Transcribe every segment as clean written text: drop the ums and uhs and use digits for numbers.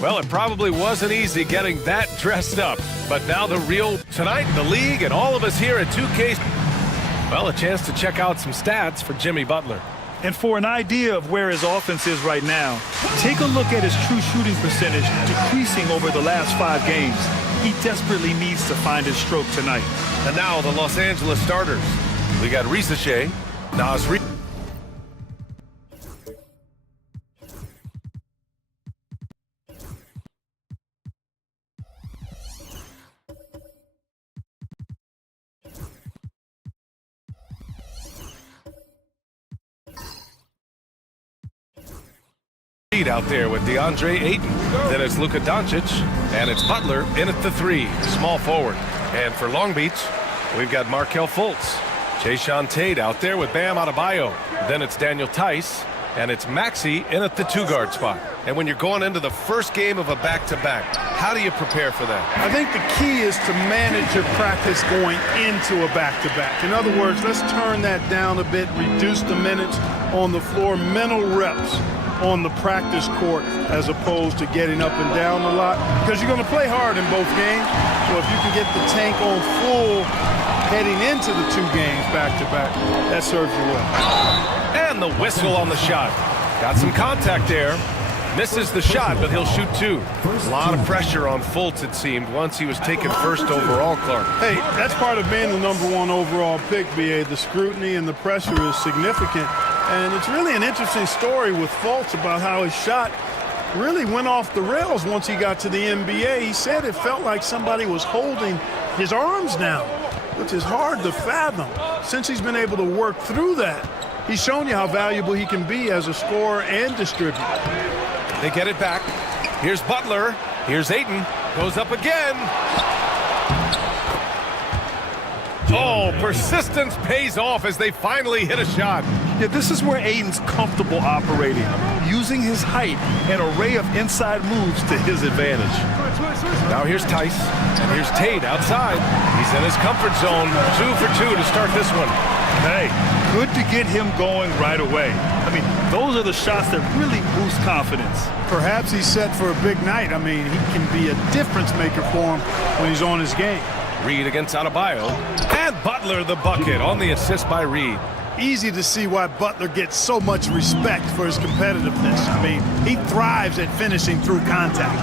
Well, it probably wasn't easy getting that dressed up. But now the real tonight in the league and all of us here at 2K. Well, a chance to check out some stats for Jimmy Butler. And for an idea of where his offense is right now, take a look at his true shooting percentage decreasing over the last 5 games. He desperately needs to find his stroke tonight. And now the Los Angeles starters. We got Risache, Nasri. Out there with DeAndre Ayton. Then it's Luka Doncic, and it's Butler in at the 3, small forward. And for Long Beach, we've got Markelle Fultz. Jayshawn Tate out there with Bam Adebayo. Then it's Daniel Tice, and it's Maxey in at the 2-guard spot. And when you're going into the first game of a back-to-back, how do you prepare for that? I think the key is to manage your practice going into a back-to-back. In other words, let's turn that down a bit, reduce the minutes on the floor, mental reps on the practice court as opposed to getting up and down a lot, because you're going to play hard in both games. So if you can get the tank on full heading into the 2 games back-to-back, that serves you well. And the whistle on the shot. Got some contact there. Misses the shot, but he'll shoot 2. A lot of pressure on Fultz, it seemed, once he was taken first overall, Clark. Hey, that's part of being the #1 overall pick, B.A. The scrutiny and the pressure is significant. And it's really an interesting story with Fultz about how his shot really went off the rails once he got to the NBA. He said it felt like somebody was holding his arms down, which is hard to fathom. Since he's been able to work through that, he's shown you how valuable he can be as a scorer and distributor. They get it back. Here's Butler. Here's Ayton. Goes up again. Oh, persistence pays off as they finally hit a shot. Yeah, this is where Ayton's comfortable operating, using his height and array of inside moves to his advantage. Now here's Tice, and here's Tate outside. He's in his comfort zone. 2 for 2 to start this one. Hey, good to get him going right away. I mean, those are the shots that really boost confidence. Perhaps he's set for a big night. I mean, he can be a difference maker for him when he's on his game. Reed against Adebayo, and Butler the bucket on the assist by Reed. Easy to see why Butler gets so much respect for his competitiveness. I mean, he thrives at finishing through contact.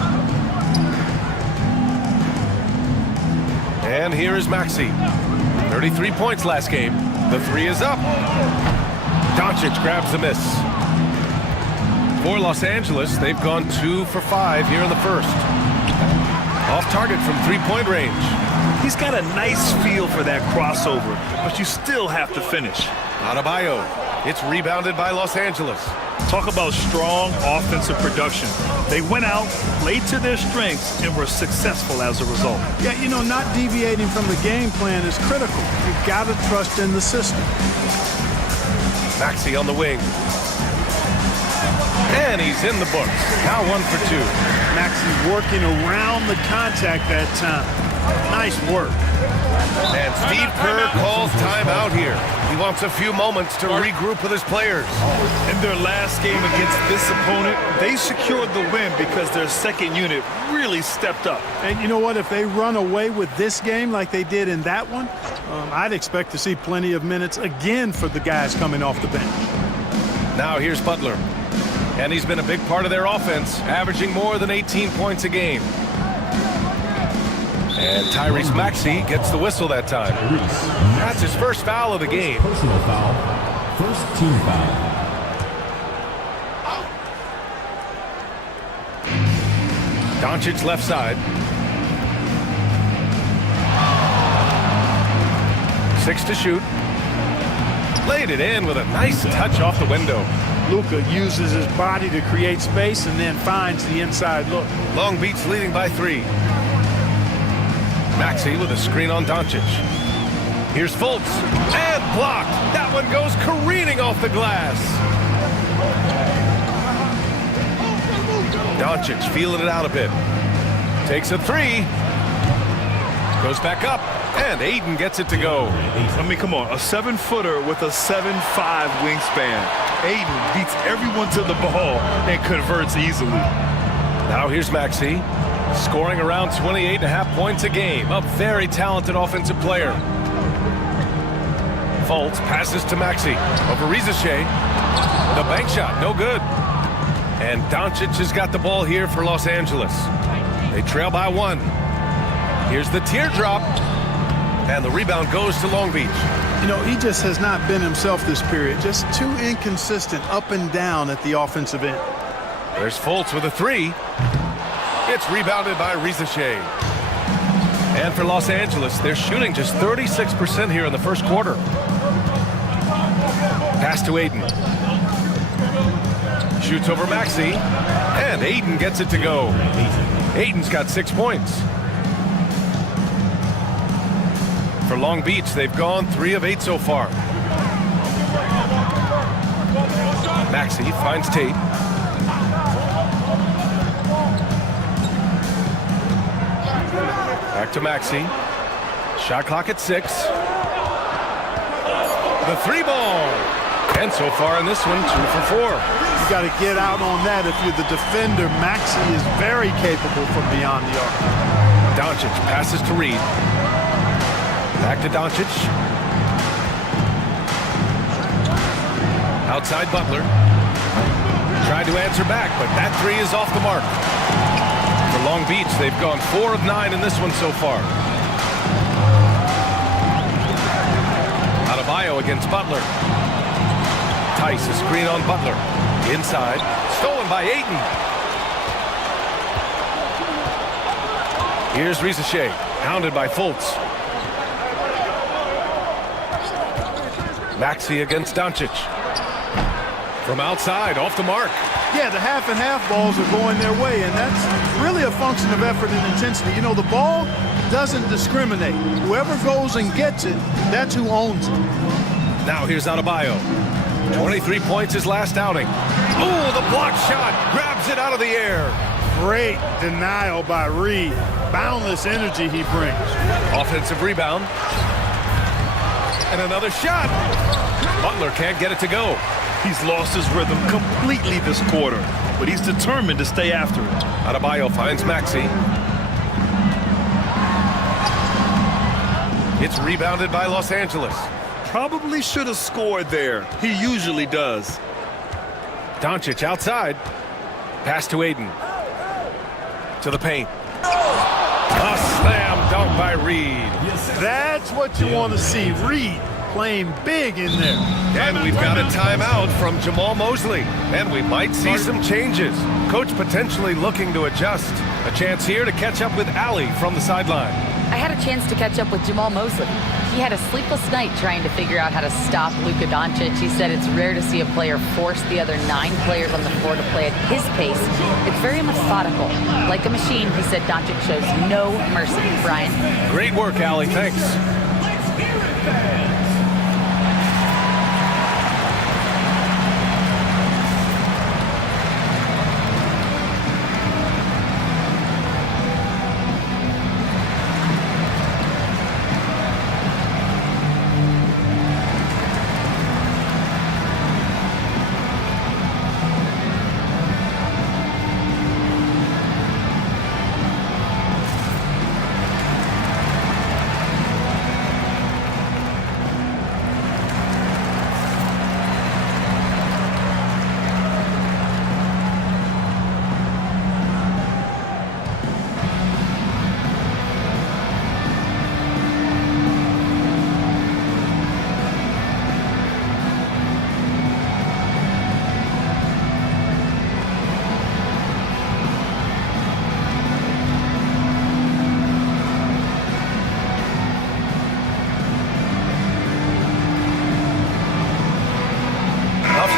And here is Maxey. 33 points last game. The 3 is up. Doncic grabs the miss. For Los Angeles, they've gone 2 for 5 here in the first. Off target from 3-point range. He's got a nice feel for that crossover, but you still have to finish. Adebayo. It's rebounded by Los Angeles. Talk about strong offensive production. They went out, played to their strengths, and were successful as a result. Yeah, you know, not deviating from the game plan is critical. You've got to trust in the system. Maxey on the wing. And he's in the books. Now 1 for 2. Maxey working around the contact that time. Nice work. And Steve Kerr calls timeout here. He wants a few moments to regroup with his players. In their last game against this opponent, they secured the win because their second unit really stepped up. And you know what? If they run away with this game like they did in that one, I'd expect to see plenty of minutes again for the guys coming off the bench. Now here's Butler. And he's been a big part of their offense, averaging more than 18 points a game. And Tyrese Maxey gets the whistle that time. That's his first foul of the game. Personal foul. First team foul. Doncic left side. 6 to shoot. Laid it in with a nice touch off the window. Luka uses his body to create space and then finds the inside look. Long Beach leading by 3. Maxey with a screen on Doncic. Here's Fultz. And blocked. That one goes careening off the glass. Doncic feeling it out a bit. Takes a 3. Goes back up. And Ayton gets it to go. I mean, come on. A 7-footer with a 7'5" wingspan. Ayton beats everyone to the ball and converts easily. Now here's Maxey, scoring around 28.5 points a game. A very talented offensive player. Fultz passes to Maxey over Rizachet. The bank shot, no good. And Doncic has got the ball here for Los Angeles. They trail by 1. Here's the teardrop. And the rebound goes to Long Beach. You know, he just has not been himself this period. Just too inconsistent up and down at the offensive end. There's Fultz with a 3. It's rebounded by Rizachet. And for Los Angeles, they're shooting just 36% here in the first quarter. Pass to Ayton. Shoots over Maxey. And Ayton gets it to go. Ayton's got 6 points. For Long Beach, they've gone 3 of 8 so far. Maxey finds Tate. Back to Maxey. Shot clock at 6. The 3 ball. And so far in this one, 2 for 4. You got to get out on that if you're the defender. Maxey is very capable from beyond the arc. Doncic passes to Reed. Back to Doncic. Outside Butler. Tried to answer back, but that 3 is off the mark. For Long Beach, they've gone 4 of 9 in this one so far. Adebayo against Butler. Tice, a screen on Butler. Inside, stolen by Ayton. Here's Rizachet, hounded by Fultz. Maxey against Doncic. From outside, off the mark. Yeah, the half and half balls are going their way, and that's really a function of effort and intensity. You know, the ball doesn't discriminate. Whoever goes and gets it, that's who owns it. Now here's Adebayo. 23 points his last outing. Oh, the block shot grabs it out of the air. Great denial by Reed. Boundless energy he brings. Offensive rebound. And another shot. Butler can't get it to go. He's lost his rhythm completely this quarter, but he's determined to stay after it. Adebayo finds Maxey. It's rebounded by Los Angeles. Probably should have scored there. He usually does. Doncic outside. Pass to Ayton. To the paint. A slam dunk by Reed. That's what you want to see. Reed playing big in there. And we've got a timeout from Jamal Mosley. And we might see some changes. Coach potentially looking to adjust. A chance here to catch up with Allie from the sideline. I had a chance to catch up with Jamal Mosley. He had a sleepless night trying to figure out how to stop Luka Doncic. He said it's rare to see a player force the other 9 players on the floor to play at his pace. It's very methodical. Like a machine, he said Doncic shows no mercy. Brian? Great work, Allie. Thanks.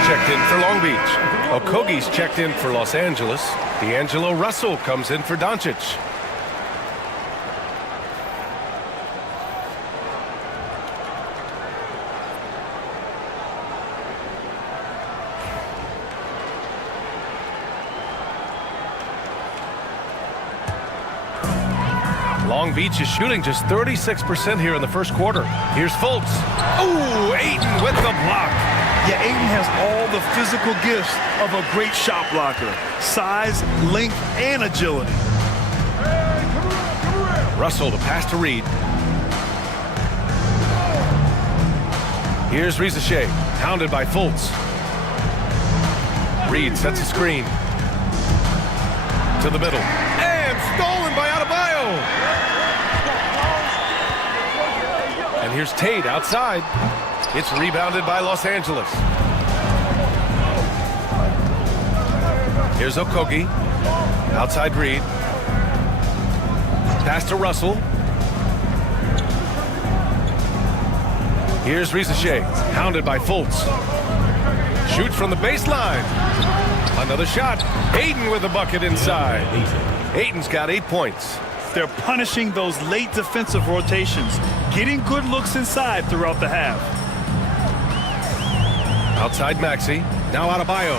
Checked in for Long Beach. Okogie's checked in for Los Angeles. D'Angelo Russell comes in for Doncic. Long Beach is shooting just 36% here in the first quarter. Here's Fultz. Ooh, Ayton with the block. Yeah, Ayton has all the physical gifts of a great shot blocker. Size, length, and agility. Russell to pass to Reed. Here's Rizachet, hounded by Fultz. Reed sets a screen. To the middle. And stolen by Adebayo. And here's Tate outside. It's rebounded by Los Angeles. Here's Okogie. Outside Reed. Pass to Russell. Here's Rizachet, hounded by Fultz. Shoots from the baseline. Another shot. Ayton with a bucket inside. Ayton's got 8 points. They're punishing those late defensive rotations, getting good looks inside throughout the half. Outside Maxey. Now Adebayo.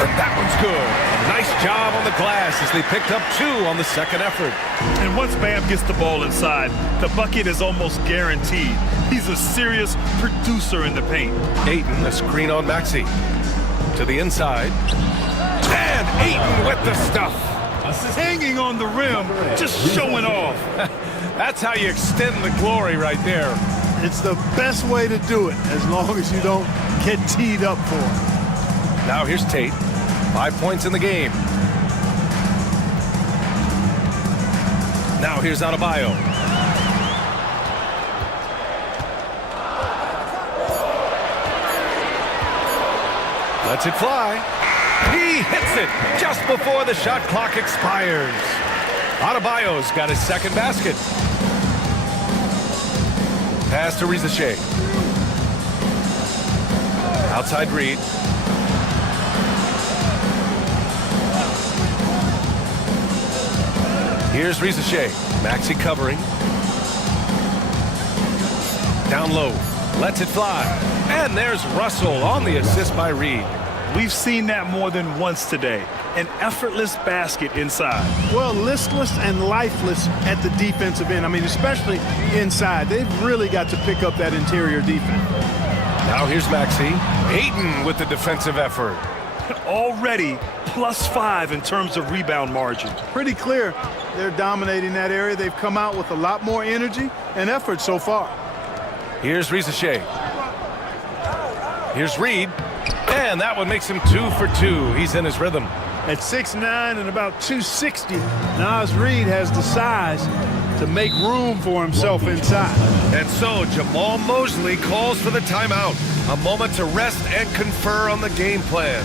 And that one's good. Nice job on the glass as they picked up 2 on the second effort. And once Bam gets the ball inside, the bucket is almost guaranteed. He's a serious producer in the paint. Ayton, a screen on Maxey. To the inside. And Ayton with the stuff. Hanging on the rim, just showing off. That's how you extend the glory right there. It's the best way to do it, as long as you don't get teed up for it. Now here's Tate. 5 points in the game. Now here's Adebayo. Lets it fly. He hits it just before the shot clock expires. Adebayo's got his second basket. Pass to Rizachet. Outside Reed. Here's Rizachet. Maxey covering. Down low. Lets it fly. And there's Russell on the assist by Reed. We've seen that more than once today. An effortless basket inside. Well, listless and lifeless at the defensive end. I mean, especially inside. They've really got to pick up that interior defense. Now here's Maxey. Ayton with the defensive effort. Already +5 in terms of rebound margin. Pretty clear they're dominating that area. They've come out with a lot more energy and effort so far. Here's Rizachet. Here's Reed. And that one makes him 2 for 2. He's in his rhythm. At 6'9" and about 260, Naz Reid has the size to make room for himself inside. And so Jamal Mosley calls for the timeout. A moment to rest and confer on the game plan.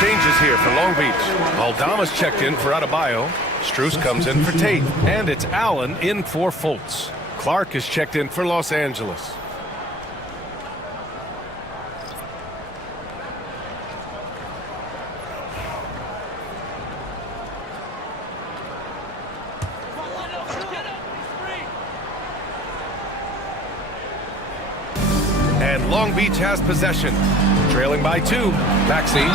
Changes here for Long Beach. Aldama's checked in for Adebayo. Strus comes in for Tate. And it's Allen in for Fultz. Clark is checked in for Los Angeles. And Long Beach has possession. Trailing by 2. Maxey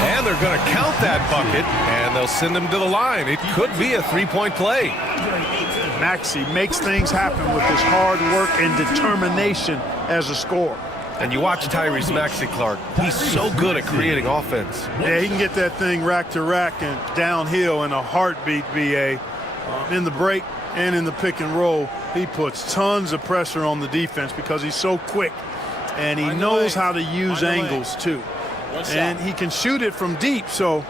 And they're going to count that bucket, and they'll send him to the line. It could be a three-point play. Maxey makes things happen with his hard work and determination as a scorer. And you watch Tyrese Maxey, Clark. He's so good at creating offense. Yeah, he can get that thing rack to rack and downhill in a heartbeat, BA. In the break and in the pick and roll, he puts tons of pressure on the defense because he's so quick. And he knows how to use angles, too. And he can shoot it from deep, so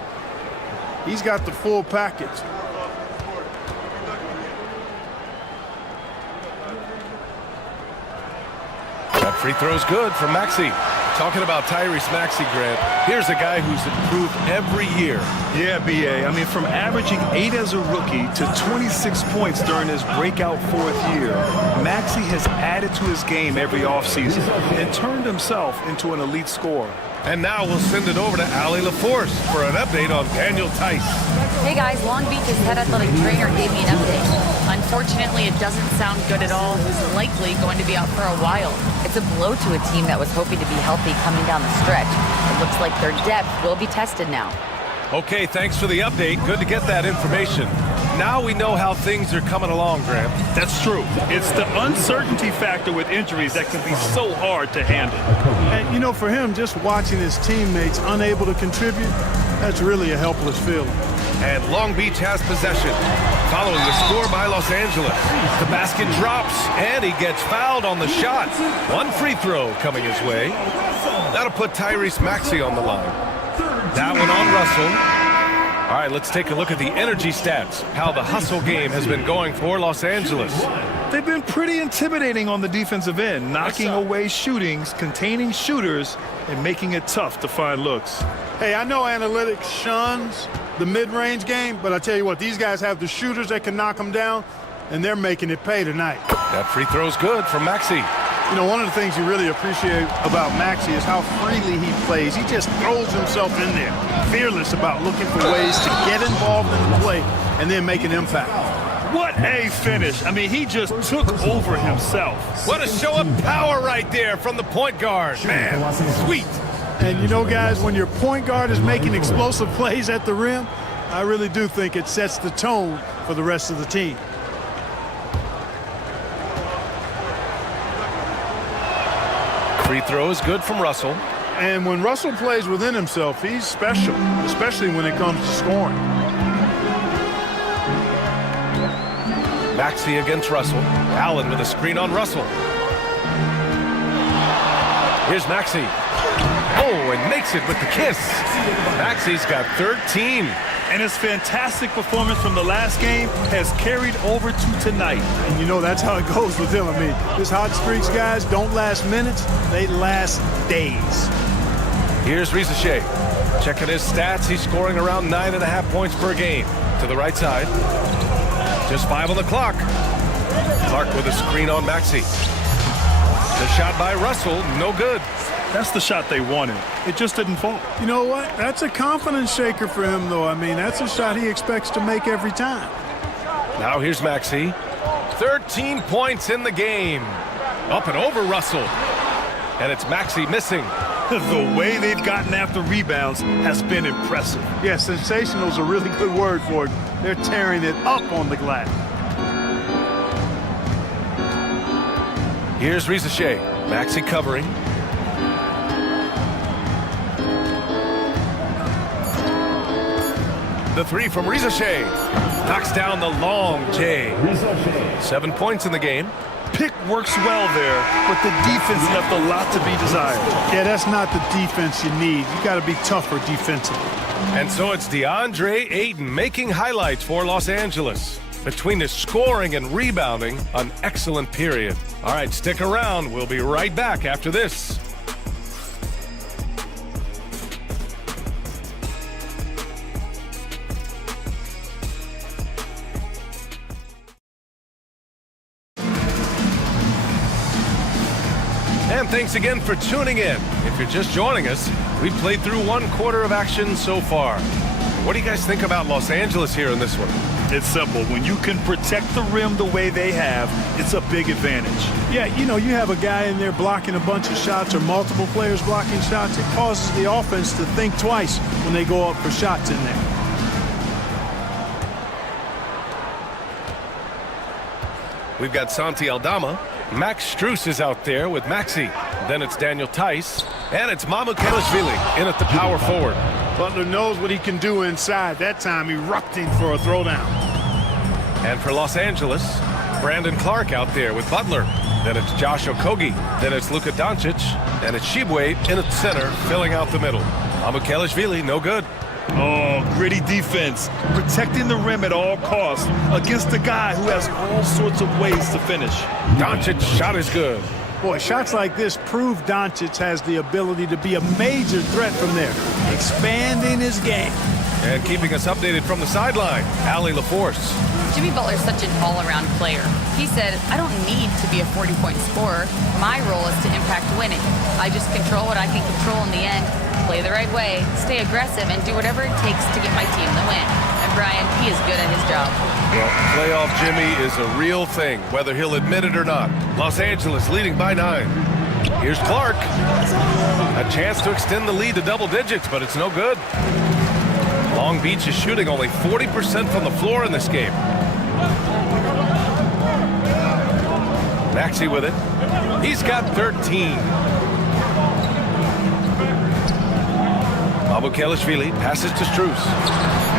he's got the full package. That free throw's good for Maxey. Talking about Tyrese Maxey, Grant, here's a guy who's improved every year. Yeah, BA. I mean, from averaging 8 as a rookie to 26 points during his breakout 4th year, Maxey has added to his game every offseason and turned himself into an elite scorer. And now we'll send it over to Allie LaForce for an update on Daniel Tice. Hey guys, Long Beach's head athletic trainer gave me an update. Unfortunately, it doesn't sound good at all. He's likely going to be out for a while. It's a blow to a team that was hoping to be healthy coming down the stretch. It looks like their depth will be tested now. Okay, thanks for the update. Good to get that information. Now we know how things are coming along, Grant. That's true. It's the uncertainty factor with injuries that can be so hard to handle. And, you know, for him, just watching his teammates unable to contribute, that's really a helpless feeling. And Long Beach has possession. Following the score by Los Angeles. The basket drops, and he gets fouled on the shot. One free throw coming his way. That'll put Tyrese Maxey on the line. That one on Russell. All right, let's take a look at the energy stats, how the hustle game has been going for Los Angeles. They've been pretty intimidating on the defensive end, knocking away shootings, containing shooters, and making it tough to find looks. Hey, I know analytics shuns the mid-range game, but I tell you what, these guys have the shooters that can knock them down, and they're making it pay tonight. That free throw's good from Maxey. You know, one of the things you really appreciate about Maxey is how freely he plays. He just throws himself in there, fearless about looking for ways to get involved in the play and then make an impact. What a finish. I mean, he just took over himself. What a show of power right there from the point guard. Man, sweet. And you know, guys, when your point guard is making explosive plays at the rim, I really do think it sets the tone for the rest of the team. Free throw is good from Russell. And when Russell plays within himself, he's special, especially when it comes to scoring. Maxey against Russell. Allen with a screen on Russell. Here's Maxey. Oh, and makes it with the kiss. Maxey's got 13. And his fantastic performance from the last game has carried over to tonight. And you know, that's how it goes with him. I mean, his hot streaks, guys, don't last minutes. They last days. Here's Rizachet. Checking his stats. He's scoring around 9.5 points per game. To the right side. Just 5 on the clock. Clark with a screen on Maxey. The shot by Russell, no good. That's the shot they wanted. It just didn't fall. You know what? That's a confidence shaker for him, though. I mean, that's a shot he expects to make every time. Now here's Maxey. 13 points in the game. Up and over Russell. And it's Maxey missing. The way they've gotten after rebounds has been impressive. Yeah, sensational is a really good word for it. They're tearing it up on the glass. Here's Rizachet. Maxey covering. The three from Rizachet. Knocks down the long J. 7 points in the game. Pick works well there, but the defense left a lot to be desired. Yeah, that's not the defense you need. You got to be tougher defensively. And so it's DeAndre Ayton making highlights for Los Angeles. Between his scoring and rebounding, an excellent period. All right, stick around. We'll be right back after this. And thanks again for tuning in. If you're just joining us, we've played through 1 quarter of action so far. What do you guys think about Los Angeles here in this one? It's simple. When you can protect the rim the way they have, it's a big advantage. Yeah, you know, you have a guy in there blocking a bunch of shots or multiple players blocking shots. It causes the offense to think twice when they go up for shots in there. We've got Santi Aldama. Max Strus is out there with Maxi. Then it's Daniel Tice. And it's Mamukelashvili in at the power forward. Butler knows what he can do inside. That time, erupting for a throwdown. And for Los Angeles, Brandon Clark out there with Butler. Then it's Josh Okogie. Then it's Luka Doncic. And it's Shibwe in at center, filling out the middle. Mamukelashvili, no good. Oh, gritty defense. Protecting the rim at all costs against a guy who has all sorts of ways to finish. Doncic shot is good. Boy, shots like this prove Doncic has the ability to be a major threat from there, expanding his game. And keeping us updated from the sideline, Allie LaForce. Jimmy Butler's such an all-around player. He said, I don't need to be a 40-point scorer. My role is to impact winning. I just control what I can control in the end, play the right way, stay aggressive, and do whatever it takes to get my team the win. And Brian, he is good at his job. Well, playoff Jimmy is a real thing, whether he'll admit it or not. Los Angeles leading by 9. Here's Clark. A chance to extend the lead to double digits, but it's no good. Long Beach is shooting only 40% from the floor in this game. Maxey with it. He's got 13. Mamukelashvili passes to Strus.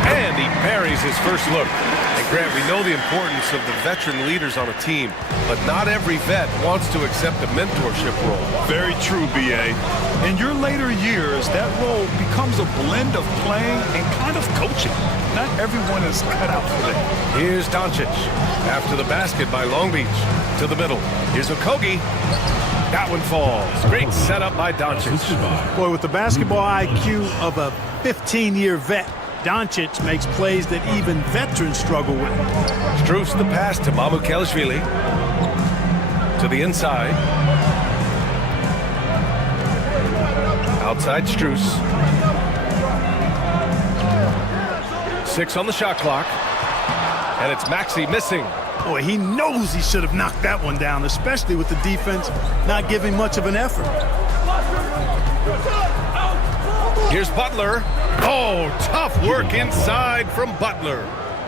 And he buries his first look. And Grant, we know the importance of the veteran leaders on a team, but not every vet wants to accept a mentorship role. Very true, B.A. In your later years, that role becomes a blend of playing and kind of coaching. Not everyone is cut out for that. Here's Doncic. After the basket by Long Beach. To the middle. Here's Okogie. That one falls. Great setup by Doncic. Boy, with the basketball IQ of a 15-year vet, Doncic makes plays that even veterans struggle with. Strus the pass to Mamukelashvili. To the inside. Outside Strus. 6 on the shot clock. And it's Maxey missing. Boy, he knows he should have knocked that one down, especially with the defense not giving much of an effort. Here's Butler. Oh, tough work inside from Butler.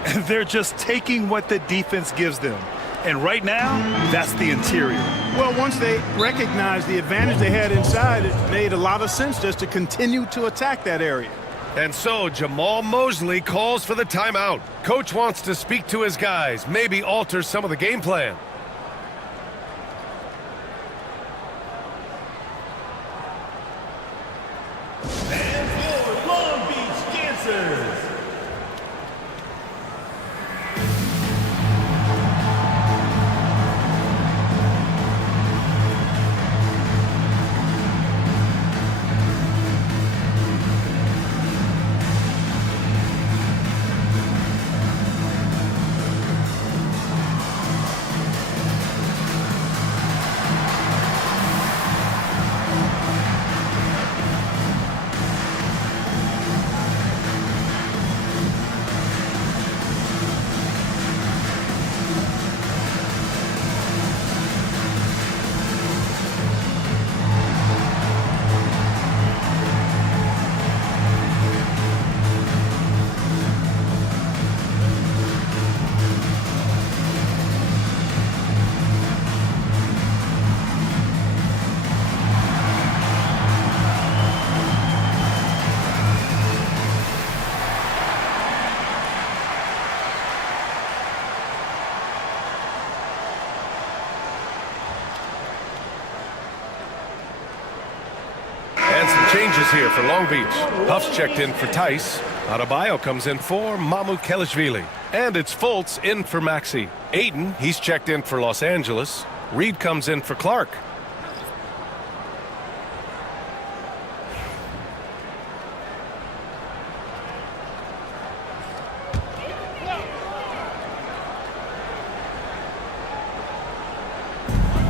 And they're just taking what the defense gives them. And right now, that's the interior. Well, once they recognized the advantage they had inside, it made a lot of sense just to continue to attack that area. And so Jamal Mosley calls for the timeout. Coach wants to speak to his guys, maybe alter some of the game plan. And for Long Beach Dancers. Changes here for Long Beach. Huff's checked in for Tice. Adebayo comes in for Mamukelashvili. And it's Fultz in for Maxey. Ayton, he's checked in for Los Angeles. Reed comes in for Clark.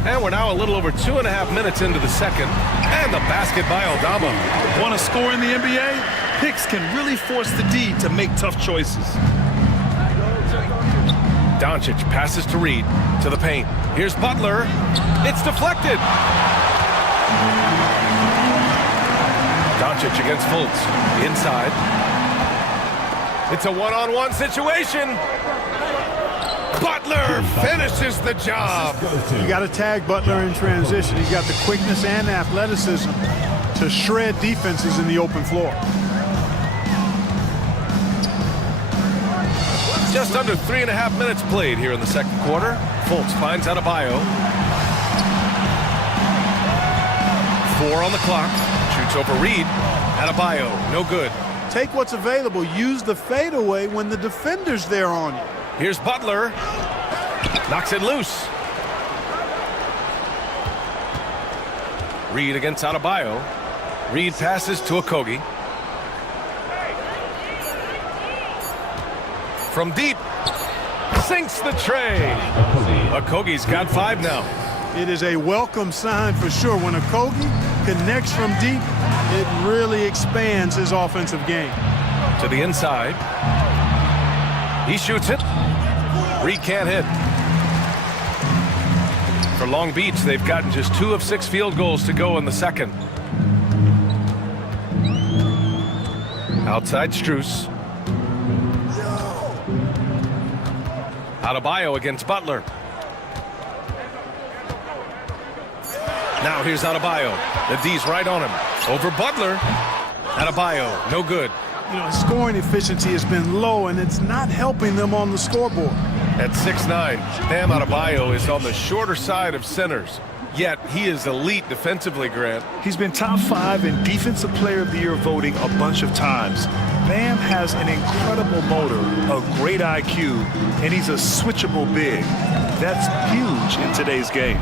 And we're now a little over 2.5 minutes into the second. And the basket by Aldama. Want to score in the NBA? Picks can really force the D to make tough choices. Doncic passes to Reed, to the paint. Here's Butler. It's deflected. Doncic against Fultz. Inside. It's a one-on-one situation. Butler finishes the job. You got to tag Butler in transition. He's got the quickness and athleticism to shred defenses in the open floor. Just under 3.5 minutes played here in the second quarter. Fultz finds Adebayo. 4 on the clock. Shoots over Reed. Adebayo, no good. Take what's available. Use the fadeaway when the defender's there on you. Here's Butler. Knocks it loose. Reed against Adebayo. Reed passes to Okogie. From deep. Sinks the tray. Okogie's got 5 now. It is a welcome sign for sure. When Okogie connects from deep, it really expands his offensive game. To the inside. He shoots it. Reed can't hit. For Long Beach, they've gotten just 2 of 6 field goals to go in the second. Outside Strus. Adebayo against Butler. Now here's Adebayo. The D's right on him. Over Butler. Adebayo, no good. You know, his scoring efficiency has been low, and it's not helping them on the scoreboard. At 6'9", Bam Adebayo is on the shorter side of centers. Yet he is elite defensively, Grant. He's been top 5 in Defensive Player of the Year voting a bunch of times. Bam has an incredible motor, a great IQ, and he's a switchable big. That's huge in today's game.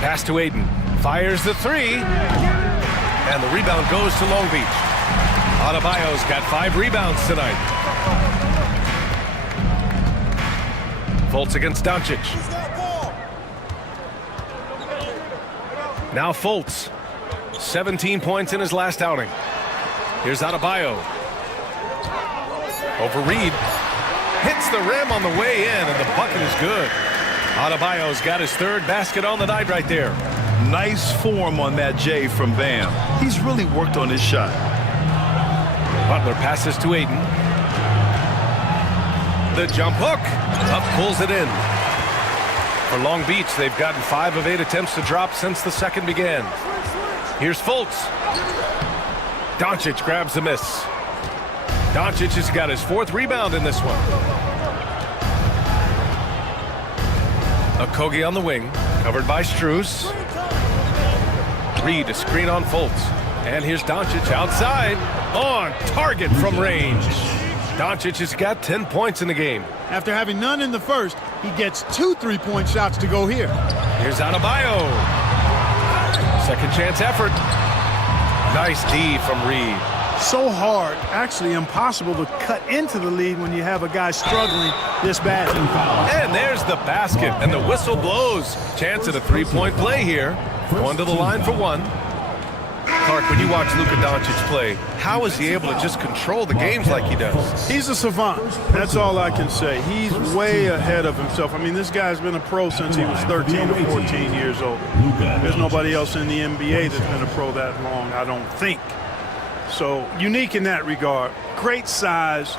Pass to Aiden. Fires the 3. And the rebound goes to Long Beach. Adebayo's got 5 rebounds tonight. Fultz against Doncic. Now Fultz. 17 points in his last outing. Here's Adebayo. Over Reed. Hits the rim on the way in, and the bucket is good. Adebayo's got his 3rd basket on the night right there. Nice form on that J from Bam. He's really worked on his shot. Butler passes to Aiden. The jump hook. Up pulls it in. For Long Beach, they've gotten 5 of 8 attempts to drop since the second began. Here's Fultz. Doncic grabs the miss. Doncic has got his 4th rebound in this one. Okogie on the wing, covered by Strus. Reed, a screen on Fultz. And here's Doncic outside, on target from range. Doncic has got 10 points in the game. After having none in the first, he gets 2 3-point shots to go here. Here's Adebayo. Second chance effort. Nice D from Reed. So hard, actually impossible to cut into the lead when you have a guy struggling this badly. And there's the basket, and the whistle blows. Chance at a 3-point play here. Going to the line for 1. Clark, when you watch Luka Doncic play, how is he able to just control the games like he does? He's a savant. That's all I can say. He's way ahead of himself. I mean, this guy's been a pro since he was 13 or 14 years old. There's nobody else in the NBA that's been a pro that long, I don't think. So, unique in that regard. Great size,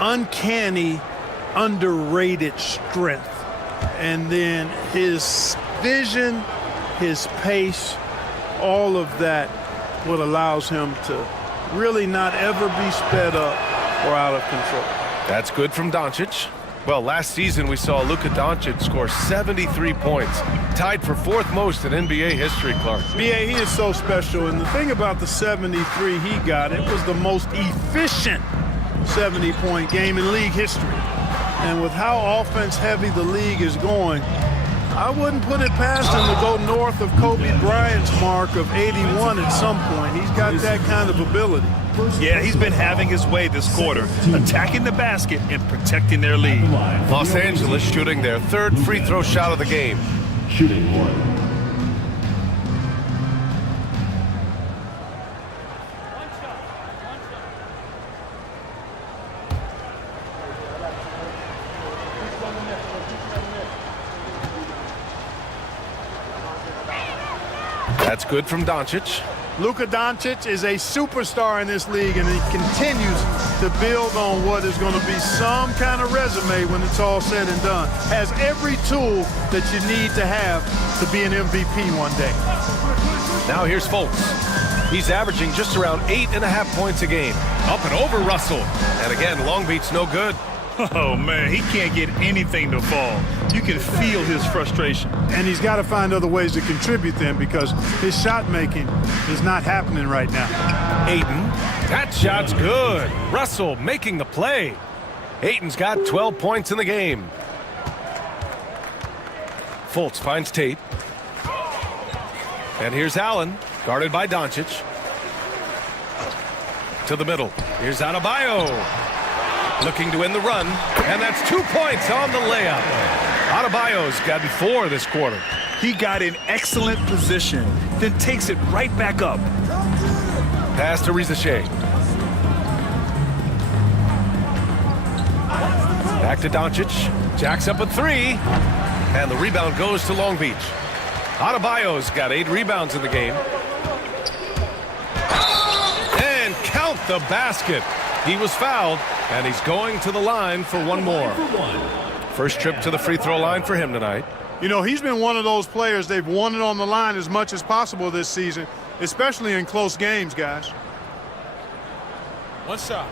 uncanny, underrated strength. And then his vision, his pace, all of that, what allows him to really not ever be sped up or out of control. That's good from Doncic. Well, last season we saw Luka Doncic score 73 points, tied for 4th most in NBA history, Clark. B.A., he is so special, and the thing about the 73 he got, it was the most efficient 70-point game in league history. And with how offense-heavy the league is going, I wouldn't put it past him to go north of Kobe Bryant's mark of 81 at some point. He's got that kind of ability. Yeah, he's been having his way this quarter, attacking the basket and protecting their lead. Los Angeles shooting their 3rd free throw shot of the game. Shooting 1. That's good from Doncic. Luka Doncic is a superstar in this league, and he continues to build on what is going to be some kind of resume when it's all said and done. Has every tool that you need to have to be an MVP one day. Now here's Fultz. He's averaging just around 8.5 points a game. Up and over Russell. And again, Long Beach no good. Oh, man, he can't get anything to fall. You can feel his frustration. And he's got to find other ways to contribute then, because his shot making is not happening right now. Ayton. That shot's good. Russell making the play. Ayton's got 12 points in the game. Fultz finds Tate. And here's Allen, guarded by Doncic. To the middle. Here's Adebayo. Looking to win the run, and that's 2 points on the layup. Adebayo's gotten 4 this quarter. He got in excellent position, then takes it right back up. Pass to Rizachet. Back to Doncic. Jacks up a 3, and the rebound goes to Long Beach. Adebayo's got 8 rebounds in the game. And count the basket. He was fouled, and he's going to the line for one more. First trip to the free throw line for him tonight. You know, he's been one of those players, they've won it on the line as much as possible this season, especially in close games, guys. One shot.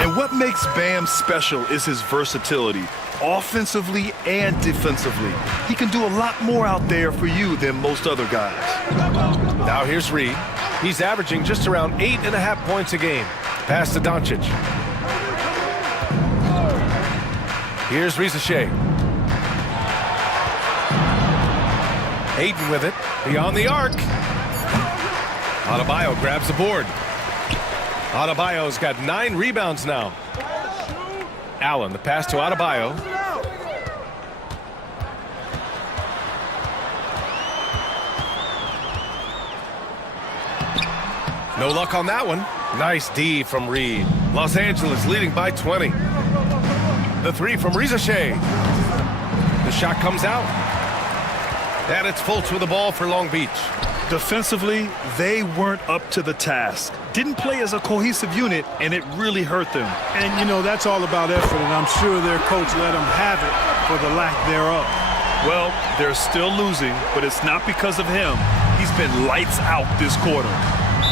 And what makes Bam special is his versatility, offensively and defensively. He can do a lot more out there for you than most other guys. Now here's Reed. He's averaging just around 8.5 points a game. Pass to Doncic. Here's Rizachet. Ayton with it. Beyond the arc. Adebayo grabs the board. Adebayo's got 9 rebounds now. Allen, the pass to Adebayo. No luck on that one. Nice D from Reed. Los Angeles leading by 20. The 3 from Rizachet. The shot comes out. And it's Fultz with the ball for Long Beach. Defensively, they weren't up to the task. Didn't play as a cohesive unit, and it really hurt them. And, you know, that's all about effort, and I'm sure their coach let them have it for the lack thereof. Well, they're still losing, but it's not because of him. He's been lights out this quarter.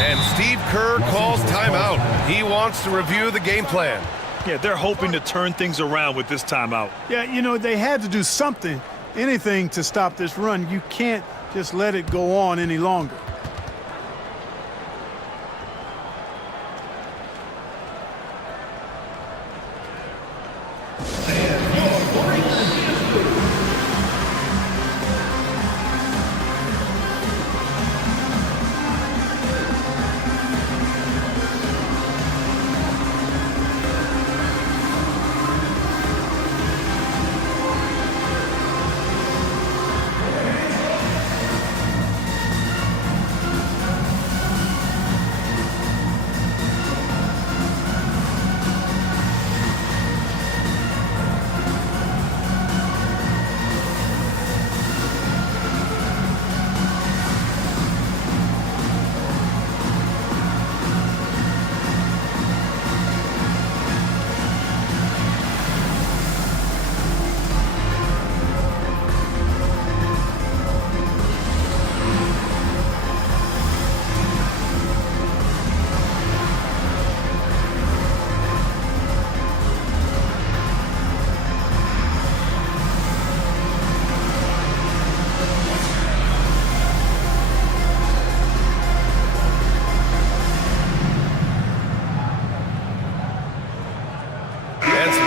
And Steve Kerr calls timeout. He wants to review the game plan. Yeah, they're hoping to turn things around with this timeout. Yeah, you know, they had to do something, anything to stop this run. You can't just let it go on any longer.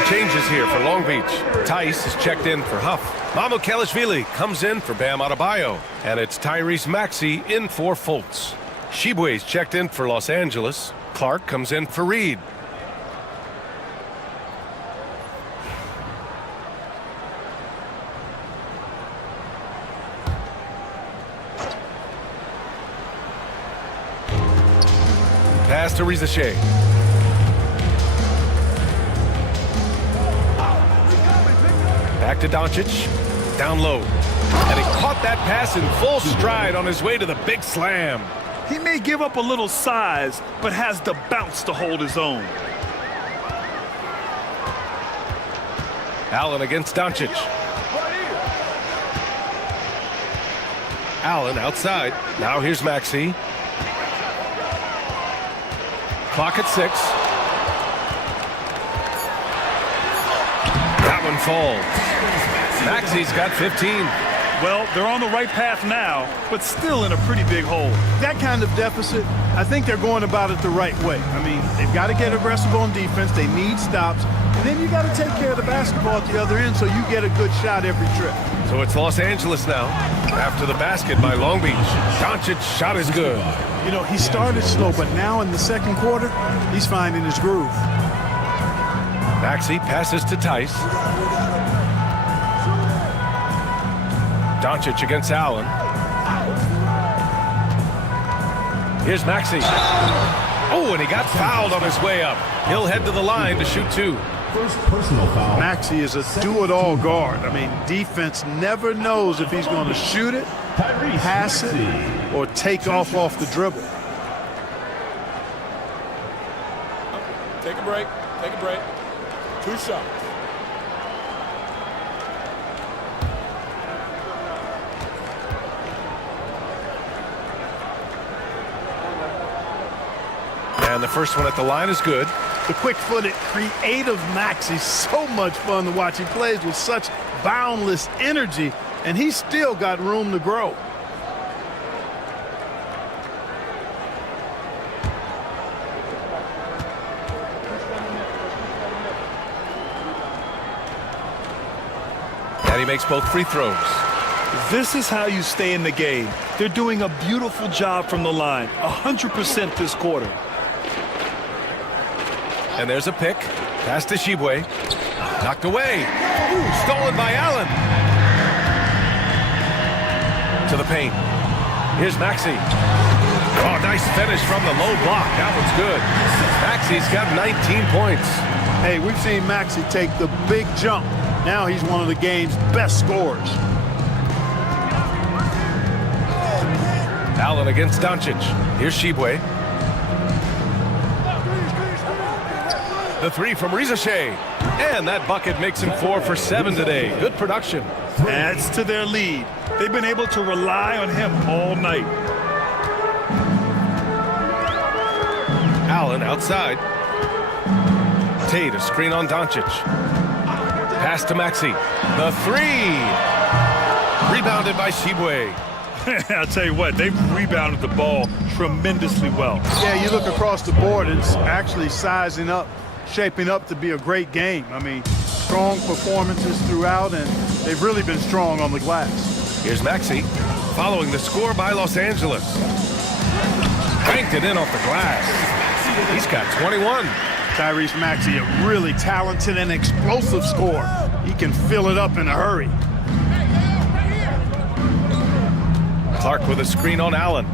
Changes here for Long Beach. Tice is checked in for Huff. Mamukelashvili comes in for Bam Adebayo. And it's Tyrese Maxey in for Fultz. Shibwe's checked in for Los Angeles. Clark comes in for Reed. pass to Rizachet. Back to Doncic. Down low. And he caught that pass in full stride on his way to the big slam. He may give up a little size, but has the bounce to hold his own. Allen against Doncic. Allen outside. Now here's Maxey. Clock at 6. That one falls. Maxey's got 15. Well, they're on the right path now, but still in a pretty big hole. That kind of deficit, I think they're going about it the right way. I mean, they've got to get aggressive on defense. They need stops. And then you got to take care of the basketball at the other end so you get a good shot every trip. So it's Los Angeles now. After the basket by Long Beach. Doncic's shot is good. You know, he started slow, but now in the second quarter, he's finding his groove. Maxey passes to Tice. Doncic against Allen. Here's Maxey. Oh, and he got fouled on his way up. He'll head to the line to shoot 2. First personal foul. Maxey is a do-it-all guard. I mean, defense never knows if he's going to shoot it, pass it, or take off the dribble. Take a break. Take a break. 2 shots. And the first one at the line is good. The quick-footed, creative Maxey's so much fun to watch. He plays with such boundless energy, and he's still got room to grow. And he makes both free throws. This is how you stay in the game. They're doing a beautiful job from the line, 100% this quarter. And there's a pick. Pass to Shibwe. Knocked away. Ooh, stolen by Allen. To the paint. Here's Maxey. Oh, nice finish from the low block. That one's good. Maxey's got 19 points. Hey, we've seen Maxey take the big jump. Now he's one of the game's best scorers. Allen against Doncic. Here's Shibwe. The 3 from Rizachet. And that bucket makes him 4 for 7 today. Good production. Adds to their lead. They've been able to rely on him all night. Allen outside. Tate, a screen on Doncic. Pass to Maxey. The 3. Rebounded by Shibwe. I'll tell you what, they've rebounded the ball tremendously well. Yeah, you look across the board, it's actually sizing up, shaping up to be a great game. I mean, strong performances throughout, and they've really been strong on the glass. Here's Maxey, following the score by Los Angeles. Banked it in off the glass. He's got 21. Tyrese Maxey, a really talented and explosive scorer. He can fill it up in a hurry. Clark with a screen on Allen.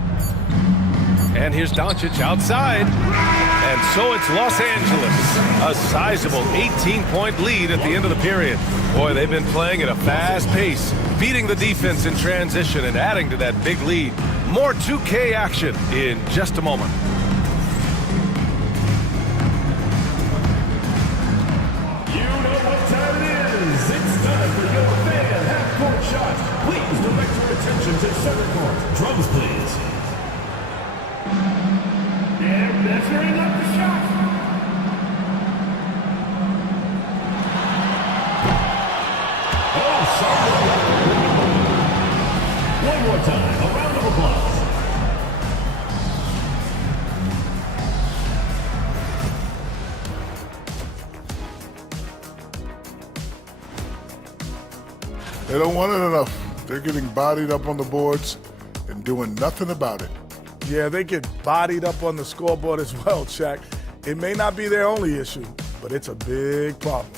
And here's Doncic outside. And so it's Los Angeles. A sizable 18-point lead at the end of the period. Boy, they've been playing at a fast pace, beating the defense in transition and adding to that big lead. More 2K action in just a moment. You know what time it is. It's time for your fan half-court shot. Please direct your attention to center court. Drums, please. They're measuring up the shot. Oh, sorry. One more time. A round of applause. They don't want it enough. They're getting bodied up on the boards and doing nothing about it. Yeah, they get bodied up on the scoreboard as well, Shaq. It may not be their only issue, but it's a big problem.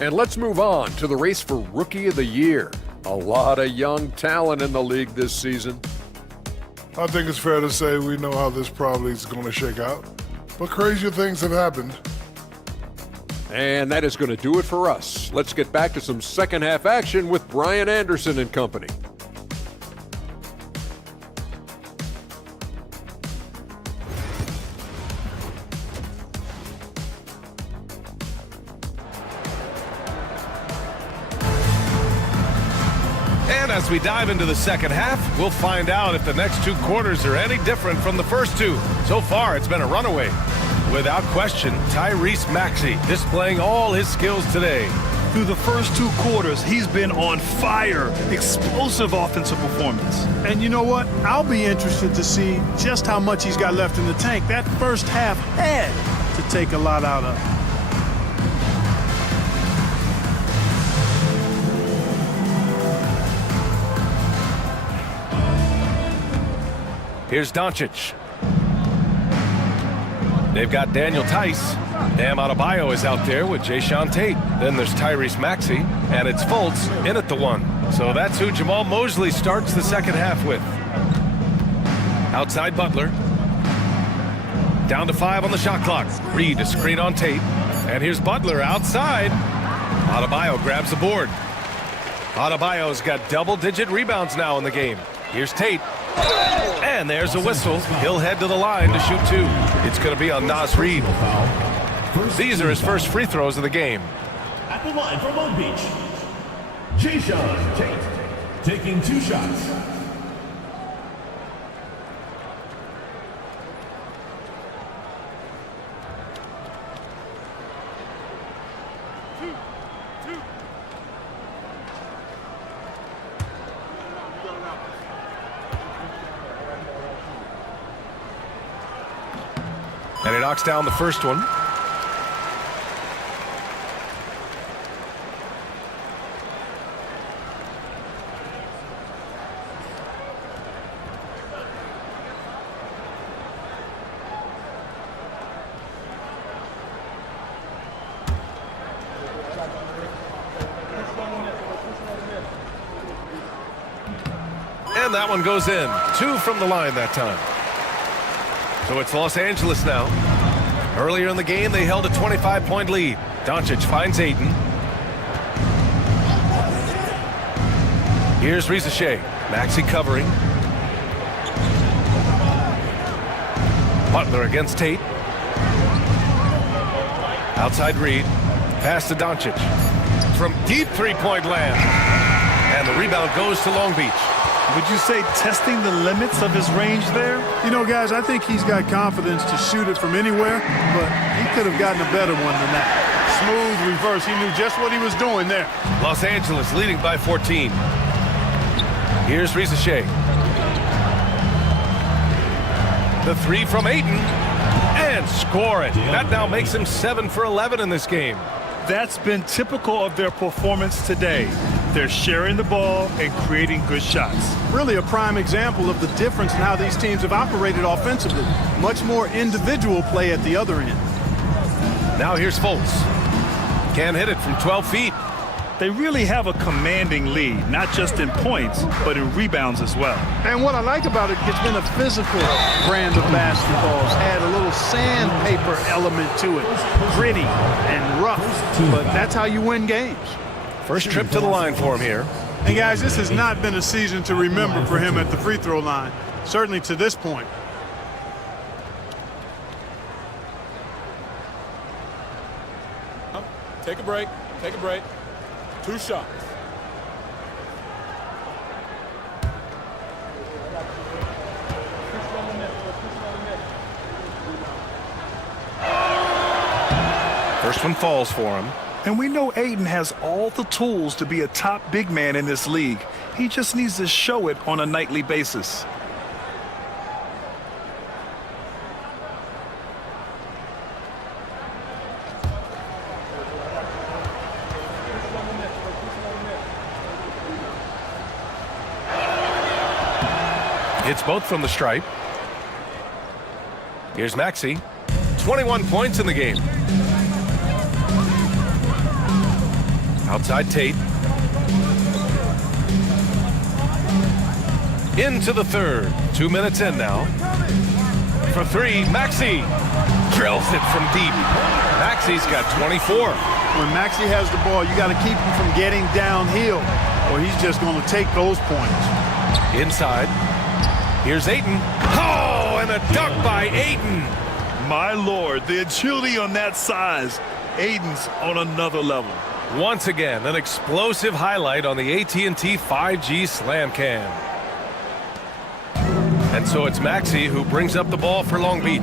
And let's move on to the race for Rookie of the Year. A lot of young talent in the league this season. I think it's fair to say we know how this probably is going to shake out. But crazier things have happened. And that is going to do it for us. Let's get back to some second half action with Brian Anderson and company. And as we dive into the second half, we'll find out if the next 2 quarters are any different from the first 2. So far, it's been a runaway. Without question, Tyrese Maxey displaying all his skills today. Through the first 2 quarters, he's been on fire. Explosive offensive performance. And you know what? I'll be interested to see just how much he's got left in the tank. That first half had to take a lot out of. Here's Doncic. They've got Daniel Tice. Bam Adebayo is out there with Jayshawn Tate. Then there's Tyrese Maxey, and it's Fultz in at the 1. So that's who Jamal Mosley starts the second half with. Outside Butler. Down to 5 on the shot clock. Reed a screen on Tate. And here's Butler outside. Adebayo grabs the board. Adebayo's got double-digit rebounds now in the game. Here's Tate. And there's a whistle. He'll head to the line to shoot 2. It's going to be on Nas Reed. These are his first free throws of the game. At the line from Long Beach, Jayshawn Tate taking 2 shots. And he knocks down the first one. And that one goes in. 2 from the line that time. So it's Los Angeles now. Earlier in the game, they held a 25-point lead. Doncic finds Ayton. Here's Rizachet. Maxey covering. Butler against Tate. Outside Reed. Pass to Doncic. From deep three-point land. And the rebound goes to Long Beach. Would you say testing the limits of his range there? You know, guys, I think he's got confidence to shoot it from anywhere, but he could have gotten a better one than that. Smooth reverse. He knew just what he was doing there. Los Angeles leading by 14. Here's Rizachet. The 3 from Ayton. And score it. That now makes him 7 for 11 in this game. That's been typical of their performance today. They're sharing the ball and creating good shots. Really a prime example of the difference in how these teams have operated offensively. Much more individual play at the other end. Now here's Fultz. Can't hit it from 12 feet. They really have a commanding lead, not just in points, but in rebounds as well. And what I like about it, it's been a physical brand of basketball. It's had a little sandpaper element to it. Gritty and rough, but that's how you win games. First trip to the line for him here. And guys, this has not been a season to remember for him at the free throw line, certainly to this point. Take a break. Take a break. 2 shots. First one falls for him. And we know Ayton has all the tools to be a top big man in this league. He just needs to show it on a nightly basis. Hits both from the stripe. Here's Maxey. 21 points in the game. Outside Tate. Into the third. 2 minutes in now. For three, Maxey drills it from deep. Maxey's got 24. When Maxey has the ball, you got to keep him from getting downhill, or he's just going to take those points. Inside. Here's Ayton. Oh, and a dunk by Ayton. My Lord, the agility on that size. Aiden's on another level. Once again, an explosive highlight on the AT&T 5G Slam Cam. And so it's Maxey who brings up the ball for Long Beach.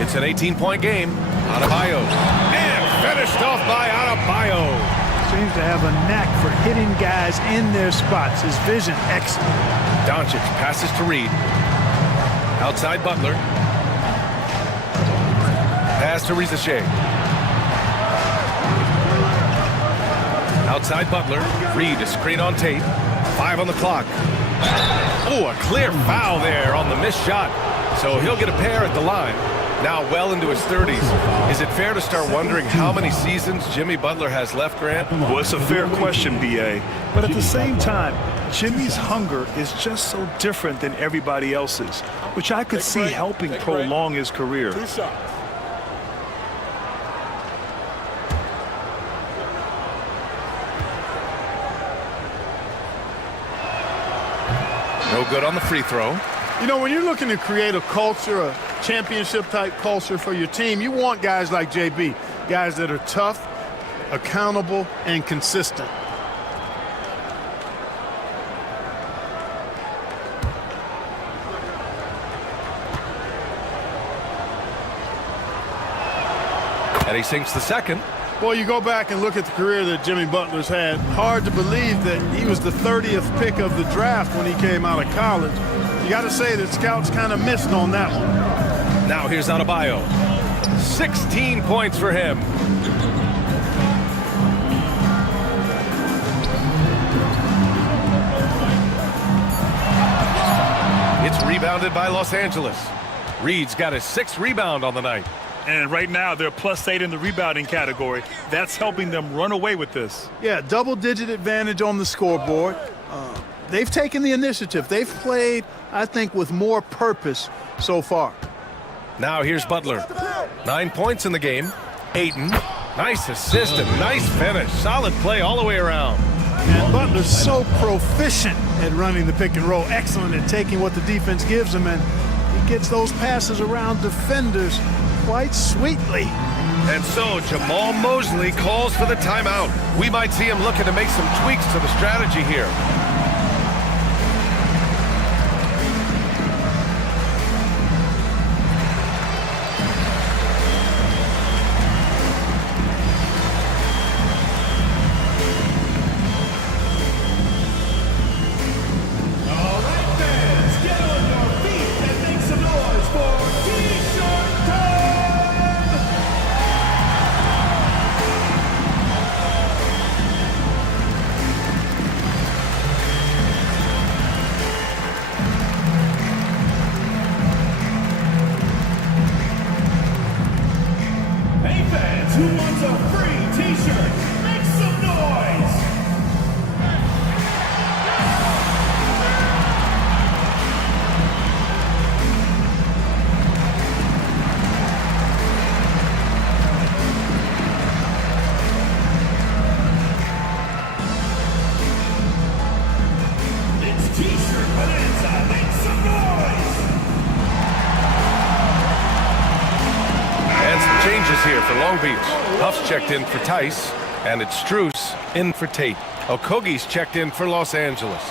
It's an 18-point game. Adebayo. And finished off by Adebayo. Seems to have a knack for hitting guys in their spots. His vision, excellent. Doncic passes to Reed. Outside Butler. Pass to Rizachet. Outside Butler. Reed, a screen on Tate. 5 on the clock. Oh, a clear foul there on the missed shot. So he'll get a pair at the line. Now well into his 30s. Is it fair to start wondering how many seasons Jimmy Butler has left, Grant? Well, it's a fair question, B.A. But at the same time, Jimmy's hunger is just so different than everybody else's, which I could see helping prolong his career. 2 shots. No good on the free throw. You know, when you're looking to create a culture, a championship-type culture for your team, you want guys like JB, guys that are tough, accountable, and consistent. And he sinks the second. Boy, you go back and look at the career that Jimmy Butler's had. Hard to believe that he was the 30th pick of the draft when he came out of college. You got to say that scouts kind of missed on that one. Now here's Adebayo. 16 points for him. It's rebounded by Los Angeles. Reed's got his 6th rebound on the night. And right now, they're +8 in the rebounding category. That's helping them run away with this. Yeah, double-digit advantage on the scoreboard. They've taken the initiative. They've played, I think, with more purpose so far. Now here's Butler. 9 points in the game. Ayton. Nice assist and nice finish. Solid play all the way around. And Butler's so proficient at running the pick and roll. Excellent at taking what the defense gives him, and he gets those passes around defenders quite sweetly. And so Jamal Mosley calls for the timeout. We might see him looking to make some tweaks to the strategy here. All right, fans, get on your feet and make some noise for T-shirt time! Hey, fans, who wants a free T-shirt? Make some noise! It's T-shirt bonanza. Make some noise! And some changes here for Long Beach. Huff's checked in for Tice, and it's Strus in for Tate. Okogie's checked in for Los Angeles.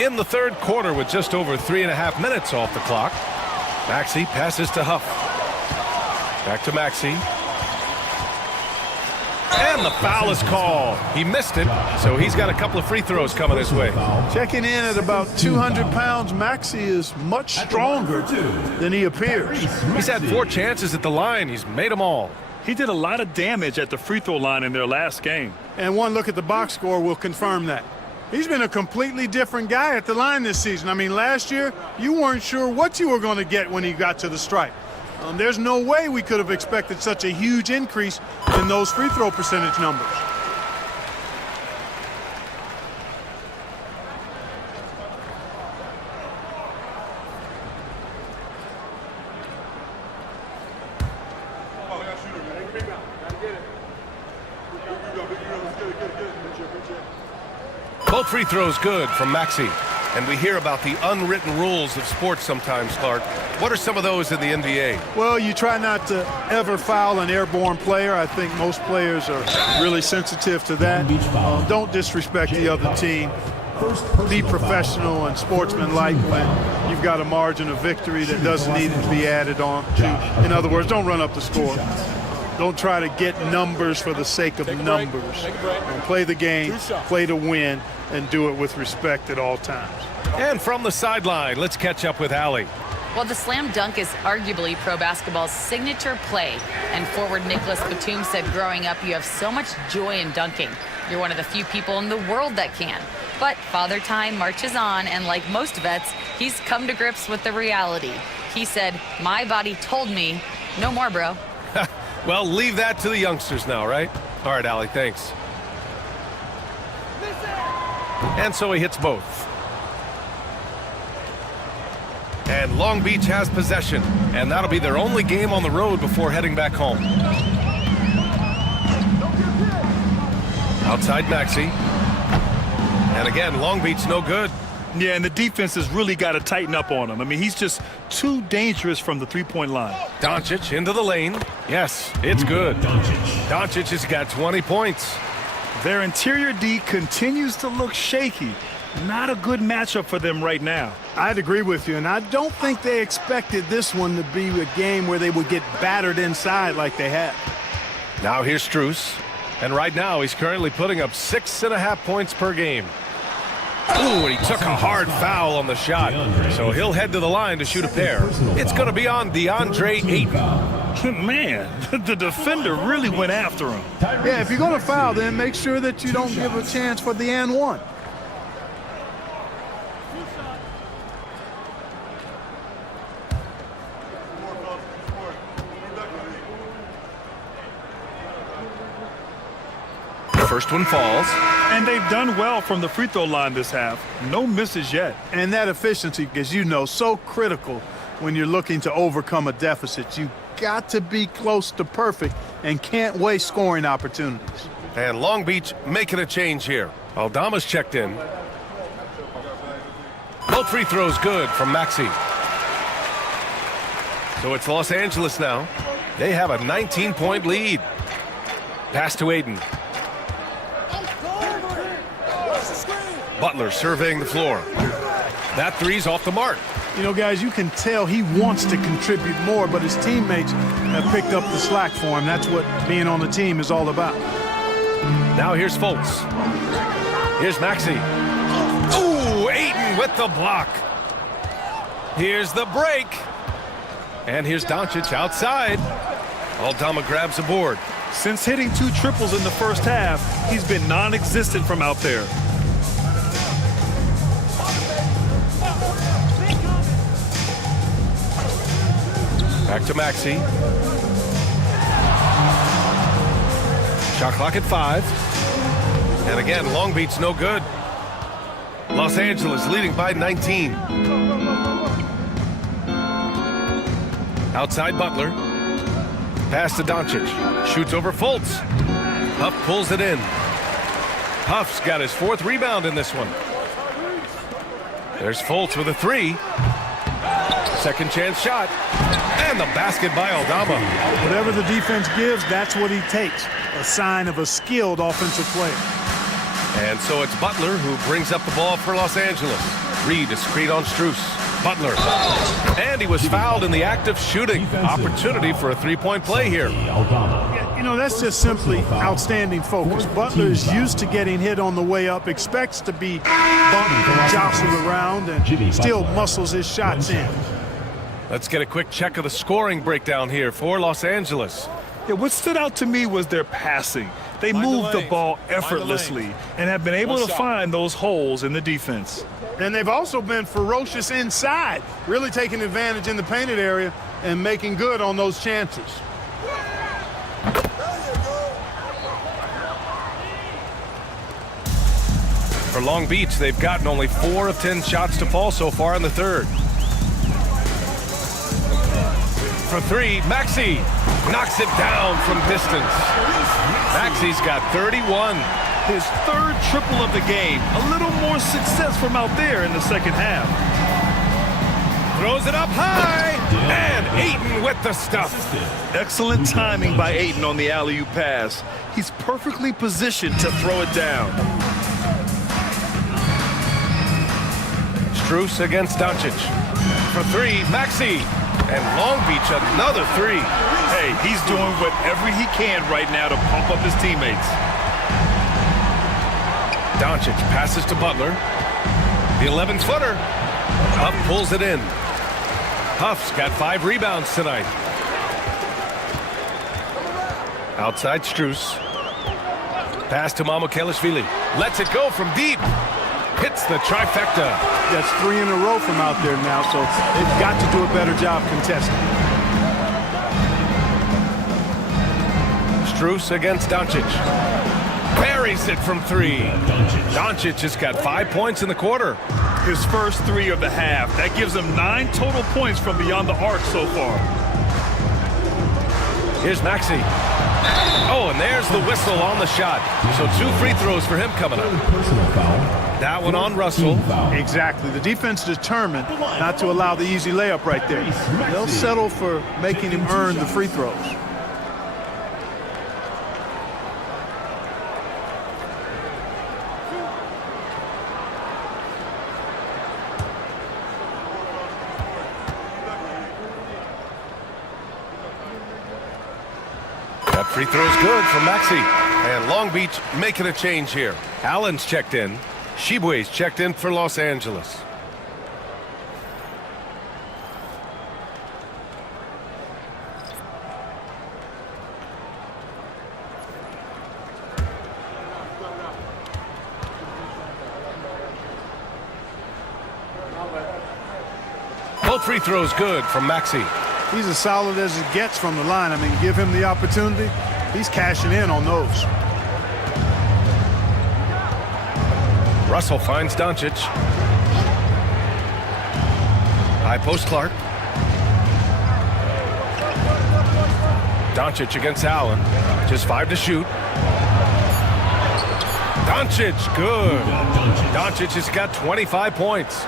In the third quarter with just over 3.5 minutes off the clock, Maxey passes to Huff. Back to Maxey. And the foul is called. He missed it, so he's got a couple of free throws coming his way. Checking in at about 200 pounds, Maxey is much stronger than he appears. He's had 4 chances at the line. He's made them all. He did a lot of damage at the free throw line in their last game. And one look at the box score will confirm that. He's been a completely different guy at the line this season. I mean, last year, you weren't sure what you were going to get when he got to the stripe. There's no way we could have expected such a huge increase in those free throw percentage numbers. Both free throws good from Maxey. And we hear about the unwritten rules of sports sometimes, Clark. What are some of those in the NBA? Well, you try not to ever foul an airborne player. I think most players are really sensitive to that. Don't disrespect the other team. Be professional and sportsmanlike when you've got a margin of victory that doesn't need to be added on to. In other words, don't run up the score. Don't try to get numbers for the sake of numbers. Play the game, play to win, and do it with respect at all times. And from the sideline, let's catch up with Allie. Well, the slam dunk is arguably pro basketball's signature play. And forward Nicholas Batum said growing up, you have so much joy in dunking. You're one of the few people in the world that can. But Father Time marches on, and like most vets, he's come to grips with the reality. He said, my body told me, no more, bro. Well, leave that to the youngsters now, right? All right, Allie, thanks. And so he hits both. And Long Beach has possession, and that'll be their only game on the road before heading back home. Outside Maxey. And again, Long Beach no good. Yeah, and the defense has really got to tighten up on him. I mean, he's just too dangerous from the three-point line. Doncic into the lane. Yes, it's good. Doncic has got 20 points. Their interior D continues to look shaky. Not a good matchup for them right now. I'd agree with you, and I don't think they expected this one to be a game where they would get battered inside like they have. Now here's Strus, and right now he's currently putting up 6.5 points per game. Ooh, and he took a hard foul on the shot, so he'll head to the line to shoot a pair. It's going to be on DeAndre Ayton. Man, the defender really went after him. Yeah, if you're going to foul, then make sure that you don't give a chance for the and one. First one falls. And they've done well from the free throw line this half. No misses yet. And that efficiency, as you know, so critical when you're looking to overcome a deficit. You got to be close to perfect and can't waste scoring opportunities. And Long Beach making a change here. Aldama's checked in. Both free throws good from Maxey. So it's Los Angeles now. They have a 19-point lead. Pass to Ayton. Butler surveying the floor. That three's off the mark. You know, guys, you can tell he wants to contribute more, but his teammates have picked up the slack for him. That's what being on the team is all about. Now here's Fultz. Here's Maxey. Ooh, Ayton with the block. Here's the break. And here's Doncic outside. Aldama grabs the board. Since hitting 2 triples in the first half, he's been non-existent from out there. Back to Maxey. Shot clock at 5. And again, Long Beach no good. Los Angeles leading by 19. Outside Butler. Pass to Doncic. Shoots over Fultz. Huff pulls it in. Huff's got his 4th rebound in this one. There's Fultz with a 3. Second chance shot. And the basket by Aldama. Whatever the defense gives, that's what he takes. A sign of a skilled offensive player. And so it's Butler who brings up the ball for Los Angeles. Reed is screen on Strus. Butler. And he was fouled in the act of shooting. Opportunity for a 3-point play here. Yeah, you know, that's just simply outstanding focus. Butler is used to getting hit on the way up, expects to be bumped and jostled around, and still muscles his shots in. Let's get a quick check of the scoring breakdown here for Los Angeles. Yeah, what stood out to me was their passing. They moved the ball effortlessly and have been able to find those holes in the defense. And they've also been ferocious inside, really taking advantage in the painted area and making good on those chances. For Long Beach, they've gotten only 4 of 10 shots to fall so far in the third. For 3, Maxey knocks it down from distance. Maxey's got 31. His third triple of the game. A little more success from out there in the second half. Throws it up high, and Ayton with the stuff. Excellent timing by Ayton on the alley-oop pass. He's perfectly positioned to throw it down. Strus against Doncic. For 3, Maxey. And Long Beach another 3. Hey, he's doing whatever he can right now to pump up his teammates. Doncic passes to Butler. The 11-footer. Huff pulls it in. Huff's got 5 rebounds tonight. Outside Strus. Pass to Mamukelashvili. Lets it go from deep. Hits the trifecta. That's 3 in a row from out there now, so they've got to do a better job contesting. Strus against Doncic. Buries it from 3. Doncic has got 5 points in the quarter. His first 3 of the half. That gives him 9 total points from beyond the arc so far. Here's Maxey. Oh, and there's the whistle on the shot. So 2 free throws for him coming up. That one on Russell. Exactly. The defense determined not to allow the easy layup right there. They'll settle for making him earn the free throws. That free throw's good from Maxey. And Long Beach making a change here. Allen's checked in. Shibwe's checked in for Los Angeles. Both free throws good from Maxey. He's as solid as it gets from the line. I mean, give him the opportunity. He's cashing in on those. Russell finds Doncic. High post Clark. Doncic against Allen. Just 5 to shoot. Doncic, good. Doncic has got 25 points.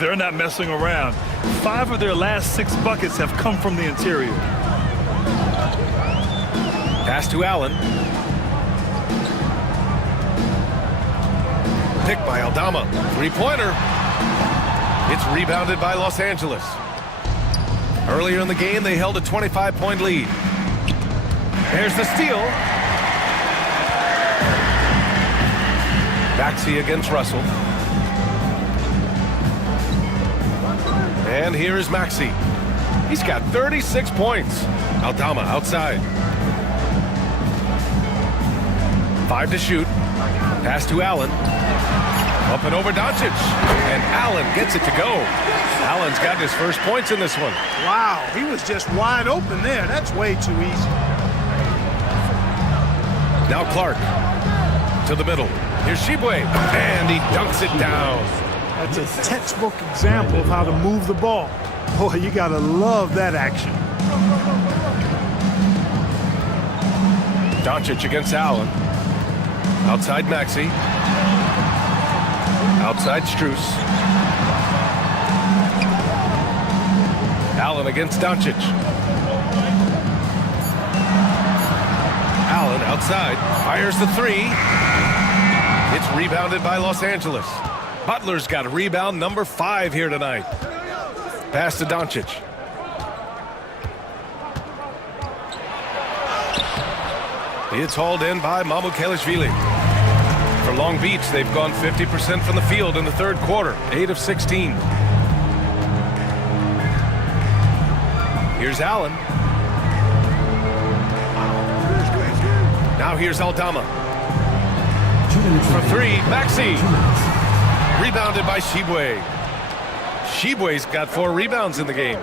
They're not messing around. 5 of their last 6 buckets have come from the interior. Pass to Allen. Picked by Aldama. 3-pointer. It's rebounded by Los Angeles. Earlier in the game, they held a 25-point lead. There's the steal. Maxey against Russell. And here is Maxey. He's got 36 points. Aldama outside. 5 to shoot. Pass to Allen. Up and over Doncic. And Allen gets it to go. Allen's got his first points in this one. Wow, he was just wide open there. That's way too easy. Now Clark to the middle. Here's Shibwe. And he dunks it down. That's a textbook example of how to move the ball. Boy, you got to love that action. Doncic against Allen. Outside Maxey. Outside Strus. Allen against Doncic. Allen outside. Fires the 3. It's rebounded by Los Angeles. Butler's got a rebound number 5 here tonight. Pass to Doncic. It's hauled in by Mamukelashvili. For Long Beach, they've gone 50% from the field in the third quarter, 8 of 16. Here's Allen. Now here's Aldama. For 3, Maxey. Rebounded by Shibwe. Shibwe's got 4 rebounds in the game.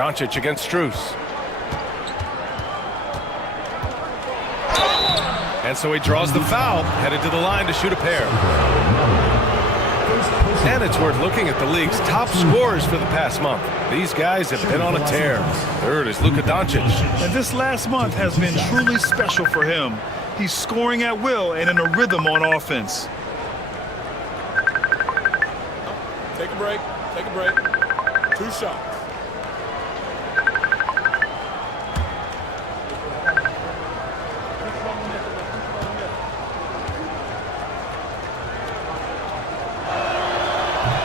Doncic against Strus. And so he draws the foul, headed to the line to shoot a pair. And it's worth looking at the league's top scorers for the past month. These guys have been on a tear. Third is Luka Doncic. And this last month has been truly special for him. He's scoring at will and in a rhythm on offense. Take a break. Take a break. 2 shots.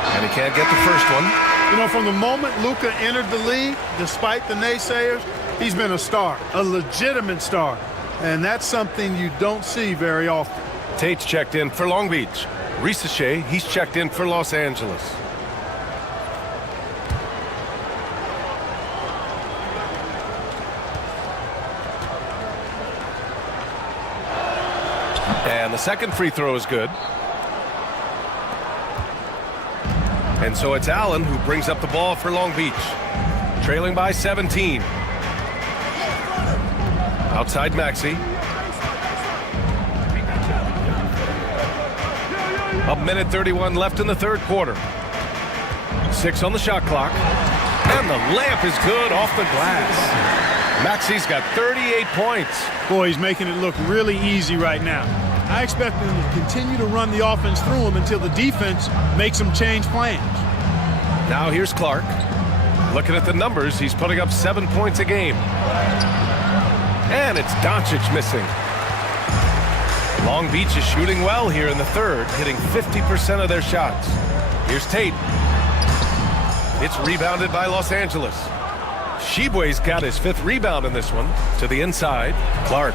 And he can't get the first one. You know, from the moment Luka entered the league, despite the naysayers, he's been a star, a legitimate star. And that's something you don't see very often. Tate's checked in for Long Beach. Risache, he's checked in for Los Angeles. And the second free throw is good. And so it's Allen who brings up the ball for Long Beach. Trailing by 17. Outside Maxey. A minute 31 left in the third quarter. 6 on the shot clock. And the layup is good off the glass. Maxey's got 38 points. Boy, he's making it look really easy right now. I expect him to continue to run the offense through him until the defense makes him change plans. Now here's Clark. Looking at the numbers, he's putting up 7 points a game. And it's Doncic missing. Long Beach is shooting well here in the third, hitting 50% of their shots. Here's Tate. It's rebounded by Los Angeles. Tshiebwe's got his 5th rebound in this one. To the inside, Clark.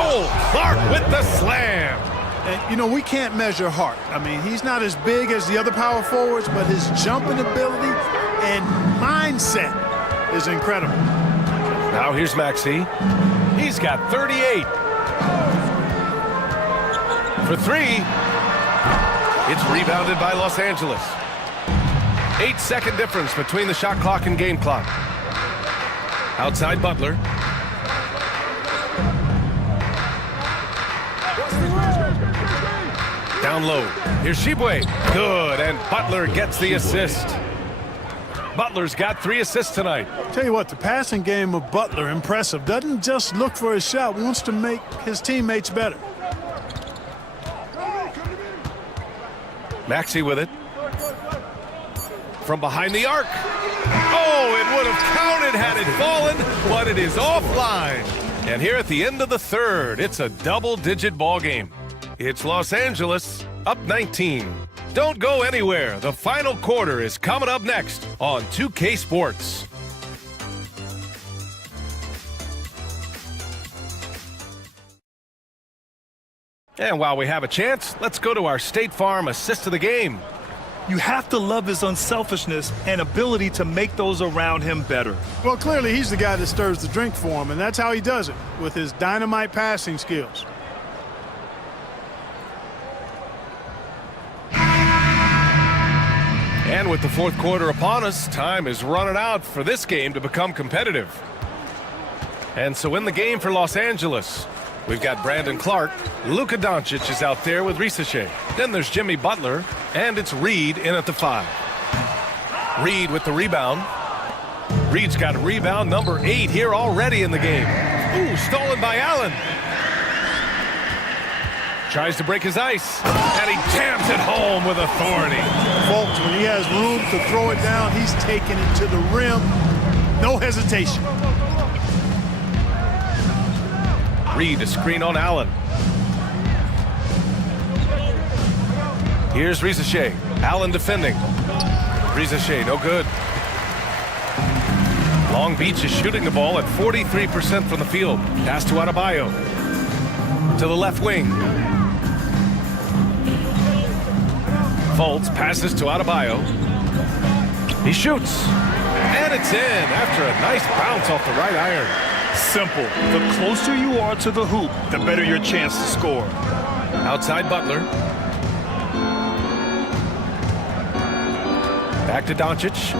Oh, Clark with the slam. And, you know, we can't measure heart. I mean, he's not as big as the other power forwards, but his jumping ability and mindset is incredible. Now here's Maxey. He's got 38. For 3. It's rebounded by Los Angeles. 8-second difference between the shot clock and game clock. Outside Butler. Down low. Here's Tshiebwe. Good, and Butler gets the assist. Butler's got 3 assists tonight. Tell you what, the passing game of Butler, impressive. Doesn't just look for his shot, wants to make his teammates better. Maxey with it. From behind the arc. Oh, it would have counted had it fallen, but it is offline. And here at the end of the third, it's a double-digit ball game. It's Los Angeles up 19. Don't go anywhere. The final quarter is coming up next on 2K Sports. And while we have a chance, let's go to our State Farm assist of the game. You have to love his unselfishness and ability to make those around him better. Well, clearly he's the guy that stirs the drink for him, and that's how he does it, with his dynamite passing skills. And with the fourth quarter upon us, time is running out for this game to become competitive. And so in the game for Los Angeles, we've got Brandon Clark. Luka Doncic is out there with Risache. Then there's Jimmy Butler, and it's Reed in at the 5. Reed with the rebound. Reed's got rebound number 8 here already in the game. Ooh, stolen by Allen. Tries to break his ice, and he jams it home with authority. Folks, when he has room to throw it down, he's taking it to the rim. No hesitation. Reed, a screen on Allen. Here's Risache. Allen defending. Risache, no good. Long Beach is shooting the ball at 43% from the field. Pass to Adebayo. To the left wing. Fultz passes to Adebayo. He shoots. And it's in after a nice bounce off the right iron. Simple. The closer you are to the hoop, the better your chance to score. Outside Butler. Back to Doncic.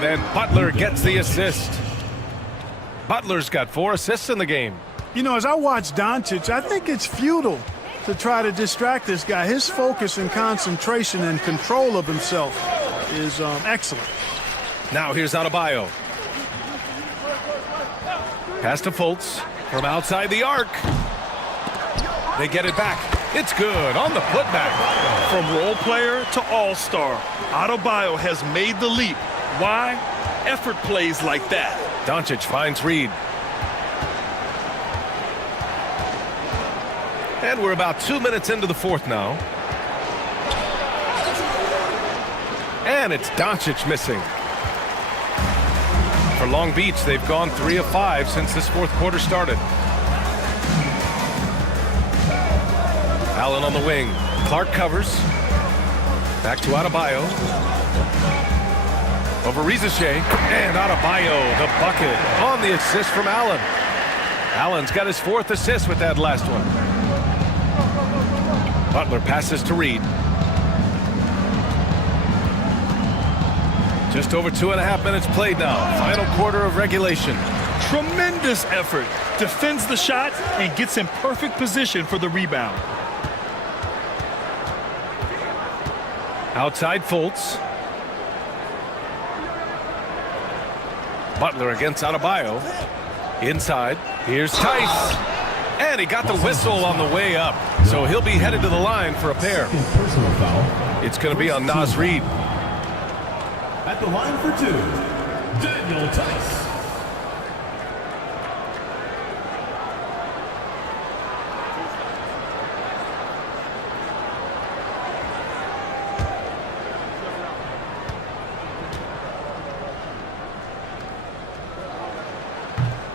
good, and Butler gets the assist. Butler's got 4 assists in the game. You know, as I watch Doncic, I think it's futile to try to distract this guy. His focus and concentration and control of himself is excellent. Now here's Adebayo. Pass to Fultz from outside the arc. They get it back. It's good on the putback. From role player to all-star, Adebayo has made the leap. Why? Effort plays like that. Doncic finds Reed. And we're about 2 minutes into the fourth now. And it's Doncic missing. For Long Beach, they've gone 3 of 5 since this fourth quarter started. Allen on the wing. Clark covers. Back to Adebayo. Over Rizachet. And Adebayo, the bucket on the assist from Allen. Allen's got his 4th assist with that last one. Butler passes to Reed. Just over 2.5 minutes played now. Final quarter of regulation. Tremendous effort. Defends the shot and gets in perfect position for the rebound. Outside Fultz. Butler against Adebayo. Inside. Here's Tice. And he got the whistle on the way up. So he'll be headed to the line for a pair. Personal foul. It's going to be on Naz Reid. At the line for 2, Daniel Tice.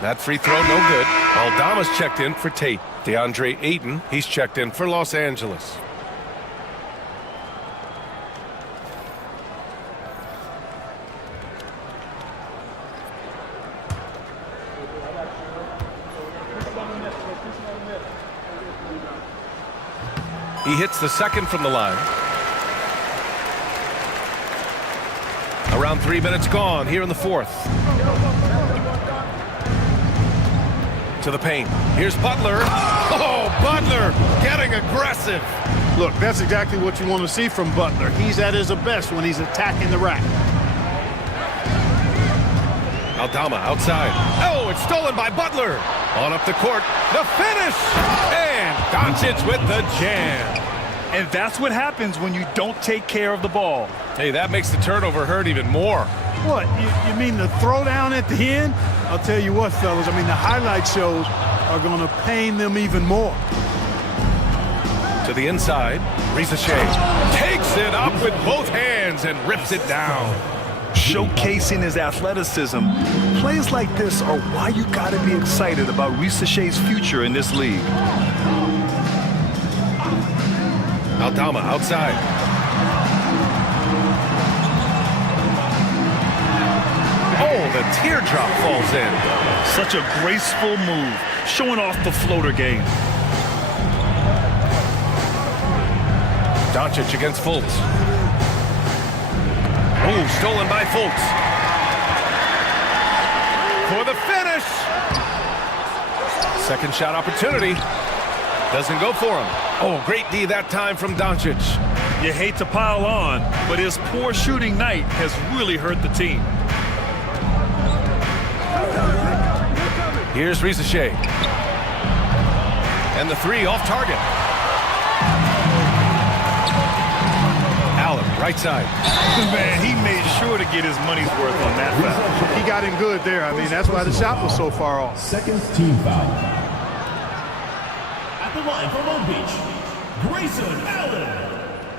That free throw, no good. Aldama's checked in for Tate. DeAndre Ayton, he's checked in for Los Angeles. He hits the second from the line. Around 3 minutes gone here in the fourth. To the paint. Here's Butler. Oh, Butler getting aggressive. Look, that's exactly what you want to see from Butler. He's at his best when he's attacking the rack. Aldama outside. Oh, it's stolen by Butler. On up the court. The finish. And Doncic with the jam. And that's what happens when you don't take care of the ball. Hey, that makes the turnover hurt even more. What, you mean the throwdown at the end? I'll tell you what, fellas, I mean, the highlight shows are going to pain them even more. To the inside, Rizachet takes it up with both hands and rips it down. Showcasing his athleticism. Plays like this are why you got to be excited about Rizachet's future in this league. Aldama outside. Oh, the teardrop falls in. Such a graceful move, showing off the floater game. Doncic against Fultz. Oh, stolen by Fultz. For the finish. Second shot opportunity. Doesn't go for him. Oh, great D that time from Doncic. You hate to pile on, but his poor shooting night has really hurt the team. Here's Rizachet. And the three off target. Allen, right side. Man, he made sure to get his money's worth on that foul. He got him good there. I mean, that's why the shot was so far off. Second team foul. At the line for Long Beach, Grayson Allen.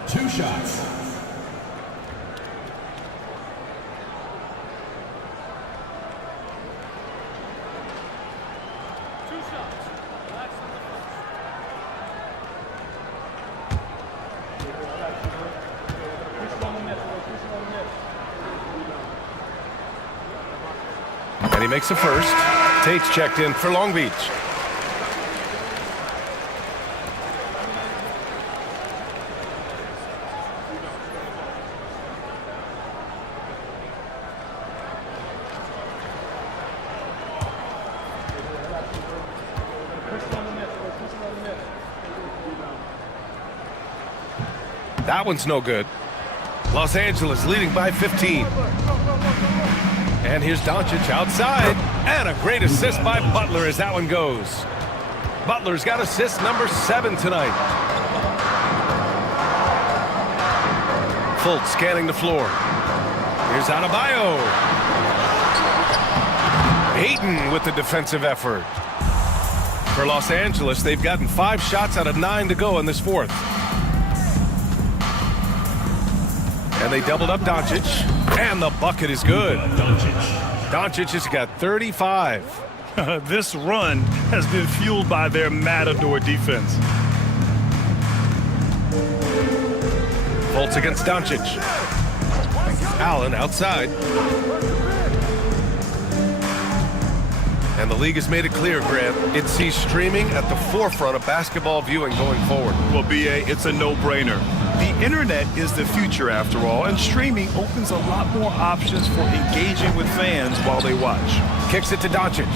2 shots. And he makes the first. Tate's checked in for Long Beach. That one's no good. Los Angeles leading by 15. And here's Doncic outside. And a great assist by Butler as that one goes. Butler's got assist number 7 tonight. Fultz scanning the floor. Here's Adebayo. Ayton with the defensive effort. For Los Angeles, they've gotten 5 shots out of 9 to go in this fourth. And they doubled up Doncic, and the bucket is good. Doncic has got 35. This run has been fueled by their matador defense. Fultz against Doncic. Allen outside. And the league has made it clear, Grant, it sees streaming at the forefront of basketball viewing going forward. Well, B.A., it's a no-brainer. The internet is the future, after all, and streaming opens a lot more options for engaging with fans while they watch. Kicks it to Doncic.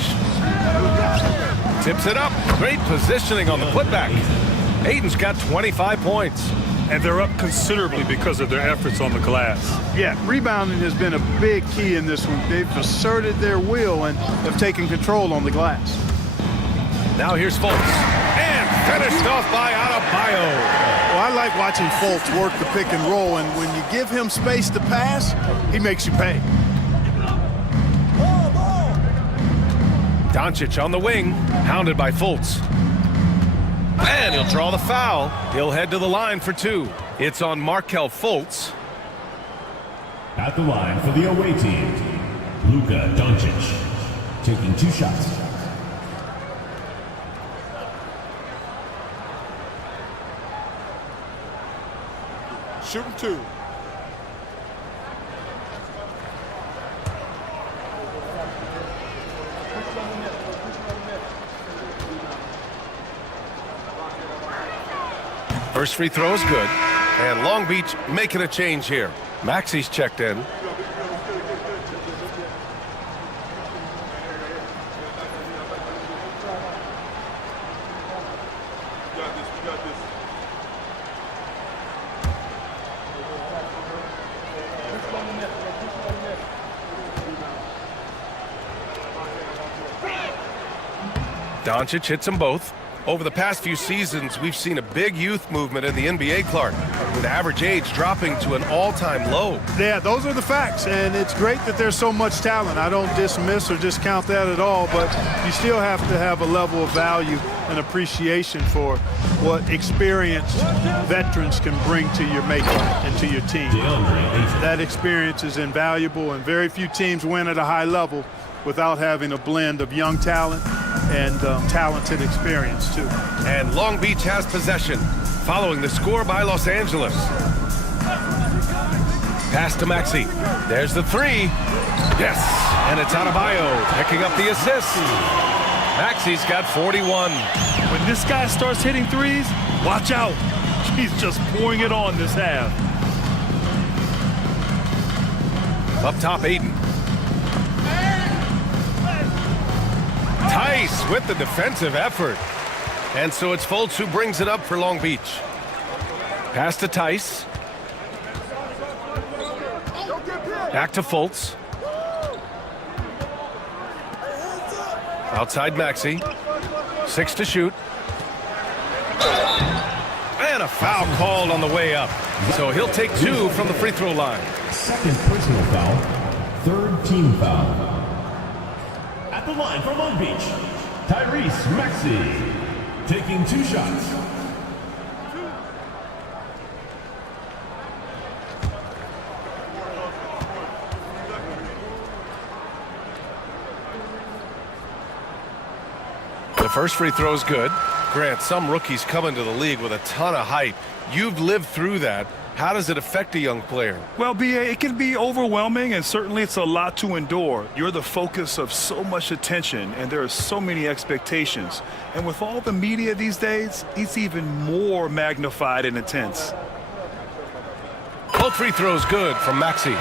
Tips it up. Great positioning on the putback. Ayton's got 25 points. And they're up considerably because of their efforts on the glass. Yeah, rebounding has been a big key in this one. They've asserted their will and have taken control on the glass. Now here's Fultz. And finished off by Adebayo. Well, I like watching Fultz work the pick and roll, and when you give him space to pass, he makes you pay. Doncic on the wing, hounded by Fultz. And he'll draw the foul. He'll head to the line for 2. It's on Markelle Fultz. At the line for the away team, Luka Doncic, taking 2 shots. Shooting 2. First free throw is good. And Long Beach making a change here. Maxi's checked in. Doncic hits them both. Over the past few seasons, we've seen a big youth movement in the NBA, Clark, with average age dropping to an all-time low. Yeah, those are the facts, and it's great that there's so much talent. I don't dismiss or discount that at all, but you still have to have a level of value and appreciation for what experienced veterans can bring to your makeup and to your team. That experience is invaluable, and very few teams win at a high level without having a blend of young talent and talented experience, too. And Long Beach has possession, following the score by Los Angeles. Pass to Maxey. There's the 3. Yes! And it's Adebayo picking up the assist. Maxey's got 41. When this guy starts hitting threes, watch out. He's just pouring it on this half. Up top, Ayton. Tice with the defensive effort. And so it's Fultz who brings it up for Long Beach. Pass to Tice. Back to Fultz. Outside Maxey. 6 to shoot. And a foul called on the way up. So he'll take 2 from the free throw line. Second personal foul, 3rd team foul. At the line for Long Beach, Tyrese Maxey, taking 2 shots. The first free throw is good. Grant, some rookies come into the league with a ton of hype. You've lived through that. How does it affect a young player? Well, B.A., it can be overwhelming, and certainly it's a lot to endure. You're the focus of so much attention, and there are so many expectations. And with all the media these days, it's even more magnified and intense. Both free throws good from Maxey.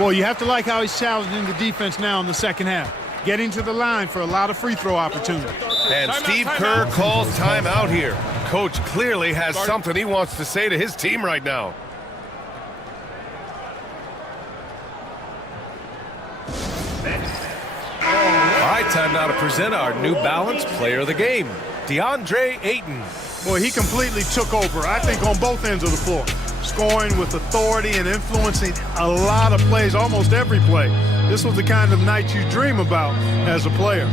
Well, you have to like how he's challenging the defense now in the second half. Getting to the line for a lot of free throw opportunities. And Steve Kerr calls timeout here. coach clearly has something he wants to say to his team right now. All right, time now to present our New Balance Player of the Game, DeAndre Ayton. Boy, he completely took over, I think, on both ends of the floor. Scoring with authority and influencing a lot of plays, almost every play. This was the kind of night you dream about as a player.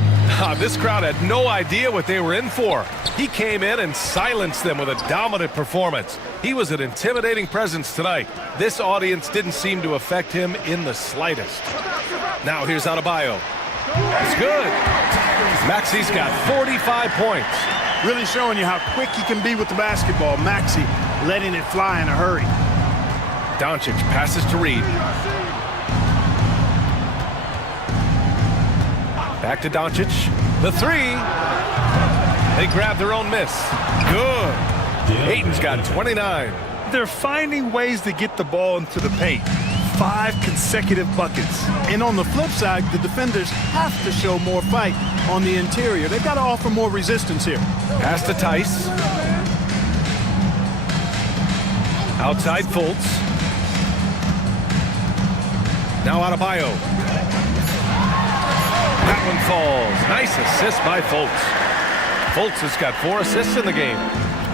This crowd had no idea what they were in for. He came in and silenced them with a dominant performance. He was an intimidating presence tonight. This audience didn't seem to affect him in the slightest. Now here's Adebayo. It's good. Maxi's got 45 points. Really showing you how quick he can be with the basketball. Maxi letting it fly in a hurry. Doncic passes to Reed. Back to Doncic. The three. They grab their own miss. Good. Ayton's got 29. They're finding ways to get the ball into the paint. 5 consecutive buckets. And on the flip side, the defenders have to show more fight on the interior. They've got to offer more resistance here. Pass to Tice. Outside Fultz. Now Adebayo. That one falls. Nice assist by Fultz. Fultz has got 4 assists in the game.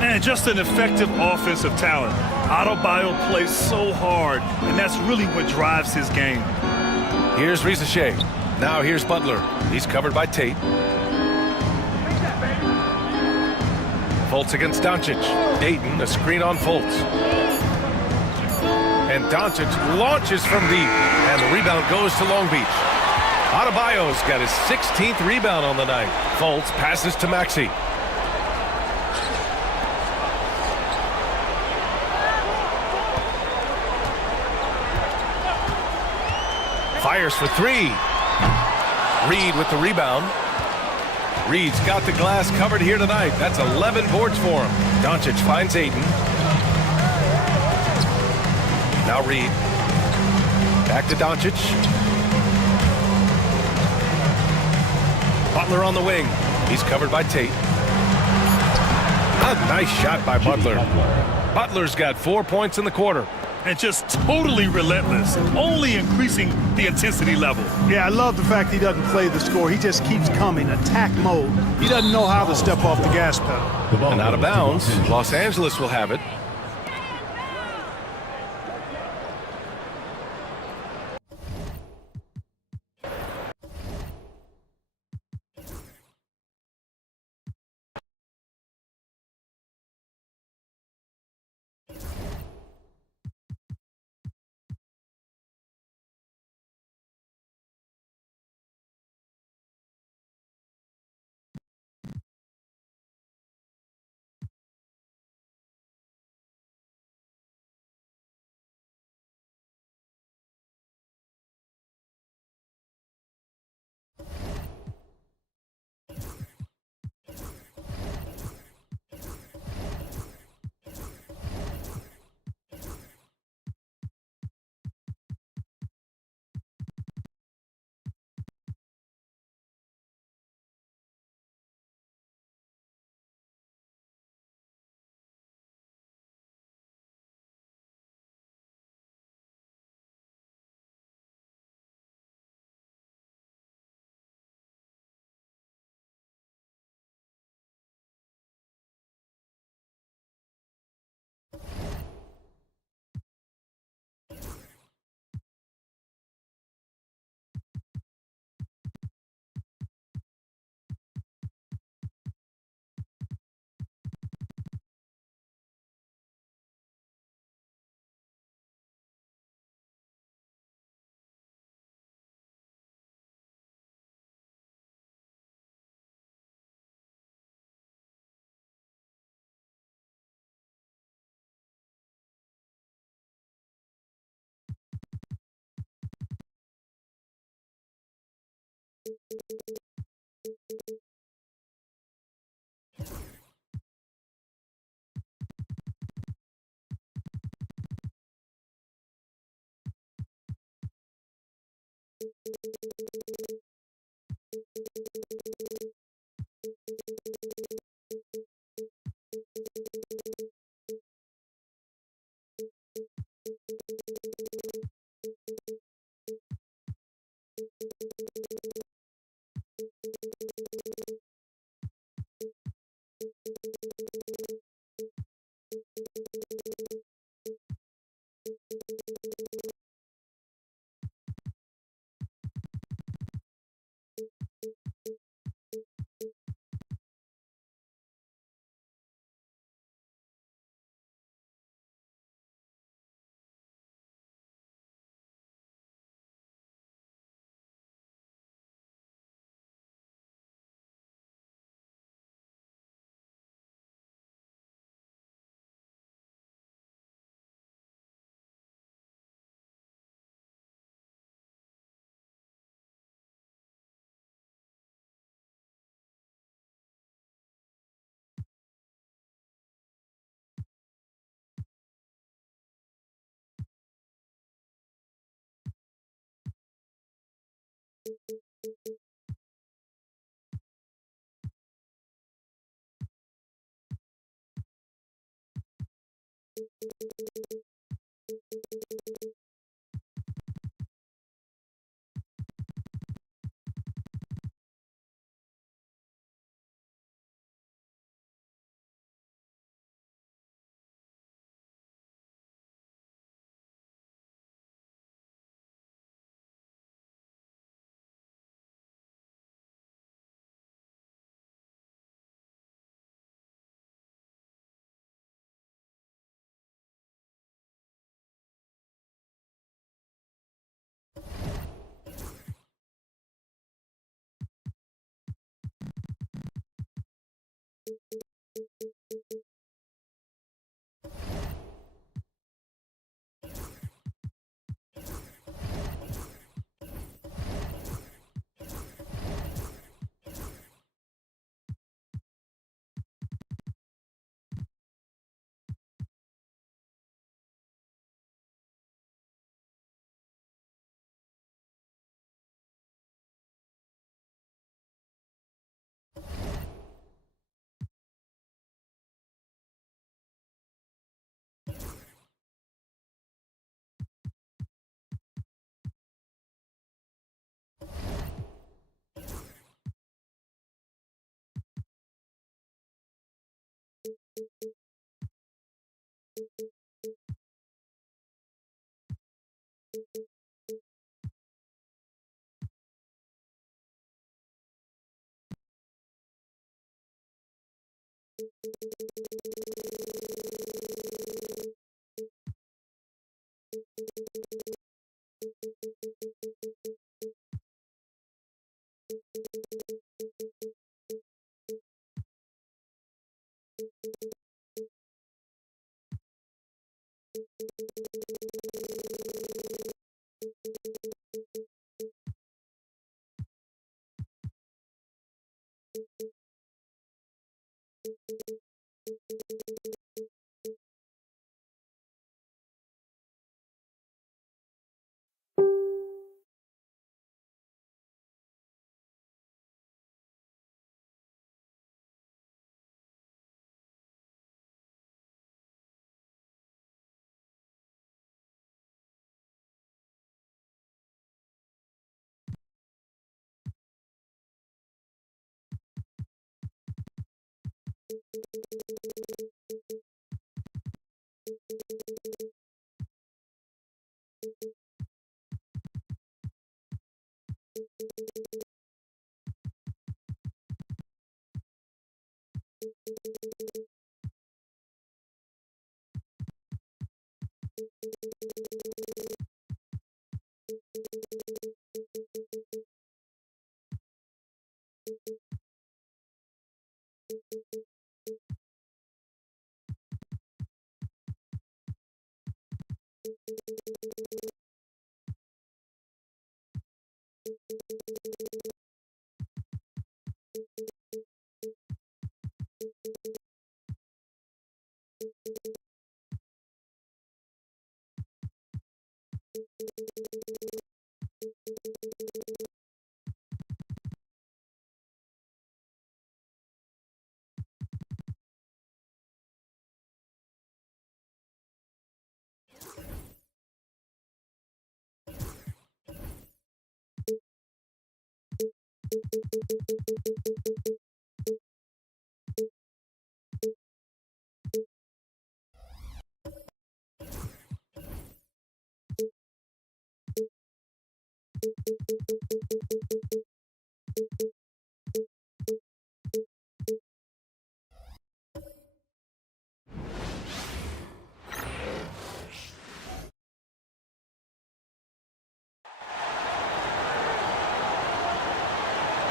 And just an effective offensive talent. Adebayo plays so hard, and that's really what drives his game. Here's Rizachet. Now here's Butler. He's covered by Tate. Fultz against Doncic. Ayton, a screen on Fultz. And Doncic launches from deep. And the rebound goes to Long Beach. Adebayo's got his 16th rebound on the night. Fultz passes to Maxey. Fires for 3. Reed with the rebound. Reed's got the glass covered here tonight. That's 11 boards for him. Doncic finds Ayton. Now Reed. Back to Doncic. Butler on the wing. He's covered by Tate. A nice shot by Butler. Butler's got 4 points in the quarter. And just totally relentless, only increasing the intensity level. Yeah, I love the fact he doesn't play the score. He just keeps coming, attack mode. He doesn't know how to step off the gas pedal. And out of bounds, Los Angeles will have it.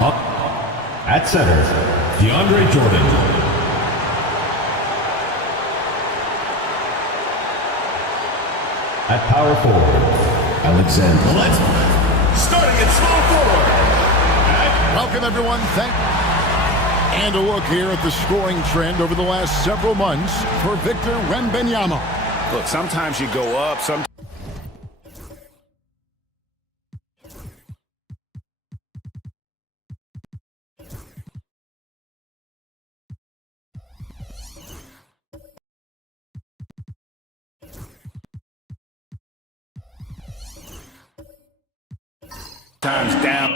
Up at center, DeAndre Jordan. At power forward, Alexander. Starting at small forward. Welcome, everyone. And a look here at the scoring trend over the last several months for Victor Wembanyama. Look, sometimes you go up, sometimes. Down.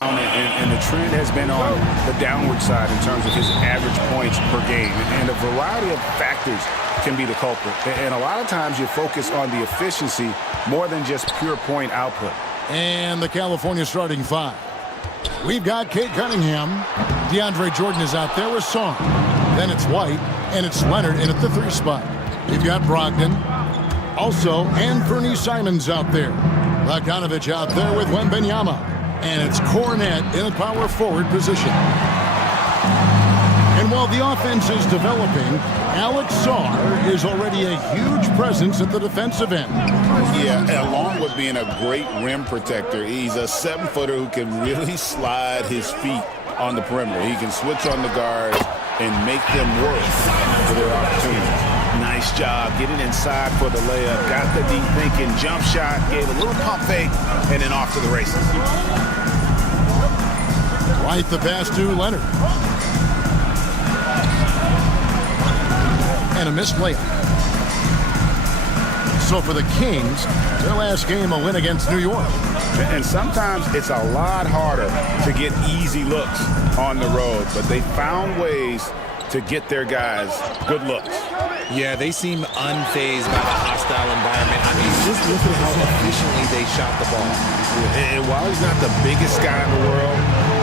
And the trend has been on the downward side in terms of his average points per game. And a variety of factors can be the culprit. And a lot of times you focus on the efficiency more than just pure point output. And the California starting five. We've got Kate Cunningham. DeAndre Jordan is out there with Song. Then it's White, and it's Leonard in at the 3 spot. We've got Brogdon. Also, Anthony Simons out there. Bogdanovich out there with Wembanyama. And it's Cornette in a power forward position. And while the offense is developing, Alex Sarr is already a huge presence at the defensive end. Yeah, along with being a great rim protector, he's a 7-footer who can really slide his feet on the perimeter. He can switch on the guards and make them work for their opportunities. Nice job getting inside for the layup. Got the deep thinking jump shot, gave a little pump fake, and then off to the races. Right the pass to Leonard. And a missed layup. So for the Kings, their last game a win against New York. And sometimes it's a lot harder to get easy looks on the road, but they found ways to get their guys good looks. Yeah, they seem unfazed by the hostile environment. I mean, just look at how efficiently they shot the ball. And while he's not the biggest guy in the world,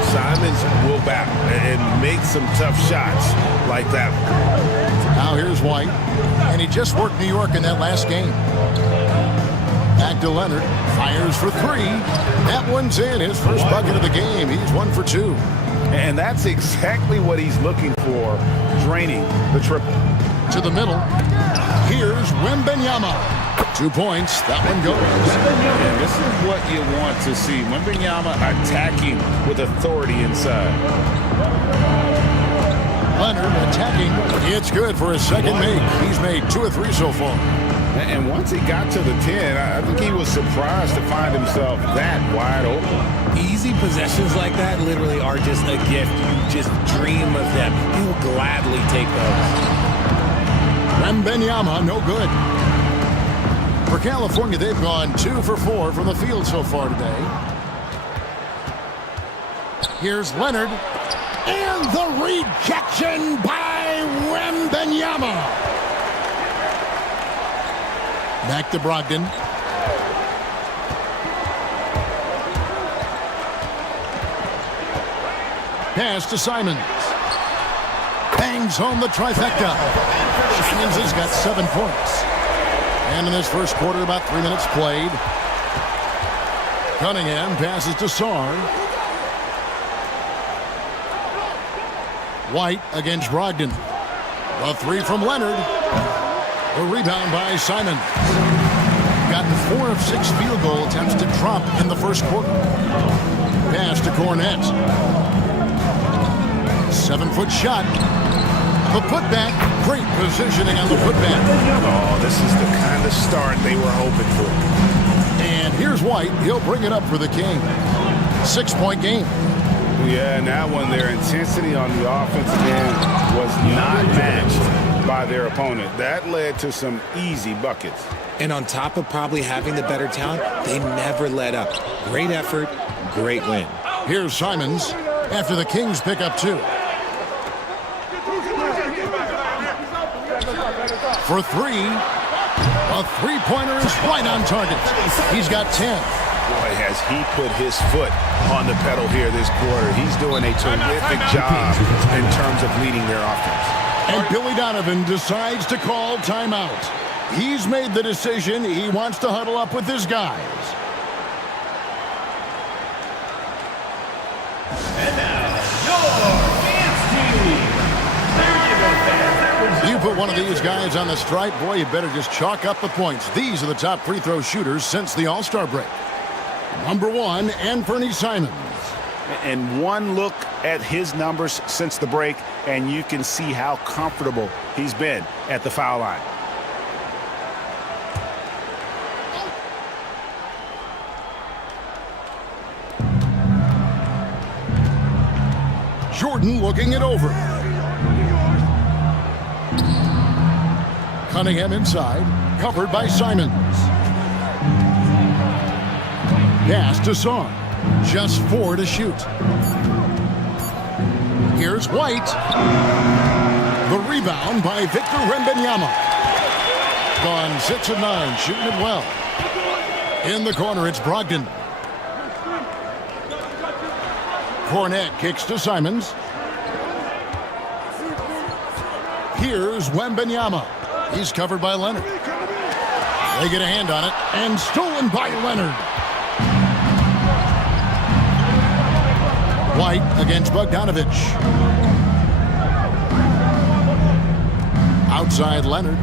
Simons will battle and make some tough shots like that one. Now here's White, and he just worked New York in that last game. Back to Leonard, fires for three. That one's in, his first bucket of the game. He's 1 for 2. And that's exactly what he's looking for, draining the triple. To the middle, here's Wembanyama. 2 points, that one goes. And this is what you want to see. Wembanyama attacking with authority inside. Leonard attacking. It's good for his second make. He's made 2 of 3 so far. And once he got to the 10, I think he was surprised to find himself that wide open. Easy possessions like that literally are just a gift. You just dream of them. He will gladly take those. Wembanyama, no good. For California, they've gone 2 for 4 from the field so far today. Here's Leonard. And the rejection by Wembanyama. Back to Brogdon. Pass to Simons. Bangs home the trifecta. Simons has got 7 points. And in this first quarter, about 3 minutes played. Cunningham passes to Sarr. White against Brogdon. The 3 from Leonard. A rebound by Simon. Gotten 4 of 6 field goal attempts to drop in the first quarter. Pass to Cornette. 7-foot shot. The putback. Great positioning on the putback. Oh, this is the kind of start they were hoping for. And here's White. He'll bring it up for the King. 6-point game. Yeah, and that one, their intensity on the offensive end was not matched by their opponent. That led to some easy buckets. And on top of probably having the better talent, they never let up. Great effort, great win. Here's Simons after the Kings pick up 2. For 3. A 3-pointer is right on target. He's got 10. Boy, has he put his foot on the pedal here this quarter. He's doing a terrific job in terms of leading their offense. And Billy Donovan decides to call timeout. He's made the decision. He wants to huddle up with his guys. And now, your dance team. You put one of these guys on the stripe, boy, you better just chalk up the points. These are the top free throw shooters since the All-Star break. Number 1, Anthony Simons. And one look at his numbers since the break, and you can see how comfortable he's been at the foul line. Jordan looking it over. Cunningham inside, covered by Simons. Pass to Sarr. Just 4 to shoot. Here's White. The rebound by Victor Wembanyama. Gone 6 of 9, shooting it well. In the corner, it's Brogdon. Cornette kicks to Simons. Here's Wembanyama. He's covered by Leonard. They get a hand on it, and stolen by Leonard. White against Bogdanovich. Outside Leonard.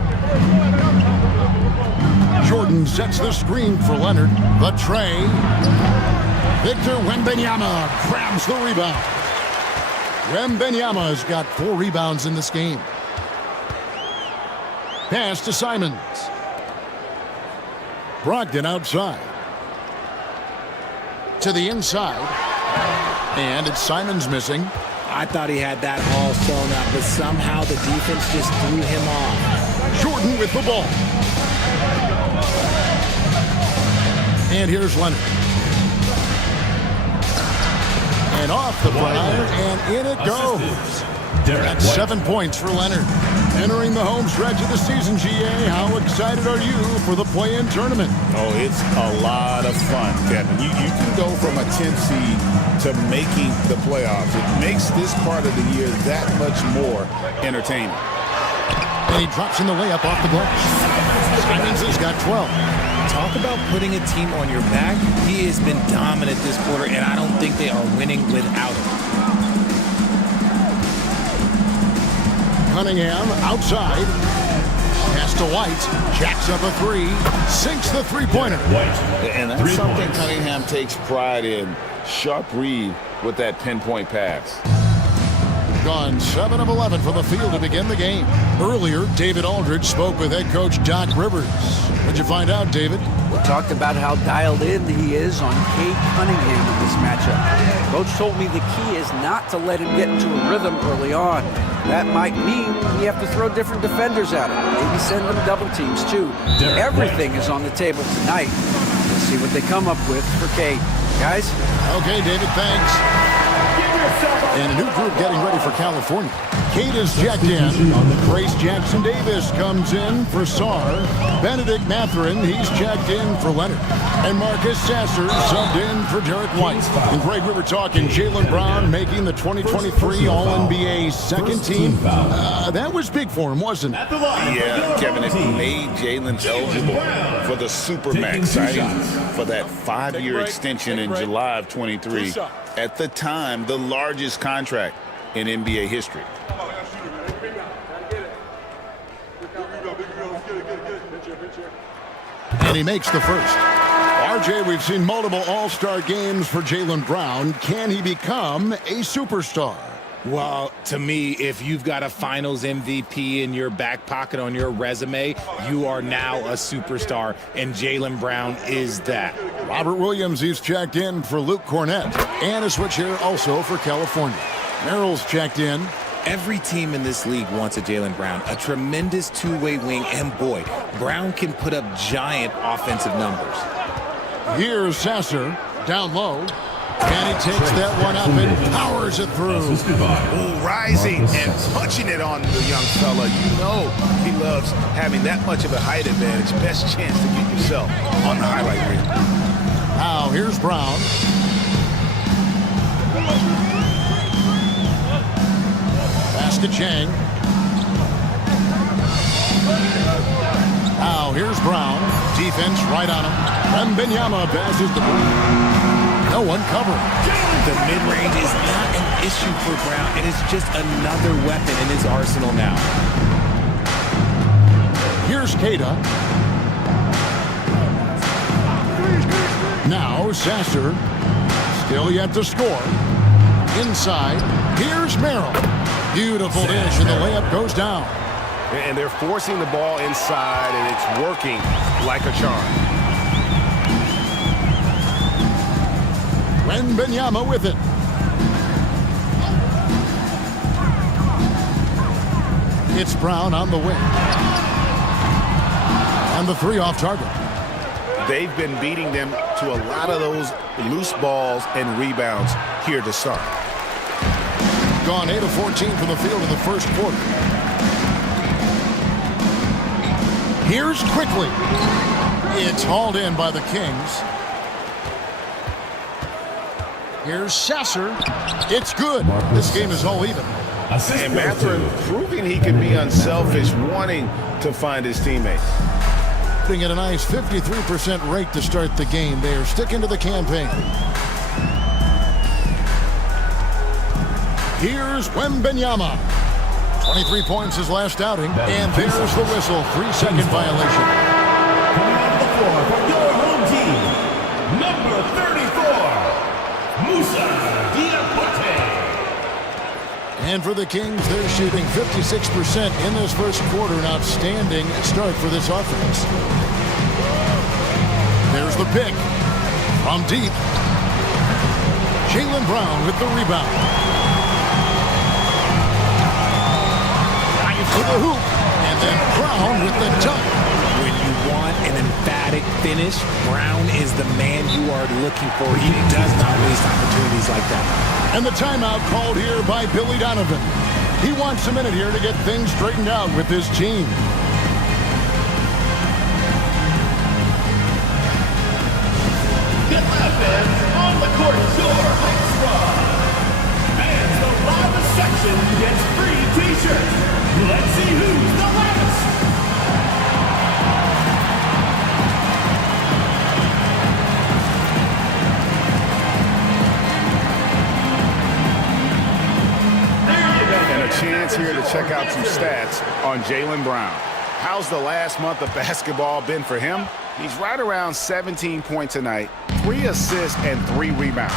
Jordan sets the screen for Leonard. The tray. Victor Wembanyama grabs the rebound. Wembanyama has got 4 rebounds in this game. Pass to Simons. Brogdon outside. To the inside. And it's Simons missing. I thought he had that all sewn up, but somehow the defense just threw him off. Jordan with the ball. And here's Leonard. And off the prior, and in it goes. That's 7 points for Leonard. Entering the home stretch of the season, GA, how excited are you for the play-in tournament? Oh, it's a lot of fun, Kevin. You can go from a 10th seed to making the playoffs. It makes this part of the year that much more entertaining. And he drops in the layup off the glass. Simons has got 12. Talk about putting a team on your back. He has been dominant this quarter, and I don't think they are winning without him. Cunningham outside. Pass to White. Jacks up a 3. Sinks the three-pointer. And that's something Cunningham takes pride in. Sharp read with that pinpoint pass. Gone 7 of 11 from the field to begin the game. Earlier, David Aldridge spoke with head coach Doc Rivers. What'd you find out, David? We talked about how dialed in he is on Cade Cunningham in this matchup. Coach told me the key is not to let him get into a rhythm early on. That might mean you have to throw different defenders at him. Maybe send them double teams, too. Everything is on the table tonight. We'll see what they come up with for Cade. Guys? Okay, David, thanks. And a new group getting ready for California. Cade is checked in. Grace Jackson Davis comes in for Sarr. Benedict Mathurin, he's checked in for Leonard. And Marcus Sasser subbed in for Derek White. And Greg, we were talking Jaylen Brown making the 2023 All-NBA second team. That was big for him, wasn't it? Yeah, Kevin, it made Jaylen eligible for the Supermax signing for that 5-year extension in July of 23. At the time, the largest contract in NBA history. And he makes the first. RJ, we've seen multiple all-star games for Jaylen Brown. Can he become a superstar? Well, to me, if you've got a finals MVP in your back pocket on your resume, you are now a superstar, and Jaylen Brown is that. Robert Williams, he's checked in for Luke Cornett. And a switch here also for California. Merrill's checked in. Every team in this league wants a Jaylen Brown, a tremendous two-way wing, and boy, Brown can put up giant offensive numbers. Here's Sasser, down low. And he takes that one up and powers it through. Ooh, rising and punching it on the young fella. You know he loves having that much of a height advantage. Best chance to get yourself on the highlight reel. Now here's Brown. Pass to Chang. Now here's Brown. Defense right on him. Wembanyama passes the ball. No one covering. The mid-range is not an issue for Brown. It is just another weapon in his arsenal now. Here's Keita. Now Sasser. Still yet to score. Inside. Here's Merrill. Beautiful dish, and the layup goes down. And they're forcing the ball inside, and it's working like a charm. Wembanyama with it. It's Brown on the wing. And the 3 off target. They've been beating them to a lot of those loose balls and rebounds here to start. Gone 8 of 14 from the field in the first quarter. Here's Quickly. It's hauled in by the Kings. Here's Sasser. It's good. This game is all even. And Mathurin proving he can be unselfish, wanting to find his teammates. Putting at a nice 53% rate to start the game. They are sticking to the campaign. Here's Wembenyama. 23 points his last outing, and there's the whistle. 3-second violation. Coming onto the floor from your home team, number 34, Musa Diakite. And for the Kings, they're shooting 56% in this first quarter. An outstanding start for this offense. There's the pick from deep. Jaylen Brown with the rebound. To the hoop, and then Brown with the dunk. When you want an emphatic finish, Brown is the man you are looking for. He does not waste opportunities like that. And the timeout called here by Billy Donovan. He wants a minute here to get things straightened out with his team. Get that, fans, on the court, your hype squad. And the loudest section gets free t-shirts. Let's see who's the loudest. And a chance here to check out some stats on Jaylen Brown. How's the last month of basketball been for him? He's right around 17 points a night, 3 assists, and 3 rebounds.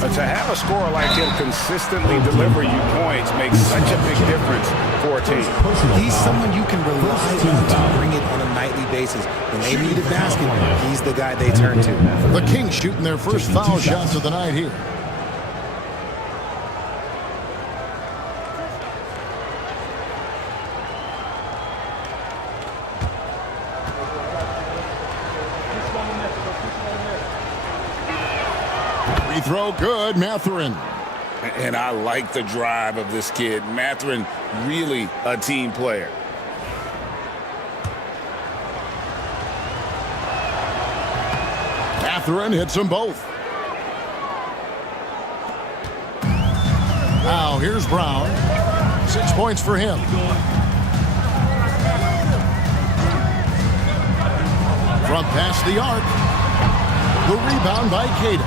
But to have a scorer like him consistently deliver you points makes such a big difference for a team. He's someone you can rely on to bring it on a nightly basis. When they need a basket, he's the guy they turn to. The Kings shooting their first foul shots of the night here. Free throw good, Mathurin. And I like the drive of this kid. Mathurin, really a team player. Mathurin hits them both. Now here's Brown. 6 points for him. From past the arc. The rebound by Cato.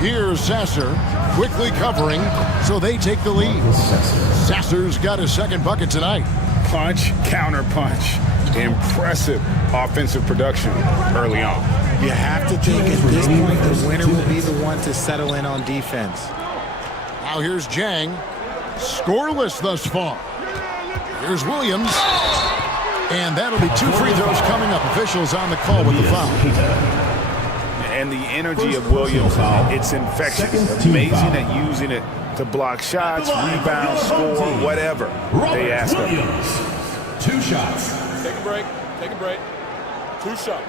Here's Sasser quickly covering, so they take the lead. Sasser's got his second bucket tonight. Punch, counter punch. Impressive offensive production early on. You have to think at this point the winner will be the one to settle in on defense. Now here's Jang. Scoreless thus far. Here's Williams. And that'll be 2 free throws coming up. Officials on the call with the foul. And the energy of Williams, it's infectious. Amazing at using it to block shots, rebound, score, whatever they ask him. 2 shots. Take a break. Take a break. 2 shots.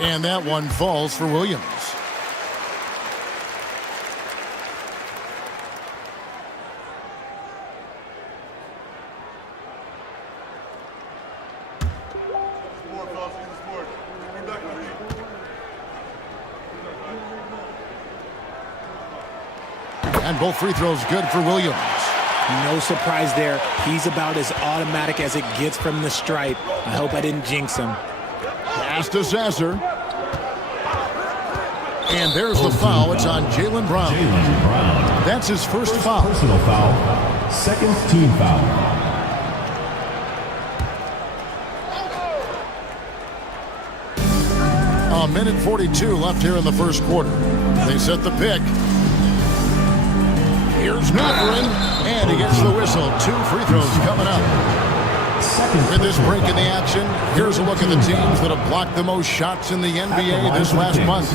And that one falls for Williams. And both free throws good for Williams. No surprise there. He's about as automatic as it gets from the stripe. I hope I didn't jinx him. Pass to Sasser. And there's the foul. It's on Jaylen Brown. That's his first foul. Personal foul. Second team foul. A minute 42 left here in the first quarter. They set the pick. Here's Mathurin, and he gets the whistle. 2 free throws coming up. With this break in the action, here's a look at the teams that have blocked the most shots in the NBA this last month.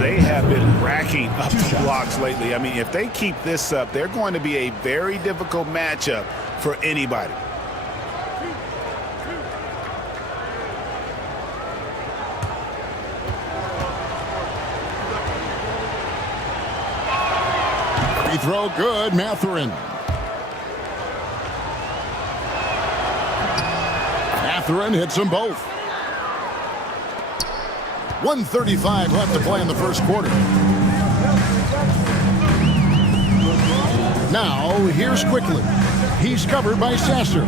They have been racking up the blocks lately. I mean, if they keep this up, they're going to be a very difficult matchup for anybody. Free throw good, Mathurin. Mathurin hits them both. 1:35 left to play in the first quarter. Now, here's Quickly. He's covered by Sasser.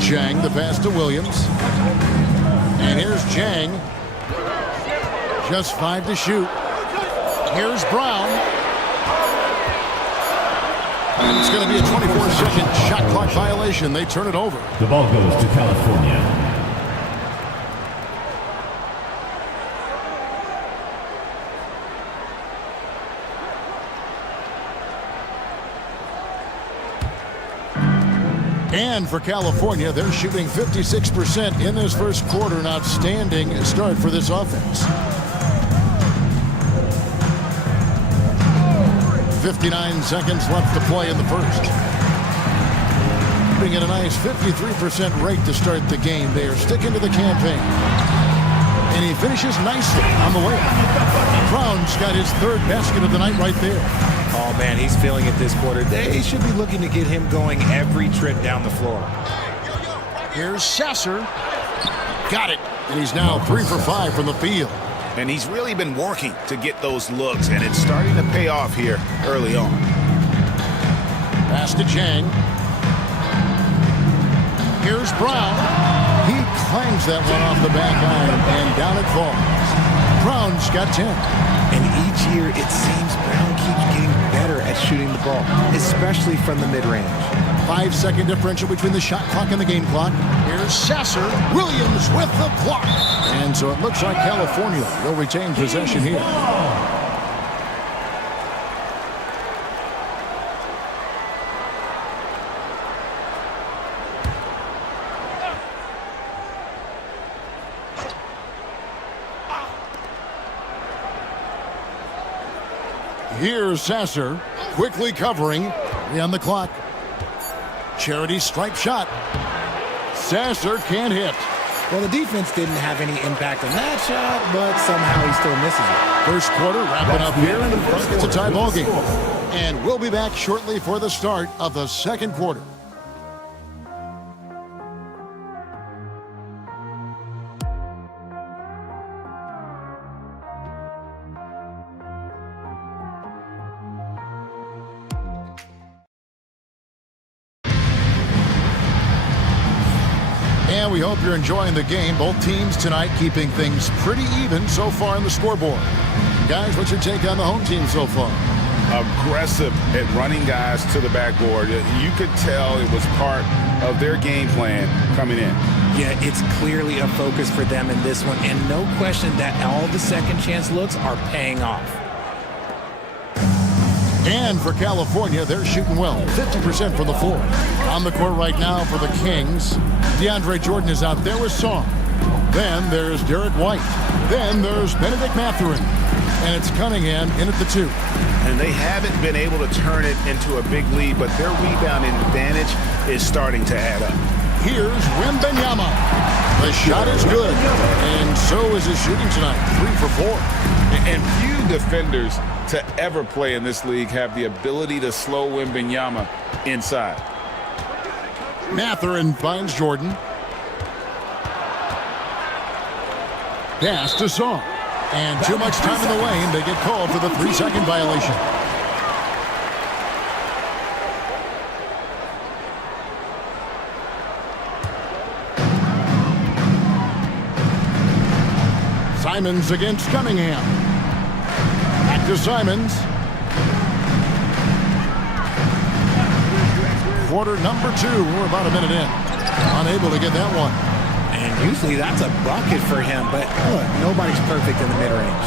Chang, the pass to Williams. And here's Chang. Just 5 to shoot. Here's Brown. And it's going to be a 24-second shot clock violation. They turn it over. The ball goes to California. And for California, they're shooting 56% in this first quarter. An outstanding start for this offense. 59 seconds left to play in the first. Putting in a nice 53% rate to start the game. They are sticking to the campaign. And he finishes nicely on the way. Brown's got his third basket of the night right there. Oh, man, he's feeling it this quarter. They should be looking to get him going every trip down the floor. Here's Sasser. Got it. And he's now 3 for 5 from the field. And he's really been working to get those looks, and it's starting to pay off here early on. Pass to Chang. Here's Brown. He clangs that one off the back iron, and down it falls. Brown's got 10. And each year, it seems Brown keeps getting better at shooting the ball, especially from the mid-range. 5-second differential between the shot clock and the game clock. Here's Sasser. Williams with the block. And so it looks like California will retain possession here. Here's Sasser, quickly covering. 3 on the clock. Charity stripe shot. Sasser can't hit. Well, the defense didn't have any impact on that shot, but somehow he still misses it. First quarter wrapping up here, and it's a tie ball game. And we'll be back shortly for the start of the second quarter. And we hope you're enjoying the game. Both teams tonight keeping things pretty even so far in the scoreboard. Guys, what's your take on the home team so far? Aggressive at running guys to the backboard. You could tell it was part of their game plan coming in. Yeah, it's clearly a focus for them in this one, and no question that all the second chance looks are paying off. And for California, they're shooting well, 50% from the floor. On the court right now for the Kings, DeAndre Jordan is out there with Song. Then there's Derek White. Then there's Benedict Mathurin. And it's Cunningham in at the 2. And they haven't been able to turn it into a big lead, but their rebounding advantage is starting to add up. Here's Wembanyama. The shot is good, and so is his shooting tonight, 3 for 4. And few defenders to ever play in this league have the ability to slow Wembanyama inside. Mathurin finds Jordan. Pass to Song. And too much time in the lane. They get called for the 3-second violation. Simons against Cunningham. Back to Simons. Quarter number 2. We're about a minute in. Unable to get that one. And usually that's a bucket for him, but look, nobody's perfect in the mid-range.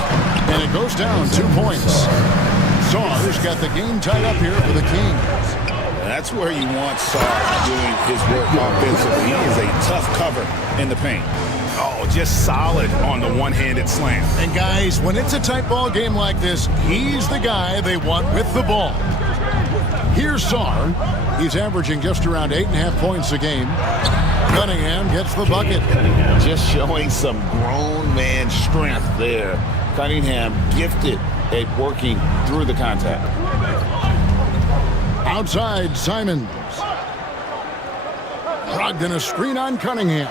And it goes down 2 points. Sarge got the game tied up here for the Kings. That's where you want Sarge doing his work offensively. He is a tough cover in the paint. Oh, just solid on the one-handed slam. And guys, when it's a tight ball game like this, he's the guy they want with the ball. Here's Sarge. He's averaging just around 8.5 points a game. Cunningham gets the bucket. Just showing some grown man strength there. Cunningham gifted at working through the contact. Outside, Simons. Brogdon a screen on Cunningham.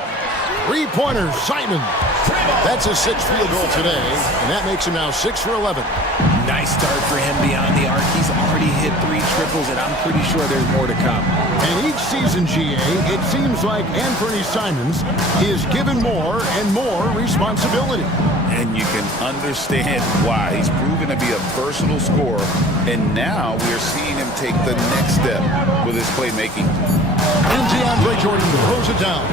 3-pointer, Simons. That's his 6th field goal today, and that makes him now 6 for 11. Nice start for him beyond the arc. He's already hit 3 triples, and I'm pretty sure there's more to come. And each season, GA, it seems like Anthony Simons is given more and more responsibility. And you can understand why. He's proven to be a versatile scorer, and now we are seeing him take the next step with his playmaking. And DeAndre Jordan throws it down.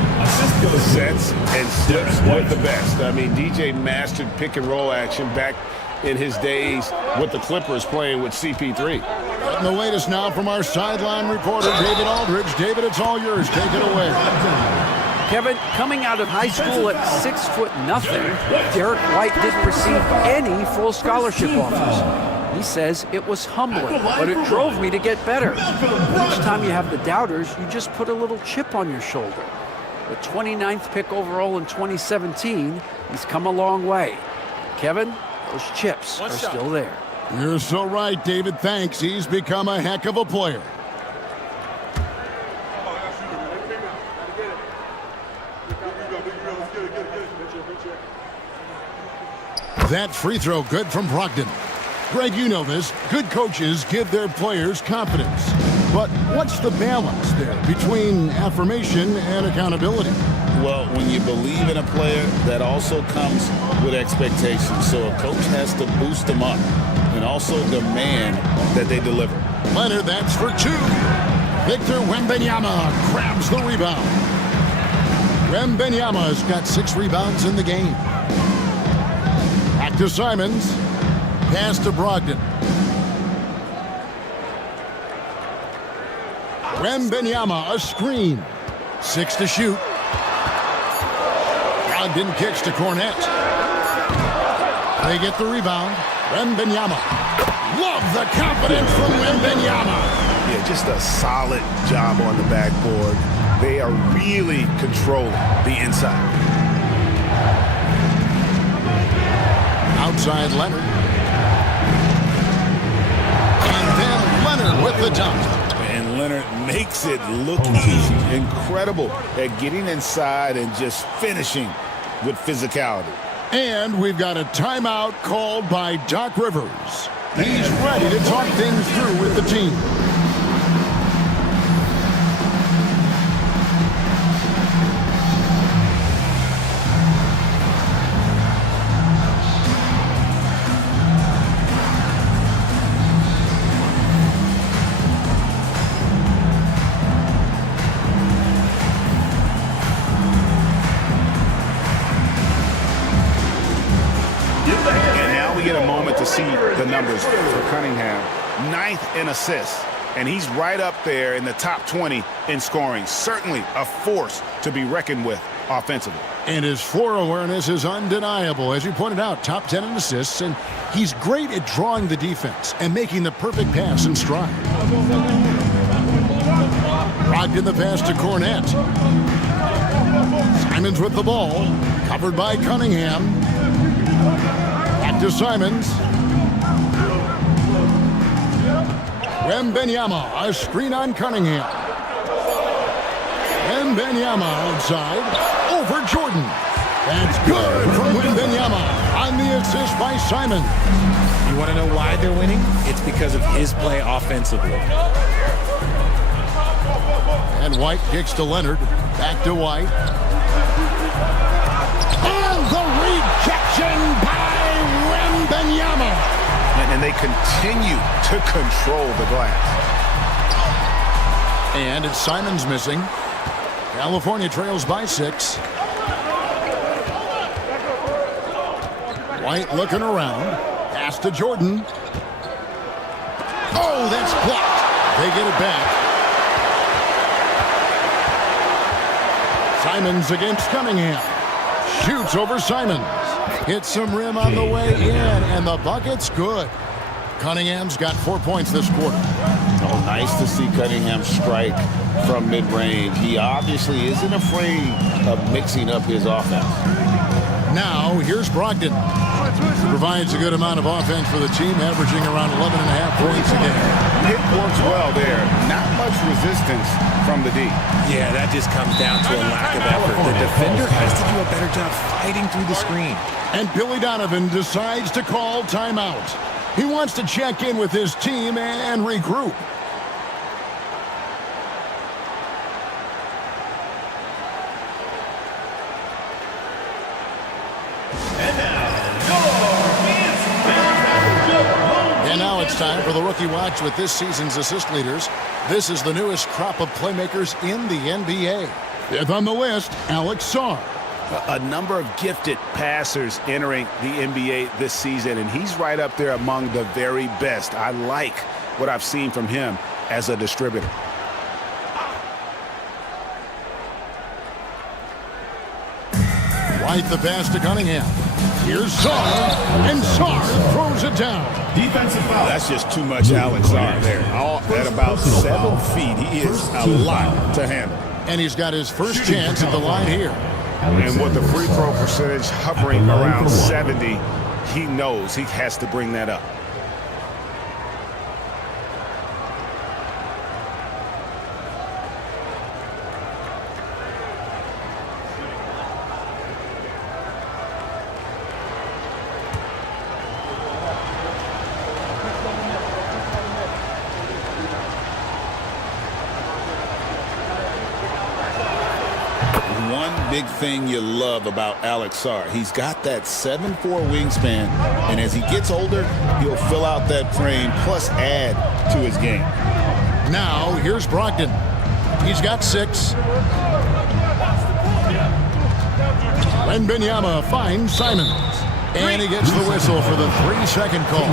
Sets and slips with the best. I mean, DJ mastered pick and roll action back in his days with the Clippers playing with CP3. And the latest now from our sideline reporter, David Aldridge. David, it's all yours. Take it away. Kevin, coming out of high school at 6'0", Derek White didn't receive any full scholarship offers. He says it was humbling, but it drove me to get better. Each time you have the doubters, you just put a little chip on your shoulder. The 29th pick overall in 2017, he's come a long way. Kevin, those chips are still there. You're so right, David. Thanks. He's become a heck of a player. That free throw good from Brogdon. Greg, you know this. Good coaches give their players confidence. But what's the balance there between affirmation and accountability? Well, when you believe in a player, that also comes with expectations. So a coach has to boost them up and also demand that they deliver. Leonard, that's for two. Victor Wembanyama grabs the rebound. Wembanyama's got 6 rebounds in the game. Back to Simons. Pass to Brogdon. Wembanyama, a screen. 6 to shoot. Brogdon kicks to Cornette. They get the rebound. Wembanyama. Love the confidence from Wembanyama. Yeah, just a solid job on the backboard. They are really controlling the inside. Outside Leonard. And then Leonard with the dunk. And Leonard makes it look easy. Incredible at getting inside and just finishing with physicality. And we've got a timeout called by Doc Rivers. He's ready to talk things through with the team. See the numbers for Cunningham. 9th in assists, and he's right up there in the top 20 in scoring. Certainly a force to be reckoned with offensively. And his floor awareness is undeniable. As you pointed out, top 10 in assists, and he's great at drawing the defense and making the perfect pass in stride. Brogdon the pass to Cornette. Simons with the ball, covered by Cunningham. Back to Simons. Wembanyama, a screen on Cunningham. Wembanyama outside, over Jordan. That's good from Wembanyama on the assist by Simon. You want to know why they're winning? It's because of his play offensively. And White kicks to Leonard. Back to White. And the rejection by Wembanyama. And they continue to control the glass. And it's Simons missing. California trails by 6. White looking around. Pass to Jordan. Oh, that's blocked. They get it back. Simons against Cunningham. Shoots over Simons. Hits some rim on the way in, and the bucket's good. Cunningham's got 4 points this quarter. Oh, nice to see Cunningham strike from mid-range. He obviously isn't afraid of mixing up his offense. Now, here's Brogdon. Provides a good amount of offense for the team, averaging around 11.5 points a game. It works well there. Not much resistance from the D. Yeah, that just comes down to a lack of effort. The defender has to do a better job fighting through the screen. And Billy Donovan decides to call timeout. He wants to check in with his team and regroup. It's time for the Rookie Watch with this season's assist leaders. This is the newest crop of playmakers in the NBA. Fifth on the list, Alex Sarr. A number of gifted passers entering the NBA this season, and he's right up there among the very best. I like what I've seen from him as a distributor. White the pass to Cunningham. Here's Sarr, and Sarr throws it down. Defensive foul. That's just too much Alex Sarr there. At about 7 feet, he is a lot to handle. And he's got his first chance at the line here. And with the free throw percentage hovering around 70, he knows he has to bring that up. Big thing you love about Alex Sarr. He's got that 7'4" wingspan, and as he gets older, he'll fill out that frame plus add to his game. Now, here's Brogdon. He's got 6. Wembanyama finds Simons. And he gets the whistle for the 3-second call.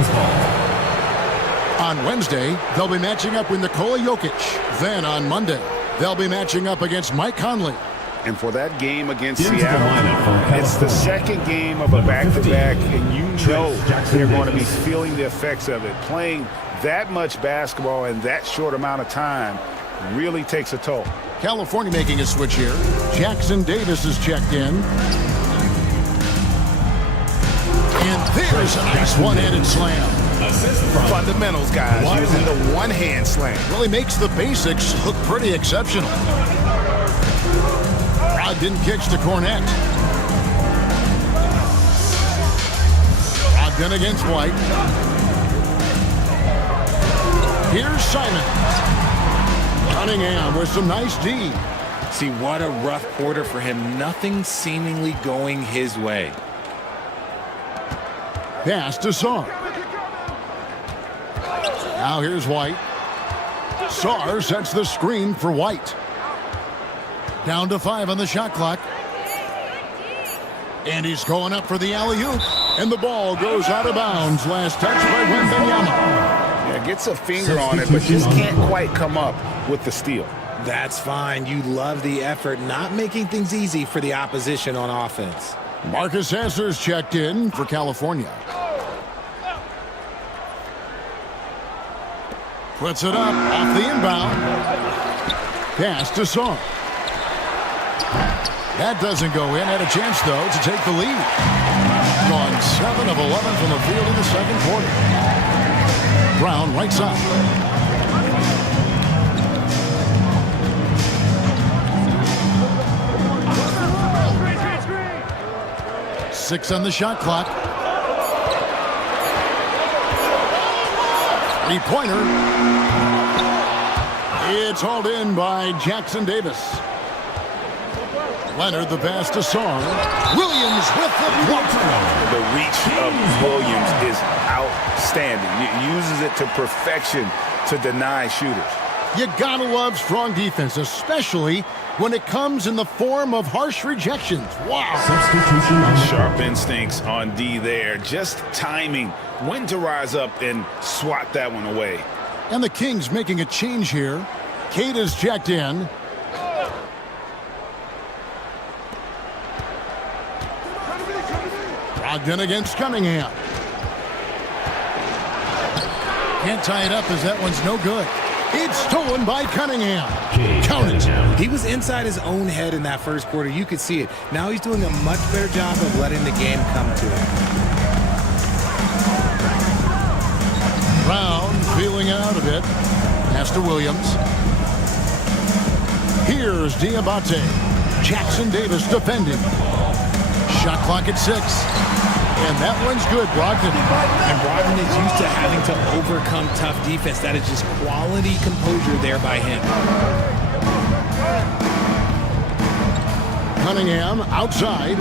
On Wednesday, they'll be matching up with Nikola Jokic. Then on Monday, they'll be matching up against Mike Conley. And for that game against Seattle, it's the second game of a back-to-back, and you know they're going to be feeling the effects of it. Playing that much basketball in that short amount of time really takes a toll. California making a switch here. Jackson Davis is checked in. And there's a nice one-handed slam. Fundamentals, guys, using the one-hand slam. Really makes the basics look pretty exceptional. Brogdon kicks to Cornette. Brogdon against White. Here's Simon. Cunningham with some nice D. See, what a rough quarter for him. Nothing seemingly going his way. Pass to Sarr. Now here's White. Sarr sets the screen for White. Down to 5 on the shot clock. And he's going up for the alley-oop. And the ball goes out of bounds. Last touch by Wembanyama. Yeah, gets a finger on it, but just can't quite come up with the steal. That's fine. You love the effort, not making things easy for the opposition on offense. Marcus Sasser's checked in for California. Puts it up off the inbound. Pass to Sarr. That doesn't go in. Had a chance, though, to take the lead. Gone 7 of 11 from the field in the second quarter. Brown right side. Six on the shot clock. Three-pointer. It's hauled in by Jackson Davis. Leonard the pass to Sarr. Williams with the block. The reach of Williams is outstanding. It uses it to perfection to deny shooters. You gotta love strong defense, especially when it comes in the form of harsh rejections. Wow. Sharp instincts on D there. Just timing when to rise up and swat that one away. And the Kings making a change here. Cade is checked in. Brogdon against Cunningham. Can't tie it up as that one's no good. It's stolen by Cunningham. Count it. He was inside his own head in that first quarter. You could see it. Now he's doing a much better job of letting the game come to him. Brown feeling out of it. Pass to Williams. Here's Diabate. Jackson Davis defending. Shot clock at 6. And that one's good, Brogdon. And Brogdon is used to having to overcome tough defense. That is just quality composure there by him. Cunningham outside.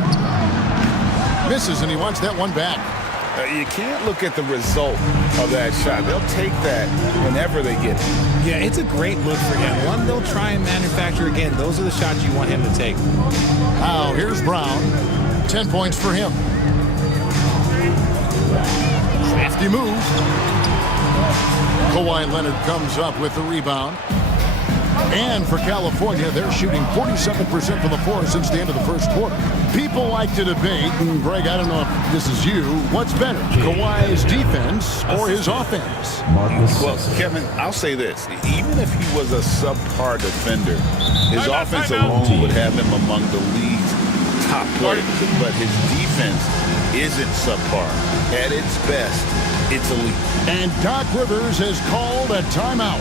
Misses, and he wants that one back. You can't look at the result of that shot. They'll take that whenever they get it. Yeah, it's a great look for him. One they'll try and manufacture again. Those are the shots you want him to take. Now here's Brown. 10 points for him. Crafty move. Kawhi Leonard comes up with the rebound. And for California, they're shooting 47% from the floor since the end of the first quarter. People like to debate, and Greg, I don't know if this is you, what's better, Kawhi's defense or his offense? Well, Kevin, I'll say this. Even if he was a subpar defender, his offense alone would have him among the league's top players. But his defense isn't subpar. At its best, it's elite. And Doc Rivers has called a timeout.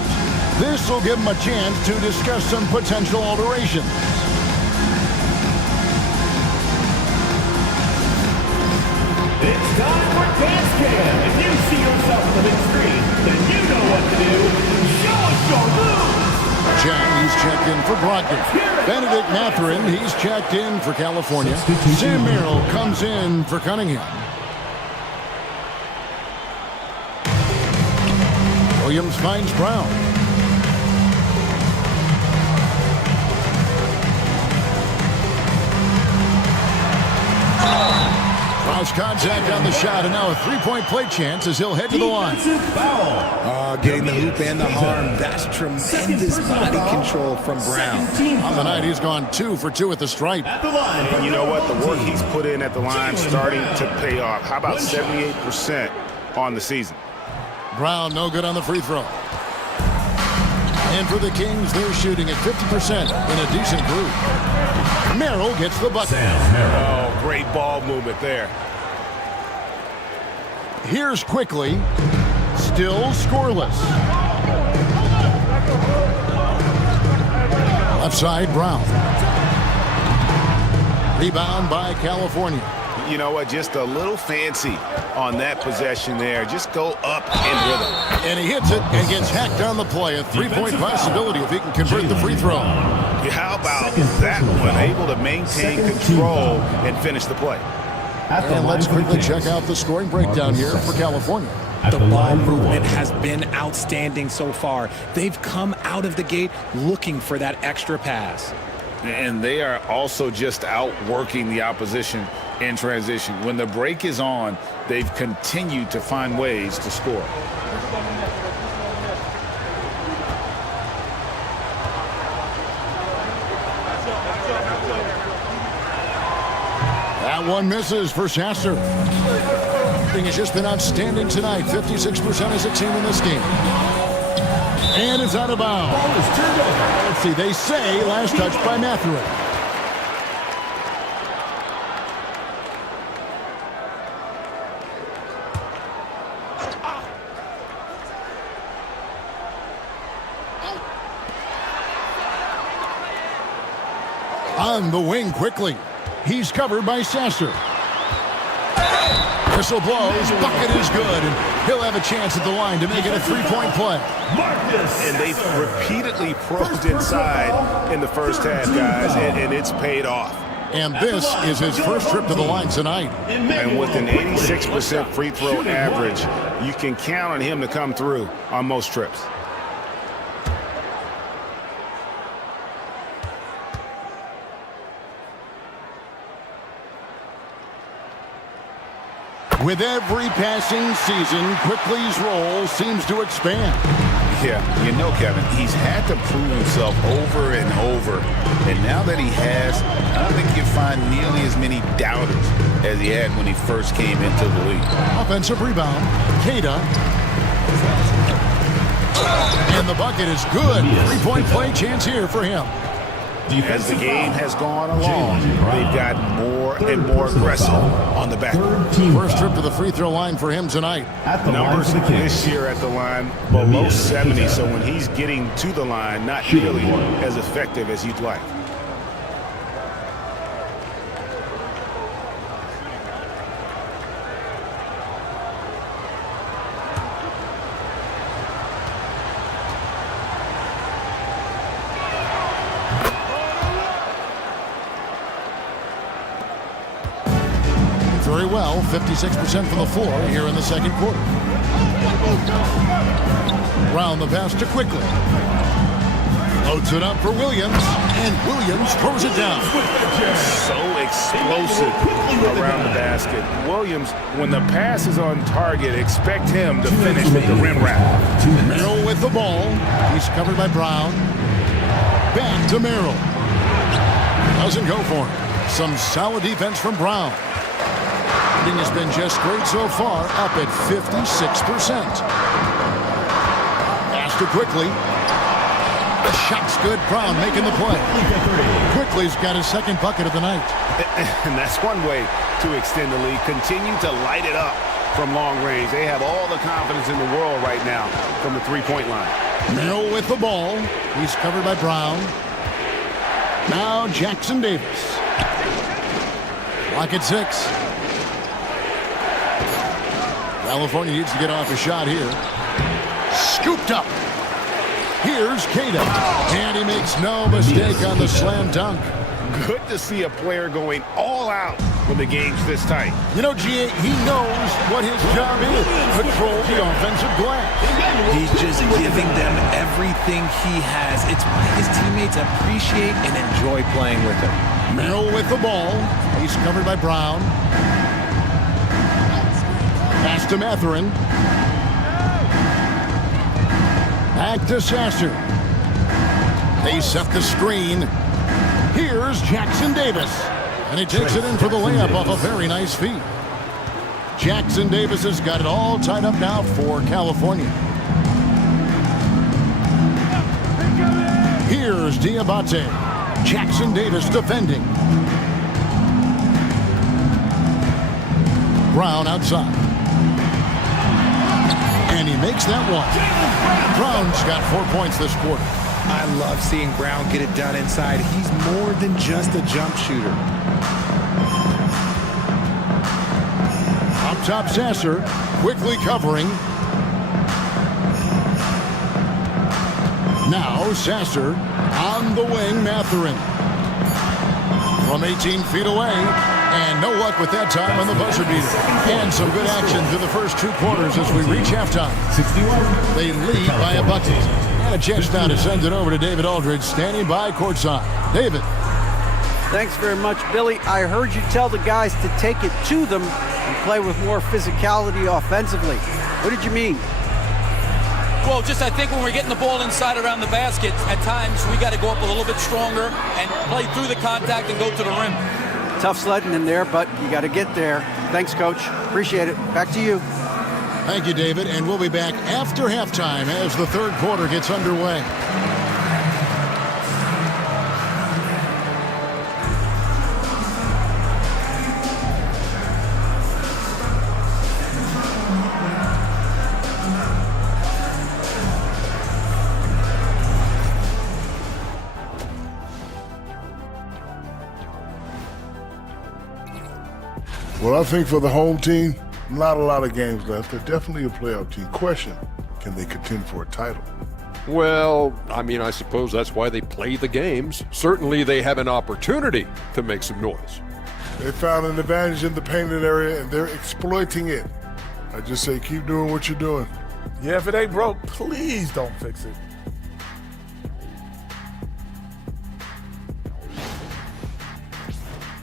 This will give him a chance to discuss some potential alterations. It's time for dance cam. If you see yourself on the big screen, then you know what to do. Show us your moves. Jack, he's checked in for Brogdon. Benedict Mathurin, he's checked in for California. Sam Merrill comes in for Cunningham. Williams finds Brown. Cross contact on the shot, and now a three-point play chance as he'll head to the line. Getting the hoop and the arm. That's tremendous body control from Brown. On the night, he's gone 2 for 2 at the stripe. And you know what? The work he's put in at the line starting to pay off. How about 78% on the season? Brown, no good on the free throw. And for the Kings, they're shooting at 50% in a decent group. Merrill gets the bucket. Oh, great ball movement there. Here's quickly. Still scoreless. Left side, Brown. Rebound by California. You know what? Just a little fancy on that possession there. Just go up in rhythm. And he hits it and gets hacked on the play. A three-point possibility if he can convert the free throw. How about that one? Able to maintain control and finish the play. And let's quickly check out the scoring breakdown here for California. The ball movement has been outstanding so far. They've come out of the gate looking for that extra pass. And they are also just outworking the opposition in transition. When the break is on, they've continued to find ways to score. That one misses for Sasser. Thing has just been outstanding tonight. 56% as a team in this game. And it's out of bounds. Let's see, they say last touch by Mathurin. On the wing quickly. He's covered by Sasser. Whistle blows, bucket is good, and he'll have a chance at the line to make it a three-point play. And they've repeatedly probed inside in the first half, guys, and it's paid off. And this is his first trip to the line tonight. And with an 86% free throw average, you can count on him to come through on most trips. With every passing season, Quickly's role seems to expand. Yeah, you know, Kevin, he's had to prove himself over and over. And now that he has, I don't think you find nearly as many doubters as he had when he first came into the league. Offensive rebound, Queta. And the bucket is good. Three-point play chance here for him. As the game has gone along, they've gotten more and more aggressive on the back. First trip to the free throw line for him tonight. Numbers this year at the line below 70, so when he's getting to the line, not nearly as effective as you'd like. very well, 56% from the floor here in the second quarter. Brown the pass to Quickly. Loads it up for Williams, and Williams throws it down. So explosive around the basket. Williams, when the pass is on target, expect him to finish with the rim wrap. Merrill with the ball. He's covered by Brown. Back to Merrill. Doesn't go for him. Some solid defense from Brown. Shooting has been just great so far, up at 56%. Pass to Quickly. The shot's good. Brown making the play. Quickly's got his second bucket of the night. And that's one way to extend the lead. Continue to light it up from long range. They have all the confidence in the world right now from the three-point line. Merrill with the ball. He's covered by Brown. Now Jackson Davis. Clock at 6. California needs to get off a shot here. Scooped up. Here's Cada. And he makes no mistake on the slam dunk. Good to see a player going all out when the game's this tight. You know, G.A., he knows what his job is. Control the offensive glass. He's just giving them everything he has. It's why his teammates appreciate and enjoy playing with him. Merrill with the ball. He's covered by Brown. Pass to Matherin. Back to Sasser. They set the screen. Here's Jackson Davis. And he takes it in for the layup off a very nice feed. Jackson Davis has got it all tied up now for California. Here's Diabate. Jackson Davis defending. Brown outside. And he makes that one. Brown's got 4 points this quarter. I love seeing Brown get it done inside. He's more than just a jump shooter. Up top, Sasser. Quickly covering. Now Sasser on the wing. Matherin from 18 feet away. And no luck with that time on the buzzer beater. And some good action through the first 2 quarters as we reach halftime. They lead by a bucket. And a chance now to send it over to David Aldridge, standing by courtside. David. Thanks very much, Billy. I heard you tell the guys to take it to them and play with more physicality offensively. What did you mean? Well, just I think when we're getting the ball inside around the basket, at times we got to go up a little bit stronger and play through the contact and go to the rim. Tough sledding in there, but you got to get there. Thanks, Coach. Appreciate it. Back to you. Thank you, David. And we'll be back after halftime as the third quarter gets underway. Well, I think for the home team, not a lot of games left. They're definitely a playoff team. Question, can they contend for a title? Well, I mean, I suppose that's why they play the games. Certainly they have an opportunity to make some noise. They found an advantage in the painted area, and they're exploiting it. I just say keep doing what you're doing. Yeah, if it ain't broke, please don't fix it.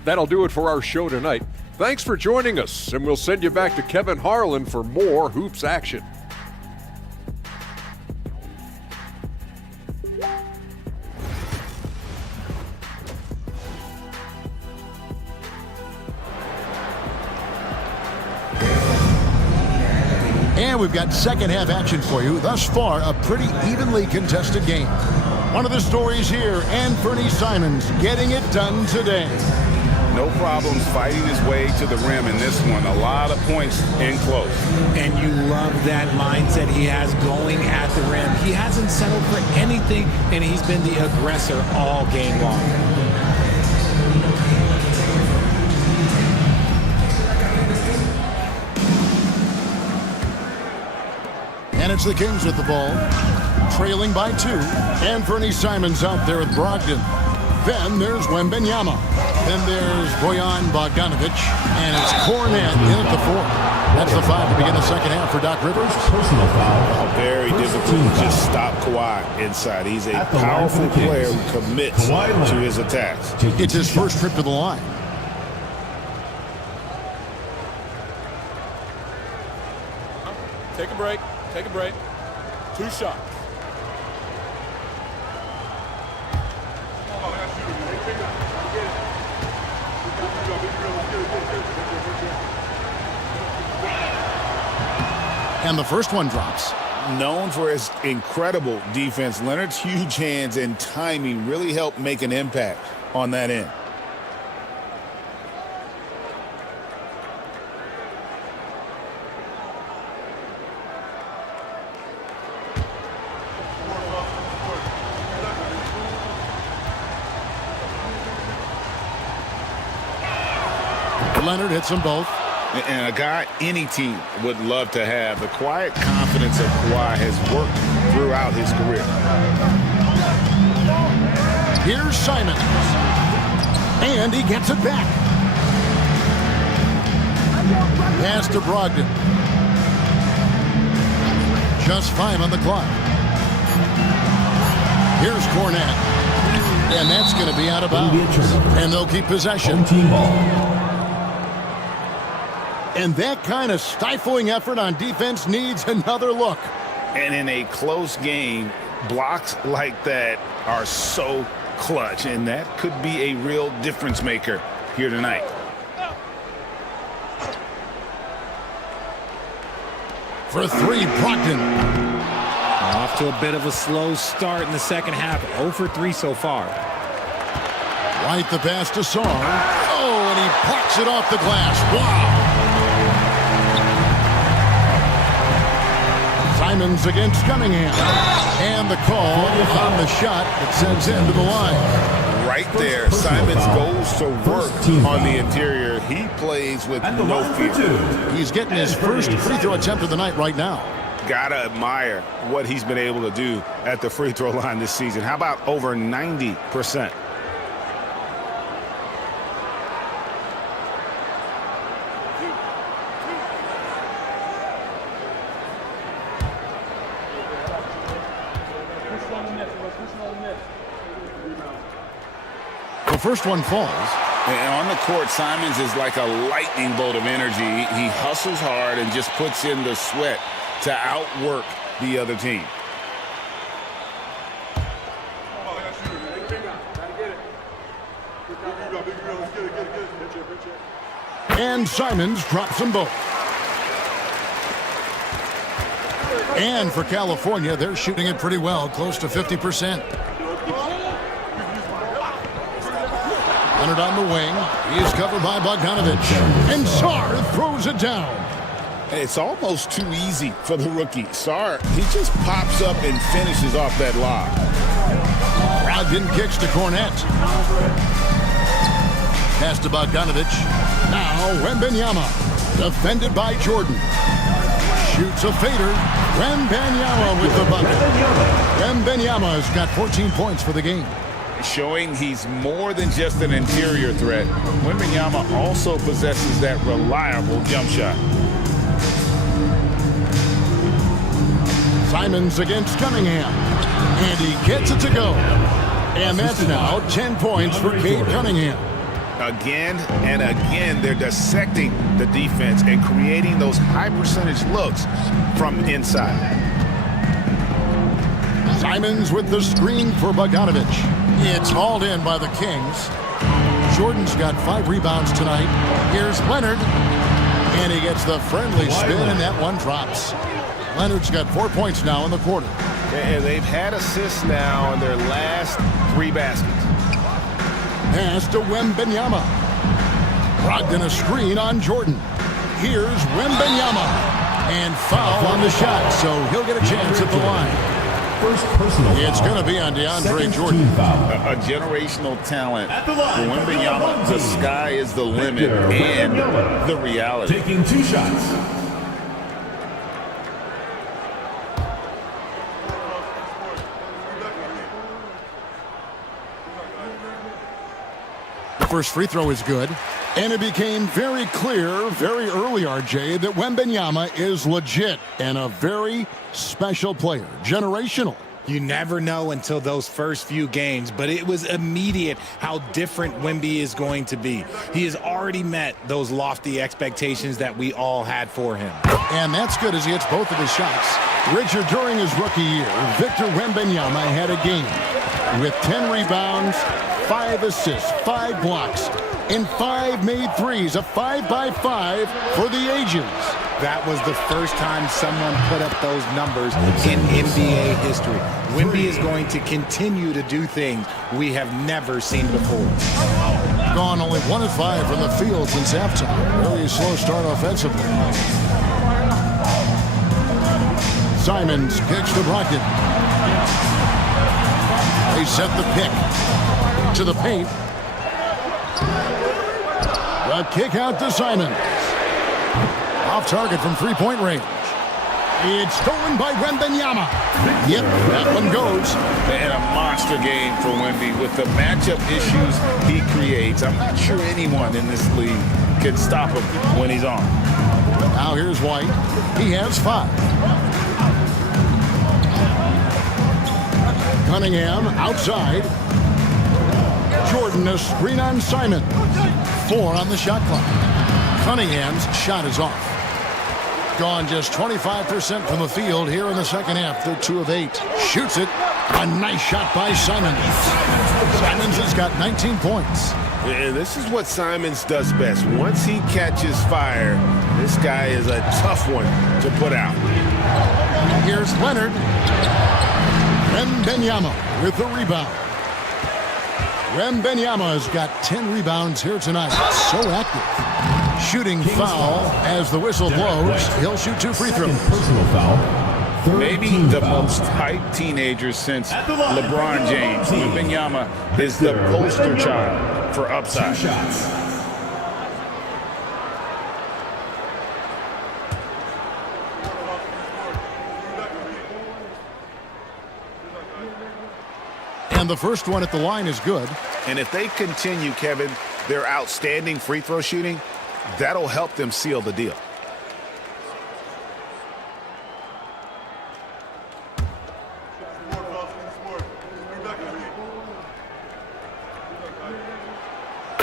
That'll do it for our show tonight. Thanks for joining us, and we'll send you back to Kevin Harlan for more hoops action. And we've got second half action for you. Thus far, a pretty evenly contested game. One of the stories here, Anthony Simons getting it done today. No problems fighting his way to the rim in this one. A lot of points in close. And you love that mindset he has going at the rim. He hasn't settled for anything, and he's been the aggressor all game long. And it's the Kings with the ball, trailing by 2. Anthony Simons out there with Brogdon. Then there's Wembanyama. Then there's Bojan Bogdanovic. And it's Cornet in at the 4. That's the 5 to begin the second half for Doc Rivers. Personal foul. Very difficult to just stop Kawhi inside. He's a powerful player who commits to his attacks. It's his first trip to the line. Take a break. Take a break. 2 shots. And the first one drops. Known for his incredible defense, Leonard's huge hands and timing really helped make an impact on that end. Leonard hits them both. And a guy any team would love to have. The quiet confidence of Kawhi has worked throughout his career. Here's Simon. And he gets it back. Pass to Brogdon. Just 5 on the clock. Here's Cornet. And that's going to be out of bounds. And they'll keep possession. Team ball. And that kind of stifling effort on defense needs another look. And in a close game, blocks like that are so clutch, and that could be a real difference maker here tonight. For 3, Brogdon. Off to a bit of a slow start in the second half. 0 for 3 so far. Right the pass to Sarr. Oh, and he plucks it off the glass. Wow. Simons against Cunningham. And the call on the shot that sends him to the line. Right there, Simons goes to work on the interior. He plays with no fear. He's getting his first free throw attempt of the night right now. Gotta admire what he's been able to do at the free throw line this season. How about over 90%? The first one falls. And on the court, Simons is like a lightning bolt of energy. He hustles hard and just puts in the sweat to outwork the other team. And Simons drops them both. And for California, they're shooting it pretty well, close to 50%. Leonard on the wing. He is covered by Bogdanovic. And Sarr throws it down. It's almost too easy for the rookie. Sarr, he just pops up and finishes off that lob. Brogdon kicks to Cornet. Pass to Bogdanovic. Now Wembanyama. Defended by Jordan. Shoots a fader. Wembanyama with the bucket. Wembanyama has got 14 points for the game. Showing he's more than just an interior threat. Wembanyama also possesses that reliable jump shot. Simons against Cunningham. And he gets it to go. And that's now 10 points for Cade Cunningham. Again and again, they're dissecting the defense and creating those high percentage looks from inside. Simons with the screen for Bogdanovic. It's hauled in by the Kings. Jordan's got 5 rebounds tonight. Here's Leonard. And he gets the friendly spin, and that one drops. Leonard's got 4 points now in the quarter. And they've had assists now in their last 3 baskets. Pass to Wembanyama. Brogdon a screen on Jordan. Here's Wembanyama. And foul on the shot, so he'll get a chance at the line. It's going to be on DeAndre Jordan. A generational talent. For Wembanyama, the sky is the limit and the reality. Taking 2 shots. First free throw is good. And it became very clear very early, RJ, that Wembanyama is legit and a very special player. Generational. You never know until those first few games, but it was immediate how different Wemby is going to be. He has already met those lofty expectations that we all had for him. And that's good as he hits both of his shots. Richard, during his rookie year, Victor Wembanyama had a game with 10 rebounds, 5 assists, 5 blocks, and 5 made threes, a 5-by-5 for the ages. That was the first time someone put up those numbers in NBA history. Wemby is going to continue to do things we have never seen before. Gone only 1 of 5 from the field since halftime. Very slow start offensively. Simons kicks to Brogdon. They set the pick to the paint. The kick out to Simons. Off target from three-point range. It's stolen by Wembanyama. Yep, that one goes. And a monster game for Wemby with the matchup issues he creates. I'm not sure anyone in this league can stop him when he's on. Now here's White. He has 5. Cunningham outside. Jordan a screen on Simons. 4 on the shot clock. Cunningham's shot is off. Gone just 25% from the field here in the second half. They're 2 of 8. Shoots it. A nice shot by Simons. Simons has got 19 points. And this is what Simons does best. Once he catches fire, this guy is a tough one to put out. Here's Leonard. Wembanyama with the rebound. Wembanyama has got 10 rebounds here tonight. So active. Shooting foul as the whistle blows. He'll shoot 2 free throws. Personal foul. Maybe the most hyped teenager since LeBron James. Wembanyama is the poster child for upside. And the first one at the line is good. And if they continue, Kevin, their outstanding free throw shooting, that'll help them seal the deal.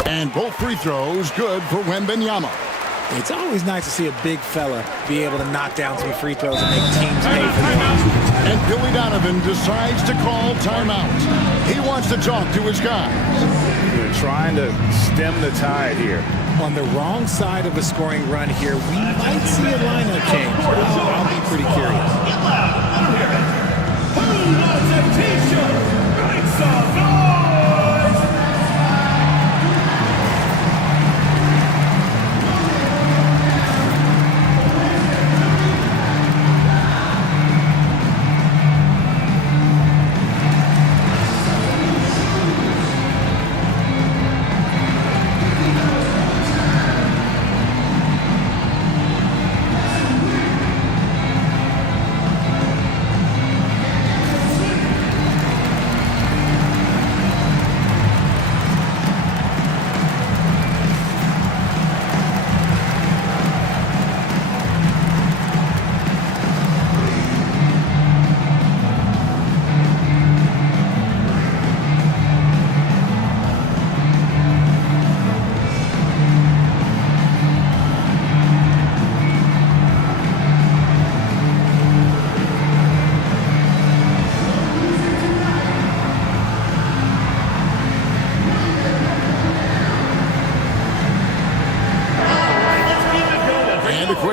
And both free throws good for Wembanyama. It's always nice to see a big fella be able to knock down some free throws and make teams pay for them. And Billy Donovan decides to call timeout. He wants to talk to his guys. They're trying to stem the tide here. On the wrong side of a scoring run here, we might see a lineup change. I'll be pretty curious.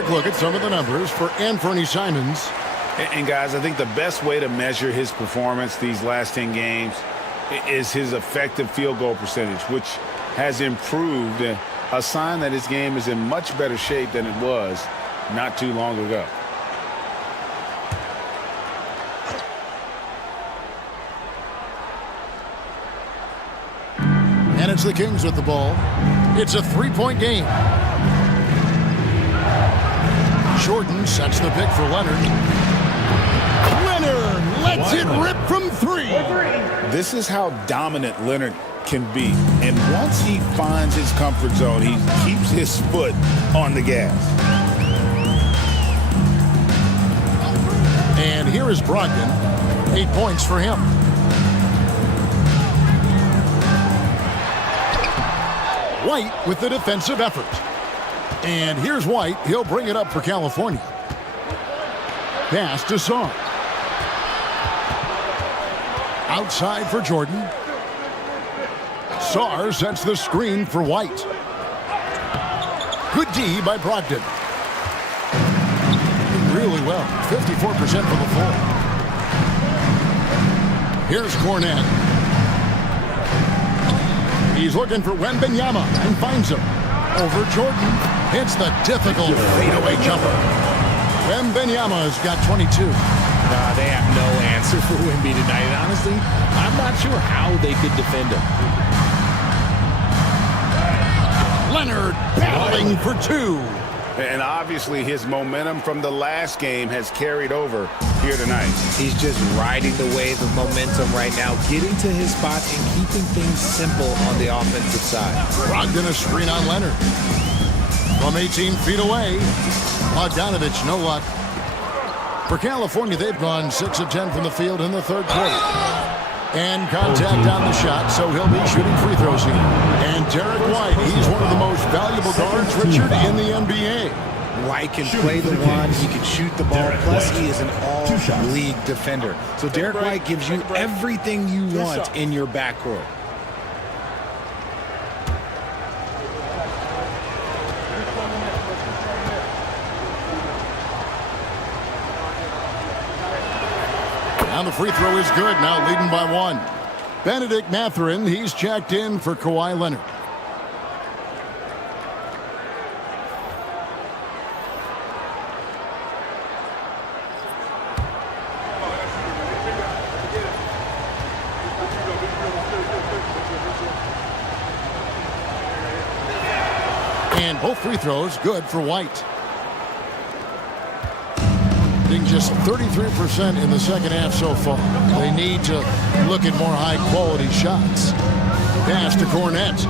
Look at some of the numbers for Anthony Simons. And guys, I think the best way to measure his performance these last 10 games is his effective field goal percentage, which has improved, a sign that his game is in much better shape than it was not too long ago. And it's the Kings with the ball. It's a 3-point game. Jordan sets the pick for Leonard. Leonard lets it rip from 3. This is how dominant Leonard can be. And once he finds his comfort zone, he keeps his foot on the gas. And here is Brogdon. 8 points for him. White with the defensive effort. And here's White. He'll bring it up for California. Pass to Song. Outside for Jordan. Sarr sets the screen for White. Good D by Brogdon. Really well. 54% for the floor. Here's Cornette. He's looking for Wembanyama and finds him. Over Jordan. Hits the difficult fadeaway jumper. Wembanyama's got 22. They have no answer for Wemby tonight. And honestly, I'm not sure how they could defend him. Leonard battling for 2. And obviously his momentum from the last game has carried over here tonight. He's just riding the wave of momentum right now, getting to his spot and keeping things simple on the offensive side. Brogdon a screen on Leonard. From 18 feet away, Bogdanovich, no luck. For California, they've gone 6 of 10 from the field in the third quarter. And contact on the shot, so he'll be shooting free throws here. And Derek White, he's one of the most valuable guards, Richard, in the NBA. White can play the one, he can shoot the ball, plus he is an all-league defender. So Derek White gives you everything you want in your backcourt. Now the free throw is good, now leading by 1. Benedict Mathurin, he's checked in for Kawhi Leonard. And both free throws good for White. Just 33% in the second half so far. They need to look at more high-quality shots. Pass to Cornette.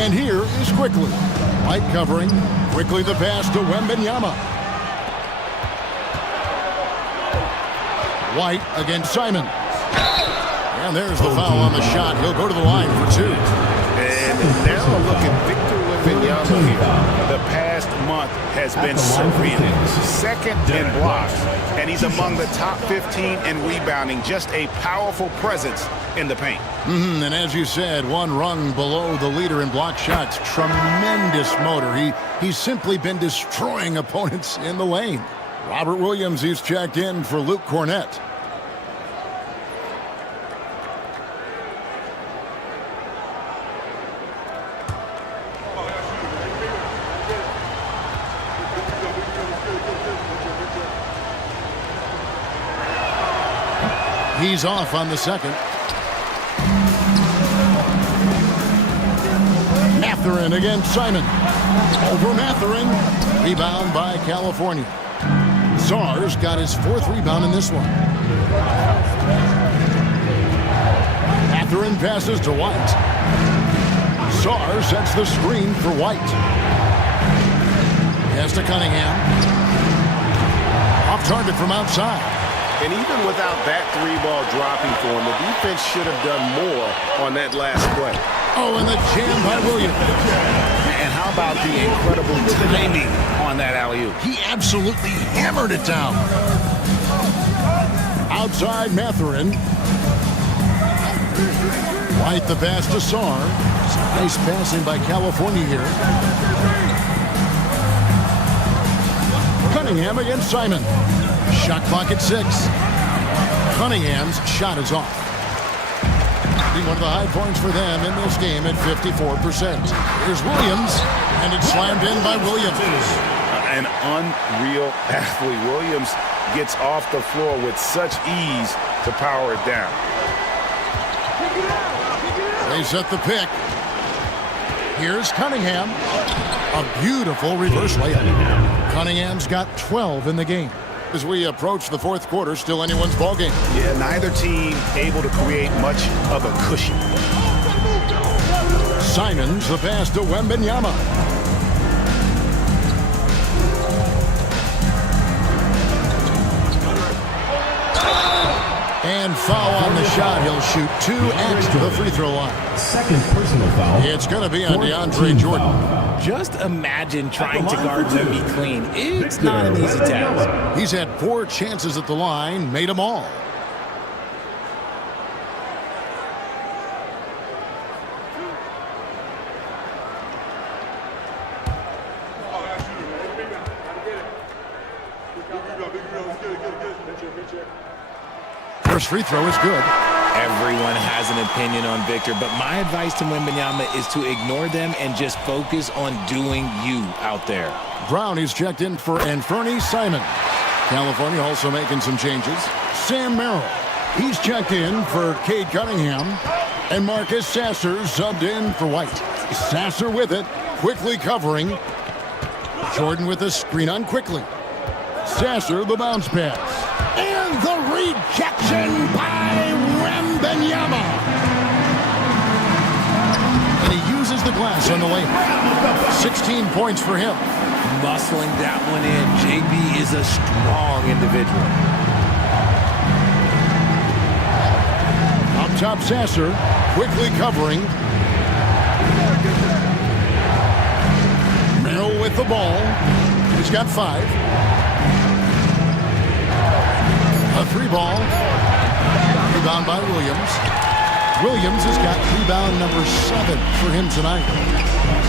And here is Quickly. White covering. Quickly the pass to Wembanyama. White against Simon. And there's the foul on the shot. He'll go to the line for 2. And now look at Victor Wembanyama here. The past month has been surreal. Second in blocks, and he's among the top 15 in rebounding. Just a powerful presence in the paint. And as you said, 1 rung below the leader in block shots. Tremendous motor. He's simply been destroying opponents in the lane. Robert Williams, he's checked in for Luke Cornette. He's off on the second. Mathurin against Simon. Over Mathurin. Rebound by California. Sarr's got his 4th rebound in this one. Mathurin passes to White. Sarr sets the screen for White. Pass to Cunningham. Off target from outside. And even without that 3-ball dropping for him, the defense should have done more on that last play. Oh, and the jam by Williams. And how about the incredible timing on that alley-oop? He absolutely hammered it down. Outside Mathurin. White the pass to Sarr. Nice passing by California here. Cunningham against Simon. Shot clock at 6. Cunningham's shot is off. One of the high points for them in this game at 54%. Here's Williams, and it's slammed in by Williams. An unreal athlete. Williams gets off the floor with such ease to power it down. They set the pick. Here's Cunningham. A beautiful reverse layup. Cunningham's got 12 in the game. As we approach the fourth quarter, still anyone's ballgame. Yeah, neither team able to create much of a cushion. Simons, the pass to Wembanyama. And foul on the shot. He'll shoot 2 at the free throw line. Second personal foul. It's going to be on DeAndre Jordan. Foul. Just imagine trying to guard Wemby clean. It's not an easy task. He's had 4 chances at the line, made them all. First free throw is good. Everyone has an opinion on Victor, but my advice to Wembanyama is to ignore them and just focus on doing you out there. Brown is checked in for Anthony Simon. California also making some changes. Sam Merrill, he's checked in for Cade Cunningham. And Marcus Sasser subbed in for White. Sasser with it, quickly covering. Jordan with a screen on quickly. Sasser, the bounce pass. And the rejection by Wembanyama. And he uses the glass on the lane. 16 points for him. Muscling that one in. JB is a strong individual. Up top, Sasser, quickly covering. Merrill with the ball. He's got 5. A 3 ball. Rebound by Williams. Williams has got rebound number 7 for him tonight.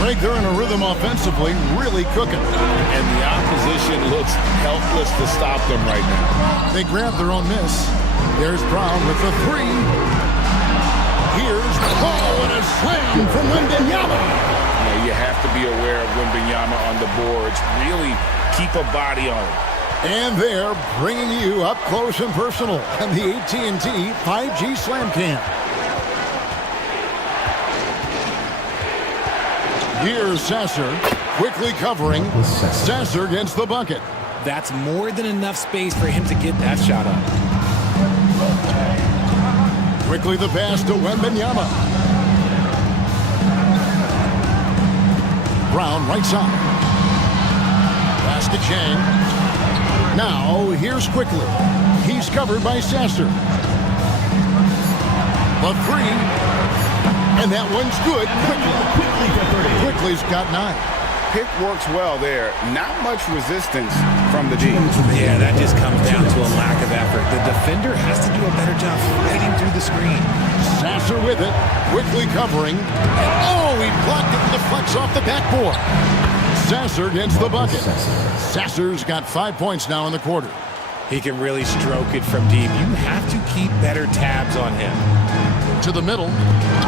Greg, they're in a rhythm offensively, really cooking. And the opposition looks helpless to stop them right now. They grab their own miss. There's Brown with the 3. Here's the ball and a slam from Wembanyama. You have to be aware of Wembanyama on the boards. Really keep a body on him. And they're bringing you up close and personal on the AT&T 5G Slam Cam. Here's Sasser, quickly covering. Sasser gets the bucket. That's more than enough space for him to get that shot up. Quickly the pass to Wembanyama. Brown right side. Pass to Chang. Now, here's quickly. He's covered by Sasser. The 3. And that one's good. Quickly's got 9. Pick works well there. Not much resistance from the D. Yeah, that just comes down to a lack of effort. The defender has to do a better job fighting through the screen. Sasser with it. Quickly covering. Oh, he blocked it and deflects off the backboard. Sasser gets the bucket. Sasser's got 5 points now in the quarter. He can really stroke it from deep. You have to keep better tabs on him. To the middle.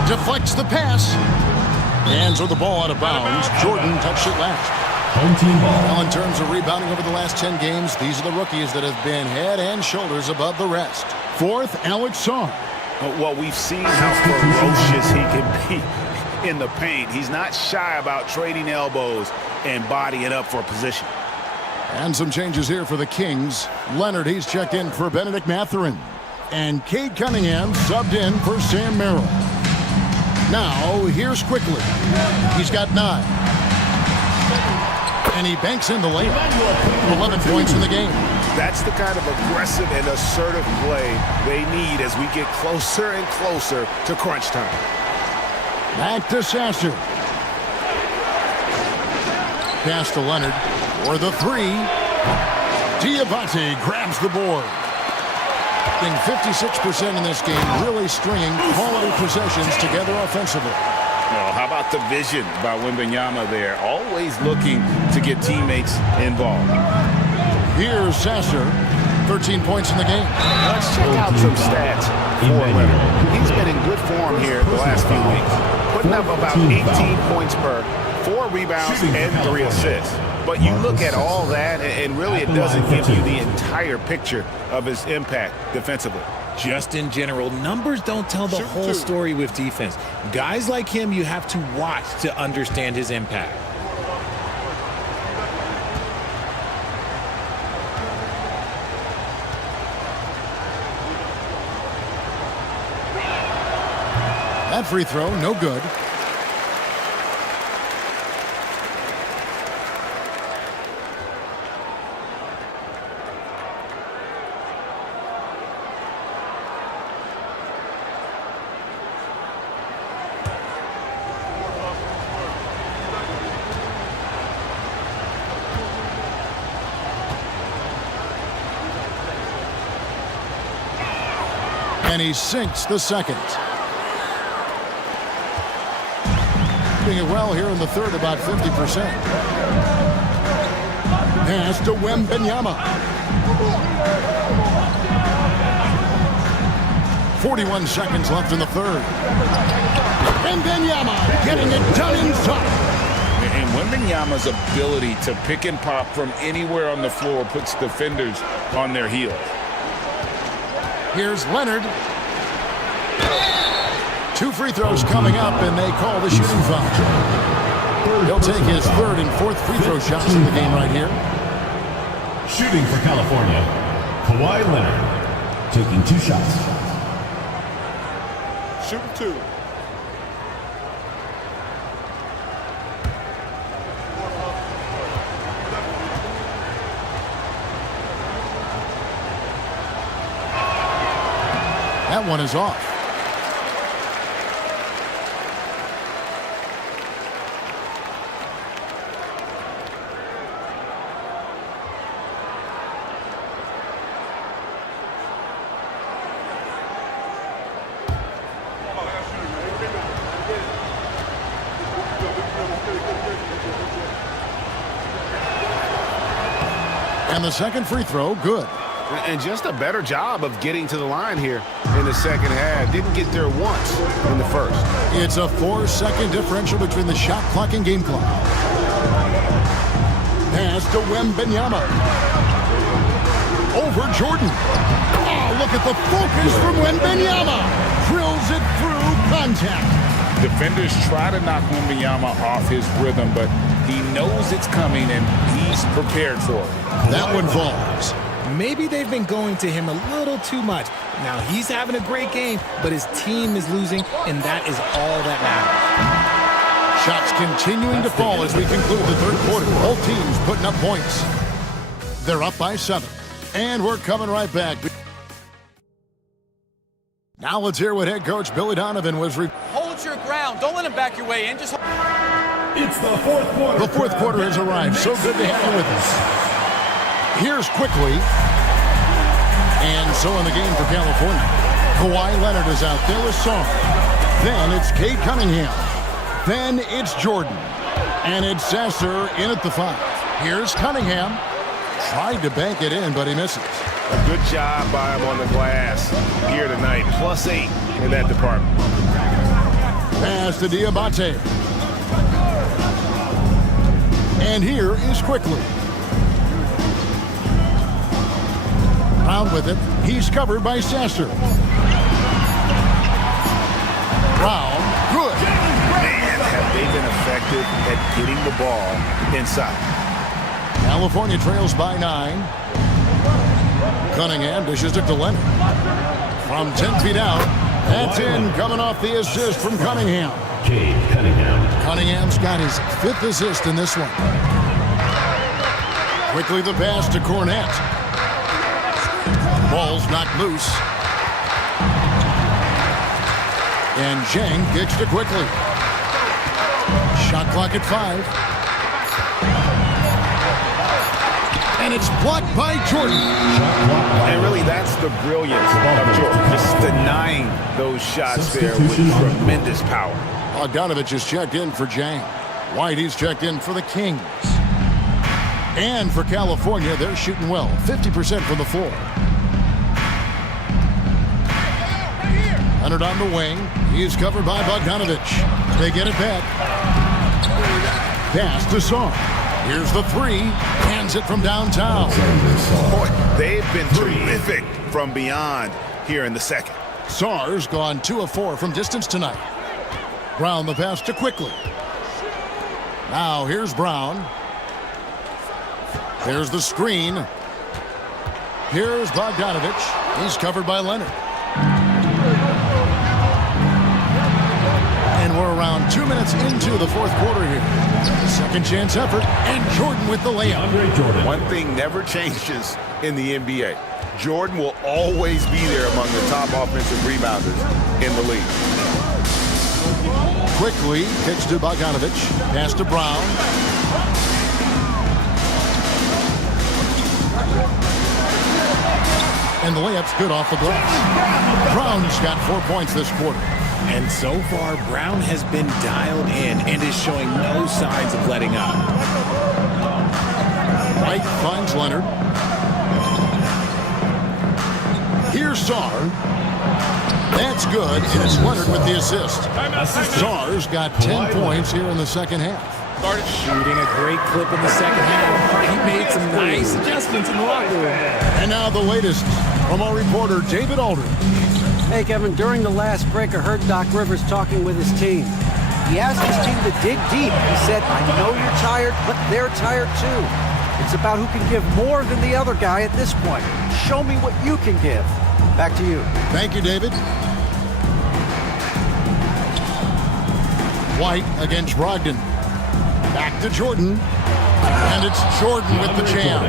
Deflects the pass. Hands are the ball out of bounds. Jordan touched it last. Home team ball. Well, in terms of rebounding over the last 10 games, these are the rookies that have been head and shoulders above the rest. 4th, Alex Song. Well, we've seen how ferocious he can be in the paint. He's not shy about trading elbows and bodying up for position. And some changes here for the Kings. Leonard, he's checked in for Benedict Mathurin. And Cade Cunningham subbed in for Sam Merrill. Now, here's quickly. He's got 9. And he banks in the layup. 11 points in the game. That's the kind of aggressive and assertive play they need as we get closer and closer to crunch time. Back to Sasser. Pass to Leonard for the 3. Diabate grabs the board. Being 56% in this game, really stringing quality possessions together offensively. Well, how about the vision by Wembanyama there? Always looking to get teammates involved. Here's Sasser. 13 points in the game. Let's check out some stats for Leonard. He's been in good form here the last few weeks. Putting up about 18 points per, 4 rebounds and 3 assists. But you look at all that, and really it doesn't give you the entire picture of his impact defensively. Just in general, numbers don't tell the whole story with defense. Guys like him, you have to watch to understand his impact. That free throw, no good. And he sinks the second. Doing it well here in the third, about 50%. Pass to Wembanyama. 41 seconds left in the third. Wembanyama getting it done inside. And Wembanyama's ability to pick and pop from anywhere on the floor puts defenders on their heels. Here's Leonard. 2 free throws coming up, and they call the shooting foul. He'll take his third and fourth free throw shots in the game right here. Shooting for California, Kawhi Leonard, taking 2 shots. Shooting 2. That one is off. And the second free throw, good. And just a better job of getting to the line here in the second half. Didn't get there once in the first. It's a 4-second differential between the shot clock and game clock. Pass to Wembanyama. Over Jordan. Oh, look at the focus from Wembanyama. Drills it through contact. Defenders try to knock Wembanyama off his rhythm, but he knows it's coming and he's prepared for it. That one falls. Maybe they've been going to him a little too much. Now he's having a great game, but his team is losing, and that is all that matters. Shots continuing to fall as we conclude the third quarter. Both teams putting up points. They're up by 7. And we're coming right back. Now let's hear what head coach Billy Donovan was. Hold your ground. Don't let him back your way in. Just It's the fourth quarter. The fourth quarter has arrived. So good to have you with us. Here's quickly. And so in the game for California, Kawhi Leonard is out there with Song. Then it's Cade Cunningham. Then it's Jordan. And it's Sasser in at the 5. Here's Cunningham. Tried to bank it in, but he misses. A good job by him on the glass here tonight. +8 in that department. Pass to Diabate. And here is quickly. Brown with it. He's covered by Sasser. Brown, good. Man, have they been effective at getting the ball inside. California trails by 9. Cunningham dishes it to Leonard. From 10 feet out. That's in, coming off the assist from Cunningham. Cade Cunningham. Cunningham's got his 5th assist in this one. Quickly the pass to Cornette. Ball's knocked loose. And Zhang kicks to quickly. Shot clock at 5. And it's blocked by Jordan. And really, that's the brilliance of Jordan. Just denying those shots there with tremendous power. Bogdanovich is checked in for Zhang. White, he's checked in for the Kings. And for California, they're shooting well. 50% from the floor. Leonard on the wing. He's covered by Bogdanovich. They get it back. Pass to Song. Here's the 3. Hands it from downtown. Boy, they've been terrific from beyond here in the second. Sarr's gone 2 of 4 from distance tonight. Brown the pass to quickly. Now here's Brown. There's the screen. Here's Bogdanovich. He's covered by Leonard. We're around 2 minutes into the fourth quarter here. Second chance effort, and Jordan with the layup. One thing never changes in the NBA. Jordan will always be there among the top offensive rebounders in the league. Quickly, kicks to Bogdanovich. Pass to Brown. And the layup's good off the glass. Brown's got 4 points this quarter. And so far, Brown has been dialed in and is showing no signs of letting up. White finds Leonard. Here's Sarr. That's good, and it's Leonard with the assist. Sarr's got 10 points here in the second half. Shooting a great clip in the second half. He made some nice adjustments in the locker room. And now the latest from our reporter, David Aldridge. Hey, Kevin, during the last break, I heard Doc Rivers talking with his team. He asked his team to dig deep. He said, I know you're tired, but they're tired too. It's about who can give more than the other guy at this point. Show me what you can give. Back to you. Thank you, David. White against Brogdon. Back to Jordan. And it's Jordan with the jam.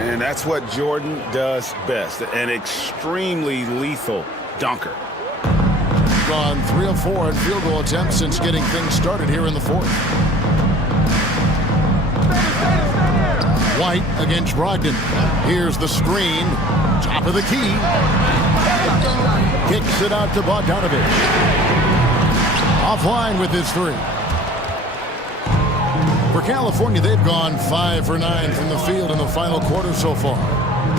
And that's what Jordan does best. An extremely lethal dunker. Gone 3 of 4 at field goal attempts since getting things started here in the fourth. White against Brogdon. Here's the screen. Top of the key. Kicks it out to Bogdanovich. Offline with his 3. For California, they've gone 5 for 9 from the field in the final quarter so far.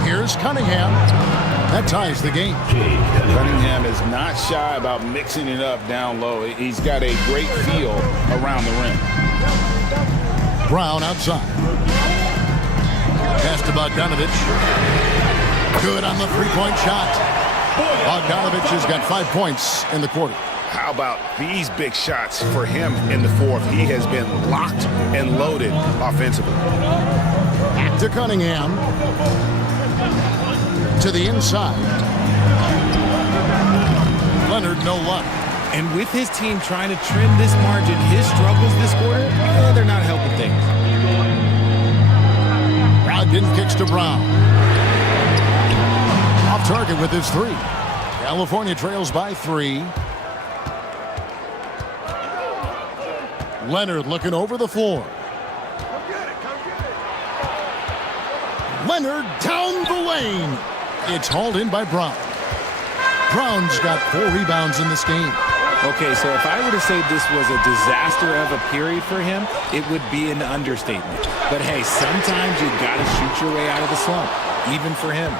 Here's Cunningham. That ties the game. Cunningham is not shy about mixing it up down low. He's got a great feel around the rim. Brown outside. Pass to Bogdanovich. Good on the three-point shot. Bogdanovich has got 5 points in the quarter. How about these big shots for him in the fourth? He has been locked and loaded offensively. Back to Cunningham. To the inside. Leonard, no luck. And with his team trying to trim this margin, his struggles this quarter, they're not helping things. Brogdon kicks to Brown. Off target with his 3. California trails by 3. Leonard looking over the floor. Leonard down the lane. It's hauled in by Brown. Brown's got 4 rebounds in this game. Okay, so if I were to say this was a disaster of a period for him, it would be an understatement. But hey, sometimes you got to shoot your way out of the slump, even for him.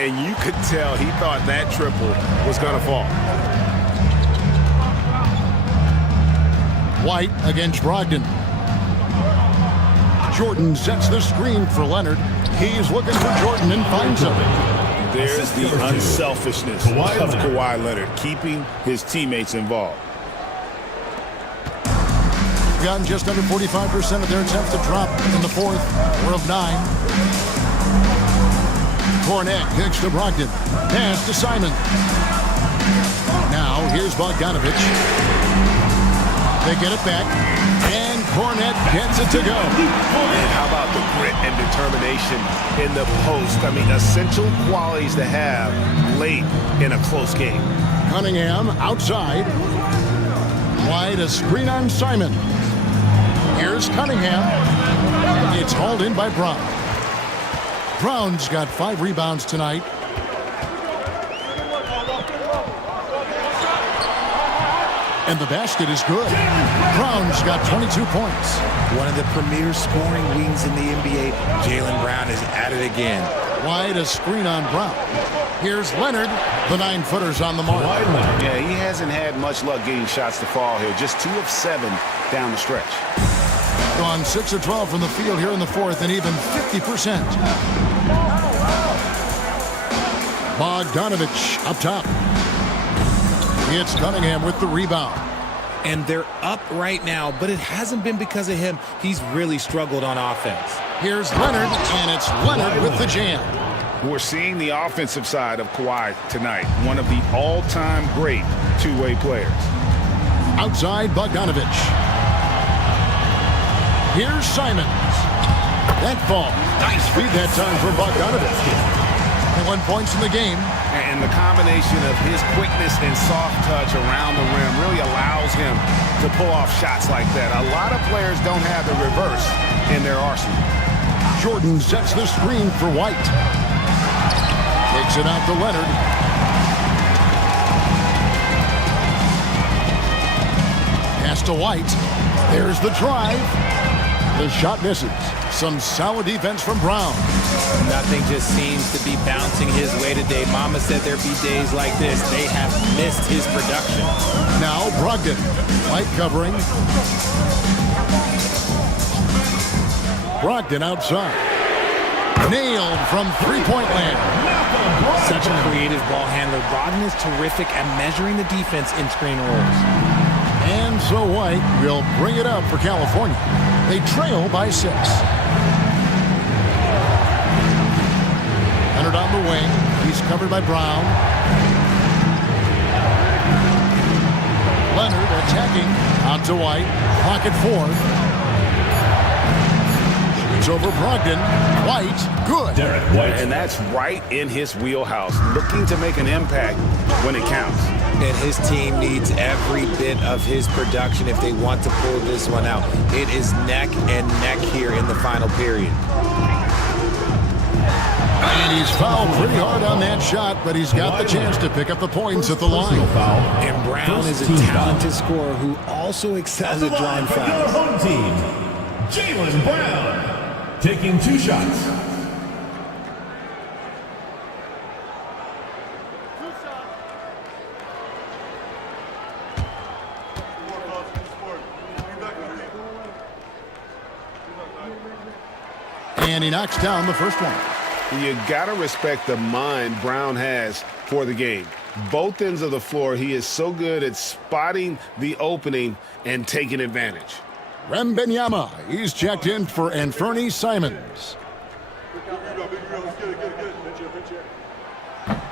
And you could tell he thought that triple was going to fall. White against Brogdon. Jordan sets the screen for Leonard. He's looking for Jordan and finds him. There's the unselfishness of Kawhi Leonard, keeping his teammates involved. Gotten just under 45% of their attempts to drop in the fourth. 4 of 9. Cornet kicks to Brogdon. Pass to Simon. Now here's Bogdanovich. They get it back, and Cornet gets it to go. And how about the grit and determination in the post? I mean, essential qualities to have late in a close game. Cunningham outside. Wide, a screen on Simon. Here's Cunningham. It's hauled in by Brown. Brown's got 5 rebounds tonight. And the basket is good. Brown's got 22 points. One of the premier scoring wings in the NBA, Jaylen Brown is at it again. Wide, a screen on Brown. Here's Leonard. The 9-footer's on the mark. Yeah, he hasn't had much luck getting shots to fall here. Just 2 of 7 down the stretch. Gone 6 of 12 from the field here in the fourth, and even 50%. Bogdanovich up top. It's Cunningham with the rebound. And they're up right now, but it hasn't been because of him. He's really struggled on offense. Here's Leonard, and it's Leonard with the jam. We're seeing the offensive side of Kawhi tonight. One of the all-time great two-way players. Outside Bogdanovich. Here's Simons. That falls. Nice feed that time for Bogdanovich. 21 points in the game. And the combination of his quickness and soft touch around the rim really allows him to pull off shots like that. A lot of players don't have the reverse in their arsenal. Jordan sets the screen for White. Takes it out to Leonard. Pass to White. There's the drive. The shot misses. Some solid defense from Brown. Nothing just seems to be bouncing his way today. Mama said there'd be days like this. They have missed his production. Now Brogdon. White covering. Brogdon outside. Nailed from three-point land. Such a creative ball handler. Brogdon is terrific at measuring the defense in screen rolls. And so White will bring it up for California. They trail by 6. Leonard on the wing. He's covered by Brown. Leonard attacking. Out to White. Pocket 4. Shoots over Brogdon. White. Good. And that's right in his wheelhouse. Looking to make an impact when it counts. And his team needs every bit of his production if they want to pull this one out. It is neck and neck here in the final period. And he's fouled pretty hard on that shot, but he's got the chance to pick up the points at the line. And Brown is a talented scorer who also excels at drawing fouls. Home team, Jaylen Brown, taking 2 shots. And he knocks down the first one. You got to respect the mind Brown has for the game. Both ends of the floor, he is so good at spotting the opening and taking advantage. Wembanyama, he's checked in for Anfernee Simons.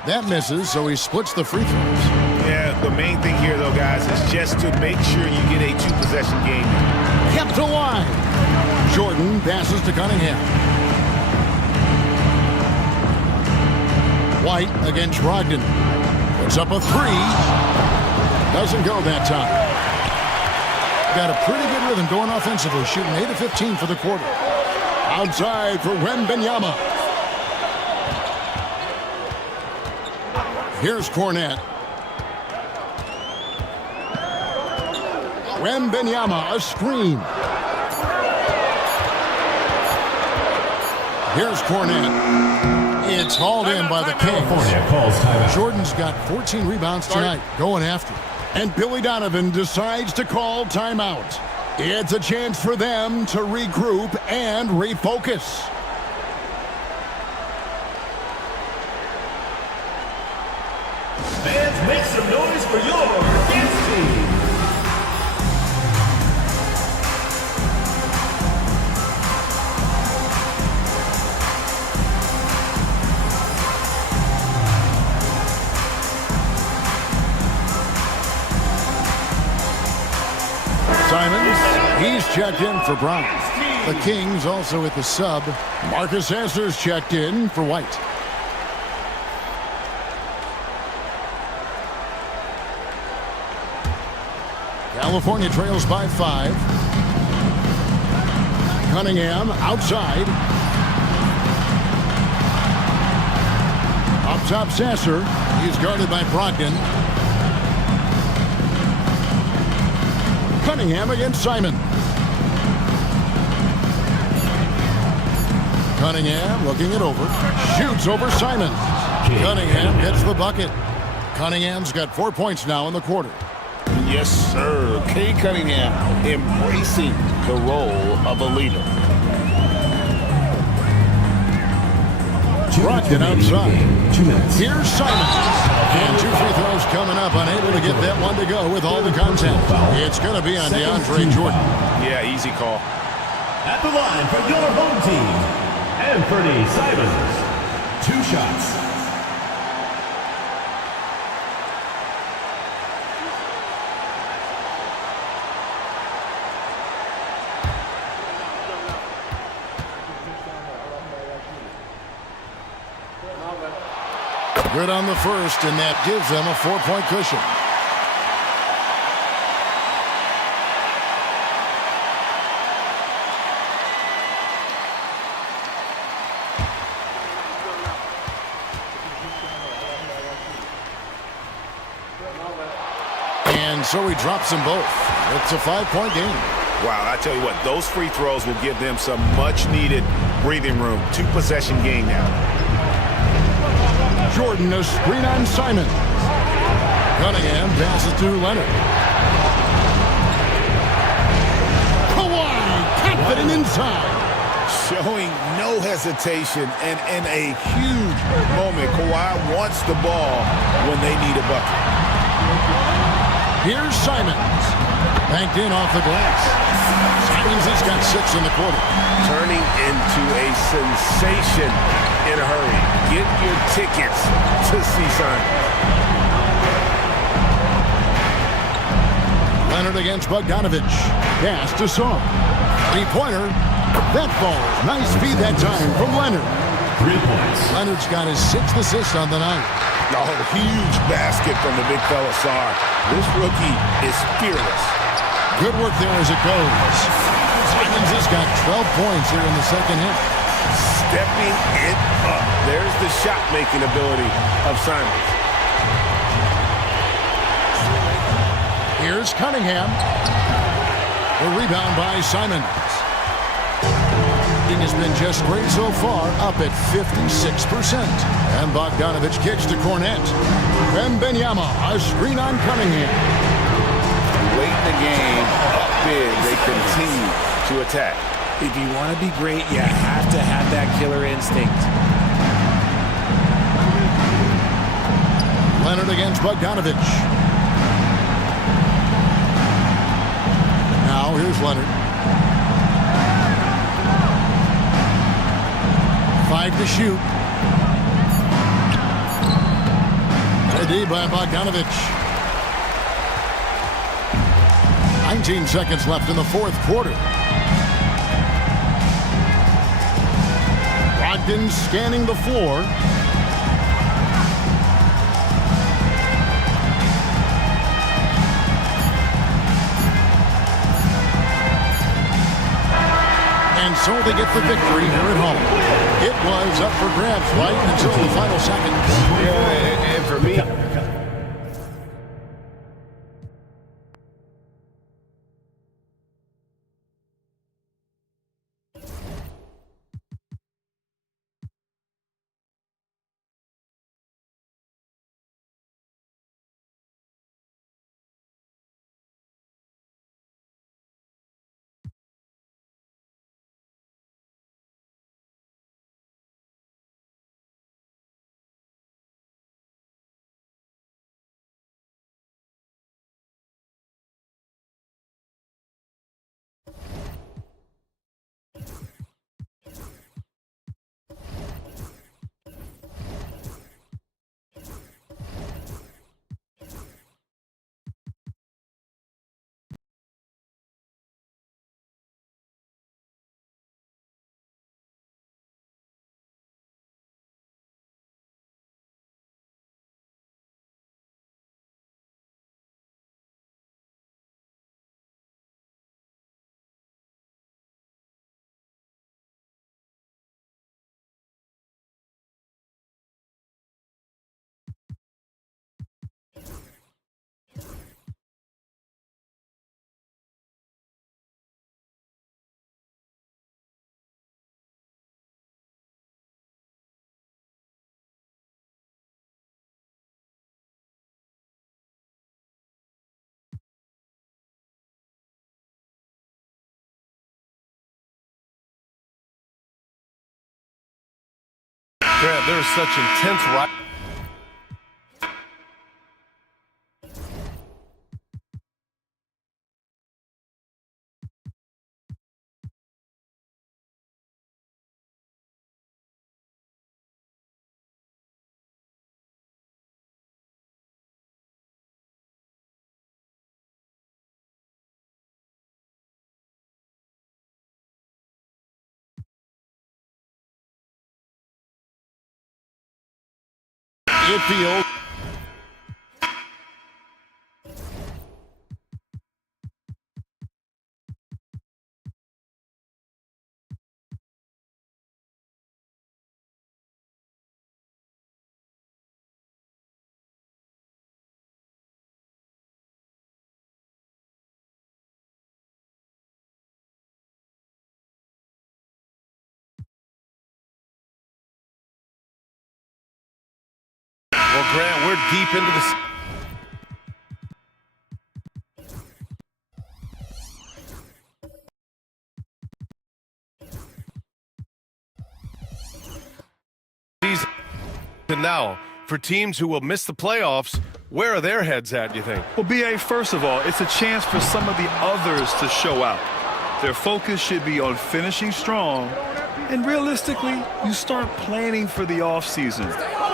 That misses, so he splits the free throws. Yeah, the main thing here, though, guys, is just to make sure you get a 2-possession game. Kept alive. Jordan passes to Cunningham. White against Brogdon. Puts up a 3. Doesn't go that time. Got a pretty good rhythm going offensively, shooting 8 of 15 for the quarter. Outside for Wembanyama. Here's Cornette. Wembanyama, a screen. Here's Cornette. It's hauled in by the Kings. Jordan's got 14 rebounds tonight, going after it. And Billy Donovan decides to call timeout. It's a chance for them to regroup and refocus. Fans, make some noise for your dance team. Simons, he's checked in for Brown. The Kings also at the sub. Marcus Sasser's checked in for White. California trails by 5. Cunningham outside. Up top Sasser. He's guarded by Brogdon. Cunningham against Simon. Cunningham looking it over. Shoots over Simon. Cunningham gets the bucket. Cunningham's got 4 points now in the quarter. Yes, sir. Cade Cunningham embracing the role of a leader. Brogdon outside. 2 minutes. Here's Simon. And 2 free throws coming up. Unable to get that one to go with all the contact. It's going to be on DeAndre Jordan. Yeah, easy call. At the line for your home team, Anfernee Simons. 2 shots. Good on the first, and that gives them a 4-point cushion. And so he drops them both. It's a 5-point game. Wow, I tell you what, those free throws will give them some much-needed breathing room. 2-possession game now. Jordan, a screen on Simon. Cunningham passes to Leonard. Kawhi, confident inside. Showing no hesitation, and in a huge moment, Kawhi wants the ball when they need a bucket. Here's Simons. Banked in off the glass. Simons has got 6 in the quarter. Turning into a sensation in a hurry. Get your tickets to see Simons. Leonard against Bogdanovich. Pass to Song. 3-pointer. That ball. Nice feed that time from Leonard. 3 points. Leonard's got his 6th assist on the night. Oh, huge basket from the big fella, Sar. This rookie is fearless. Good work there as it goes. Simons has got 12 points here in the second half. Stepping it up. There's the shot-making ability of Simons. Here's Cunningham. The rebound by Simons. He has been just great so far, up at 56%. And Bogdanovich kicks to Cornette. Wembanyama, a screen on Cunningham. Late in the game, up big, they continue to attack. If you want to be great, you have to have that killer instinct. Leonard against Bogdanovich. Now here's Leonard. 5 to shoot. Ready by Bogdanovich. 19 seconds left in the fourth quarter. Brogdon scanning the floor. And so they get the victory here at home. It was up for grabs right until the final seconds. Yeah, and for me, Grant, there's such intense midfield. Well, Grant, we're deep into the season now. For teams who will miss the playoffs, where are their heads at, you think? Well, B.A., first of all, it's a chance for some of the others to show out. Their focus should be on finishing strong. And realistically, you start planning for the offseason.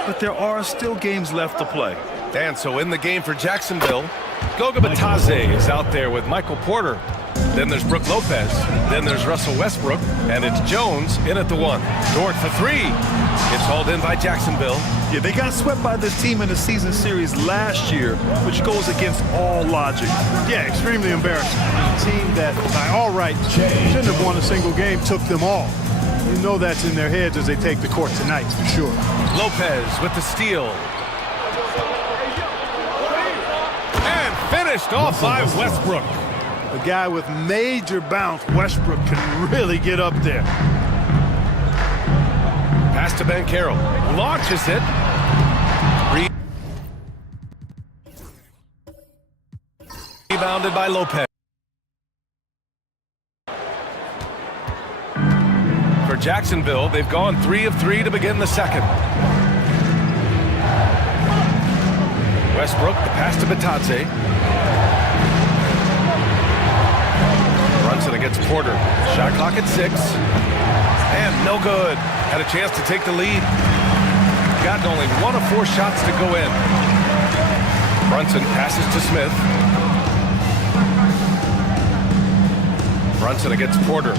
But there are still games left to play. And so in the game for Jacksonville, GODBLESS is out there with Michael Porter. Then there's Brook Lopez. Then there's Russell Westbrook. And it's Jones in at the 1. Dort for 3. It's hauled in by Jacksonville. Yeah, they got swept by this team in the season series last year, which goes against all logic. Yeah, extremely embarrassing. A team that, by all rights, shouldn't have won a single game, took them all. You know that's in their heads as they take the court tonight, for sure. Lopez with the steal. And finished off by Westbrook. A guy with major bounce, Westbrook, can really get up there. Pass to Ben Carroll. Launches it. Rebounded by Lopez. For Jacksonville, they've gone 3 of 3 to begin the second. Westbrook, the pass to Bitadze. Brunson against Porter. Shot clock at 6. And no good. Had a chance to take the lead. Gotten only 1 of 4 shots to go in. Brunson passes to Smith. Brunson against Porter.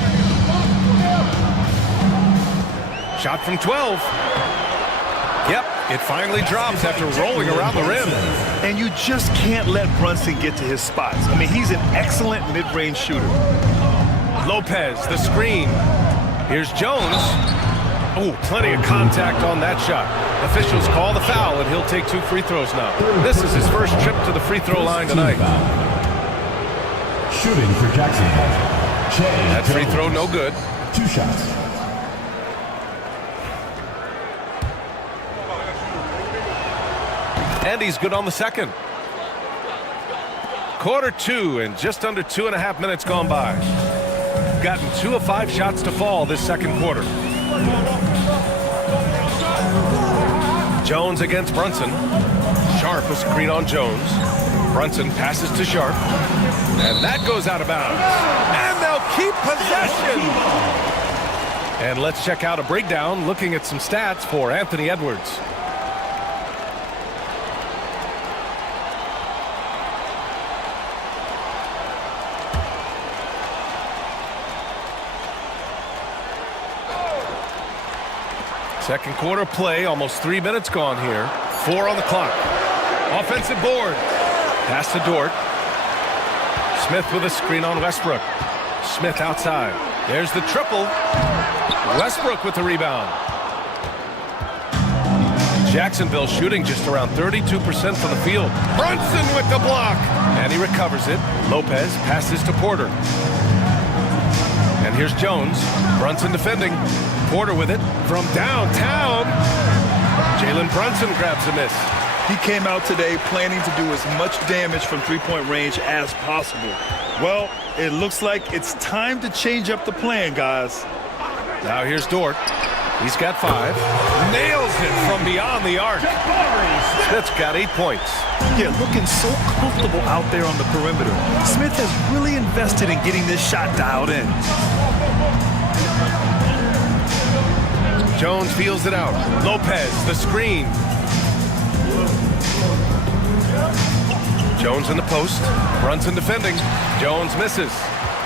Shot from 12. Yep, it finally drops after rolling around the rim. And you just can't let Brunson get to his spots. I mean, he's an excellent mid-range shooter. Lopez, the screen. Here's Jones. Oh, plenty of contact on that shot. Officials call the foul, and he'll take 2 free throws now. This is his first trip to the free throw line tonight. Shooting for Jacksonville. That free throw no good. 2 shots. And he's good on the second. Quarter 2 and just under 2.5 minutes gone by. Gotten 2 of 5 shots to fall this second quarter. Jones against Brunson. Sharp a screen on Jones. Brunson passes to Sharp. And that goes out of bounds. And they'll keep possession. And let's check out a breakdown looking at some stats for Anthony Edwards. Second quarter play, almost 3 minutes gone here. 4 on the clock. Offensive board. Pass to Dort. Smith with a screen on Westbrook. Smith outside. There's the triple. Westbrook with the rebound. Jacksonville shooting just around 32% from the field. Brunson with the block. And he recovers it. Lopez passes to Porter. And here's Jones. Brunson defending. Porter with it from downtown. Jalen Brunson grabs a miss. He came out today planning to do as much damage from three-point range as possible. Well, it looks like it's time to change up the plan, guys. Now here's Dort. He's got 5. Nails it from beyond the arc. Smith's got 8 points. Yeah, looking so comfortable out there on the perimeter. Smith has really invested in getting this shot dialed in. Jones feels it out. Lopez, the screen. Jones in the post. Brunson defending. Jones misses.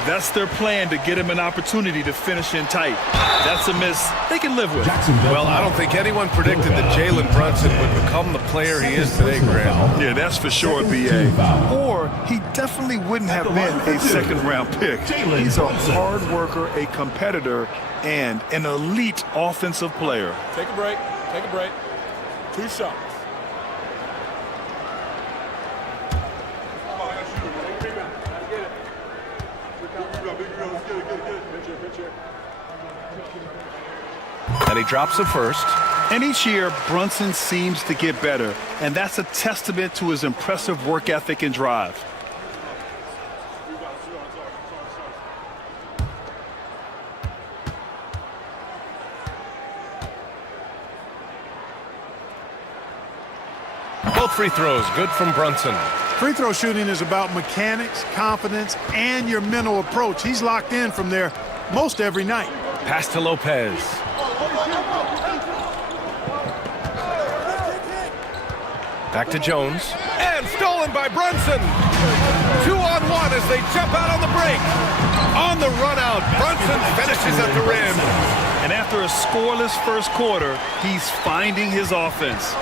That's their plan, to get him an opportunity to finish in tight. That's a miss they can live with. Well, I don't think anyone predicted that Jalen Brunson would become the player he is today, Graham. Yeah, that's for sure, B.A. Or he definitely wouldn't have been a second-round pick. He's a hard worker, a competitor, and an elite offensive player. Take a break. Take a break. 2 shots. And he drops the first. And each year, Brunson seems to get better, and that's a testament to his impressive work ethic and drive. Both free throws good from Brunson. Free throw shooting is about mechanics, confidence, and your mental approach. He's locked in from there most every night. Pass to Lopez. Back to Jones. And stolen by Brunson. 2-on-1 as they jump out on the break. On the run out, Brunson finishes at the rim. And after a scoreless first quarter, he's finding his offense.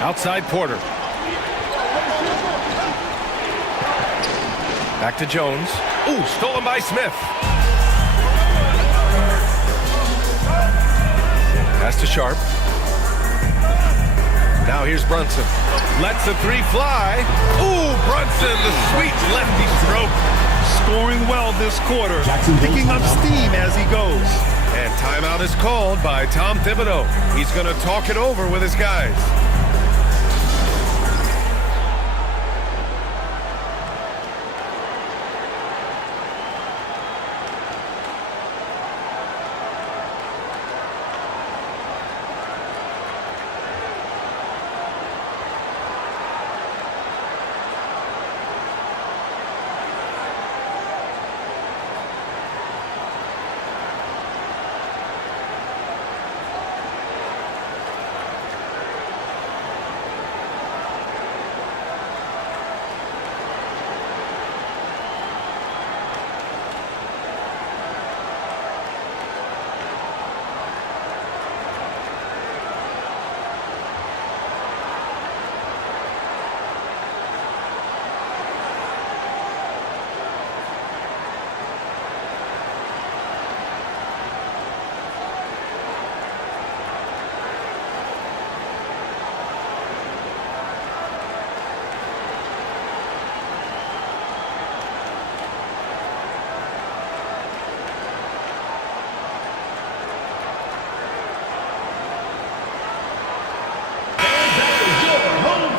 Outside Porter. Back to Jones. Ooh, stolen by Smith. Pass to Sharp. Now here's Brunson. Lets the three fly. Ooh, Brunson, the sweet lefty stroke. Scoring well this quarter, picking up steam as he goes. And timeout is called by Tom Thibodeau. He's going to talk it over with his guys.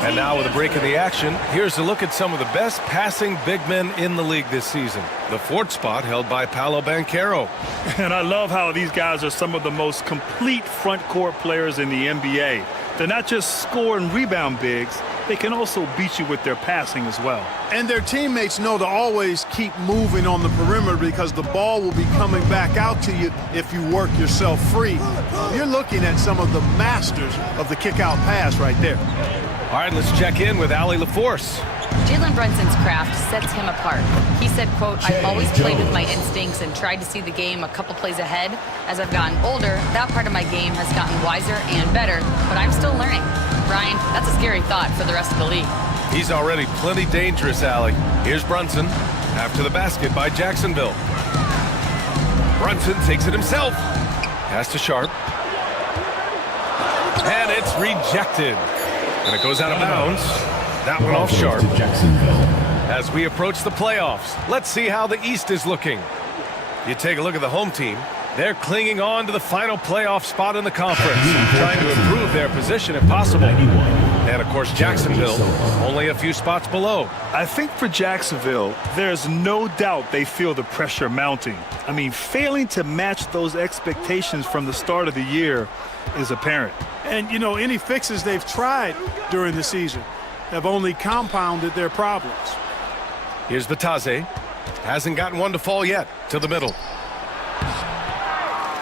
And now with a break in the action, here's a look at some of the best passing big men in the league this season. The fourth spot held by Paolo Banchero. And I love how these guys are some of the most complete front court players in the NBA. They're not just score and rebound bigs, they can also beat you with their passing as well. And their teammates know to always keep moving on the perimeter because the ball will be coming back out to you if you work yourself free. You're looking at some of the masters of the kick-out pass right there. All right, let's check in with Allie LaForce. Jalen Brunson's craft sets him apart. He said, quote, I've always played with my instincts and tried to see the game a couple plays ahead. As I've gotten older, that part of my game has gotten wiser and better, but I'm still learning. Brian, that's a scary thought for the rest of the league. He's already plenty dangerous, Allie. Here's Brunson after the basket by Jacksonville. Brunson takes it himself. Pass to Sharp. And it's rejected. And it goes out of bounds. That one off Sharp. As we approach the playoffs, let's see how the East is looking. You take a look at the home team. They're clinging on to the final playoff spot in the conference, trying to improve their position if possible. And, of course, Jacksonville, only a few spots below. I think for Jacksonville, there's no doubt they feel the pressure mounting. I mean, failing to match those expectations from the start of the year is apparent. And, you know, any fixes they've tried during the season have only compounded their problems. Here's the Taze. Hasn't gotten one to fall yet. To the middle.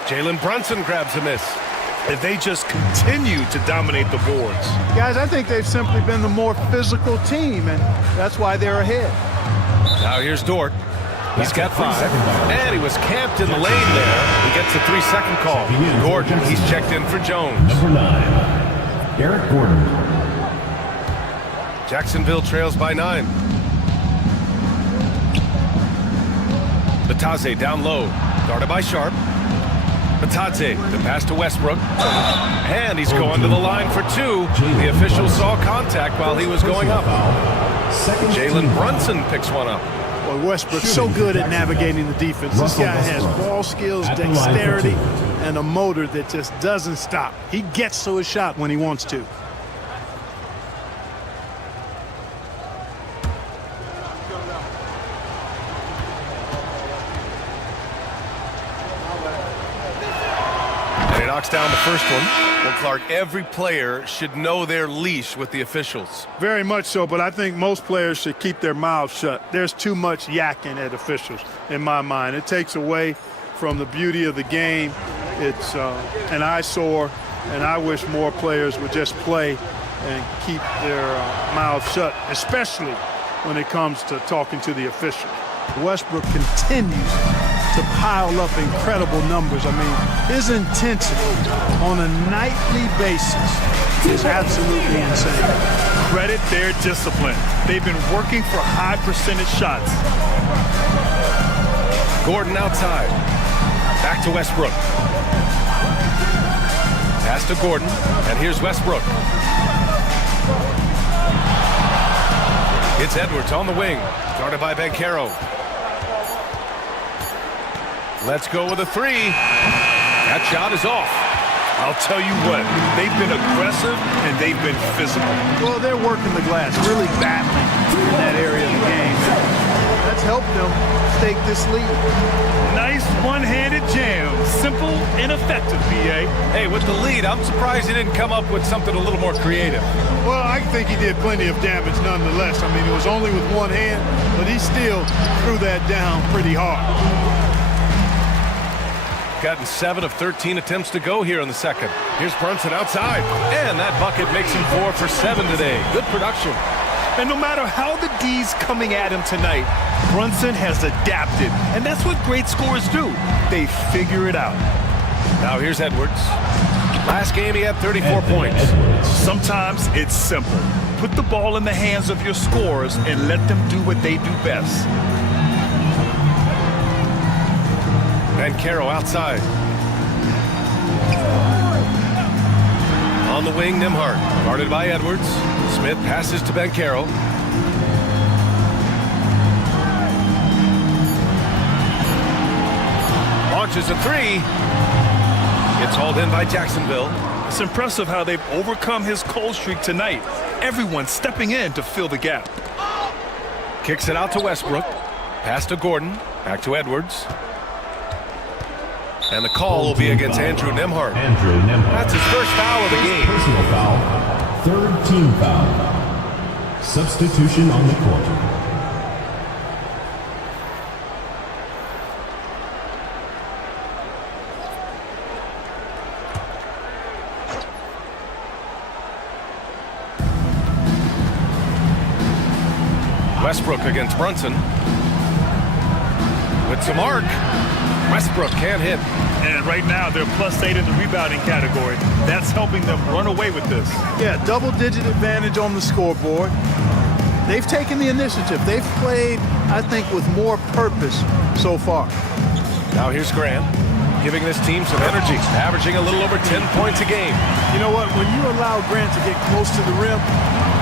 Jalen Brunson grabs a miss. And they just continue to dominate the boards. Guys, I think they've simply been the more physical team, and that's why they're ahead. Now here's Dort. He's got 5. And he was camped in the lane there. He gets a 3-second call. Gordon, he's checked in for Jones. Number 9, Eric Gordon. Jacksonville trails by 9. Batadze down low. Guarded by Sharp. Batadze, the pass to Westbrook. And he's going to the line for 2. The official saw contact while he was going up. Jalen Brunson picks one up. Well, Westbrook's so good at navigating the defense. This guy has ball skills, dexterity, and a motor that just doesn't stop. He gets to his shot when he wants to. And he knocks down the first one. Well, Clark, every player should know their leash with the officials. Very much so, but I think most players should keep their mouths shut. There's too much yakking at officials, in my mind. It takes away from the beauty of the game. It's an eyesore, and I wish more players would just play and keep their mouths shut, especially when it comes to talking to the official. Westbrook continues to pile up incredible numbers. I mean, his intensity on a nightly basis is absolutely insane. Credit their discipline. They've been working for high percentage shots. Gordon outside. Back to Westbrook. Pass to Gordon, and here's Westbrook. It's Edwards on the wing, guarded by Banchero. Let's go with a 3. That shot is off. I'll tell you what, they've been aggressive and they've been physical. Well, they're working the glass, really battling in that area of the game. That's helped them stake this lead. Nice one-handed jam. Simple and effective, B.A. Hey, with the lead, I'm surprised he didn't come up with something a little more creative. Well, I think he did plenty of damage nonetheless. I mean, it was only with one hand, but he still threw that down pretty hard. Gotten 7 of 13 attempts to go here in the second. Here's Brunson outside, and that bucket makes him 4 for 7 today. Good production. And no matter how the D's coming at him tonight, Brunson has adapted, and that's what great scorers do. They figure it out. Now here's Edwards. Last game he had 34 points. Sometimes it's simple. Put the ball in the hands of your scorers and let them do what they do best. Banchero outside. On the wing, Nembhard, guarded by Edwards. Smith passes to Banchero. Launches a 3. It's hauled in by Jacksonville. It's impressive how they've overcome his cold streak tonight. Everyone stepping in to fill the gap. Kicks it out to Westbrook. Pass to Gordon. Back to Edwards. And the call will be against Andrew Nembhard. That's his first foul of the game. Personal foul, 3rd team foul. Substitution on the court. Westbrook against Brunson. With some arc. Westbrook can't hit. And right now, they're +8 in the rebounding category. That's helping them run away with this. Yeah, double-digit advantage on the scoreboard. They've taken the initiative. They've played, I think, with more purpose so far. Now here's Grant, giving this team some energy, averaging a little over 10 points a game. You know what? When you allow Grant to get close to the rim,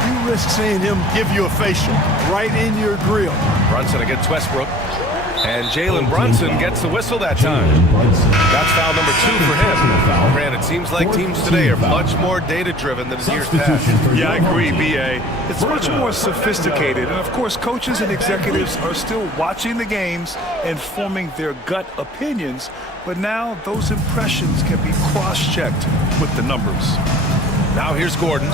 you risk seeing him give you a facial right in your grill. Brunson against Westbrook. And Jalen Brunson gets the whistle that time. That's foul number 2 for him. Grant, it seems like teams today are much more data-driven than in years past. Yeah, I agree, B.A. It's much more sophisticated. And, of course, coaches and executives are still watching the games and forming their gut opinions. But now those impressions can be cross-checked with the numbers. Now here's Gordon.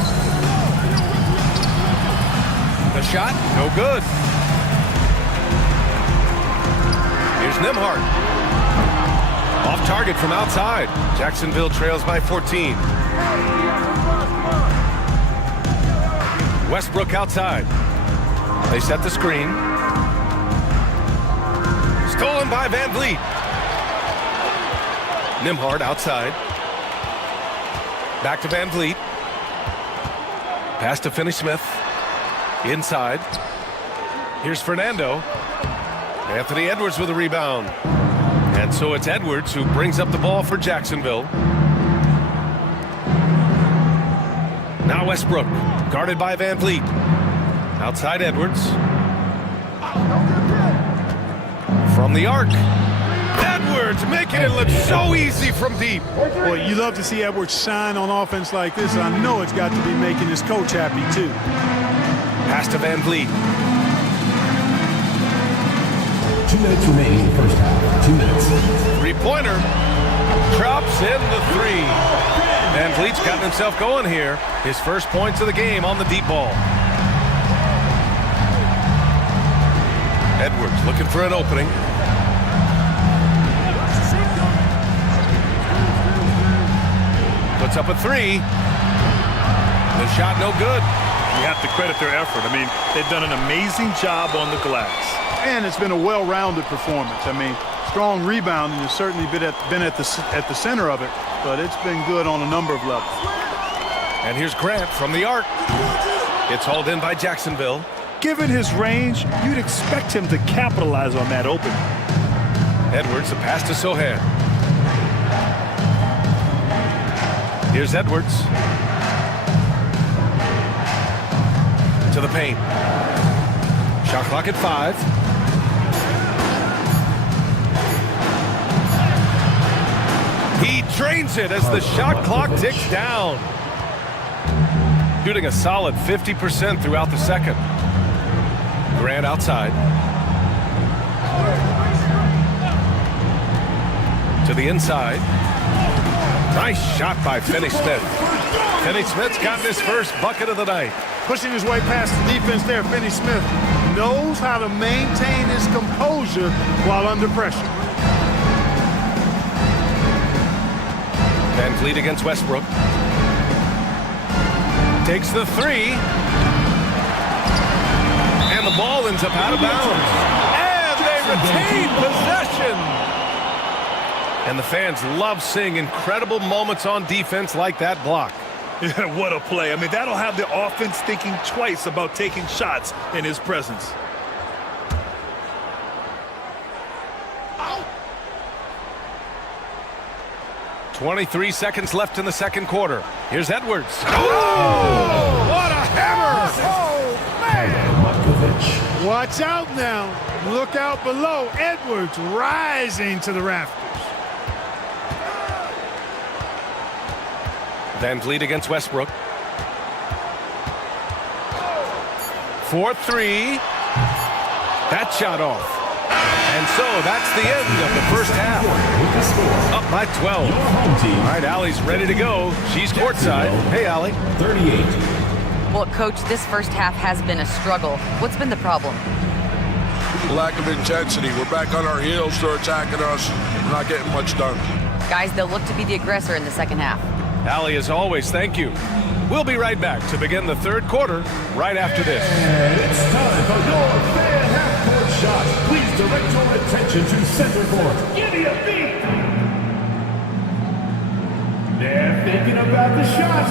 The shot, no good. Here's Nembhard. Off target from outside. Jacksonville trails by 14. Westbrook outside. They set the screen. Stolen by Van Vliet. Nimhard outside. Back to Van Vliet. Pass to Finney-Smith. Inside. Here's Fernando. Anthony Edwards with a rebound. And so it's Edwards who brings up the ball for Jacksonville. Now Westbrook, guarded by Van Vliet. Outside Edwards. From the arc. Edwards making it look so easy from deep. Well, you love to see Edwards shine on offense like this. I know it's got to be making his coach happy, too. Pass to Van Vliet. 2 minutes remaining in the first half. 2 minutes. Three-pointer. Drops in the three. Van Vliet's gotten himself going here. His first points of the game on the deep ball. Edwards looking for an opening. Puts up a three. The shot no good. You have to credit their effort. I mean, they've done an amazing job on the glass. And it's been a well-rounded performance. I mean, strong rebounding has certainly been at the center of it, but it's been good on a number of levels. And here's Grant from the arc. It's hauled in by Jacksonville. Given his range, you'd expect him to capitalize on that opening. Edwards, the pass to Sohan. Here's Edwards. To the paint. Shot clock at 5. He drains it as the shot clock ticks down. Shooting a solid 50% throughout the second. Grant outside. To the inside. Nice shot by Finney-Smith. Finney-Smith's gotten his first bucket of the night. Pushing his way past the defense there, Finney-Smith knows how to maintain his composure while under pressure. Van Vliet against Westbrook. Takes the three. And the ball ends up out of bounds. And they retain possession. And the fans love seeing incredible moments on defense like that block. Yeah, what a play. I mean, that'll have the offense thinking twice about taking shots in his presence. Ow. 23 seconds left in the second quarter. Here's Edwards. Oh, what a hammer! Oh, man! Watch out now. Look out below. Edwards rising to the rafters. Van Vliet against Westbrook. 4-3. That shot off. And so that's the end of the first half. Up by 12. All right, Allie's ready to go. She's courtside. Hey, Allie. 38. Well, Coach, this first half has been a struggle. What's been the problem? Lack of intensity. We're back on our heels. They're attacking us. We're not getting much done. Guys, they'll look to be the aggressor in the second half. Allie, as always, thank you. We'll be right back to begin the third quarter right after this. And it's time for your fan half-court shot. Please direct your attention to center court. Give me a beat. They're thinking about the shot.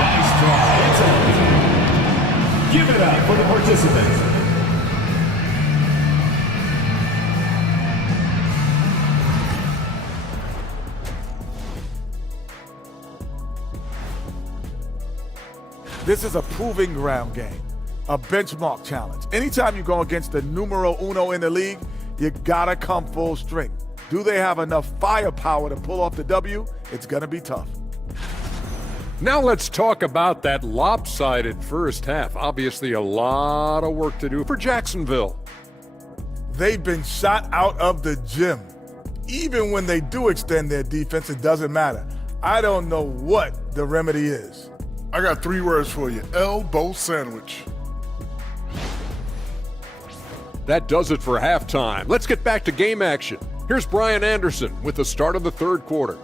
Nice try. It's over. Give it up for the participants. This is a proving ground game, a benchmark challenge. Anytime you go against the numero uno in the league, you gotta come full strength. Do they have enough firepower to pull off the W? It's gonna be tough. Now let's talk about that lopsided first half. Obviously a lot of work to do for Jacksonville. They've been shot out of the gym. Even when they do extend their defense, it doesn't matter. I don't know what the remedy is. I got 3 words for you. Elbow sandwich. That does it for halftime. Let's get back to game action. Here's Brian Anderson with the start of the third quarter.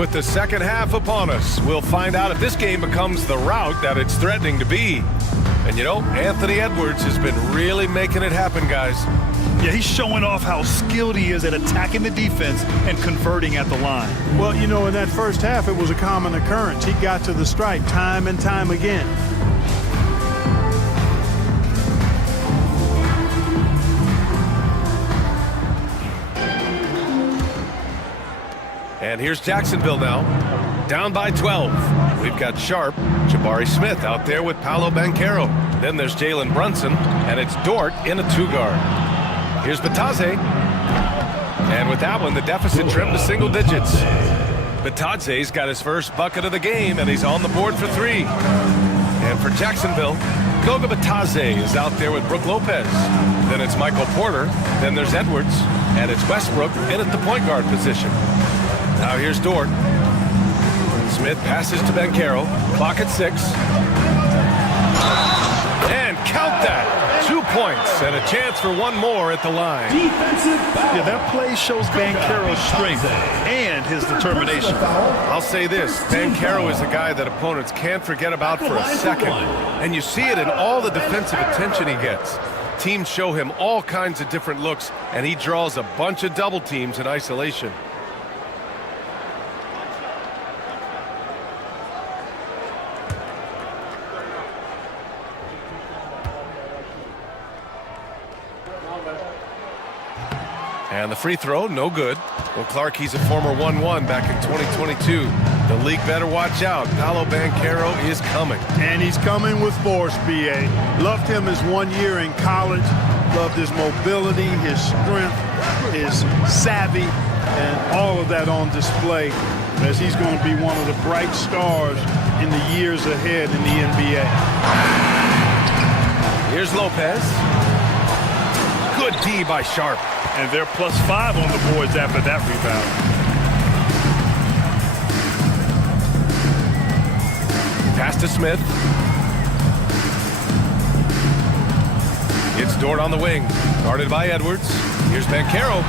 with the second half upon us, we'll find out if this game becomes the rout that it's threatening to be. And you know, Anthony Edwards has been really making it happen, guys. Yeah, he's showing off how skilled he is at attacking the defense and converting at the line. Well, you know, in that first half, it was a common occurrence. He got to the stripe time and time again. And here's Jacksonville now, down by 12. We've got Sharp, Jabari Smith out there with Paolo Banchero. Then there's Jalen Brunson, and it's Dort in a 2-guard. Here's Batadze. And with that one, the deficit trimmed to single digits. Batadze's got his first bucket of the game, and he's on the board for 3. And for Jacksonville, Goga Batadze is out there with Brook Lopez. Then it's Michael Porter. Then there's Edwards. And it's Westbrook in at the point guard position. Now here's Dort. Smith passes to Banchero. Clock at 6. And count that. 2 points and a chance for one more at the line. Yeah, that play shows Banchero's strength and his determination. I'll say this, Banchero is a guy that opponents can't forget about for a second. And you see it in all the defensive attention he gets. Teams show him all kinds of different looks, and he draws a bunch of double teams in isolation. And the free throw, no good. Well, Clark, he's a former 1-1 back in 2022. The league better watch out. Paolo Banchero is coming. And he's coming with force, B.A. Loved him his 1 year in college. Loved his mobility, his strength, his savvy, and all of that on display as he's going to be one of the bright stars in the years ahead in the NBA. Here's Lopez. Good D by Sharp. And they're +5 on the boards after that rebound. Pass to Smith. It's Dort on the wing. Guarded by Edwards. Here's Banchero.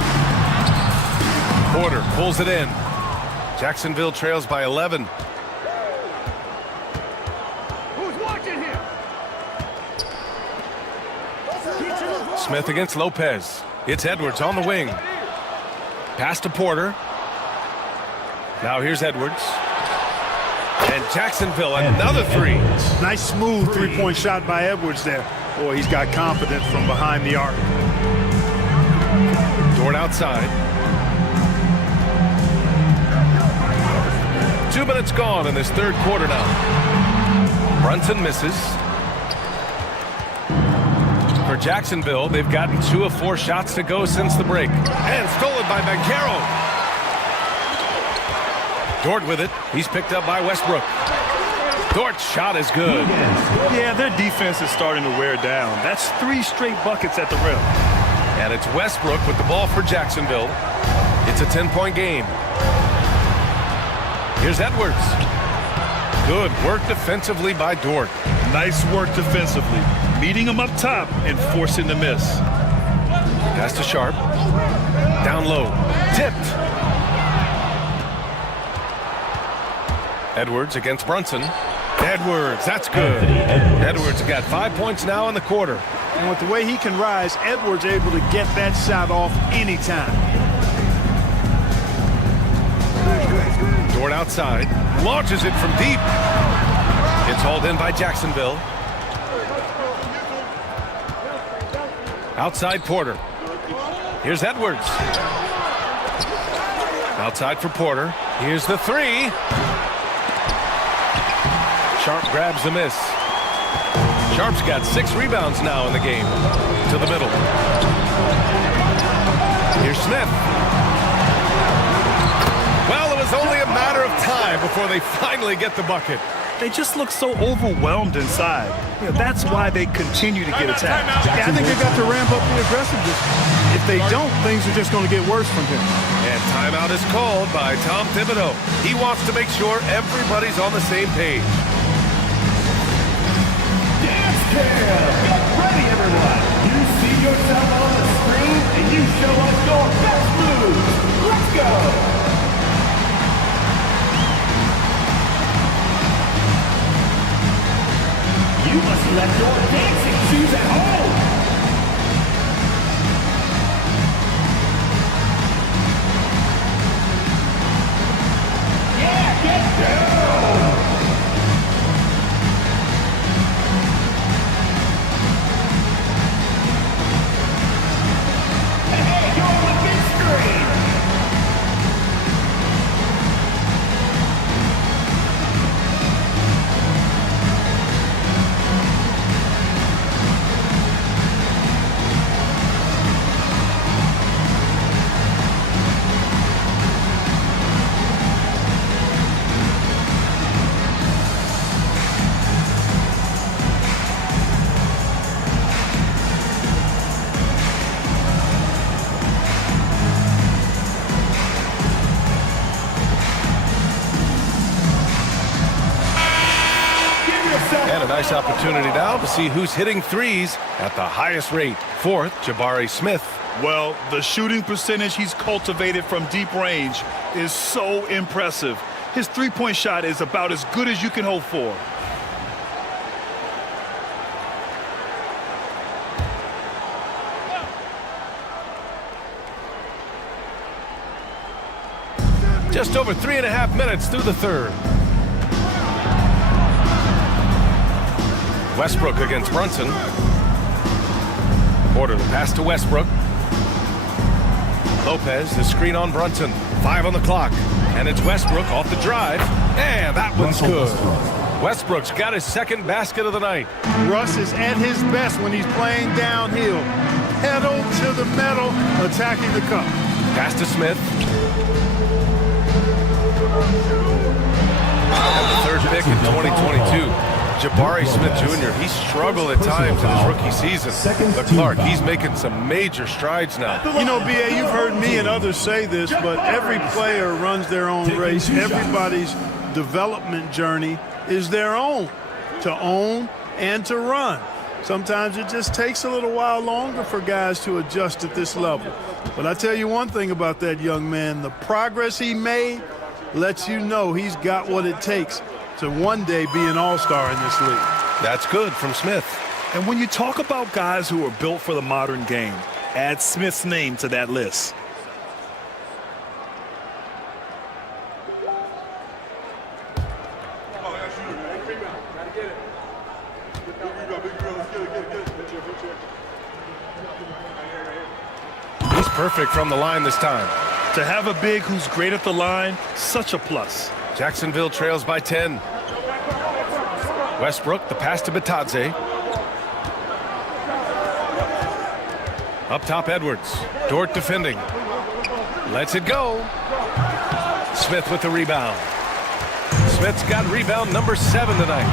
Porter pulls it in. Jacksonville trails by 11. Who's watching here? Smith against Lopez. It's Edwards on the wing. Pass to Porter. Now here's Edwards. And Jacksonville, another 3. Nice smooth three-point shot by Edwards there. Boy, he's got confidence from behind the arc. Dort outside. 2 minutes gone in this third quarter now. Brunson misses. For Jacksonville, they've gotten 2 of 4 shots to go since the break. And stolen by Banchero. Dort with it. He's picked up by Westbrook. Dort's shot is good. Yeah, their defense is starting to wear down. That's 3 straight buckets at the rim. And it's Westbrook with the ball for Jacksonville. It's a 10-point game. Here's Edwards. Good work defensively by Dort. Nice work defensively. Meeting him up top and forcing the miss. Pass to Sharp. Down low. Tipped. Edwards against Brunson. Edwards, that's good. Edwards got 5 points now in the quarter. And with the way he can rise, Edwards able to get that shot off anytime. Dort outside. Launches it from deep. It's hauled in by Jacksonville. Outside Porter. Here's Edwards. Outside for Porter. Here's the 3. Sharp grabs the miss. Sharp's got 6 rebounds now in the game. To the middle. Here's Smith. Well, it was only a matter of time before they finally get the bucket. They just look so overwhelmed inside. You know, that's why they continue to get attacked. Yeah, I think they got to ramp up the aggressiveness. If they don't, things are just going to get worse from him. And timeout is called by Tom Thibodeau. He wants to make sure everybody's on the same page. Dance cam! Get ready, everyone! You see yourself on the screen, and you show us your best moves. Let's go! left your dancing shoes at home. Yeah, get down. Hey, go on the big screen. And a nice opportunity now to see who's hitting threes at the highest rate. Fourth, Jabari Smith. Well, the shooting percentage he's cultivated from deep range is so impressive. His three-point shot is about as good as you can hope for. Just over 3.5 minutes through the third. Westbrook against Brunson. Porter the pass to Westbrook. Lopez, the screen on Brunson. 5 on the clock. And it's Westbrook off the drive. And that one's good. Westbrook's got his second basket of the night. Russ is at his best when he's playing downhill. Pedal to the metal, attacking the cup. Pass to Smith. And the third pick in 2022. Jabari Smith Jr., he struggled at times in his rookie season. But Clark, he's making some major strides now. You know, B.A., you've heard me and others say this, but every player runs their own race. Everybody's development journey is their own, to own and to run. Sometimes it just takes a little while longer for guys to adjust at this level. But I tell you one thing about that young man, the progress he made lets you know he's got what it takes to one day be an all-star in this league. That's good from Smith. And when you talk about guys who are built for the modern game, add Smith's name to that list. He's perfect from the line this time. To have a big who's great at the line, such a plus. Jacksonville trails by 10. Westbrook, the pass to Bitadze. Up top, Edwards. Dort defending. Lets it go. Smith with the rebound. Smith's got rebound number 7 tonight.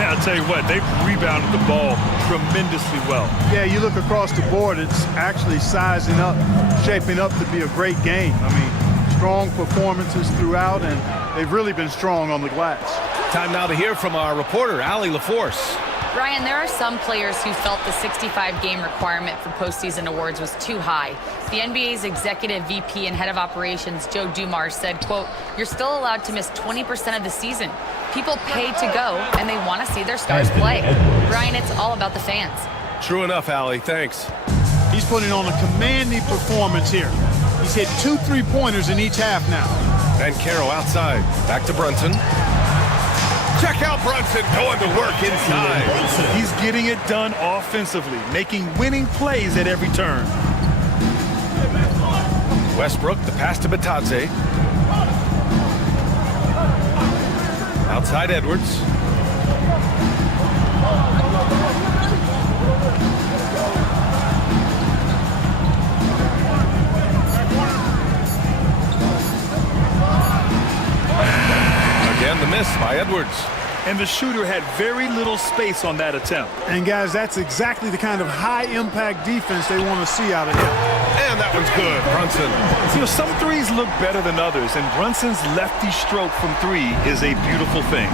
I'll tell you what, they've rebounded the ball tremendously well. Yeah, you look across the board, it's actually sizing up, shaping up to be a great game. I mean, strong performances throughout, and they've really been strong on the glass. Time now to hear from our reporter, Allie LaForce. Brian, there are some players who felt the 65-game requirement for postseason awards was too high. The NBA's executive VP and head of operations, Joe Dumars, said, quote, "You're still allowed to miss 20% of the season. People pay to go, and they want to see their stars play." Brian, it's all about the fans. True enough, Allie. Thanks. He's putting on a commanding performance here. He's hit 2 3-pointers in each half now. Van Caro outside. Back to Brunson. Check out Brunson going to work inside. He's getting it done offensively, making winning plays at every turn. Westbrook, the pass to Bitadze. Outside Edwards. Again, the miss by Edwards. And the shooter had very little space on that attempt. And guys, that's exactly the kind of high-impact defense they want to see out of him. And that one's good, Brunson. You know, some threes look better than others, and Brunson's lefty stroke from 3 is a beautiful thing.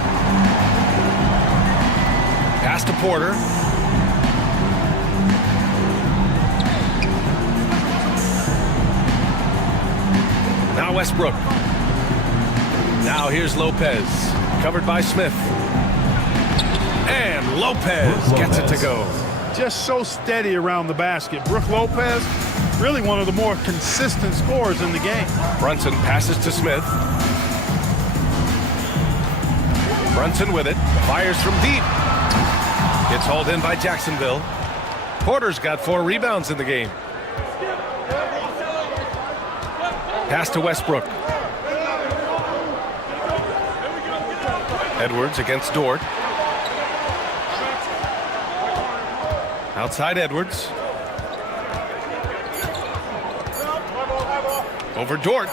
Pass to Porter. Now Westbrook. Now here's Lopez. Covered by Smith. And Lopez gets it to go. Just so steady around the basket. Brook Lopez, really one of the more consistent scorers in the game. Brunson passes to Smith. Brunson with it. Fires from deep. Gets hauled in by Jacksonville. Porter's got 4 rebounds in the game. Pass to Westbrook. Edwards against Dort. Outside Edwards. Over Dort.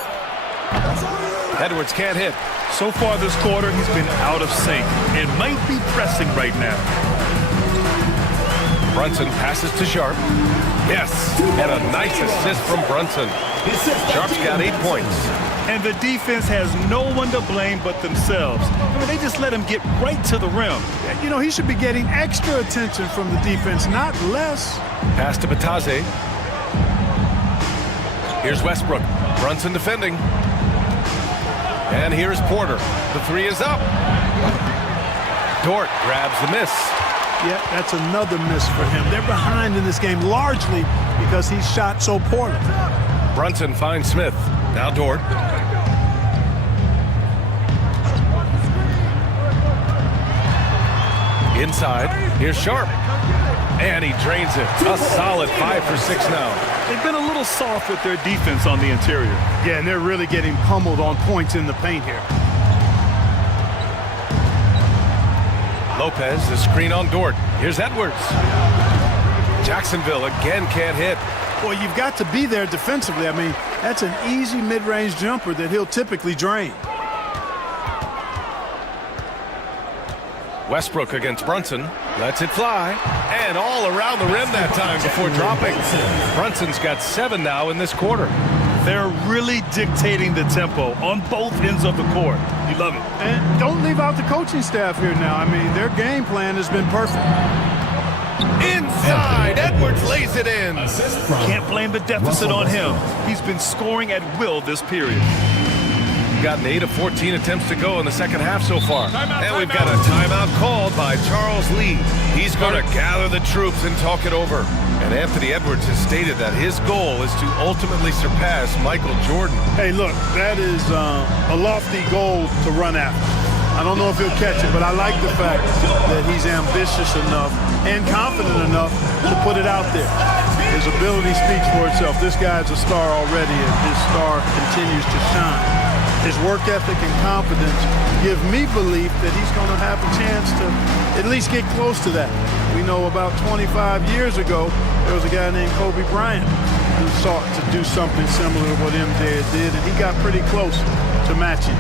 Edwards can't hit. So far this quarter, he's been out of sync and might be pressing right now. Brunson passes to Sharp. Yes, and a nice assist from Brunson. Sharp's got 8 points. And the defense has no one to blame but themselves. I mean, they just let him get right to the rim. You know, he should be getting extra attention from the defense, not less. Pass to Batase. Here's Westbrook. Brunson defending. And here's Porter. The 3 is up. Dort grabs the miss. Yeah, that's another miss for him. They're behind in this game largely because he shot so poorly. Brunson finds Smith. Now Dort. Inside. Here's Sharp. And he drains it. A solid 5 for 6 now. They've been a little soft with their defense on the interior. Yeah, and they're really getting pummeled on points in the paint here. Lopez, the screen on Dort. Here's Edwards. Jacksonville again can't hit. Well, you've got to be there defensively. I mean, that's an easy mid-range jumper that he'll typically drain. Westbrook against Brunson. Lets it fly. And all around the rim that time before dropping. Brunson's got 7 now in this quarter. They're really dictating the tempo on both ends of the court. You love it. And don't leave out the coaching staff here now. I mean, their game plan has been perfect. Inside, Edwards lays it in. Can't blame the deficit on him. He's been scoring at will this period. Gotten 8 of 14 attempts to go in the second half so far. And we've got a timeout called by Charles Lee. He's going to gather the troops and talk it over. And Anthony Edwards has stated that his goal is to ultimately surpass Michael Jordan. Hey, look, that is a lofty goal to run after. I don't know if he'll catch it, but I like the fact that he's ambitious enough and confident enough to put it out there. His ability speaks for itself. This guy's a star already, and his star continues to shine. His work ethic and confidence give me belief that he's going to have a chance to at least get close to that. We know about 25 years ago, there was a guy named Kobe Bryant who sought to do something similar to what MJ did, and he got pretty close to matching.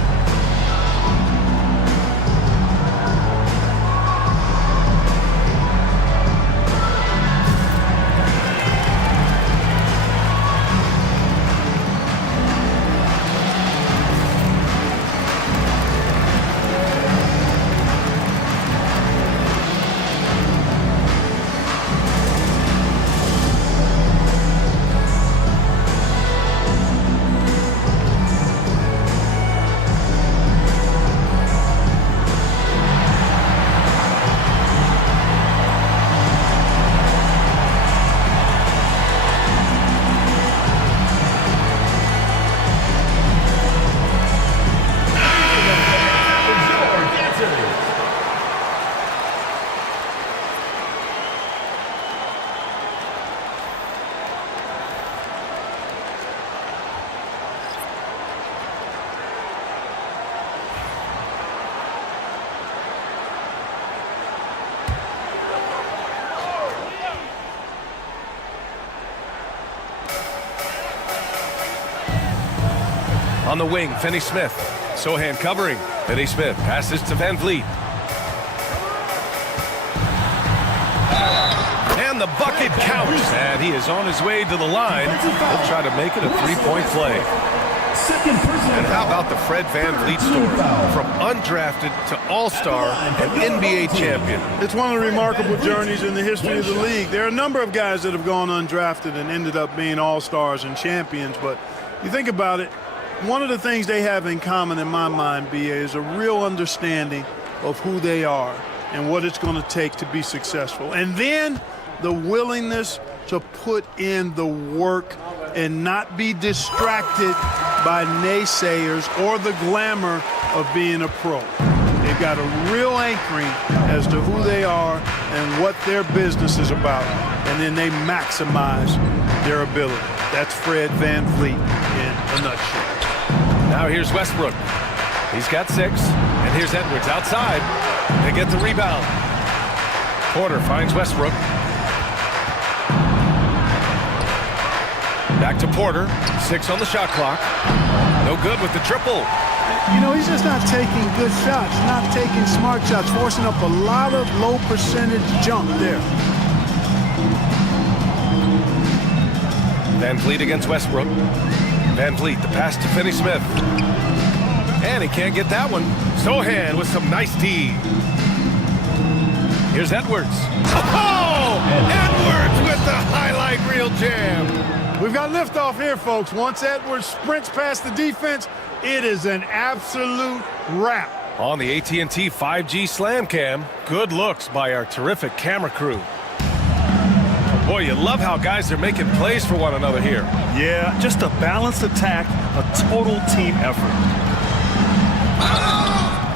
On the wing, Finney Smith. Sohan covering. Finney Smith passes to Van Vliet. And the bucket counts. And he is on his way to the line. He'll try to make it a three-point play. And how about the Fred Van Vliet story? From undrafted to all-star and NBA champion. It's one of the remarkable journeys in the history of the league. There are a number of guys that have gone undrafted and ended up being all-stars and champions. But you think about it, one of the things they have in common in my mind, B.A., is a real understanding of who they are and what it's going to take to be successful. And then the willingness to put in the work and not be distracted by naysayers or the glamour of being a pro. They've got a real anchoring as to who they are and what their business is about, and then they maximize their ability. That's Fred VanVleet in a nutshell. Now here's Westbrook. He's got 6, and here's Edwards outside. They get the rebound. Porter finds Westbrook. Back to Porter. 6 on the shot clock. No good with the triple. You know, he's just not taking good shots, not taking smart shots, forcing up a lot of low percentage jump there. VanVleet against Westbrook. VanVleet, the pass to Finney-Smith. And he can't get that one. Sohan with some nice D. Here's Edwards. Oh! Edwards with the highlight reel jam. We've got liftoff here, folks. Once Edwards sprints past the defense, it is an absolute wrap. On the AT&T 5G Slam Cam, good looks by our terrific camera crew. Boy, you love how guys are making plays for one another here. Yeah, just a balanced attack, a total team effort.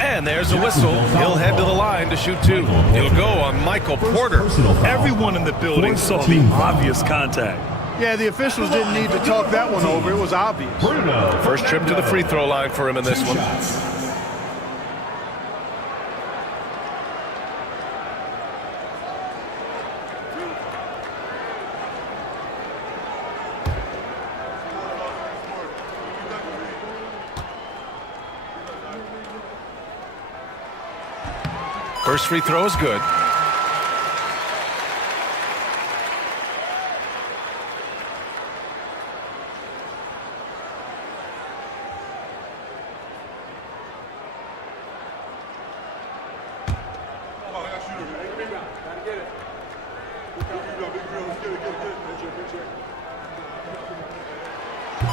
And there's a whistle. He'll head to the line to shoot 2. He'll go on Michael Porter. Everyone in the building saw the obvious contact. Yeah, the officials didn't need to talk that one over. It was obvious. First trip to the free throw line for him in this one. First free throw is good.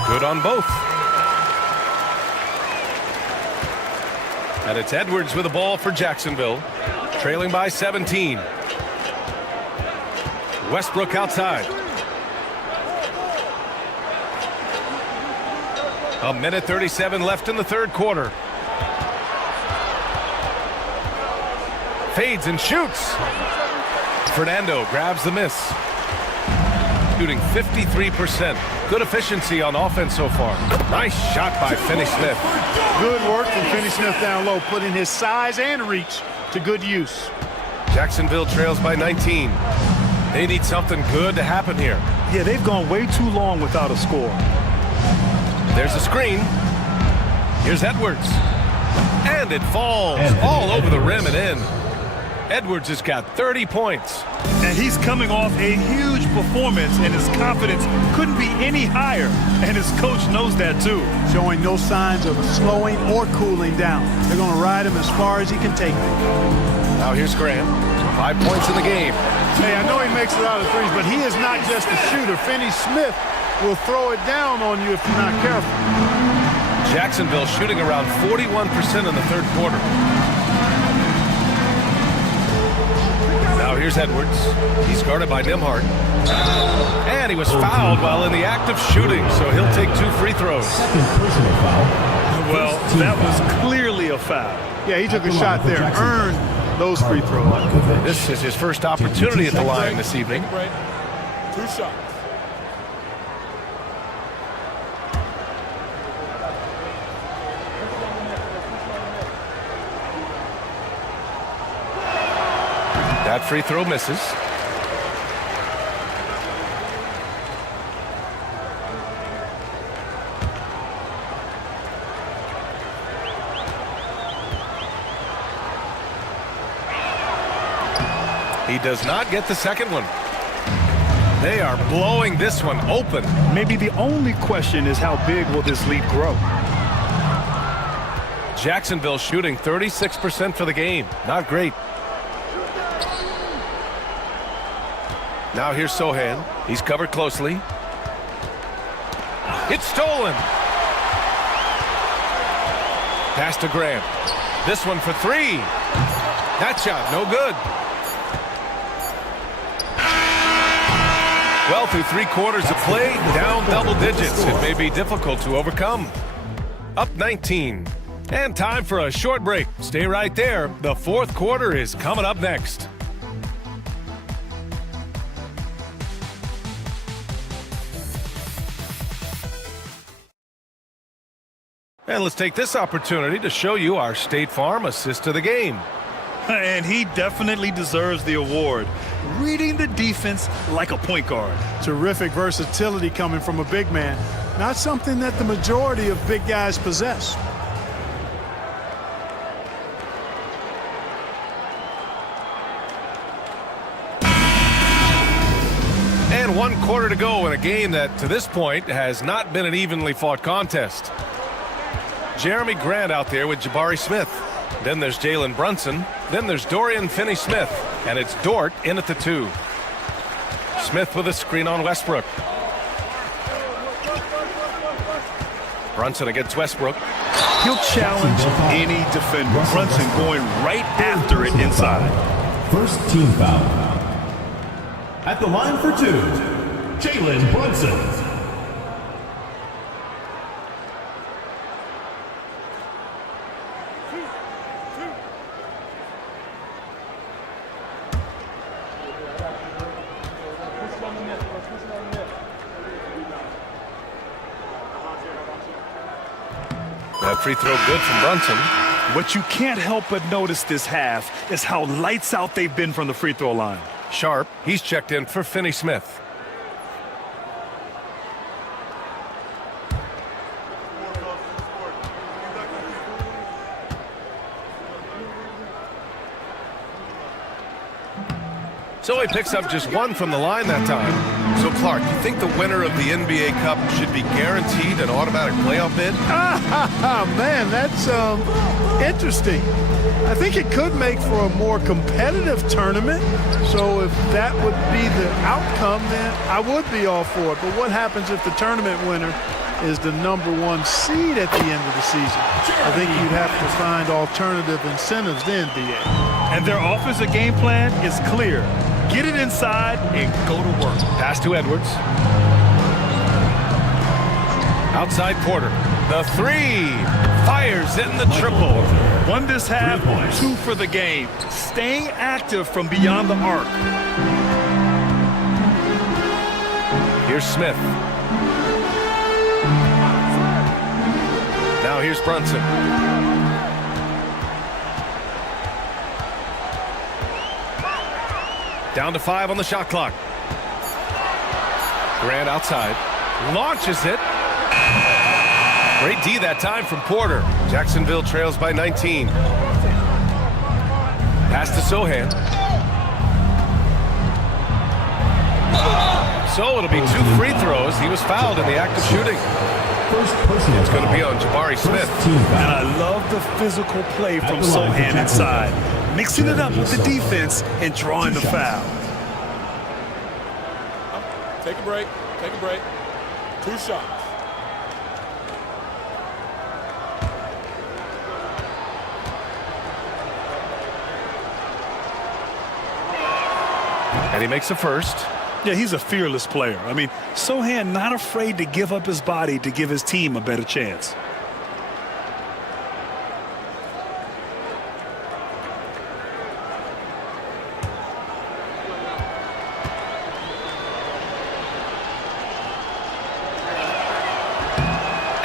Good on both. And it's Edwards with the ball for Jacksonville, trailing by 17. Westbrook outside. A minute 37 left in the third quarter. Fades and shoots. Fernando grabs the miss. Shooting 53%. Good efficiency on offense so far. Nice shot by Finney-Smith. Good work from Finney-Smith down low, putting his size and reach to good use. Jacksonville trails by 19. They need something good to happen here. Yeah, they've gone way too long without a score. There's a screen. Here's Edwards. And it falls all over the rim and in. Edwards has got 30 points. And he's coming off a huge performance, and his confidence couldn't be any higher. And his coach knows that, too. Showing no signs of slowing or cooling down. They're going to ride him as far as he can take them. Now here's Graham. 5 points in the game. Hey, I know he makes a lot of threes, but he is not just a shooter. Finney-Smith will throw it down on you if you're not careful. Jacksonville shooting around 41% in the third quarter. Now here's Edwards. He's guarded by Nembhard. And he was fouled while in the act of shooting, so he'll take 2 free throws. Well, that was clearly a foul. Yeah, he took a shot there, earned those free throws. This is his first opportunity at the line this evening. 2 shots. That free throw misses. He does not get the second one. They are blowing this one open. Maybe the only question is how big will this lead grow? Jacksonville shooting 36% for the game. Not great. Now here's Sohan. He's covered closely. It's stolen. Pass to Graham. This one for 3. That shot, no good. Well, through 3 quarters of play, down double digits. It may be difficult to overcome. Up 19. And time for a short break. Stay right there. The 4th quarter is coming up next. And let's take this opportunity to show you our State Farm assist of the game. And he definitely deserves the award. Reading the defense like a point guard. Terrific versatility coming from a big man. Not something that the majority of big guys possess. And 1 quarter to go in a game that, to this point, has not been an evenly fought contest. Jeremy Grant out there with Jabari Smith. Then there's Jalen Brunson. Then there's Dorian Finney-Smith. And it's Dort in at the 2. Smith with a screen on Westbrook. Brunson against Westbrook. He'll challenge any defender. Brunson going right after it inside. First team foul. At the line for 2, Jalen Brunson. That free throw good from Brunson. What you can't help but notice this half is how lights out they've been from the free throw line. Sharp, he's checked in for Finney-Smith. So he picks up just 1 from the line that time. So, Clark, you think the winner of the NBA Cup should be guaranteed an automatic playoff bid? Man, that's interesting. I think it could make for a more competitive tournament. So if that would be the outcome, then I would be all for it. But what happens if the tournament winner is the #1 seed at the end of the season? I think you'd have to find alternative incentives then, DA. And their offensive game plan is clear. Get it inside and go to work. Pass to Edwards. Outside Porter. The 3. Fires in the triple. 1 this half, 2 for the game. Staying active from beyond the arc. Here's Smith. Now here's Brunson. Down to 5 on the shot clock. Grant outside. Launches it. Great D that time from Porter. Jacksonville trails by 19. Pass to Sohan. So it'll be 2 free throws. He was fouled in the act of shooting. It's going to be on Jabari Smith. And I love the physical play from Sohan inside. Mixing it up with the defense and drawing the foul. Take a break. Take a break. 2 shots. And he makes the first. Yeah, he's a fearless player. I mean, Sohan not afraid to give up his body to give his team a better chance.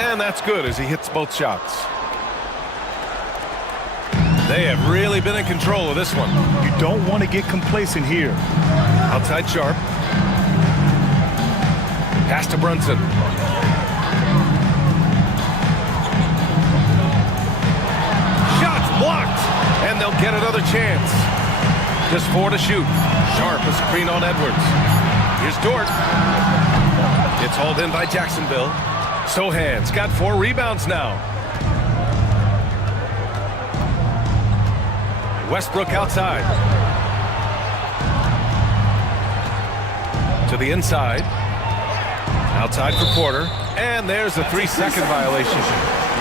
And that's good as he hits both shots. They have really been in control of this one. You don't want to get complacent here. Outside Sharp. Pass to Brunson. Shots blocked. And they'll get another chance. Just 4 to shoot. Sharp a screen on Edwards. Here's Dort. It's hauled in by Jacksonville. Sohan's got 4 rebounds now. Westbrook outside. To the inside. Outside for Porter. And there's a 3-second violation.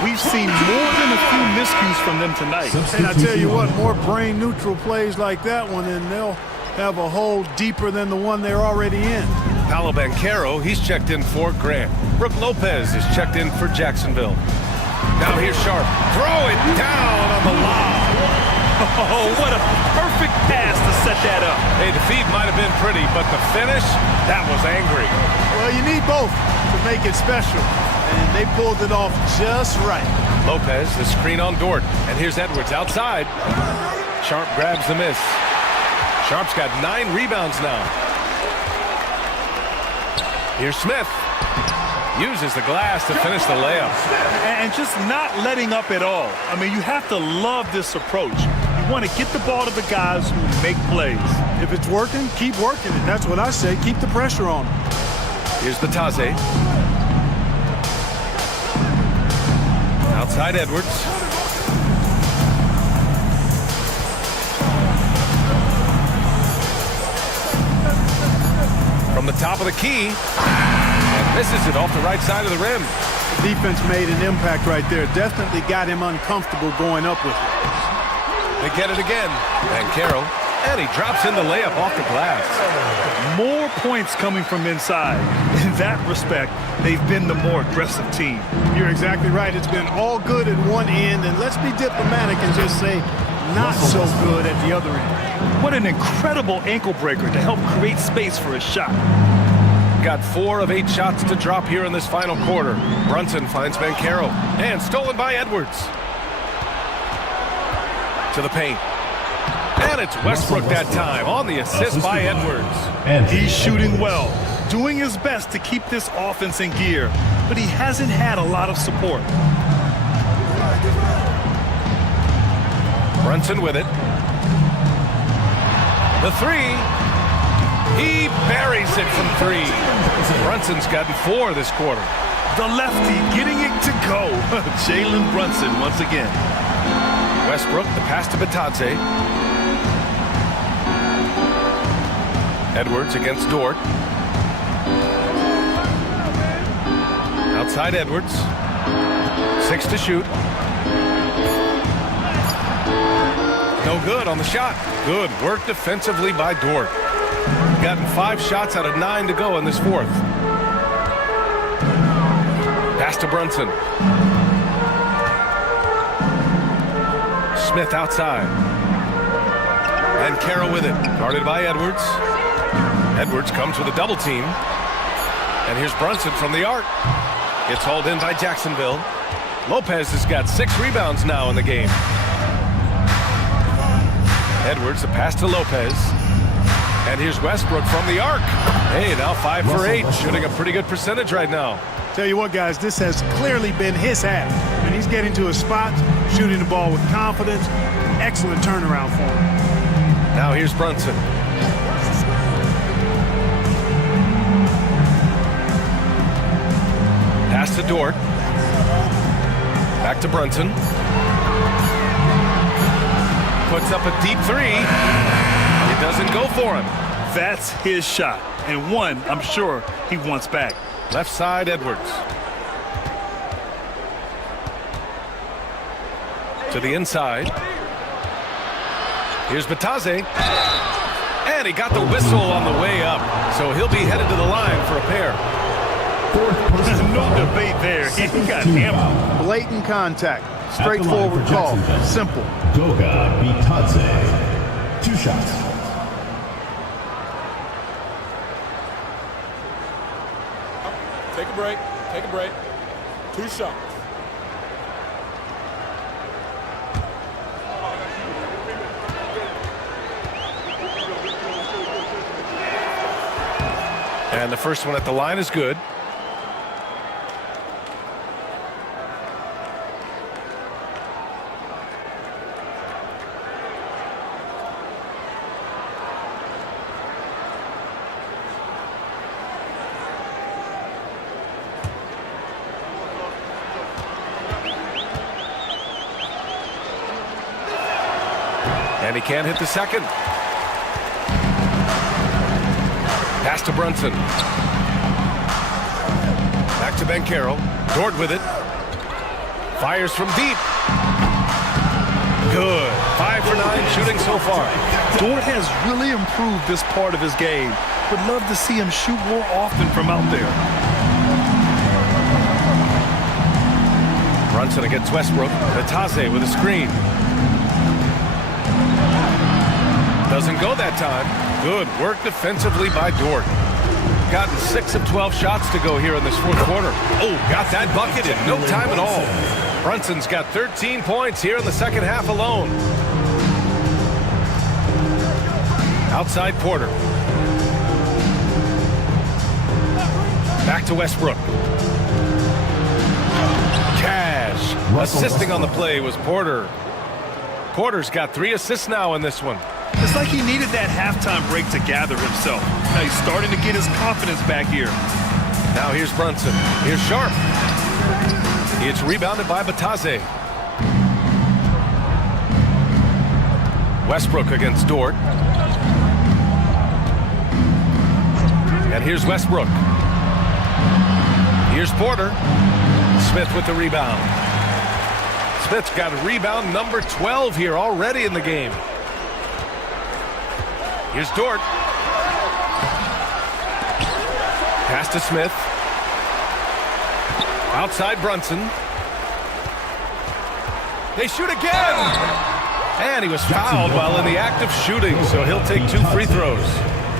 We've seen more than a few miscues from them tonight. And I tell you what, more brain-neutral plays like that one, and they'll have a hole deeper than the one they're already in. Paolo Banchero, he's checked in for Grant. Brooke Lopez is checked in for Jacksonville. Now here's Sharp. Throw it down on the lob. Oh, what a perfect pass to set that up. Hey, the feed might have been pretty, but the finish, that was angry. Well, you need both to make it special, and they pulled it off just right. Lopez, the screen on Dort, and here's Edwards outside. Sharp grabs the miss. Sharp's got 9 rebounds now. Here's Smith. Uses the glass to finish the layup. And just not letting up at all. I mean, you have to love this approach. You want to get the ball to the guys who make plays. If it's working, keep working it. That's what I say. Keep the pressure on them. Here's Batadze. Outside Edwards. From the top of the key. And misses it off the right side of the rim. The defense made an impact right there. Definitely got him uncomfortable going up with it. They get it again. And Carroll. And he drops in the layup off the glass. More points coming from inside. In that respect, they've been the more aggressive team. You're exactly right. It's been all good at one end, and let's be diplomatic and just say not so good at the other end. What an incredible ankle breaker to help create space for a shot. Got 4 of 8 shots to drop here in this final quarter. Brunson finds Banchero. And stolen by Edwards. To the paint. And it's Westbrook that time on the assist by Edwards. And he's shooting well, doing his best to keep this offense in gear, but he hasn't had a lot of support. Brunson with it. The 3. He buries it from 3. Brunson's gotten 4 this quarter. The lefty getting it to go. Jalen Brunson once again. Westbrook, the pass to Batadze. Edwards against Dort. Outside Edwards. 6 to shoot. No good on the shot. Good work defensively by Dort. Gotten 5 shots out of 9 to go in this 4th. Pass to Brunson. Smith outside. And Carroll with it. Guarded by Edwards. Edwards comes with a double team. And here's Brunson from the arc. Gets hauled in by Jacksonville. Lopez has got 6 rebounds now in the game. Edwards, the pass to Lopez. And here's Westbrook from the arc. Hey, now 5 for 8. Shooting a pretty good percentage right now. Tell you what, guys, this has clearly been his half. And he's getting to his spot, shooting the ball with confidence. Excellent turnaround for him. Now here's Brunson. Pass to Dort. Back to Brunson. Puts up a deep 3. It doesn't go for him. That's his shot, and one I'm sure he wants back. Left side, Edwards. To the inside. Here's Batadze. And he got the whistle on the way up. So he'll be headed to the line for a pair. No debate there. He got hammered. Blatant contact. Straightforward call. Simple. Goga Bitadze. 2 shots. Take a break. Take a break. 2 shots. And the first one at the line is good. And he can't hit the second. Pass to Brunson. Back to Banchero. Dort with it. Fires from deep. Good. 5 for 9 shooting so far. Dort has really improved this part of his game. Would love to see him shoot more often from out there. Brunson against Westbrook. Vitesse with a screen. Doesn't go that time. Good work defensively by Dort. Gotten 6 of 12 shots to go here in this fourth quarter. Oh, got that bucket in no time at all. Brunson's got 13 points here in the second half alone. Outside Porter. Back to Westbrook. Cash. Assisting on the play was Porter. Porter's got 3 assists now in this one. It's like he needed that halftime break to gather himself. Now he's starting to get his confidence back here. Now here's Brunson. Here's Sharp. It's rebounded by Vitesse. Westbrook against Dort. And here's Westbrook. Here's Porter. Smith with the rebound. Smith's got a rebound number 12 here already in the game. Here's Dort. Pass to Smith. Outside Brunson. They shoot again! And he was fouled while in the act of shooting, so he'll take 2 free throws.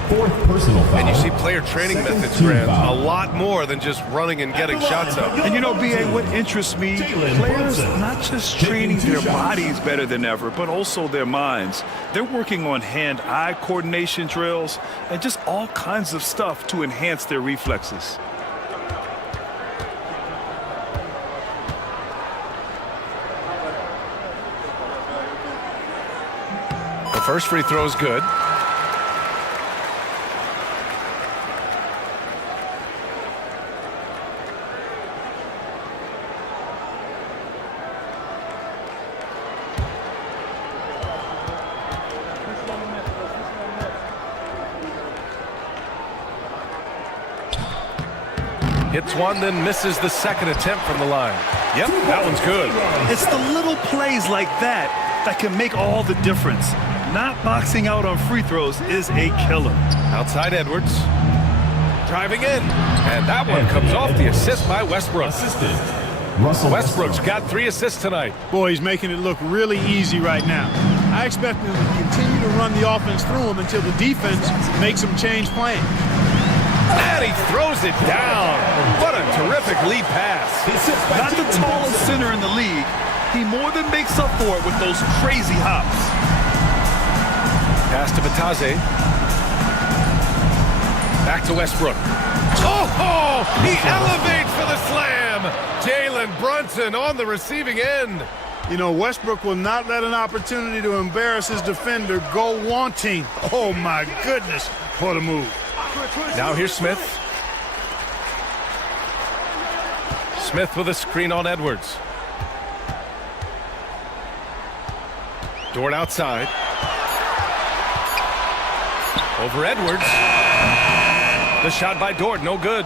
Fourth personal foul. And you see player training methods, Grant, a lot more than just running and getting shots up. And you know, B.A., what interests me, players not just training their bodies better than ever, but also their minds. They're working on hand-eye coordination drills and just all kinds of stuff to enhance their reflexes. The first free throw is good. Hits one, then misses the second attempt from the line. Yep, that one's good. It's the little plays like that that can make all the difference. Not boxing out on free throws is a killer. Outside Edwards. Driving in. And that one comes off the assist by Westbrook. Westbrook's got 3 assists tonight. Boy, he's making it look really easy right now. I expect him to continue to run the offense through him until the defense makes him change plans. And he throws it down. What a terrific lead pass. Not the tallest center in the league. He more than makes up for it with those crazy hops. Pass to Vitesse. Back to Westbrook. Oh, he elevates for the slam. Jalen Brunson on the receiving end. You know, Westbrook will not let an opportunity to embarrass his defender go wanting. Oh, my goodness. What a move. Now here's Smith. Smith with a screen on Edwards. Dort outside. Over Edwards. The shot by Dort, no good.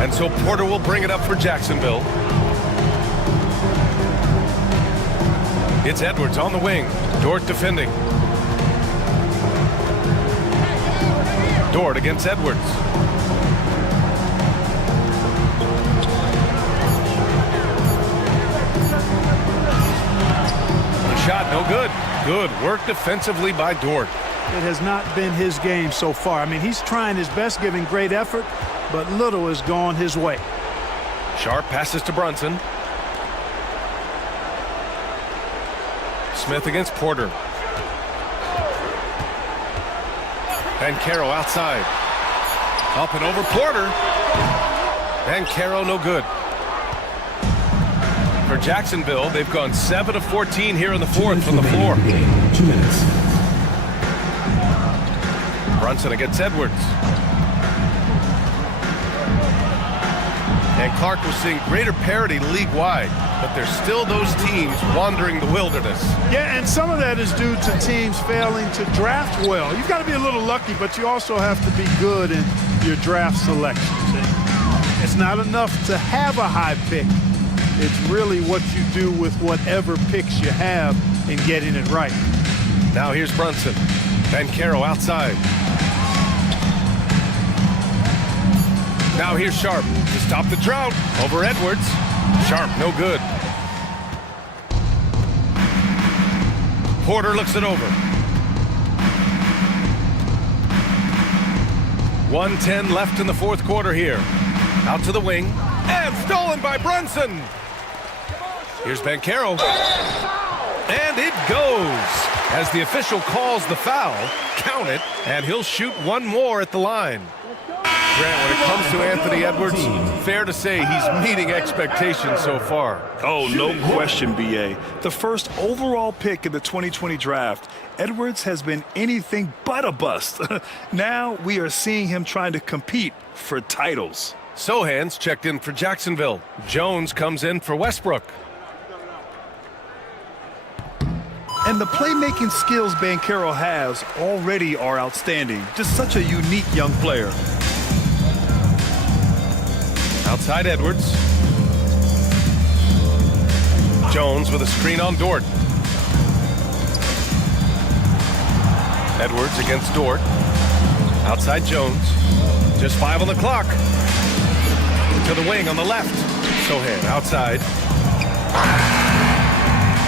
And so Porter will bring it up for Jacksonville. It's Edwards on the wing. Dort defending. Dort against Edwards. The shot, no good. Good work defensively by Dort. It has not been his game so far. I mean, he's trying his best, giving great effort, but little has gone his way. Sharp passes to Brunson. Smith against Porter. And Caro outside. Up and over Porter. And Caro no good. For Jacksonville, they've gone 7 of 14 here in the fourth from the floor. 2 minutes. Brunson against Edwards. And Clark was seeing greater parity league-wide, but there's still those teams wandering the wilderness. Yeah, and some of that is due to teams failing to draft well. You've got to be a little lucky, but you also have to be good in your draft selections. It's not enough to have a high pick. It's really what you do with whatever picks you have and getting it right. Now here's Brunson. Bancaro outside. Now here's Sharp to stop the drought over Edwards. Sharp, no good. Porter looks it over. 1:10 left in the fourth quarter here. Out to the wing. And stolen by Brunson. Here's Bancaro. And it goes. As the official calls the foul, count it, and he'll shoot one more at the line. Grant, when it comes to Anthony Edwards, fair to say he's meeting expectations so far. Oh, no question, B.A. The first overall pick in the 2020 draft, Edwards has been anything but a bust. Now we are seeing him trying to compete for titles. Sohan's checked in for Jacksonville. Jones comes in for Westbrook. And the playmaking skills Bancaro has already are outstanding. Just such a unique young player. Outside Edwards. Jones with a screen on Dort. Edwards against Dort. Outside Jones. Just 5 on the clock. To the wing on the left. Sohan outside.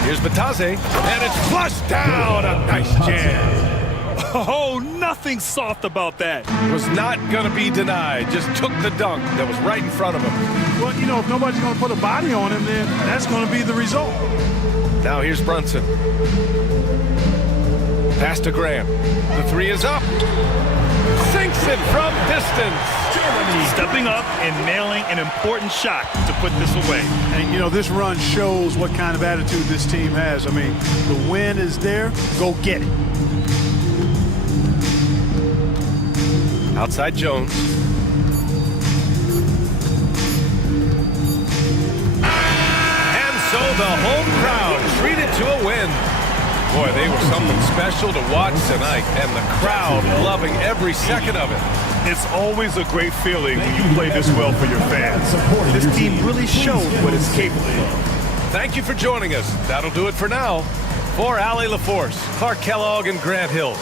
Here's Batase. And it's flushed down. A nice jam. Oh, nothing soft about that. Was not going to be denied. Just took the dunk that was right in front of him. Well, you know, if nobody's going to put a body on him, then that's going to be the result. Now here's Brunson. Pass to Graham. The three is up. Sinks it from distance. Stepping up and nailing an important shot to put this away. And, you know, this run shows what kind of attitude this team has. I mean, the win is there. Go get it. Outside Jones. And so the home crowd treated to a win. Boy, they were something special to watch tonight, and the crowd loving every second of it. It's always a great feeling when you play this well for your fans. This team really showed what it's capable of. Thank you for joining us. That'll do it for now. For Allie LaForce, Clark Kellogg, and Grant Hill.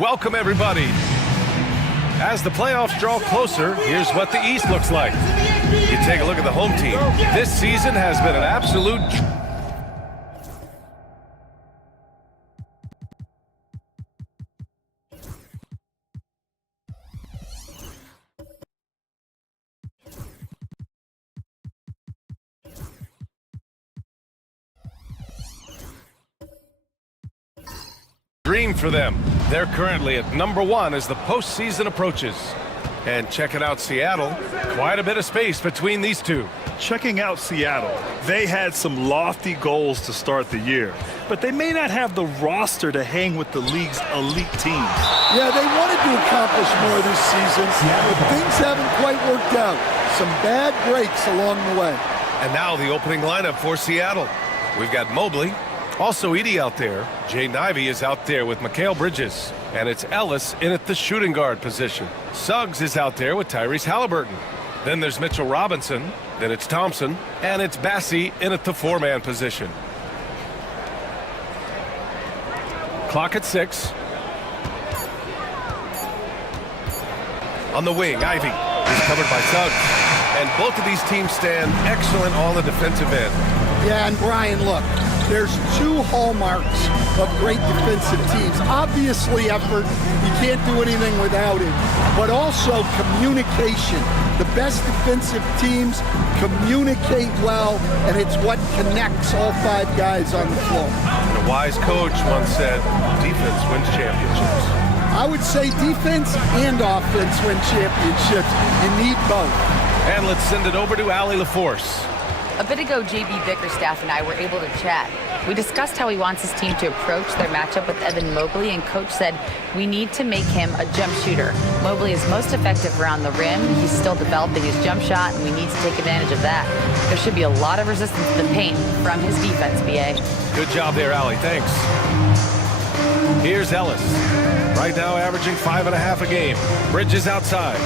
Welcome, everybody. As the playoffs draw closer, here's what the East looks like. You take a look at the home team. This season has been an absolute dream for them. They're currently at #1 as the postseason approaches. And checking out Seattle, quite a bit of space between these two. Checking out Seattle, they had some lofty goals to start the year, but they may not have the roster to hang with the league's elite teams. Yeah, they wanted to accomplish more this season, but things haven't quite worked out. Some bad breaks along the way. And now the opening lineup for Seattle. We've got Mobley, also Edie out there. Jaden Ivey is out there with Mikal Bridges. And it's Ellis in at the shooting guard position. Suggs is out there with Tyrese Halliburton. Then there's Mitchell Robinson. Then it's Thompson. And it's Bassey in at the 4-man position. Clock at 6. On the wing, Ivey is covered by Suggs. And both of these teams stand excellent on the defensive end. Yeah, and Brian, look, there's two hallmarks of great defensive teams. Obviously effort, you can't do anything without it, but also communication. The best defensive teams communicate well, and it's what connects all 5 guys on the floor. And a wise coach once said, defense wins championships. I would say defense and offense win championships. You need both. And let's send it over to Allie LaForce. A bit ago, JB Bickerstaff and I were able to chat. We discussed how he wants his team to approach their matchup with Evan Mobley, and Coach said, we need to make him a jump shooter. Mobley is most effective around the rim. He's still developing his jump shot, and we need to take advantage of that. There should be a lot of resistance to the paint from his defense, BA. Good job there, Allie. Thanks. Here's Ellis. Right now averaging 5.5 a game. Bridges outside.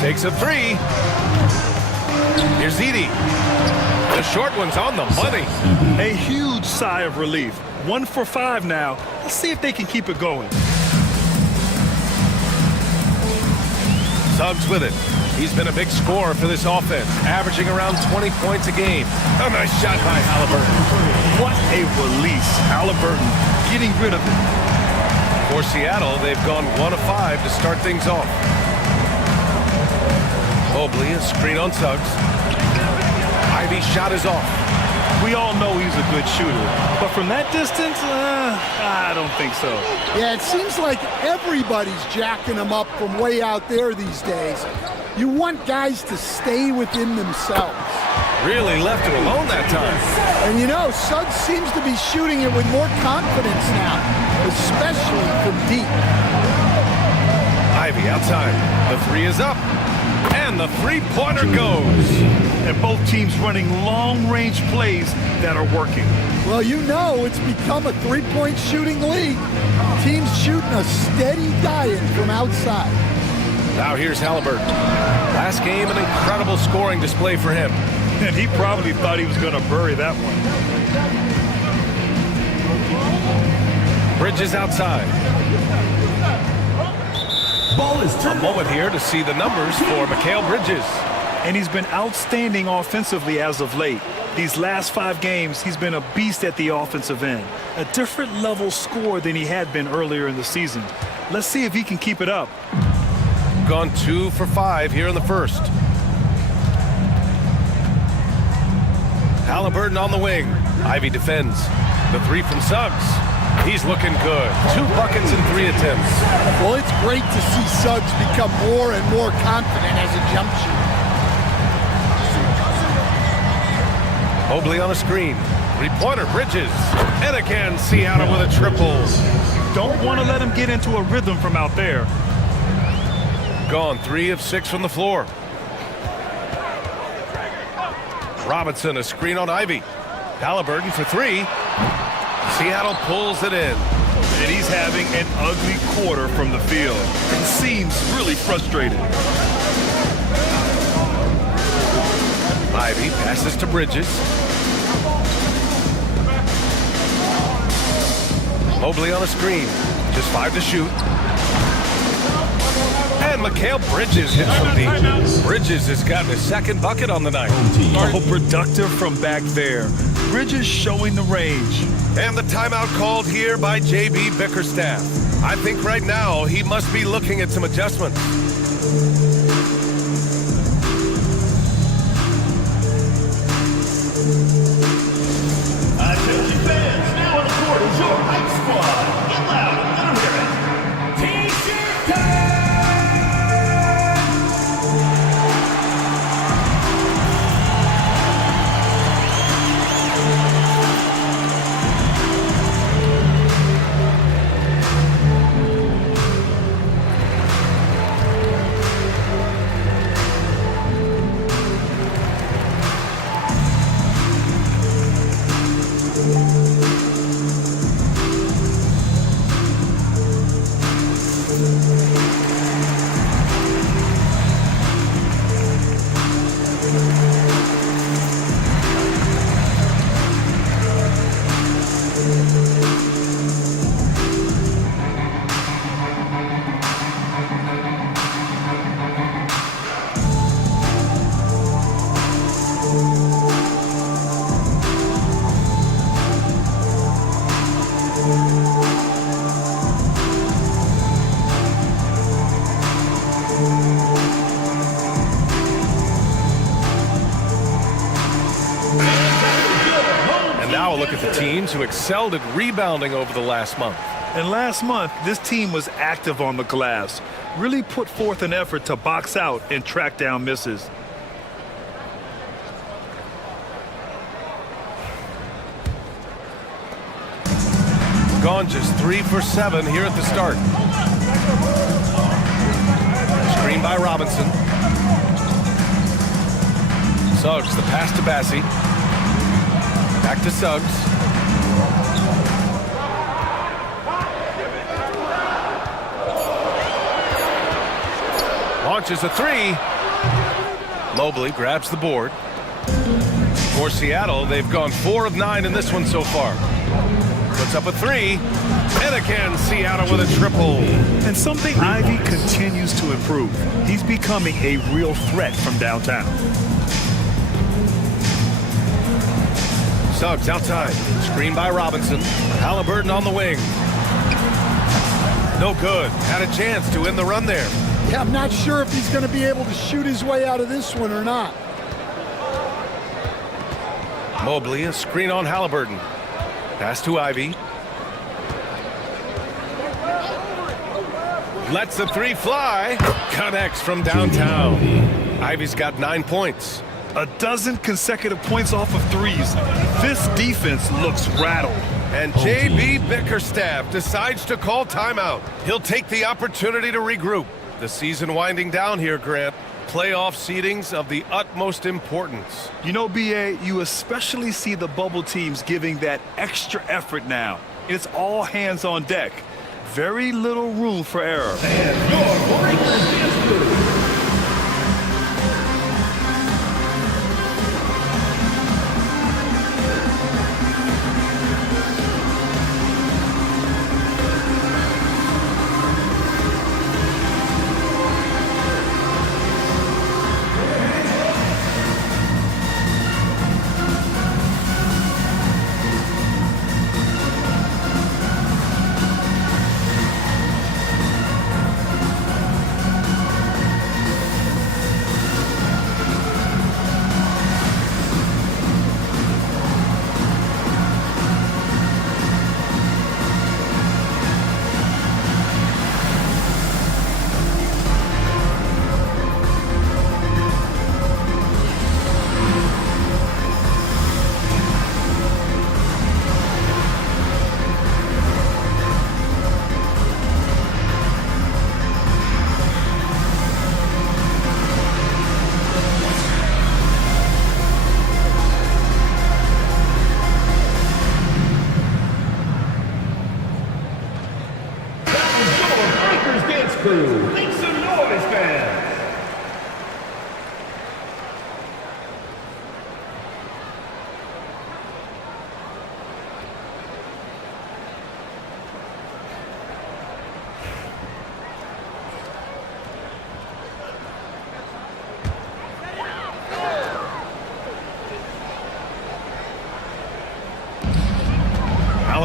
Takes a 3. Here's Edie. The short one's on the money. A huge sigh of relief. 1 for 5 now. Let's see if they can keep it going. Suggs with it. He's been a big scorer for this offense, averaging around 20 points a game. A nice shot by Halliburton. What a release. Halliburton getting rid of it. For Seattle, they've gone 1 of 5 to start things off. Mobley, a screen on Suggs. Ivey's shot is off. We all know he's a good shooter, but from that distance, I don't think so. Yeah, it seems like everybody's jacking him up from way out there these days. You want guys to stay within themselves. Really left him alone that time. And you know, Suggs seems to be shooting it with more confidence now, especially from deep. Ivey outside. The 3 is up. And the 3-pointer goes. And both teams running long-range plays that are working. Well, you know it's become a 3-point shooting league. Teams shooting a steady diet from outside. Now here's Halliburton. Last game, an incredible scoring display for him. And he probably thought he was going to bury that one. Bridges outside. Ball is a moment here to see the numbers for Mikal Bridges. And he's been outstanding offensively as of late. These last 5 games, he's been a beast at the offensive end. A different level score than he had been earlier in the season. Let's see if he can keep it up. Gone 2 for 5 here in the first. Halliburton on the wing. Ivey defends. The 3 from Suggs. He's looking good. 2 buckets and 3 attempts. Well, it's great to see Suggs become more and more confident as a jump shooter. Mobley on a screen. 3-pointer, Bridges. And again, Seattle with a triple. Don't want to let him get into a rhythm from out there. Gone 3 of 6 from the floor. Robinson, a screen on Ivey. Halliburton for 3. Seattle pulls it in. And he's having an ugly quarter from the field. He seems really frustrated. Ivey passes to Bridges. Mobley on a screen. Just 5 to shoot. And Mikal Bridges hits from deep. Bridges has gotten his second bucket on the night. Oh, productive from back there. Bridges showing the range. And the timeout called here by J.B. Bickerstaff. I think right now he must be looking at some adjustments. Attention fans, now on the court is your hype squad. Get loud and let them hear it. T-shirt time! Now look at the teams who excelled at rebounding over the last month. And last month, this team was active on the glass, really put forth an effort to box out and track down misses. Gone just 3 for 7 here at the start. Screen by Robinson. Suggs, the pass to Bassie. Back to Suggs. Launches a three. Mobley grabs the board. For Seattle, they've gone 4 of 9 in this one so far. Puts up a three. And again, Seattle with a triple. And something Ivy continues to improve. He's becoming a real threat from downtown. Suggs outside. Screen by Robinson. Halliburton on the wing. No good. Had a chance to end the run there. Yeah, I'm not sure if he's going to be able to shoot his way out of this one or not. Mobley, a screen on Halliburton. Pass to Ivy. Lets the three fly. Connects from downtown. Ivy's got 9 points. A dozen consecutive points off of threes. This defense looks rattled. And J.B. Bickerstaff decides to call timeout. He'll take the opportunity to regroup. The season winding down here, Grant. Playoff seedings of the utmost importance. You know, B.A., you especially see the bubble teams giving that extra effort now. It's all hands on deck. Very little room for error. And your Lakers dance move.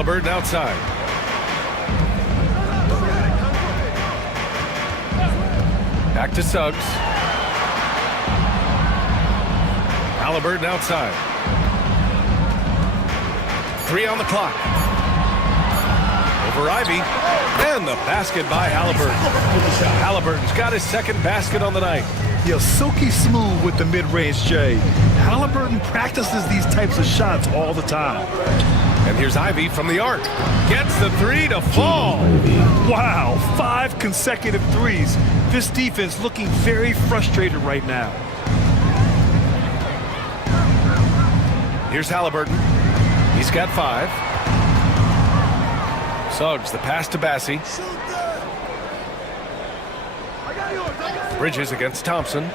Halliburton outside. Back to Suggs. Halliburton outside. 3 on the clock. Over Ivy. And the basket by Halliburton. Halliburton's got his second basket on the night. Yeah, silky smooth with the mid-range, Jay. Halliburton practices these types of shots all the time. And here's Ivy from the arc. Gets the 3 to fall. Wow, 5 consecutive threes. This defense looking very frustrated right now. Here's Halliburton. He's got 5. Suggs, the pass to Bassie. Bridges against Thompson.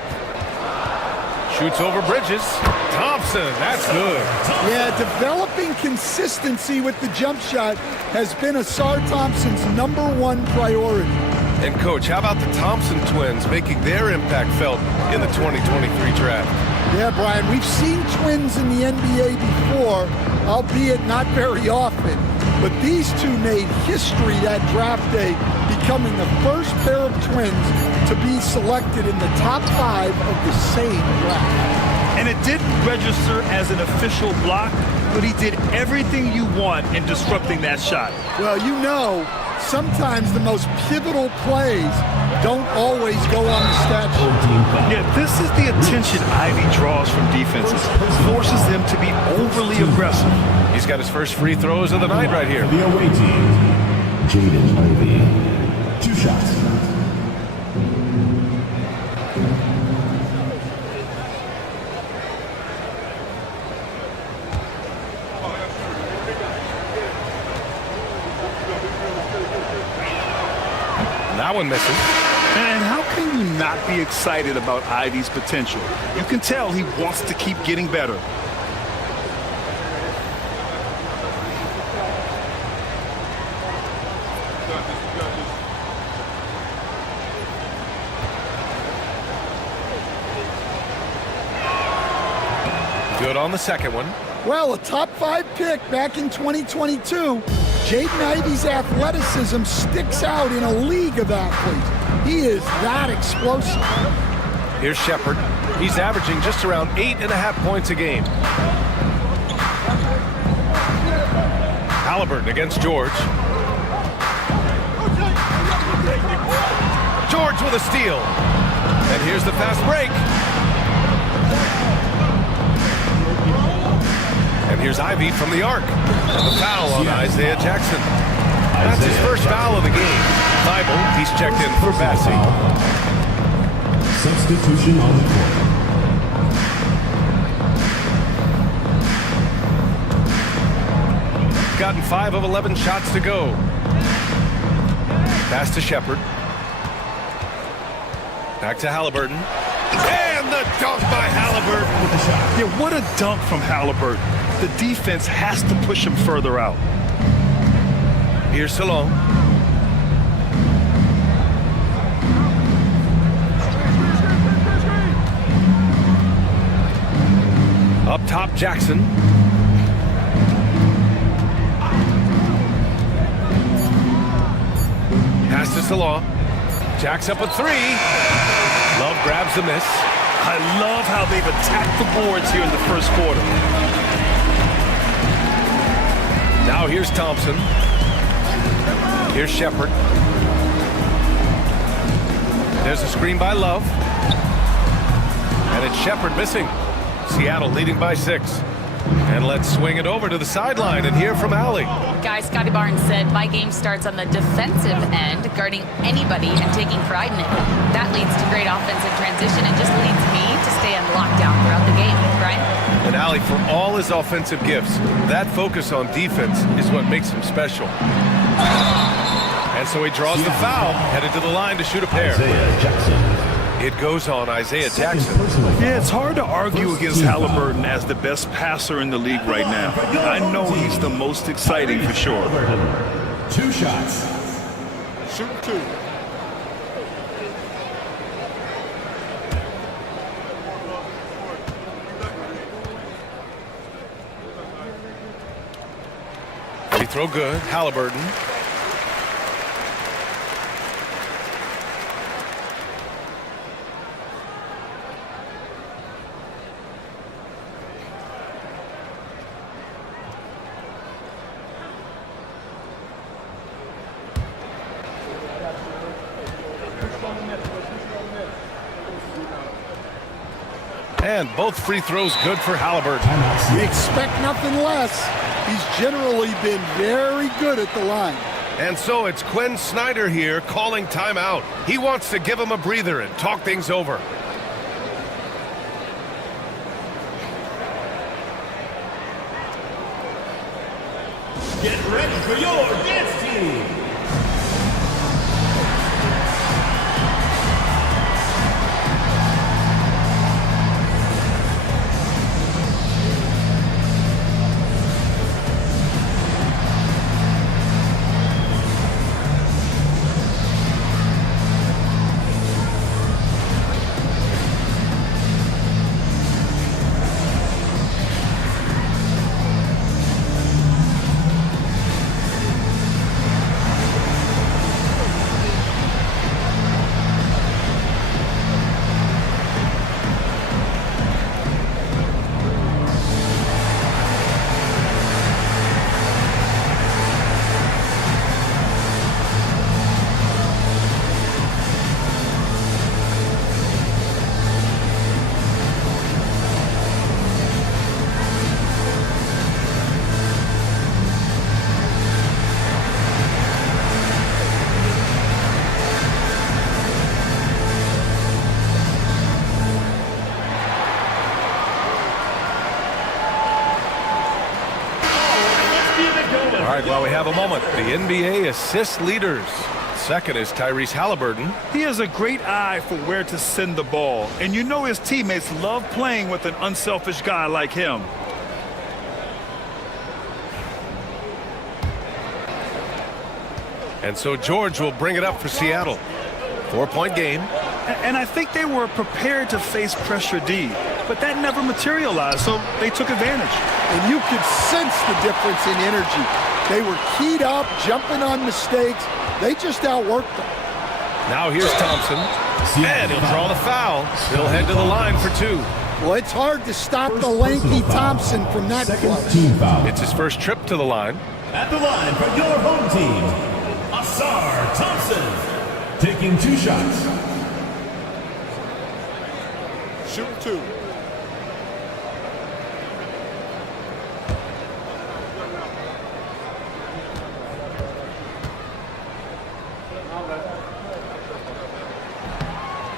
Shoots over Bridges. Thompson, that's good. Yeah, developing consistency with the jump shot has been Asar Thompson's #1 priority. And Coach, how about the Thompson twins making their impact felt in the 2023 draft? Yeah, Brian, we've seen twins in the NBA before, albeit not very often. But these two made history that draft day, becoming the first pair of twins to be selected in the top 5 of the same draft. And it didn't register as an official block, but he did everything you want in disrupting that shot. Well, you know, sometimes the most pivotal plays don't always go on the stat sheet. Yeah, this is the attention Ivy draws from defenses. Forces them to be overly aggressive. He's got his first free throws of the night right here. The away team, Jaden Ivey. 2 shots. That one missing. And how can you not be excited about Ivy's potential? You can tell he wants to keep getting better. Good on the second one. Well, a top 5 pick back in 2022. Jaden Ivey's athleticism sticks out in a league of athletes. He is that explosive. Here's Shepard. He's averaging just around 8.5 points a game. Halliburton against George. George with a steal. And here's the fast break. And here's Ivy from the arc. And the foul on Isaiah Jackson. That's his first foul of the game. Thibault, he's checked in for Bassie. Substitution on the court. Gotten 5 of 11 shots to go. Pass to Shepard. Back to Halliburton. And the dunk by Halliburton. Yeah, what a dunk from Halliburton. The defense has to push him further out. Here's Salon. Up top, Jackson. Pass to Salon. Jacks up a 3. Love grabs the miss. I love how they've attacked the boards here in the first quarter. Now here's Thompson. Here's Shepard. There's a screen by Love. And it's Shepard missing. Seattle leading by 6. And let's swing it over to the sideline and hear from Allie. Guys, Scotty Barnes said, my game starts on the defensive end, guarding anybody and taking pride in it. That leads to great offensive transition and just leads me to stay on lockdown throughout the game. Brian? And Allie, for all his offensive gifts, that focus on defense is what makes him special. And so he draws the foul, headed to the line to shoot a pair. Isaiah Jackson. It goes on Isaiah Jackson. Yeah, it's hard to argue against Halliburton as the best passer in the league right now. I know he's the most exciting for sure. 2 shots. Shoot 2. throw good. Halliburton. And both free throws good for Halliburton. You expect nothing less. He's generally been very good at the line. And so it's Quinn Snyder here calling timeout. He wants to give him a breather and talk things over. Get ready for your dance team. All right, while we have a moment, the NBA assist leaders. Second is Tyrese Halliburton. He has a great eye for where to send the ball, and you know his teammates love playing with an unselfish guy like him. And so George will bring it up for Seattle. 4-point game. And I think they were prepared to face pressure D, but that never materialized, so they took advantage. And you could sense the difference in energy. They were keyed up, jumping on mistakes. They just outworked them. Now here's Thompson. And he'll draw the foul. He'll head to the line for two. Well, it's hard to stop the lanky Thompson from that close. It's his first trip to the line. At the line for your home team, Asar Thompson, taking 2 shots. Shoot 2.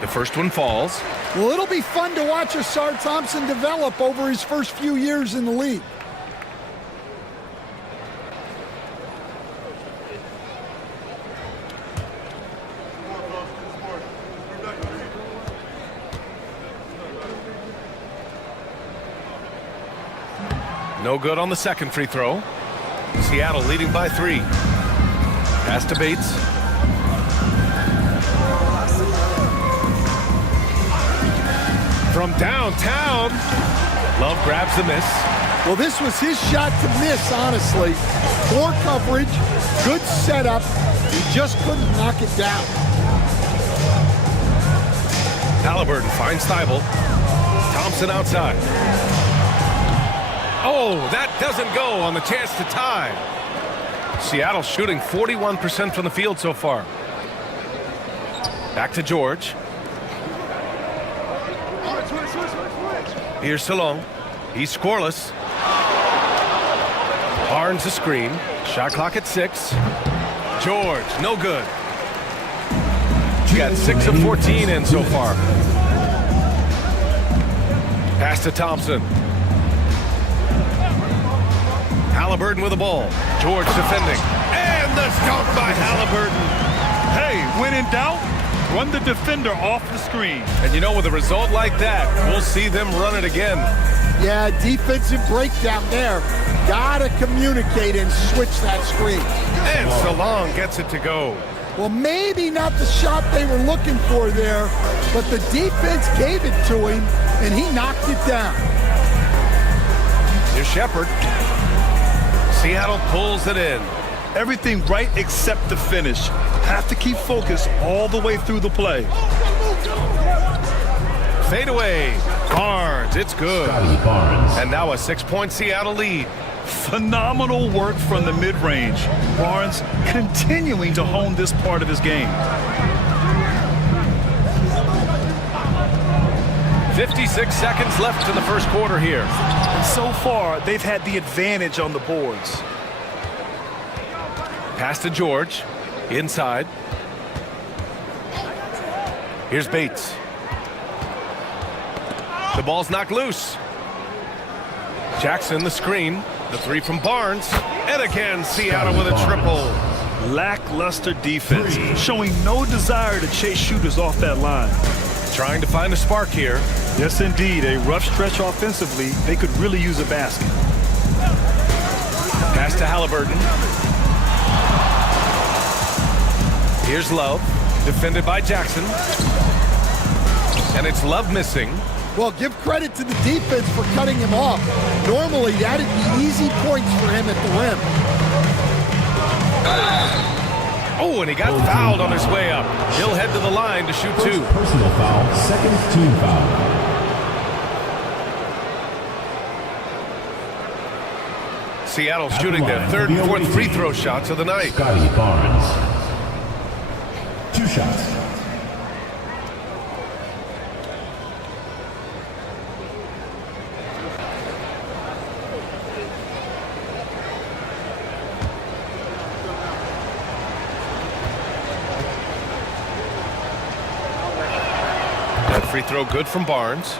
The first one falls. Well, it'll be fun to watch Asar Thompson develop over his first few years in the league. No good on the second free throw. Seattle leading by 3. Pass to Bates. From downtown, Love grabs the miss. Well, this was his shot to miss, honestly. Poor coverage, good setup. He just couldn't knock it down. Halliburton finds Thibault. Thompson outside. Oh, that doesn't go on the chance to tie. Seattle shooting 41% from the field so far. Back to George. Here's Salone. He's scoreless. Barnes a screen. Shot clock at 6. George, no good. He got 6 of 14 in so far. Pass to Thompson. Halliburton with the ball. George defending. And the stomp by Halliburton. Hey, when in doubt, run the defender off the screen. And you know, with a result like that, we'll see them run it again. Yeah, defensive breakdown there. Gotta communicate and switch that screen. And Salone gets it to go. Well, maybe not the shot they were looking for there, but the defense gave it to him, and he knocked it down. Here's Shepard. Seattle pulls it in. Everything right except the finish. Have to keep focused all the way through the play. Fade away. Barnes, it's good. And now a 6-point Seattle lead. Phenomenal work from the mid-range. Barnes continuing to hone this part of his game. 56 seconds left in the first quarter here. And so far, they've had the advantage on the boards. Pass to George. Inside. Here's Bates. The ball's knocked loose. Jackson, the screen. The three from Barnes. And again, Seattle with a triple. Lackluster defense, showing no desire to chase shooters off that line. Trying to find a spark here. Yes, indeed. A rough stretch offensively. They could really use a basket. Pass to Halliburton. Here's Love. Defended by Jackson. And it's Love missing. Well, give credit to the defense for cutting him off. Normally, that'd be easy points for him at the rim. Oh, and he got fouled on his way up. He'll head to the line to shoot two. Personal foul, second team foul. Seattle shooting their third and fourth free throw shots of the night. Scotty Barnes. 2 shots. That free throw good from Barnes.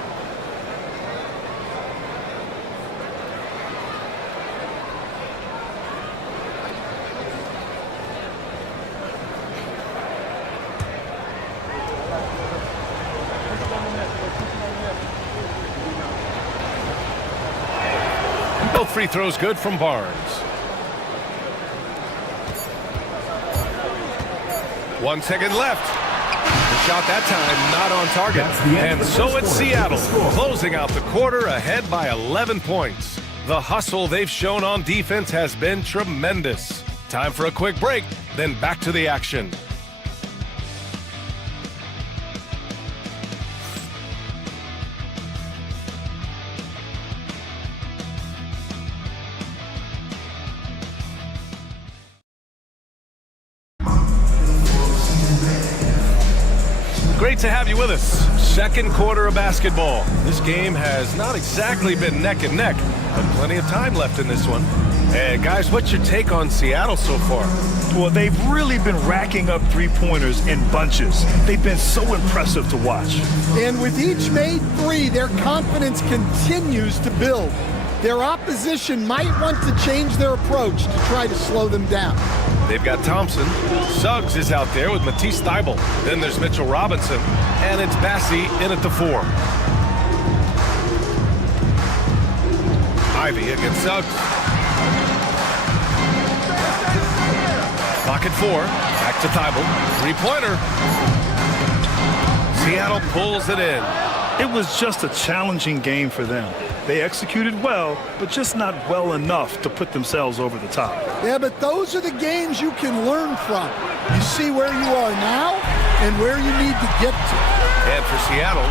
Both free throws good from Barnes. 1 second left. The shot that time not on target. And so it's Seattle closing out the quarter ahead by 11 points. The hustle they've shown on defense has been tremendous. Time for a quick break, then back to the action. Great to have you with us. Second quarter of basketball. This game has not exactly been neck and neck, but plenty of time left in this one. Hey, guys, what's your take on Seattle so far? Well, they've really been racking up three-pointers in bunches. They've been so impressive to watch. And with each made three, their confidence continues to build. Their opposition might want to change their approach to try to slow them down. They've got Thompson. Suggs is out there with Matisse Thybulle. Then there's Mitchell Robinson. And it's Bassey in at the 4. Ivy against Suggs. Pocket 4. Back to Thybulle. 3-pointer. Seattle pulls it in. It was just a challenging game for them. They executed well, but just not well enough to put themselves over the top. Yeah, but those are the games you can learn from. You see where you are now and where you need to get to. And for Seattle,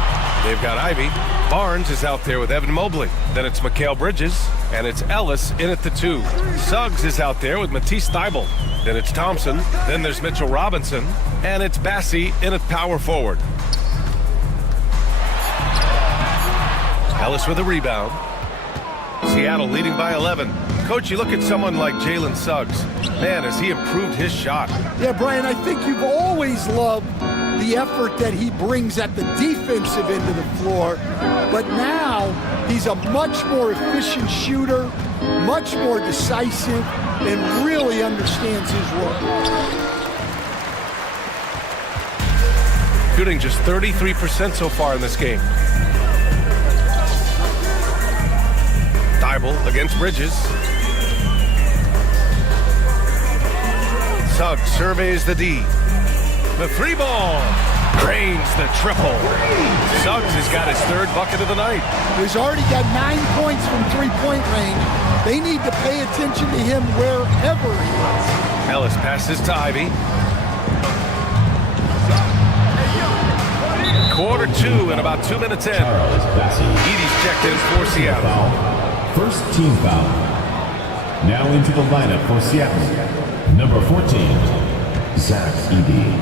they've got Ivy. Barnes is out there with Evan Mobley. Then it's Mikal Bridges, and it's Ellis in at the 2. Suggs is out there with Matisse Thybulle. Then it's Thompson. Then there's Mitchell Robinson, and it's Bassey in at power forward. Ellis with a rebound. Seattle leading by 11. Coach, you look at someone like Jalen Suggs. Man, has he improved his shot. Yeah, Brian, I think you've always loved the effort that he brings at the defensive end of the floor. But now he's a much more efficient shooter, much more decisive, and really understands his role. Shooting just 33% so far in this game. Thybulle against Bridges. Suggs surveys the D. The 3 ball. Cranes the triple. Suggs has got his third bucket of the night. He's already got 9 points from three-point range. They need to pay attention to him wherever he is. Ellis passes to Ivy. Quarter 2 and about 2 minutes in. Edey's checked in for Seattle. First team foul. Now into the lineup for Seattle. Number 14, Zach Edey.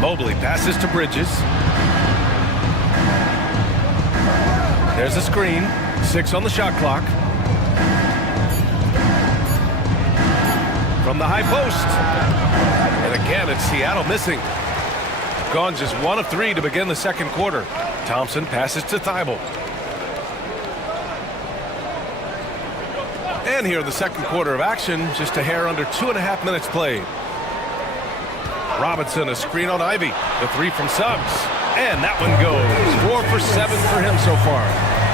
Mobley passes to Bridges. There's a screen. 6 on the shot clock. From the high post. And again, it's Seattle missing. Gone just 1 of 3 to begin the second quarter. Thompson passes to Thibault. And here in the second quarter of action, just a hair under 2.5 minutes played. Robinson, a screen on Ivy. The 3 from Suggs. And that one goes. 4 for 7 for him so far.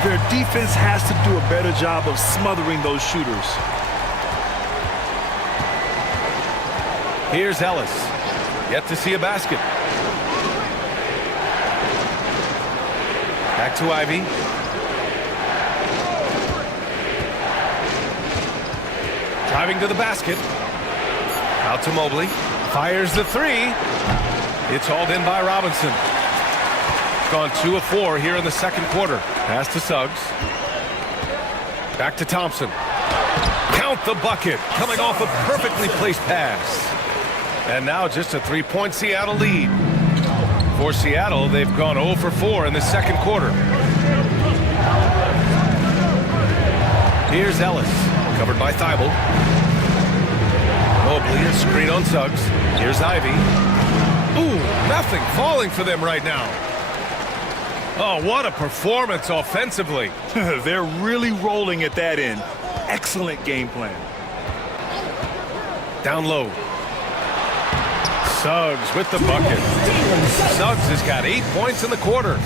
Their defense has to do a better job of smothering those shooters. Here's Ellis. Yet to see a basket. Back to Ivy. Driving to the basket. Out to Mobley. Fires the 3. It's hauled in by Robinson. Gone 2 of 4 here in the second quarter. Pass to Suggs. Back to Thompson. Count the bucket. Coming off a perfectly placed pass. And now just a 3-point Seattle lead. For Seattle, they've gone 0 for 4 in the second quarter. Here's Ellis. Covered by Thibault. Mobley, a screen on Suggs. Here's Ivy. Ooh, nothing falling for them right now. Oh, what a performance offensively. They're really rolling at that end. Excellent game plan. Down low. Suggs with the bucket. Suggs has got 8 points in the quarter.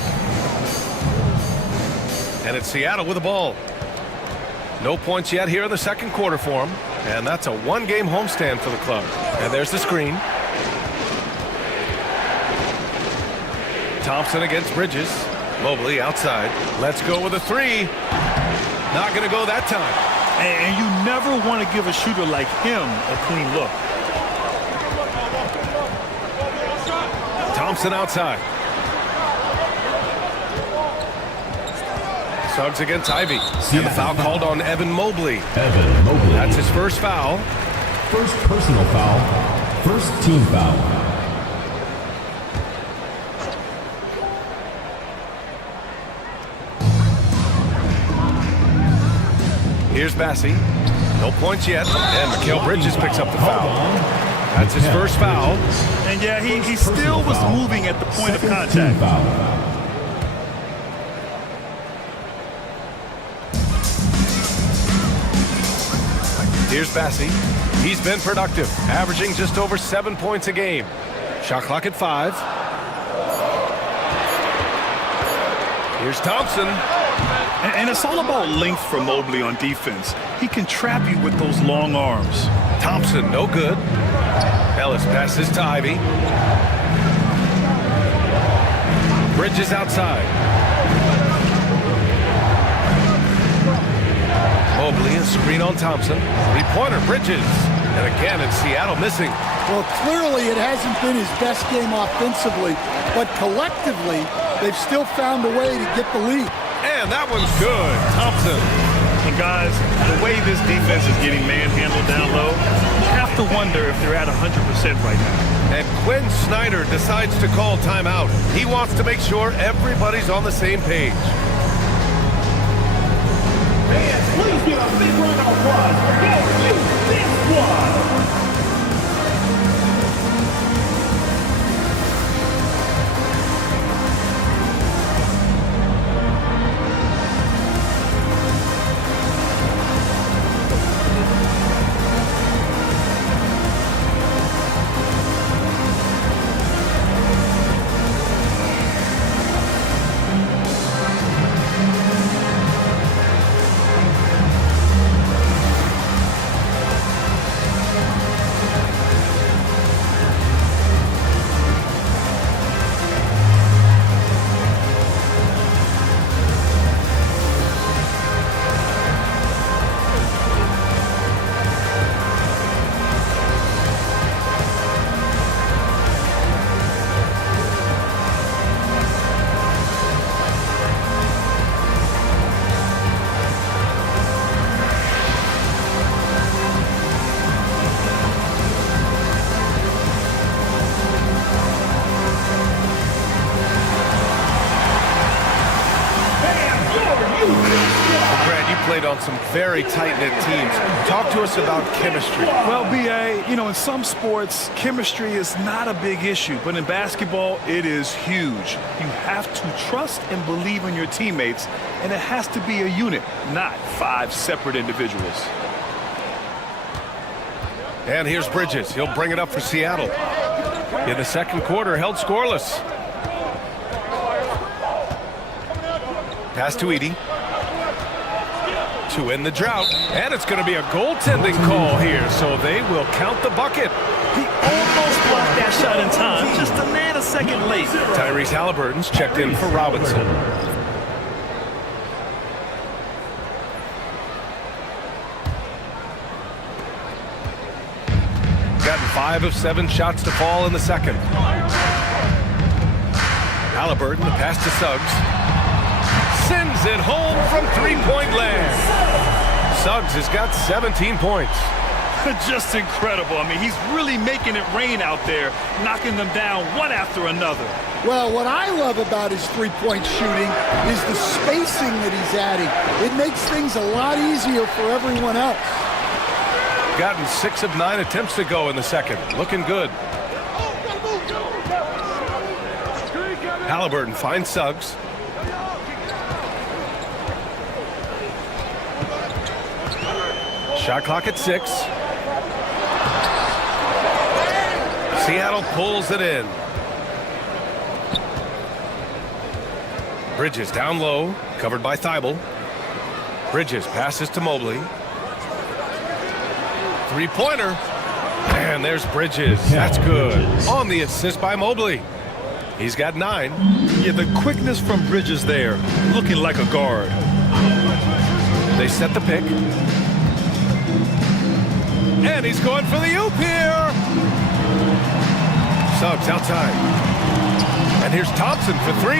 And it's Seattle with the ball. No points yet here in the second quarter for him. And that's a 1-game homestand for the club. And there's the screen. Thompson against Bridges. Mobley outside. Let's go with a 3. Not going to go that time. And you never want to give a shooter like him a clean look. Thompson outside. Suggs against Ivy. And the foul called on Evan Mobley. Evan Mobley. That's his first foul. First personal foul. First team foul. Here's Bassey. No points yet. And Mikal Bridges picks up the foul. That's his first foul. And yeah, he still was moving at the point of contact. Here's Bassey. He's been productive, averaging just over 7 points a game. Shot clock at 5. Here's Thompson. And it's all about length for Mobley on defense. He can trap you with those long arms. Thompson, no good. Ellis passes to Ivy. Bridges outside. Mobley, a screen on Thompson. 3-pointer, Bridges. And again, it's Seattle missing. Well, clearly it hasn't been his best game offensively, but collectively, they've still found a way to get the lead. And that one's good. Thompson. And guys, the way this defense is getting manhandled down low, you have to wonder if they're at 100% right now. And Quinn Snyder decides to call timeout. He wants to make sure everybody's on the same page. Fans, please give a big round of applause for this one. played on some very tight-knit teams. Talk to us about chemistry. Well, B.A., you know, in some sports, chemistry is not a big issue, but in basketball, it is huge. You have to trust and believe in your teammates, and it has to be a unit, not 5 separate individuals. And here's Bridges. He'll bring it up for Seattle. In the second quarter, held scoreless. Pass to Edey. To end the drought. And it's going to be a goaltending call here, so they will count the bucket. He almost blocked that shot in time, just a nanosecond late. Tyrese Halliburton's checked in for Robinson. Gotten 5 of 7 shots to fall in the second. Halliburton, the pass to Suggs. Sends it home from three-point land. Suggs has got 17 points. Just incredible. I mean, he's really making it rain out there, knocking them down one after another. Well, what I love about his three-point shooting is the spacing that he's adding. It makes things a lot easier for everyone else. Gotten 6 of 9 attempts to go in the second. Looking good. Halliburton finds Suggs. Shot clock at 6. Seattle pulls it in. Bridges down low, covered by Thibault. Bridges passes to Mobley. Three-pointer. And there's Bridges. That's good. On the assist by Mobley. He's got 9. Yeah, the quickness from Bridges there, looking like a guard. They set the pick. And he's going for the oop here. Suggs outside. And here's Thompson for 3.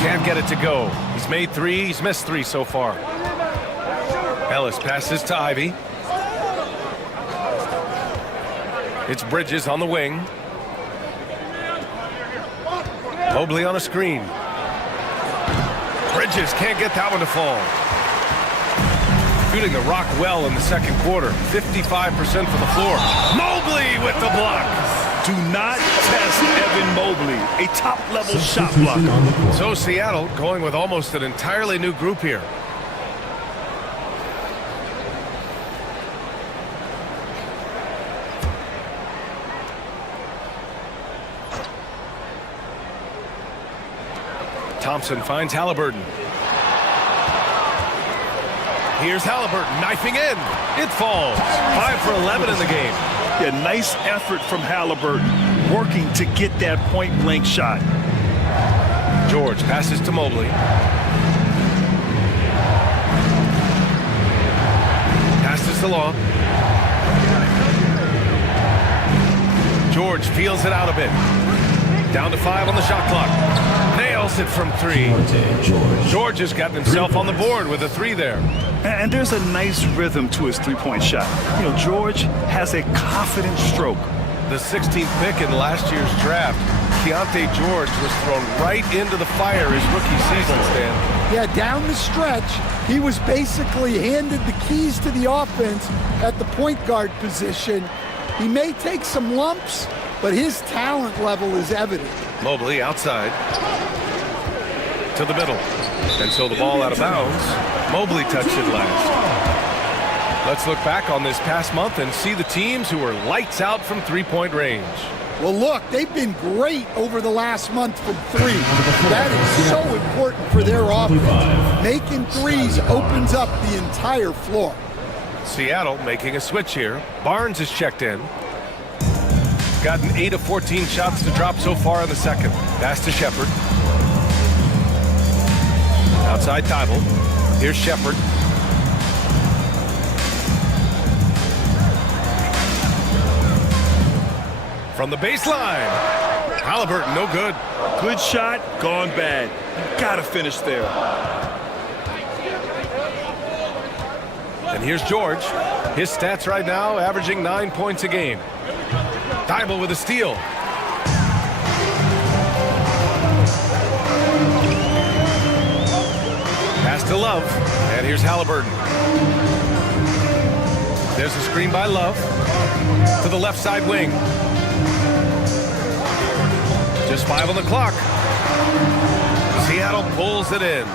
Can't get it to go. He's made 3. He's missed 3 so far. Ellis passes to Ivy. It's Bridges on the wing. Mobley on a screen. Bridges can't get that one to fall. Shooting the rock well in the second quarter. 55% from the floor. Mobley with the block. Do not test Evan Mobley, a top-level shot blocker. So Seattle going with almost an entirely new group here. Thompson finds Halliburton. Here's Halliburton knifing in. It falls. 5 for 11 in the game. Yeah, nice effort from Halliburton, working to get that point-blank shot. George passes to Mobley. Passes to Long. George feels it out a bit. Down to 5 on the shot clock. Nails it from 3. George has gotten himself on the board with a 3 there. And there's a nice rhythm to his three-point shot. You know, George has a confident stroke. The 16th pick in last year's draft, Keontae George was thrown right into the fire his rookie season, Stan. Yeah, down the stretch, he was basically handed the keys to the offense at the point guard position. He may take some lumps, but his talent level is evident. Mobley outside to the middle. And so the ball out of bounds. Mobley touched it last. Let's look back on this past month and see the teams who are lights out from three-point range. Well, look, they've been great over the last month from 3. That is so important for their offense. Making threes opens up the entire floor. Seattle making a switch here. Barnes is checked in. Gotten 8 of 14 shots to drop so far in the second. Pass to Shepard. Outside Thibault. Here's Shepard. From the baseline. Halliburton, no good. Good shot, gone bad. You gotta finish there. And here's George. His stats right now averaging 9 points a game. Thibault with a steal. Pass to Love. And here's Halliburton. There's a screen by Love to the left side wing. Just 5 on the clock. Seattle pulls it in.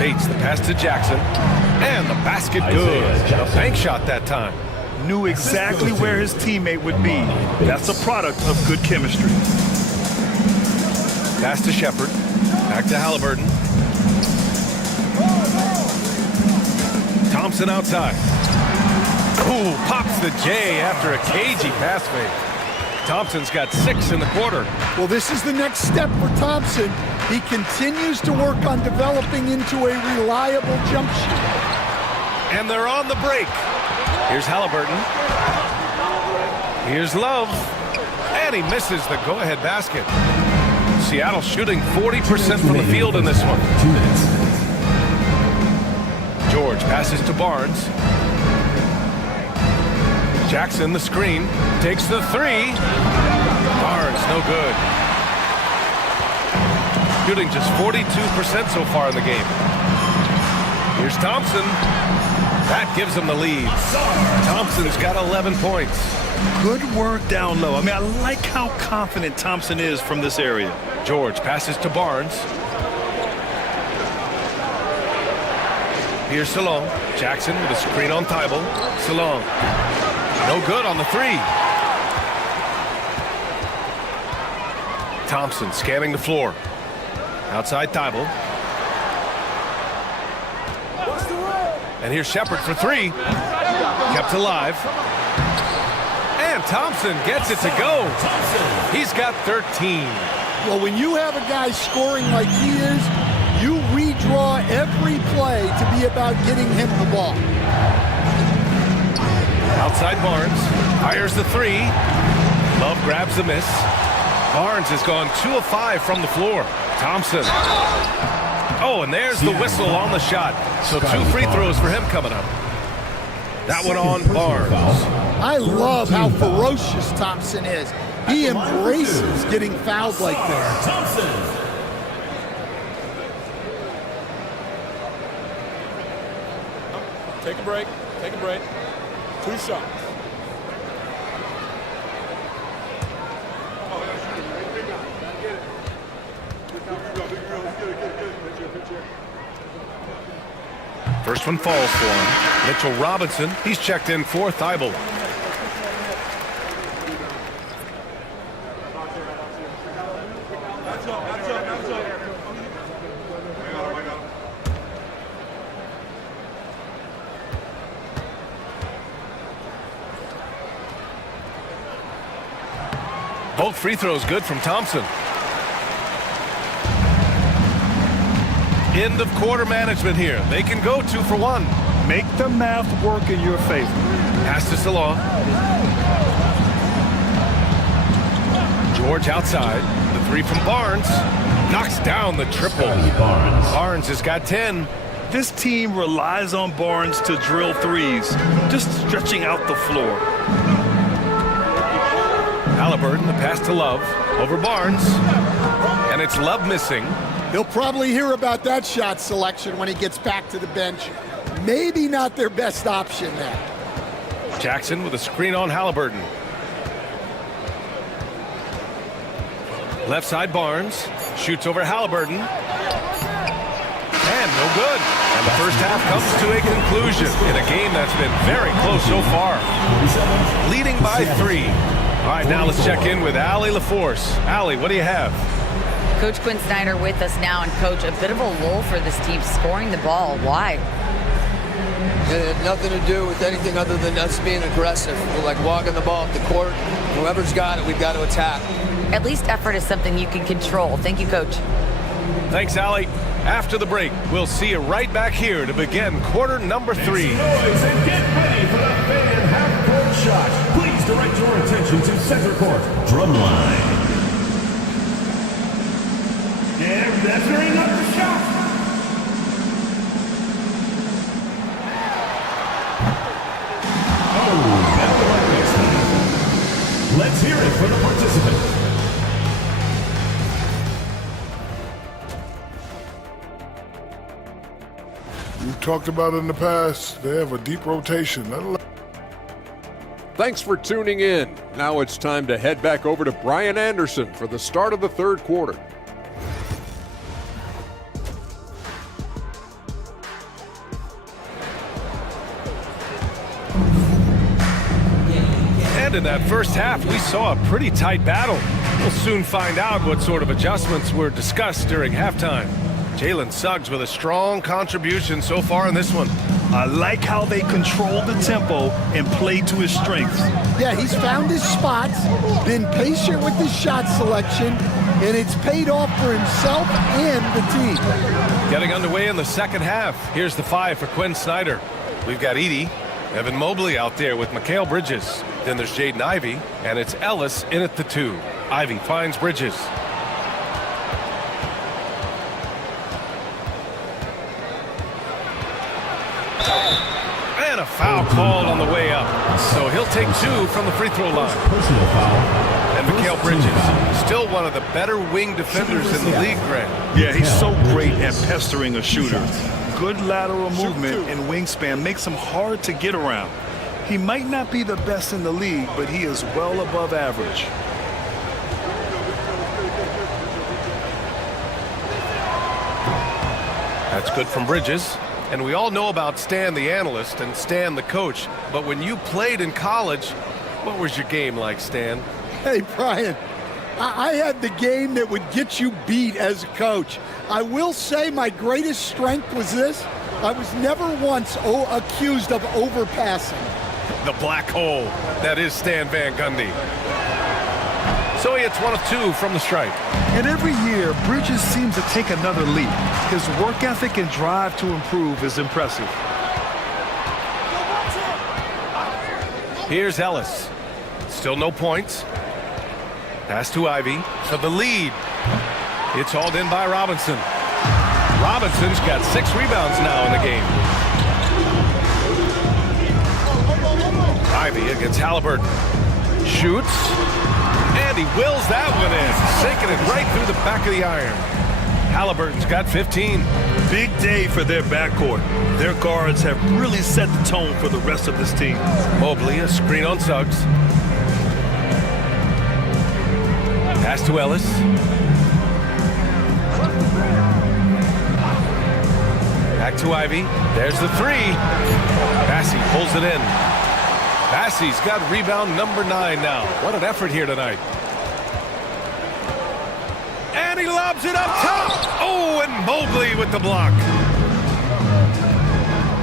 Bates, the pass to Jackson. And the basket good. A bank shot that time. Knew exactly where his teammate would be. That's a product of good chemistry. Pass to Shepard. Back to Halliburton. Thompson outside. Ooh, pops the J after a cagey pass fake. Thompson's got 6 in the quarter. Well, this is the next step for Thompson. He continues to work on developing into a reliable jump shooter. And they're on the break. Here's Halliburton. Here's Love. And he misses the go-ahead basket. Seattle shooting 40% from the field in this one. 2 minutes. George passes to Barnes. Jackson, the screen, takes the 3. Barnes, no good. Shooting just 42% so far in the game. Here's Thompson. That gives him the lead. Thompson's got 11 points. Good work down low. I mean, I like how confident Thompson is from this area. George passes to Barnes. Here's Salon. Jackson with a screen on Thibault. Salon. No good on the 3. Thompson scanning the floor. Outside Thibault. And here's Shepard for 3. Kept alive. And Thompson gets it to go. He's got 13. Well, when you have a guy scoring like he is, you redraw every play to be about getting him the ball. Outside Barnes. Fires the 3. Love grabs the miss. Barnes has gone 2 of 5 from the floor. Thompson. Oh, and there's the whistle on the shot. So 2 free throws for him coming up. That one on Barnes. I love how ferocious Thompson is. He embraces getting fouled like this. Thompson. Take a break. Take a break. 2 shots. First one falls for him. Mitchell Robinson. He's checked in for Thibault. Both free throws good from Thompson. End of quarter management here. They can go 2 for 1. Make the math work in your favor. Pass to Salon. George outside. The 3 from Barnes. Knocks down the triple. Barnes has got 10. This team relies on Barnes to drill 3s, just stretching out the floor. Halliburton, the pass to Love. Over Barnes. And it's Love missing. He'll probably hear about that shot selection when he gets back to the bench. Maybe not their best option there. Jackson with a screen on Halliburton. Left side Barnes. Shoots over Halliburton. And no good. And the first half comes to a conclusion in a game that's been very close so far. Leading by 3. All right, now let's check in with Allie LaForce. Allie, what do you have? Coach Quinn Snyder with us now, and Coach, a bit of a lull for this team scoring the ball. Why? It had nothing to do with anything other than us being aggressive. We're like walking the ball up the court. Whoever's got it, we've got to attack. At least effort is something you can control. Thank you, Coach. Thanks, Allie. After the break, we'll see you right back here to begin quarter number 3. Make some noise and get ready for the fan half-court shot. Please direct your attention to center court drumline. And measuring up the shot. Oh, that's the right. Let's hear it for the participant. talked about it in the past. They have a deep rotation. Thanks for tuning in. Now it's time to head back over to Brian Anderson for the start of the third quarter. And in that first half, we saw a pretty tight battle. We'll soon find out what sort of adjustments were discussed during halftime. Jalen Suggs with a strong contribution so far in this one. I like how they control the tempo and play to his strengths. Yeah, he's found his spots, been patient with his shot selection, and it's paid off for himself and the team. Getting underway in the second half. Here's the 5 for Quinn Snyder. We've got Edey, Evan Mobley out there with Mikal Bridges. Then there's Jaden Ivey, and it's Ellis in at the 2. Ivey finds Bridges. And a foul called on the way up. So he'll take 2 from the free throw line. Personal foul. And Mikal Bridges, still one of the better wing defenders in the league, Grant. Yeah, he's so great at pestering a shooter. Good lateral movement and wingspan makes him hard to get around. He might not be the best in the league, but he is well above average. That's good from Bridges. And we all know about Stan the analyst and Stan the coach. But when you played in college, what was your game like, Stan? Hey, Brian, I had the game that would get you beat as a coach. I will say my greatest strength was this. I was never once accused of overpassing. The black hole. That is Stan Van Gundy. So he hits 1 of 2 from the stripe. And every year, Bridges seems to take another leap. His work ethic and drive to improve is impressive. Here's Ellis. Still no points. Pass to Ivey. So the lead. It's hauled in by Robinson. Robinson's got 6 rebounds now in the game. Ivey against Halliburton. Shoots. And he wills that one in. Sinking it right through the back of the iron. Halliburton's got 15. Big day for their backcourt. Their guards have really set the tone for the rest of this team. Mobley, a screen on Suggs. Pass to Ellis. Back to Ivey. There's the 3. Bassey pulls it in. Bassey's got rebound number 9 now. What an effort here tonight. And he lobs it up top. Oh, and Mobley with the block.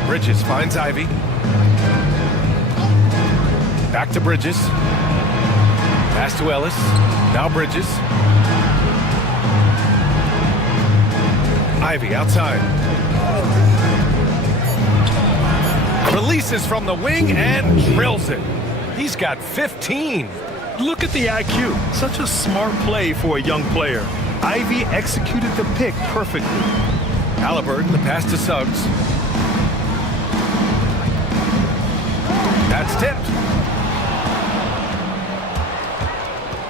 Bridges finds Ivey. Back to Bridges. Pass to Ellis. Now Bridges. Ivey outside. Releases from the wing and drills it. He's got 15. Look at the IQ. Such a smart play for a young player. Ivey executed the pick perfectly. Halliburton, the pass to Suggs. That's tipped.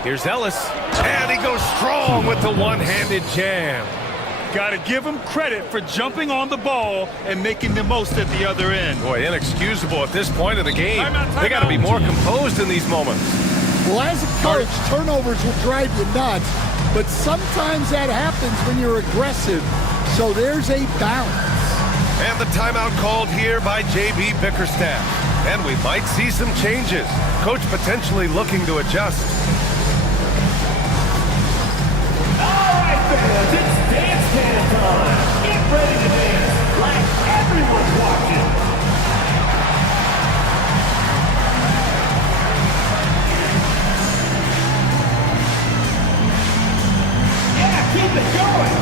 Here's Ellis. And he goes strong with the one-handed jam. Got to give him credit for jumping on the ball and making the most at the other end. Boy, inexcusable at this point of the game. They got to be more composed in these moments. Well, as a coach, turnovers will drive you nuts, but sometimes that happens when you're aggressive. So there's a balance. And the timeout called here by J.B. Bickerstaff. And we might see some changes. Coach potentially looking to adjust. All right, fans, it's dance can time. Get ready to dance like everyone's watching. Yeah, keep it going.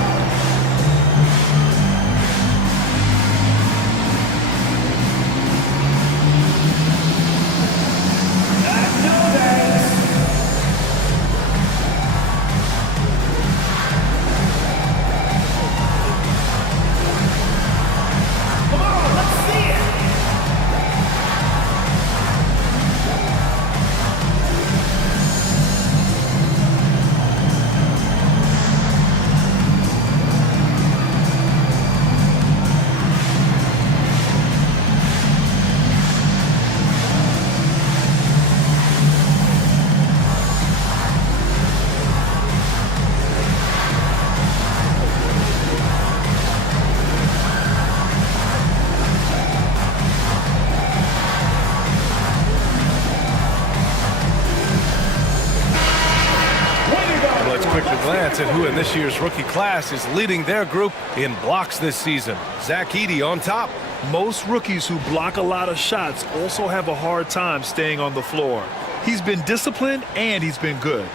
Let's quickly glance at who in this year's rookie class is leading their group in blocks this season. Zach Edey on top. Most rookies who block a lot of shots also have a hard time staying on the floor. He's been disciplined and he's been good.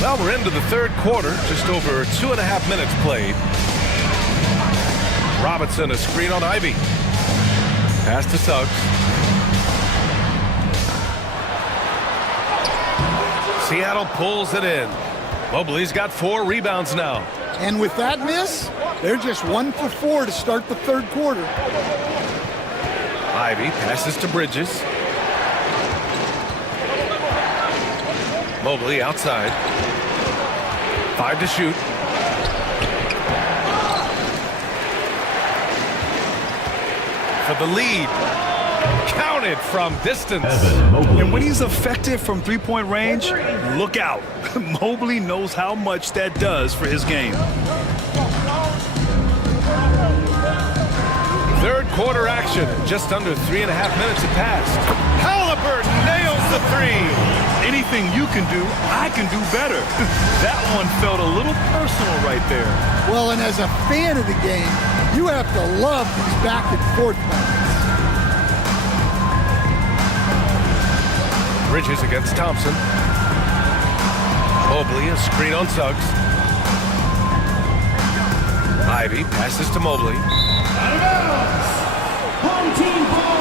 Well, we're into the third quarter, just over 2.5 minutes played. Robinson, a screen on Ivy. Pass to Suggs. Seattle pulls it in. Mobley's got 4 rebounds now. And with that miss, they're just 1 for 4 to start the third quarter. Ivy passes to Bridges. Mobley outside. 5 to shoot. For the lead. Counted from distance. And when he's effective from three-point range, look out. Mobley knows how much that does for his game. Third quarter action. Just under 3.5 minutes have passed. Halliburton nails the 3. Anything you can do, I can do better. That one felt a little personal right there. Well, and as a fan of the game, you have to love these back and forth moments. Bridges against Thompson. Mobley, a screen on Suggs. Ivy passes to Mobley. Out of bounds. Home team ball.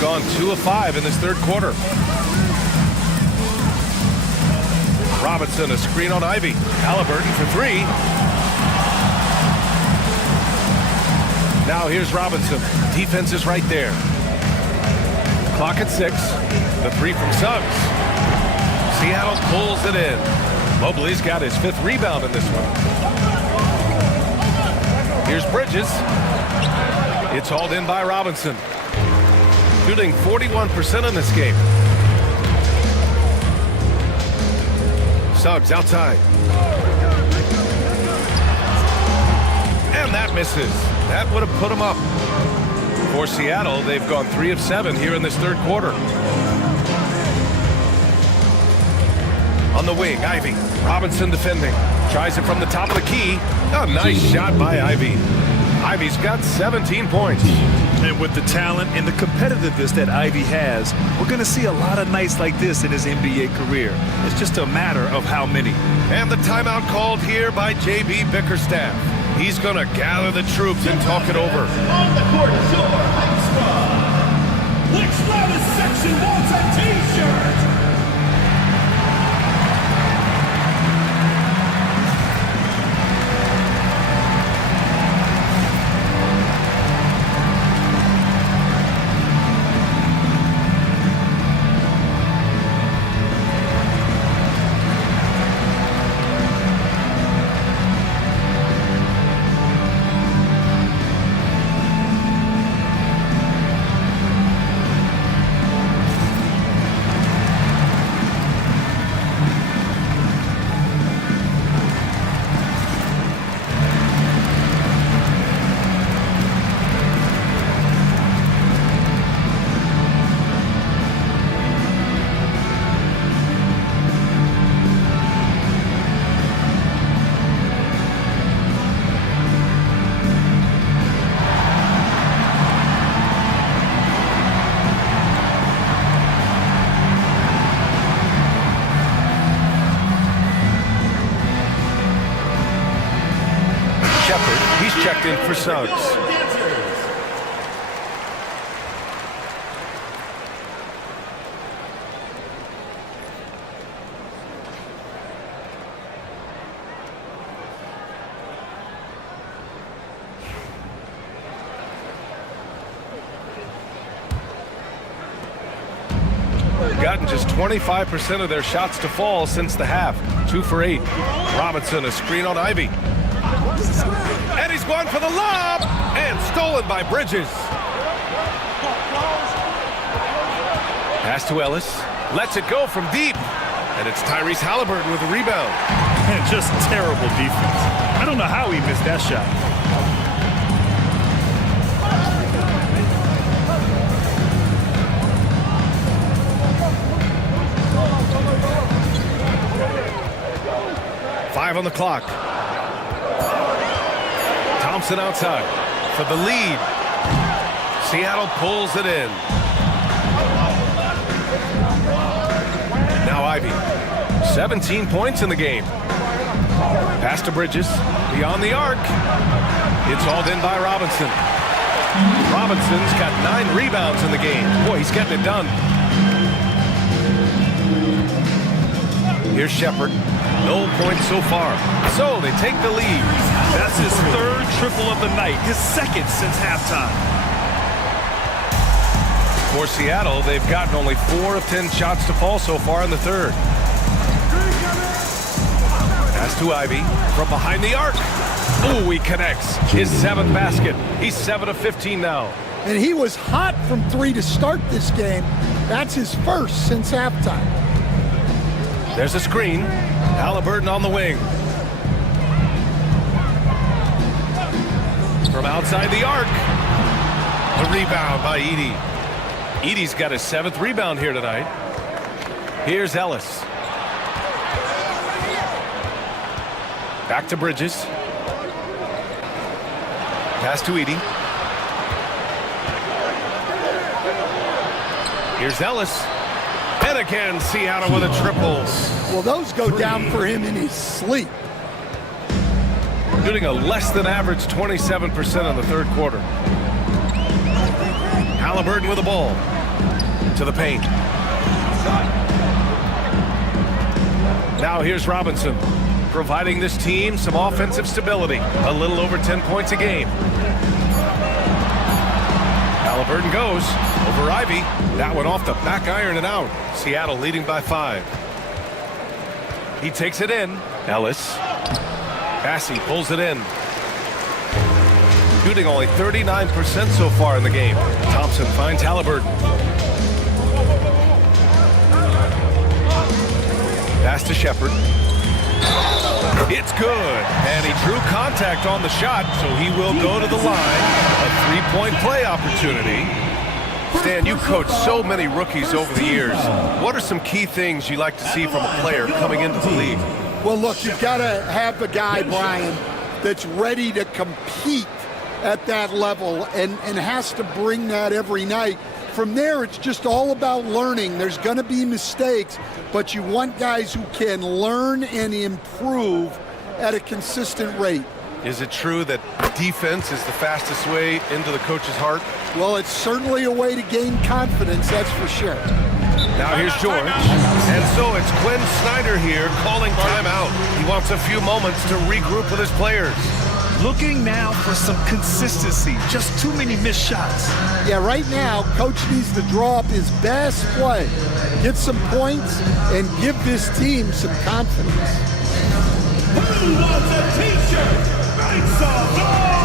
Gone 2 of 5 in this third quarter. Robinson, a screen on Ivy. Halliburton for 3. Now here's Robinson. Defense is right there. Clock at 6. The 3 from Suggs. Seattle pulls it in. Mobley's got his 5th rebound in this one. Here's Bridges. It's hauled in by Robinson. Shooting 41% in this game. Suggs outside. And that misses. That would have put him up. For Seattle, they've gone 3 of 7 here in this third quarter. On the wing, Ivy. Robinson defending. Tries it from the top of the key. A nice shot by Ivy. Ivy's got 17 points. And with the talent and the competitiveness that Ivy has, we're going to see a lot of nights like this in his NBA career. It's just a matter of how many. And the timeout called here by J.B. Bickerstaff. He's going to gather the troops and talk it over. On the court, your hype squad. Which loudest section wants a T-shirt? He's checked in for Suggs. Gotten just 25% of their shots to fall since the half. 2 for 8. Robinson, a screen on Ivy. And he's going for the lob! And stolen by Bridges. Pass to Ellis. Lets it go from deep. And it's Tyrese Halliburton with the rebound. And just terrible defense. I don't know how he missed that shot. Five on the clock. Thompson outside for the lead. Seattle pulls it in. Now Ivy. 17 points in the game. Pass to Bridges. Beyond the arc. It's hauled in by Robinson. Robinson's got 9 rebounds in the game. Boy, he's getting it done. Here's Shepard. No points so far. So they take the lead. That's his 3rd triple of the night. His 2nd since halftime. For Seattle, they've gotten only 4 of 10 shots to fall so far in the 3rd. Pass to Ivy from behind the arc. Ooh, he connects. His 7th basket. He's 7 of 15 now. And he was hot from 3 to start this game. That's his 1st since halftime. There's a screen. Halliburton on the wing. From outside the arc. The rebound by Edey. Edey's got his 7th rebound here tonight. Here's Ellis. Back to Bridges. Pass to Edey. Here's Ellis. And again, Seattle with a triple. Well, those go down for him in his sleep. Shooting a less than average 27% in the 3rd quarter. Halliburton with the ball. To the paint. Now here's Robinson, providing this team some offensive stability. A little over 10 points a game. Halliburton goes over Ivy. That one off the back iron and out. Seattle leading by 5. He takes it in. Ellis. Passy pulls it in. Shooting only 39% so far in the game. Thompson finds Halliburton. Pass to Shepard. It's good. And he drew contact on the shot, so he will go to the line. A 3-point play opportunity. Stan, you coached so many rookies over the years. What are some key things you like to see from a player coming into the league? Well, look, you've got to have a guy, Brian, that's ready to compete at that level and has to bring that every night. From there, it's just all about learning. There's going to be mistakes, but you want guys who can learn and improve at a consistent rate. Is it true that defense is the fastest way into the coach's heart? Well, it's certainly a way to gain confidence, that's for sure. Now here's George. And so it's Quinn Snyder here calling timeout. He wants a few moments to regroup with his players. Looking now for some consistency. Just too many missed shots. Yeah, right now, Coach needs to draw up his best play, get some points, and give this team some confidence. Who wants a t-shirt? Make some noise!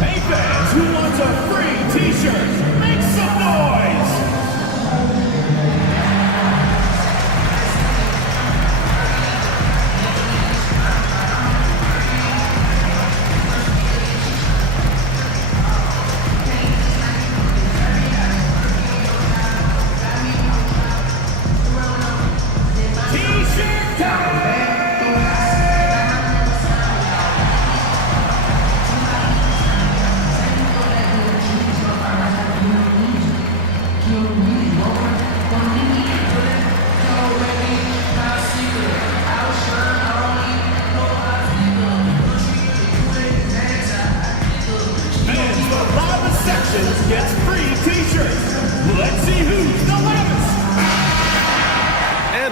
Hey fans, who wants a free t-shirt? Make some noise!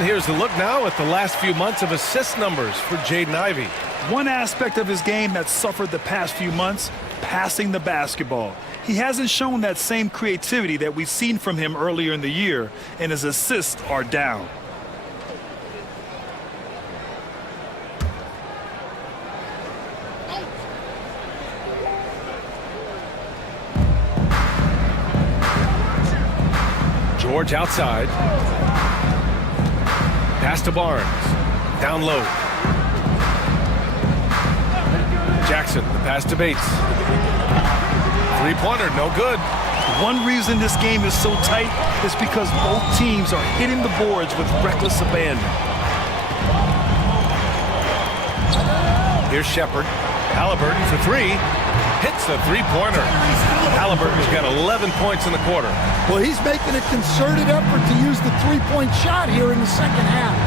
here's a look now at the last few months of assist numbers for Jaden Ivey. One aspect of his game that suffered the past few months, passing the basketball. He hasn't shown that same creativity that we've seen from him earlier in the year, and his assists are down. George outside. Pass to Barnes. Down low. Jackson, the pass to Bates. Three-pointer, no good. One reason this game is so tight is because both teams are hitting the boards with reckless abandon. Here's Shepard. Halliburton for three. Hits the three-pointer. Halliburton's got 11 points in the quarter. Well, he's making a concerted effort to use the three-point shot here in the second half.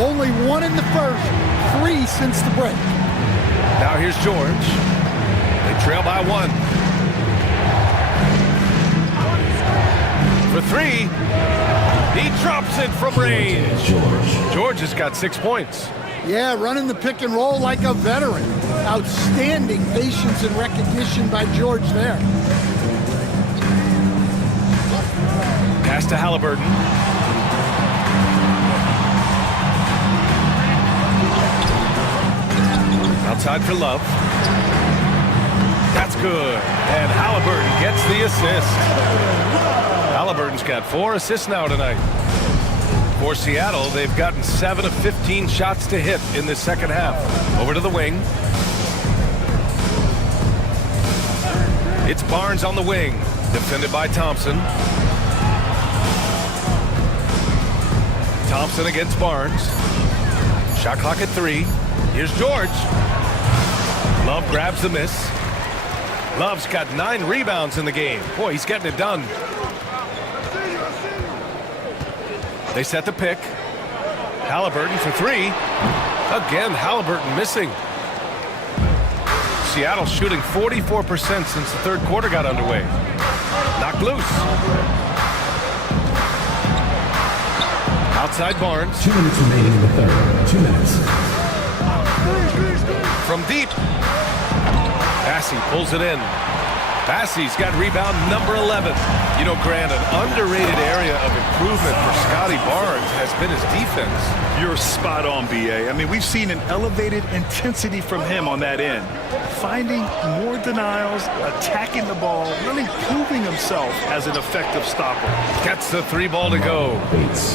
Only one in the first, 3 since the break. Now here's George. They trail by 1. For three. He drops it from range. George has got 6 points. Yeah, running the pick and roll like a veteran. Outstanding patience and recognition by George there. Pass to Halliburton. Outside for Love. That's good. And Halliburton gets the assist. Halliburton's got 4 assists now tonight. For Seattle, they've gotten 7 of 15 shots to hit in the second half. Over to the wing. It's Barnes on the wing, defended by Thompson. Thompson against Barnes. Shot clock at 3. Here's George. Love grabs the miss. Love's got 9 rebounds in the game. Boy, he's getting it done. They set the pick. Halliburton for 3. Again, Halliburton missing. Seattle shooting 44% since the third quarter got underway. Knocked loose. Outside Barnes. 2 minutes remaining in the third. 2 minutes. From deep. Bassey pulls it in. Bassey's got rebound number 11. You know, Grant, an underrated area of improvement for Scotty Barnes has been his defense. You're spot on, B.A. I mean, we've seen an elevated intensity from him on that end. Finding more denials, attacking the ball, really proving himself as an effective stopper. Gets the 3 ball to go.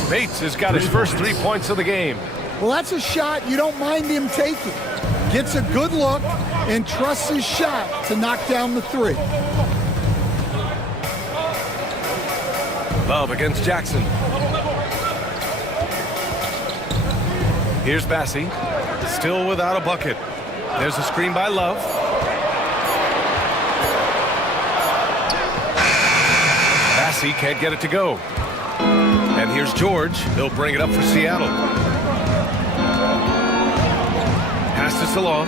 Bates has got his first 3 points of the game. Well, that's a shot you don't mind him taking. Gets a good look and trusts his shot to knock down the 3. Love against Jackson. Here's Bassey. Still without a bucket. There's a screen by Love. Bassey can't get it to go. And here's George. He'll bring it up for Seattle. Pass to Salah.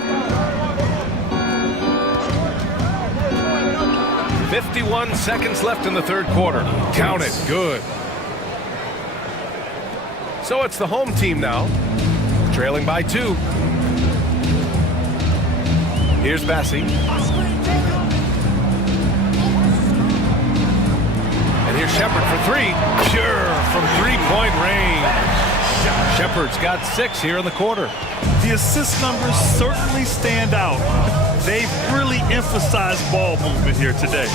51 seconds left in the third quarter. Count it. Good. So it's the home team now, trailing by 2. Here's Bassey. And here's Shepard for 3. Pure from 3-point range. Shepard's got 6 here in the quarter. The assist numbers certainly stand out. They've really emphasized ball movement here today.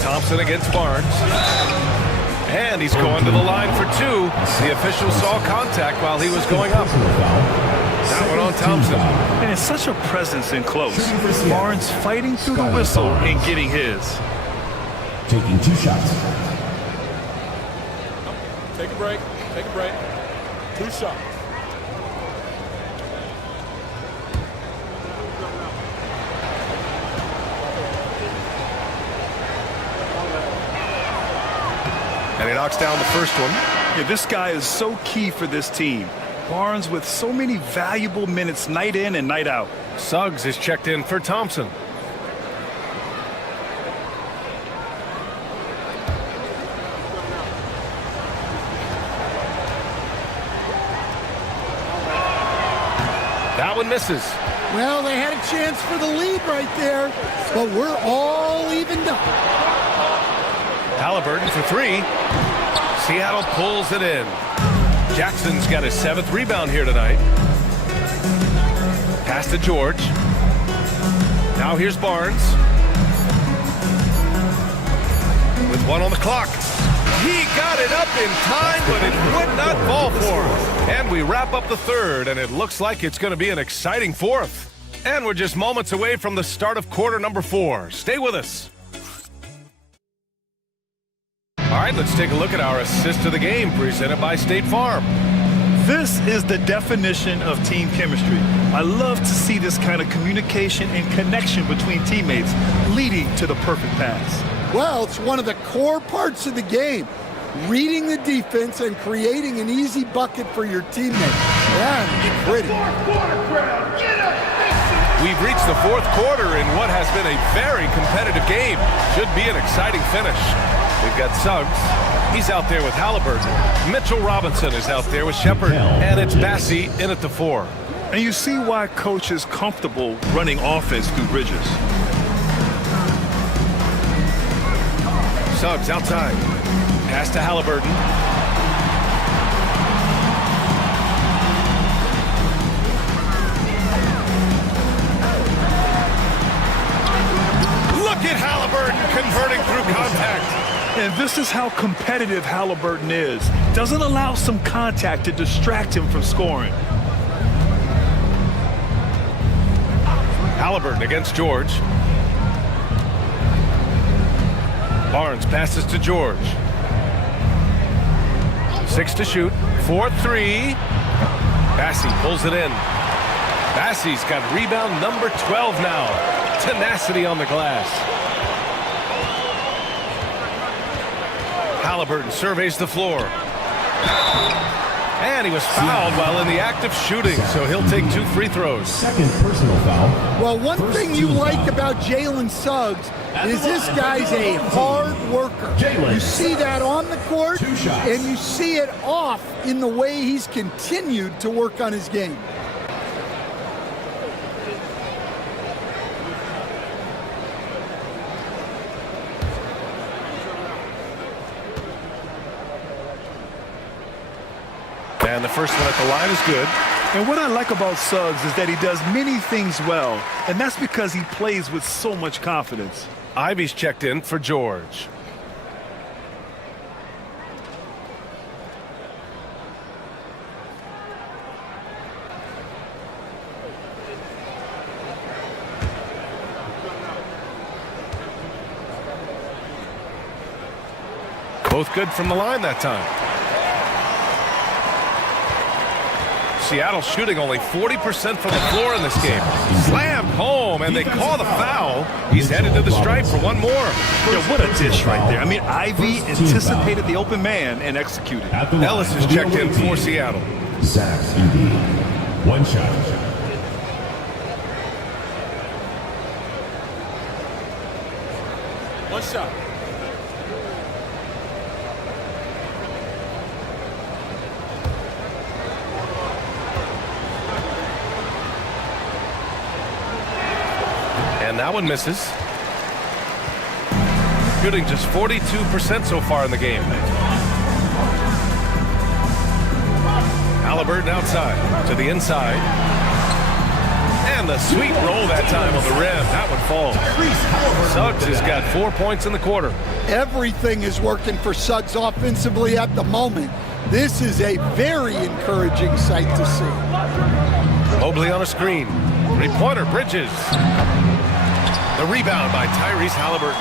Thompson against Barnes. And he's going to the line for 2. The official saw contact while he was going up. That one on Thompson. And it's such a presence in close. Barnes fighting through the whistle and getting his. Taking 2 shots. Take a break. Take a break. 2 shots. And he knocks down the first one. Yeah, this guy is so key for this team. Barnes with so many valuable minutes night in and night out. Suggs is checked in for Thompson. That one misses. Well, they had a chance for the lead right there, but we're all evened up. Halliburton for three. Seattle pulls it in. Jackson's got his 7th rebound here tonight. Pass to George. Now here's Barnes. With 1 on the clock. He got it up in time, but it would not fall for him. And we wrap up the third, and it looks like it's going to be an exciting fourth. And we're just moments away from the start of quarter number 4. Stay with us. All right, let's take a look at our assist of the game presented by State Farm. This is the definition of team chemistry. I love to see this kind of communication and connection between teammates leading to the perfect pass. Well, it's one of the core parts of the game. Reading the defense and creating an easy bucket for your teammate. That's pretty. We've reached the 4th quarter in what has been a very competitive game. Should be an exciting finish. We've got Suggs. He's out there with Halliburton. Mitchell Robinson is out there with Shepard. And it's Bassey in at the 4. And you see why coach is comfortable running offense through Bridges. Suggs outside. Pass to Halliburton. Look at Halliburton converting through contact. And this is how competitive Halliburton is. Doesn't allow some contact to distract him from scoring. Halliburton against George. Barnes passes to George. 6 to shoot. 4-3. Bassey pulls it in. Bassey's got rebound number 12 now. Tenacity on the glass. Halliburton surveys the floor. And he was fouled while in the act of shooting, so he'll take 2 free throws. Second personal foul. Well, one thing you like about Jalen Suggs is this guy's a hard worker. You see that on the court, and you see it off in the way he's continued to work on his game. And the first one at the line is good. And what I like about Suggs is that he does many things well, and that's because he plays with so much confidence. Ivy's checked in for George. Both good from the line that time. Seattle shooting only 40% from the floor in this game. Slammed home, and they call the foul. He's headed to the stripe for one more. Yeah, what a dish right there. I mean, Ivy anticipated the open man and executed. Ellis is checked in for Seattle. Sacks, indeed. 1 shot. One shot. And that one misses. Shooting just 42% so far in the game. Halliburton outside to the inside. And the sweet roll that time on the rim. That one falls. Suggs has got 4 points in the quarter. Everything is working for Suggs offensively at the moment. This is a very encouraging sight to see. Mobley on a screen. 3-pointer, Bridges. The rebound by Tyrese Halliburton.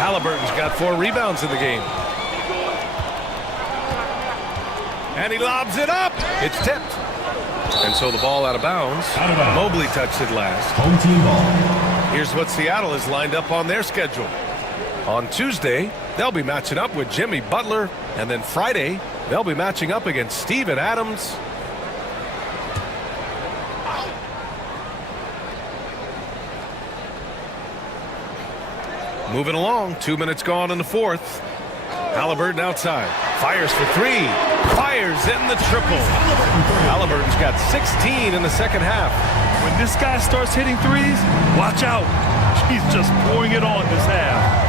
Halliburton's got 4 rebounds in the game. And he lobs it up. It's tipped. And so the ball out of bounds. Mobley touched it last. Home team ball. Here's what Seattle is lined up on their schedule. On Tuesday, they'll be matching up with Jimmy Butler. And then Friday, they'll be matching up against Steven Adams. Moving along, 2 minutes gone in the fourth. Halliburton outside. Fires for 3. Fires in the triple. Halliburton's got 16 in the second half. When this guy starts hitting threes, watch out. He's just pouring it on this half.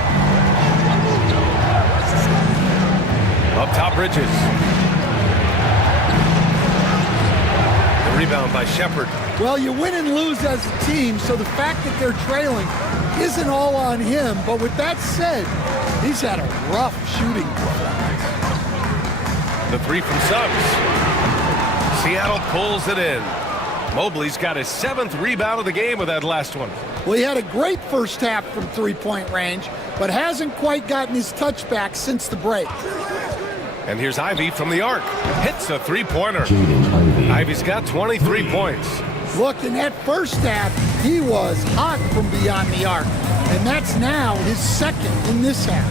Up top, Bridges. The rebound by Shepard. Well, you win and lose as a team, so the fact that they're trailing isn't all on him. But with that said, he's had a rough shooting performance. The three from Suggs. Seattle pulls it in. Mobley's got his 7th rebound of the game with that last one. Well, he had a great first half from three-point range, but hasn't quite gotten his touchback since the break. And here's Ivy from the arc. Hits a three-pointer. Ivy's got 23 points. Look, in that first half, he was hot from beyond the arc, and that's now his 2nd in this half.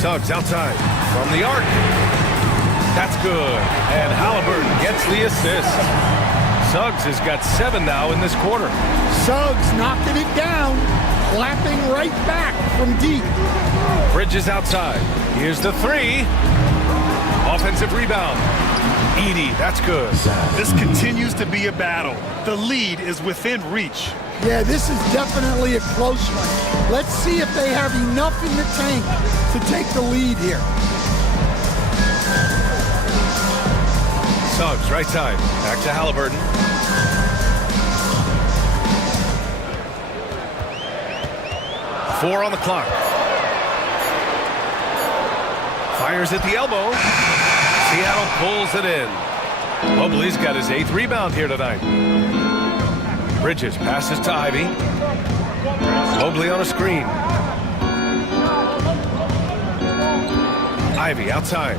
Suggs outside from the arc. That's good. And Halliburton gets the assist. Suggs has got 7 now in this quarter. Suggs knocking it down, clapping right back from deep. Bridges outside. Here's the three. Offensive rebound. Edey, that's good. This continues to be a battle. The lead is within reach. Yeah, this is definitely a close one. Let's see if they have enough in the tank to take the lead here. Suggs, right side. Back to Halliburton. Four on the clock. Fires at the elbow. Seattle pulls it in. Mobley's got his 8th rebound here tonight. Bridges passes to Ivy. Mobley on a screen. Ivy outside.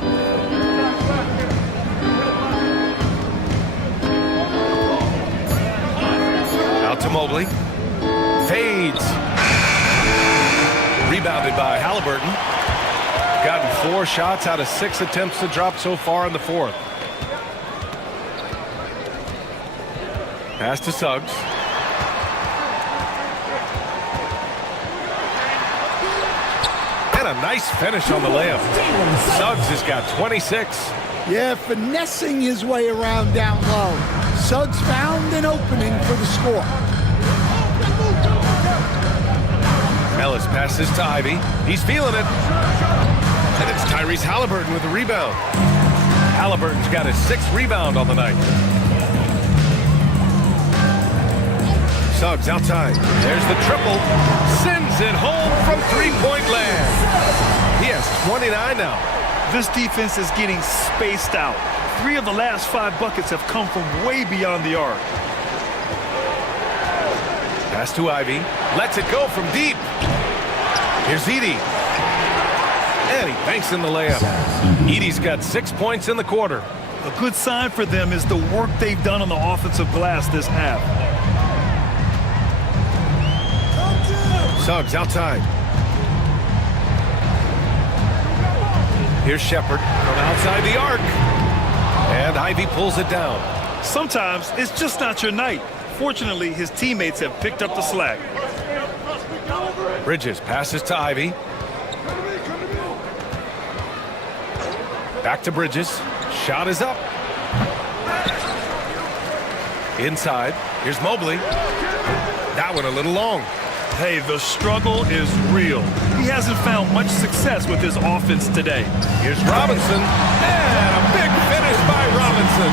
Out to Mobley. Fades. Rebounded by Halliburton. Gotten 4 shots out of 6 attempts to drop so far in the 4th. Pass to Suggs. And a nice finish on the layup. Suggs has got 26. Yeah, finessing his way around down low. Suggs found an opening for the score. Ellis passes to Ivy. He's feeling it. And it's Tyrese Halliburton with the rebound. Halliburton's got his 6th rebound on the night. Suggs outside. There's the triple. Sends it home from three-point land. He has 29 now. This defense is getting spaced out. 3 of the last 5 buckets have come from way beyond the arc. Pass to Ivy. Lets it go from deep. Here's Edey. And he banks in the layup. Edey's got 6 points in the quarter. A good sign for them is the work they've done on the offensive glass this half. Suggs outside. Here's Shepard from outside the arc. And Ivy pulls it down. Sometimes it's just not your night. Fortunately, his teammates have picked up the slack. Bridges passes to Ivy. Back to Bridges. Shot is up. Inside. Here's Mobley. That one a little long. Hey, the struggle is real. He hasn't found much success with his offense today. Here's Robinson. And a big finish by Robinson.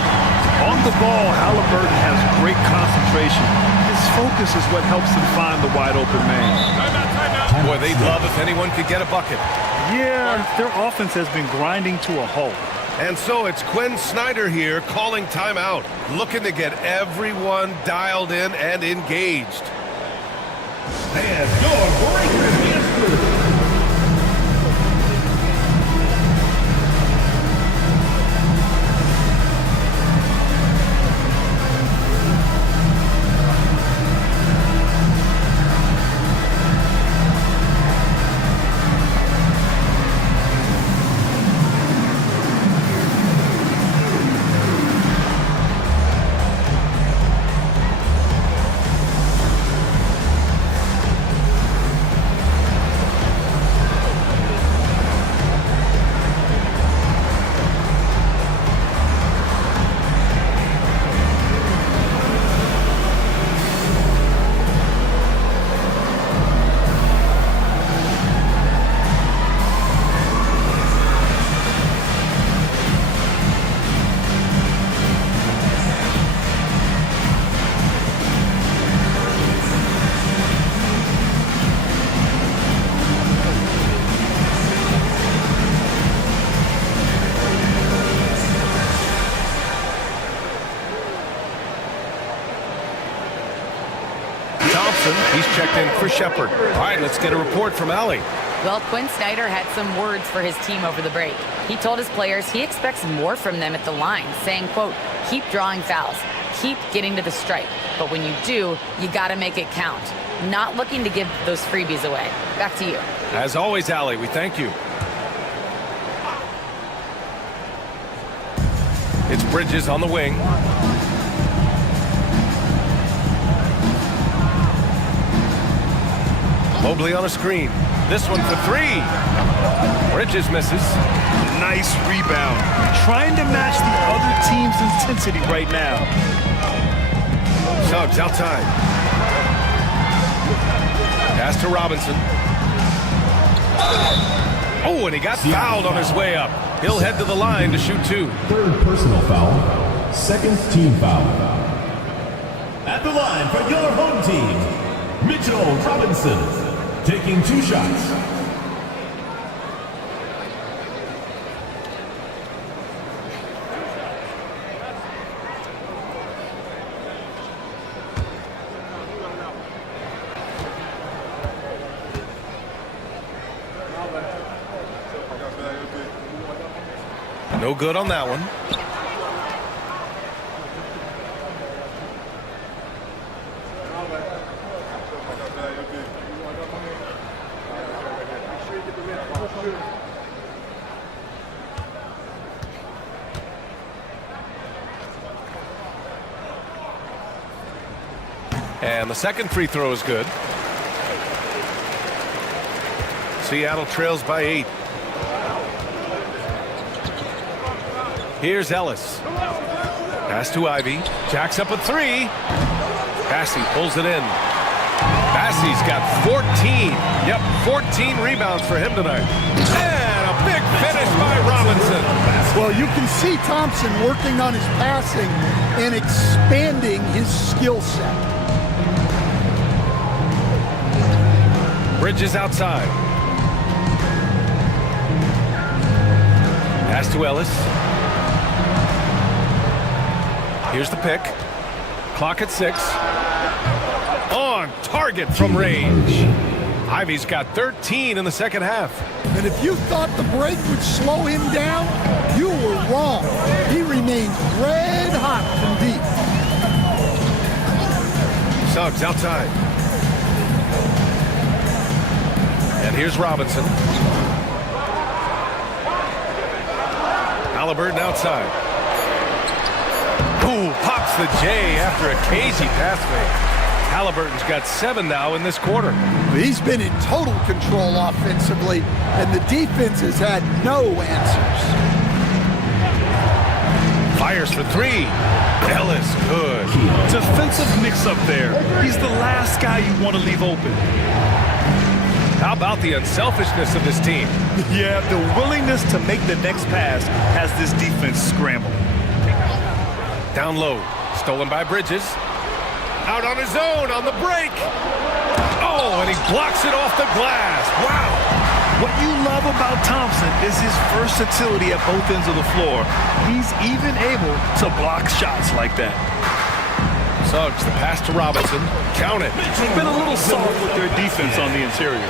On the ball, Halliburton has great concentration. His focus is what helps him find the wide open man. Boy, they'd love if anyone could get a bucket. Yeah, their offense has been grinding to a halt. And so it's Quinn Snyder here calling timeout, looking to get everyone dialed in and engaged. And your breaker is through. checked in for Shepard. All right, let's get a report from Allie. Well, Quinn Snyder had some words for his team over the break. He told his players he expects more from them at the line, saying, quote, keep drawing fouls, keep getting to the stripe. But when you do, you got to make it count. Not looking to give those freebies away. Back to you. As always, Allie, we thank you. It's Bridges on the wing. Mobley on a screen. This one for three. Bridges misses. Nice rebound. Trying to match the other team's intensity right now. Suggs outside. Pass to Robinson. Oh, and he got fouled on his way up. He'll head to the line to shoot two. Third personal foul. Second team foul. At the line for your home team, Mitchell Robinson, taking 2 shots. No good on that one. And the second free throw is good. Seattle trails by 8. Here's Ellis. Pass to Ivy. Jacks up a 3. Bassey pulls it in. Bassey's got 14. Yep, 14 rebounds for him tonight. And a big finish by Robinson. Well, you can see Thompson working on his passing and expanding his skill set. Bridges outside. Pass to Ellis. Here's the pick. Clock at 6. On target from range. Ivy's got 13 in the second half. And if you thought the break would slow him down, you were wrong. He remains red hot from deep. Suggs outside. And here's Robinson. Halliburton outside. Ooh, pops the J after a cagey pass fake. Halliburton's got 7 now in this quarter. He's been in total control offensively, and the defense has had no answers. Fires for 3. Ellis, good. Defensive mix-up there. He's the last guy you want to leave open. How about the unselfishness of this team? Yeah, the willingness to make the next pass has this defense scrambling. Down low. Stolen by Bridges. Out on his own on the break. Oh, and he blocks it off the glass. Wow. What you love about Thompson is his versatility at both ends of the floor. He's even able to block shots like that. Suggs, the pass to Robinson. Count it. They've been a little soft with their defense on the interior.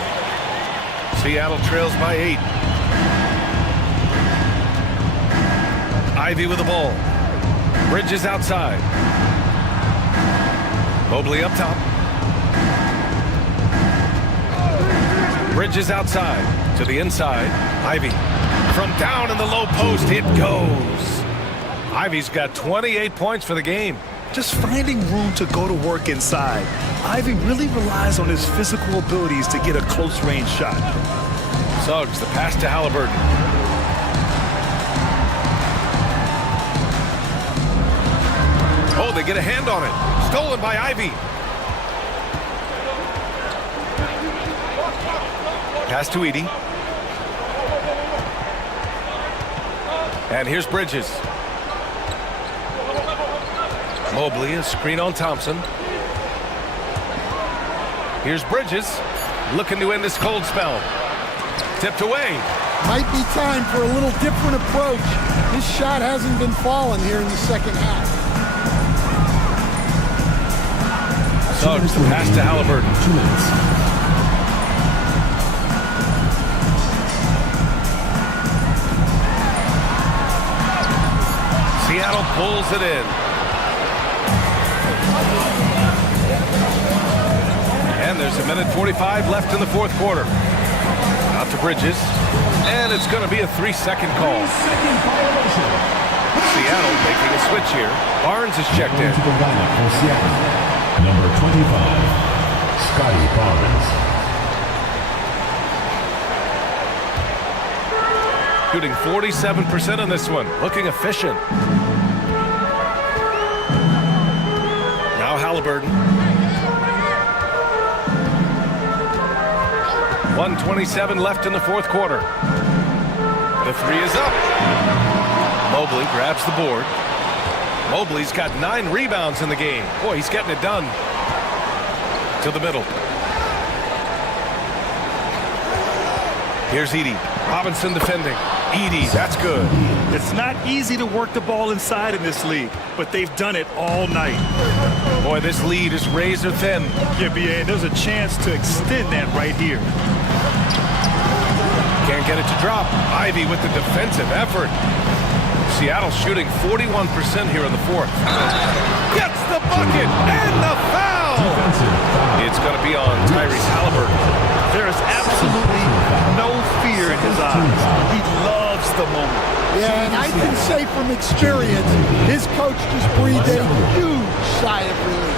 Seattle trails by 8. Ivy with the ball. Bridges outside. Mobley up top. Bridges outside to the inside. Ivy from down in the low post. It goes. Ivy's got 28 points for the game. Just finding room to go to work inside. Ivy really relies on his physical abilities to get a close-range shot. Suggs, the pass to Halliburton. Oh, they get a hand on it. Stolen by Ivy. Pass to Edey. And here's Bridges. Mobley, a screen on Thompson. Here's Bridges, looking to end this cold spell. Tipped away. Might be time for a little different approach. His shot hasn't been falling here in the second half. Suggs, the pass to Halliburton. 2 minutes. Seattle pulls it in. And there's 1:45 left in the fourth quarter. Out to Bridges. And it's going to be a 3-second call. Seattle making a switch here. Barnes is checked in. To the lineup for Seattle. Number 25, Scotty Barnes. Shooting 47% on this one. Looking efficient. Now Halliburton. 1:27 left in the fourth quarter. The three is up. Mobley grabs the board. Mobley's got 9 rebounds in the game. Boy, he's getting it done. To the middle. Here's Edey. Robinson defending. Edey, that's good. It's not easy to work the ball inside in this league, but they've done it all night. Boy, this lead is razor thin. Yeah, BA, there's a chance to extend that right here. Can't get it to drop. Ivy with the defensive effort. Seattle shooting 41% here in the fourth. Gets the bucket and the foul. It's going to be on Tyrese Halliburton. There is absolutely no fear in his eyes. He loves the moment. Yeah, and I can say from experience, his coach just breathed a huge sigh of relief.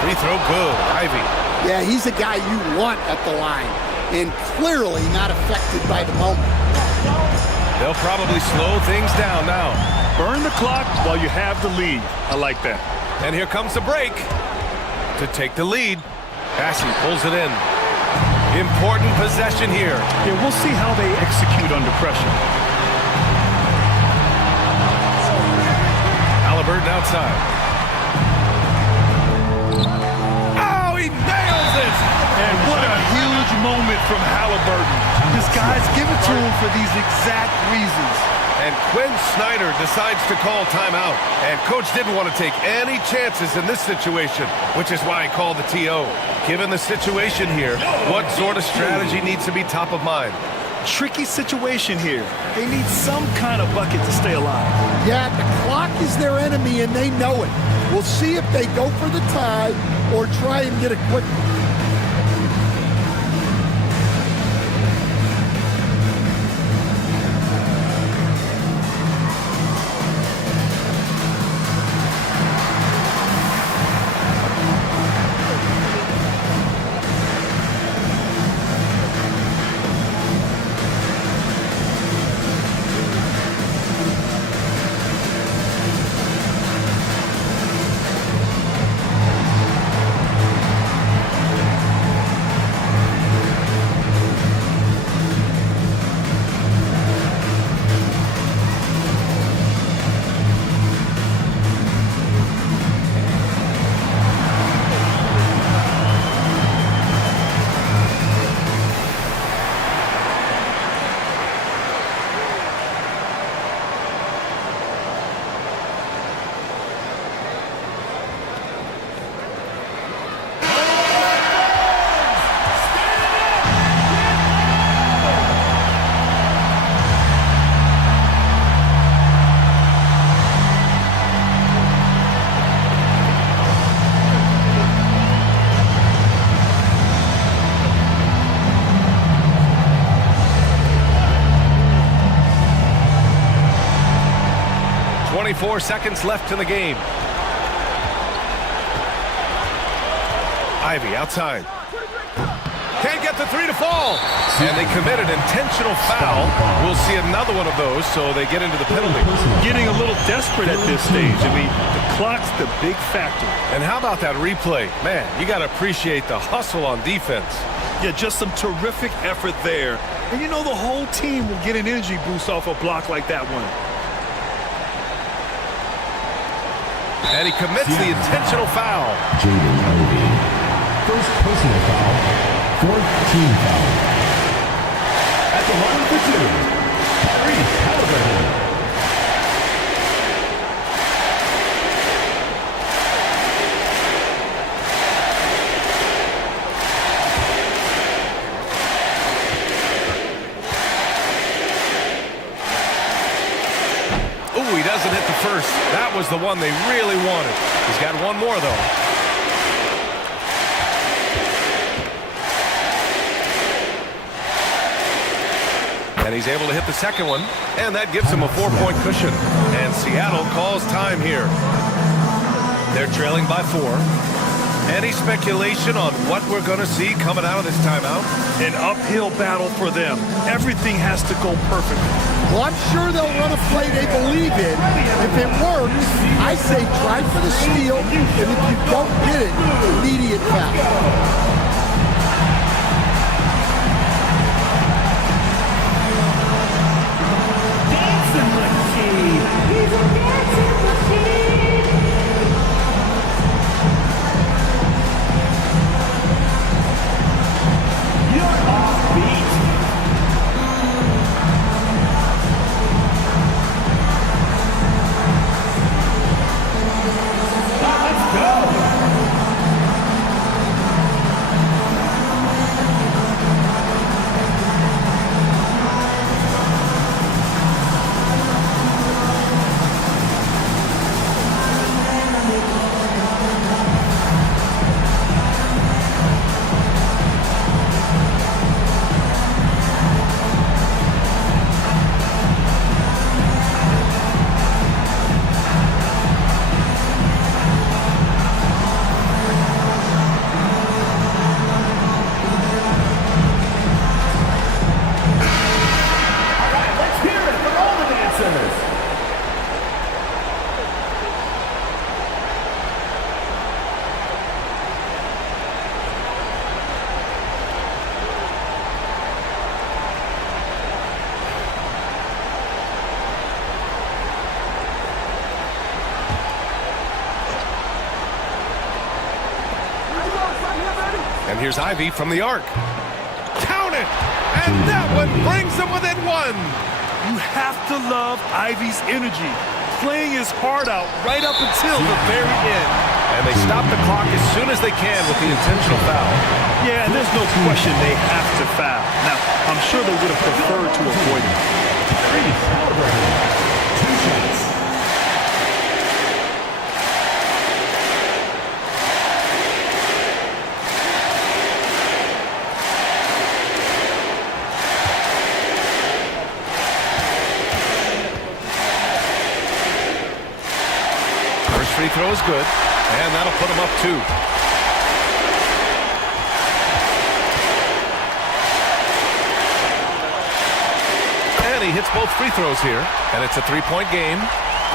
Free throw good. Ivy. Yeah, he's a guy you want at the line, and clearly not affected by the moment. They'll probably slow things down now. Burn the clock while you have the lead. I like that. And here comes the break to take the lead. Bassey pulls it in. Important possession here. Yeah, we'll see how they execute under pressure. Halliburton outside. Oh, he nails it! And what a huge moment from Halliburton. His guys give it to him for these exact reasons. And Quinn Snyder decides to call timeout. And coach didn't want to take any chances in this situation, which is why he called the TO. Given the situation here, what sort of strategy needs to be top of mind? Tricky situation here. They need some kind of bucket to stay alive. Yeah, the clock is their enemy, and they know it. We'll see if they go for the tie or try and get a quick. Seconds left in the game. Ivy outside. Can't get the three to fall. And they commit an intentional foul. We'll see another one of those, so they get into the penalty. Getting a little desperate at this stage. I mean, the clock's the big factor. And how about that replay? Man, you got to appreciate the hustle on defense. Yeah, just some terrific effort there. And you know the whole team will get an energy boost off a block like that one. And he commits the intentional foul. Jaden Ivey. First personal foul. Fourth team foul. At the line for two, Tyrese Halliburton. Ooh, he doesn't hit the first. That was the one they really wanted. He's got one more, though. And he's able to hit the second one, and that gives him a 4-point cushion. And Seattle calls time here. They're trailing by 4. Any speculation on what we're going to see coming out of this timeout? An uphill battle for them. Everything has to go perfectly. Well, I'm sure they'll run a play they believe in. If it works, I say try for the steal, and if you don't get it, immediate foul. And here's Ivy from the arc. Count it! And that one brings them within 1. You have to love Ivy's energy, playing his heart out right up until the very end. And they stop the clock as soon as they can with the intentional foul. Yeah, and there's no question they have to foul. Now, I'm sure they would have preferred to avoid it. Tyrese Halliburton, 2 shots. Free throw is good, and that'll put him up 2. And he hits both free throws here, and it's a 3-point game.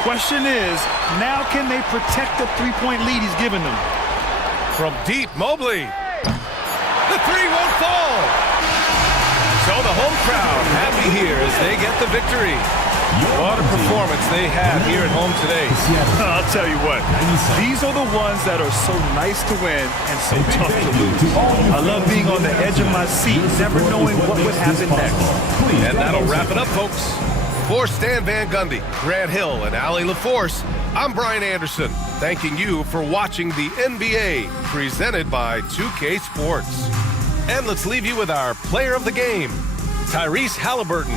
Question is, now can they protect the 3-point lead he's given them? From deep, Mobley. The 3 won't fall. So the home crowd happy here as they get the victory. What a performance they had here at home today. I'll tell you what, these are the ones that are so nice to win and so tough to lose. I love being on the edge of my seat, never knowing what would happen next. And that'll wrap it up, folks. For Stan Van Gundy, Grant Hill, and Allie LaForce, I'm Brian Anderson, thanking you for watching the NBA, presented by 2K Sports. And let's leave you with our player of the game, Tyrese Halliburton.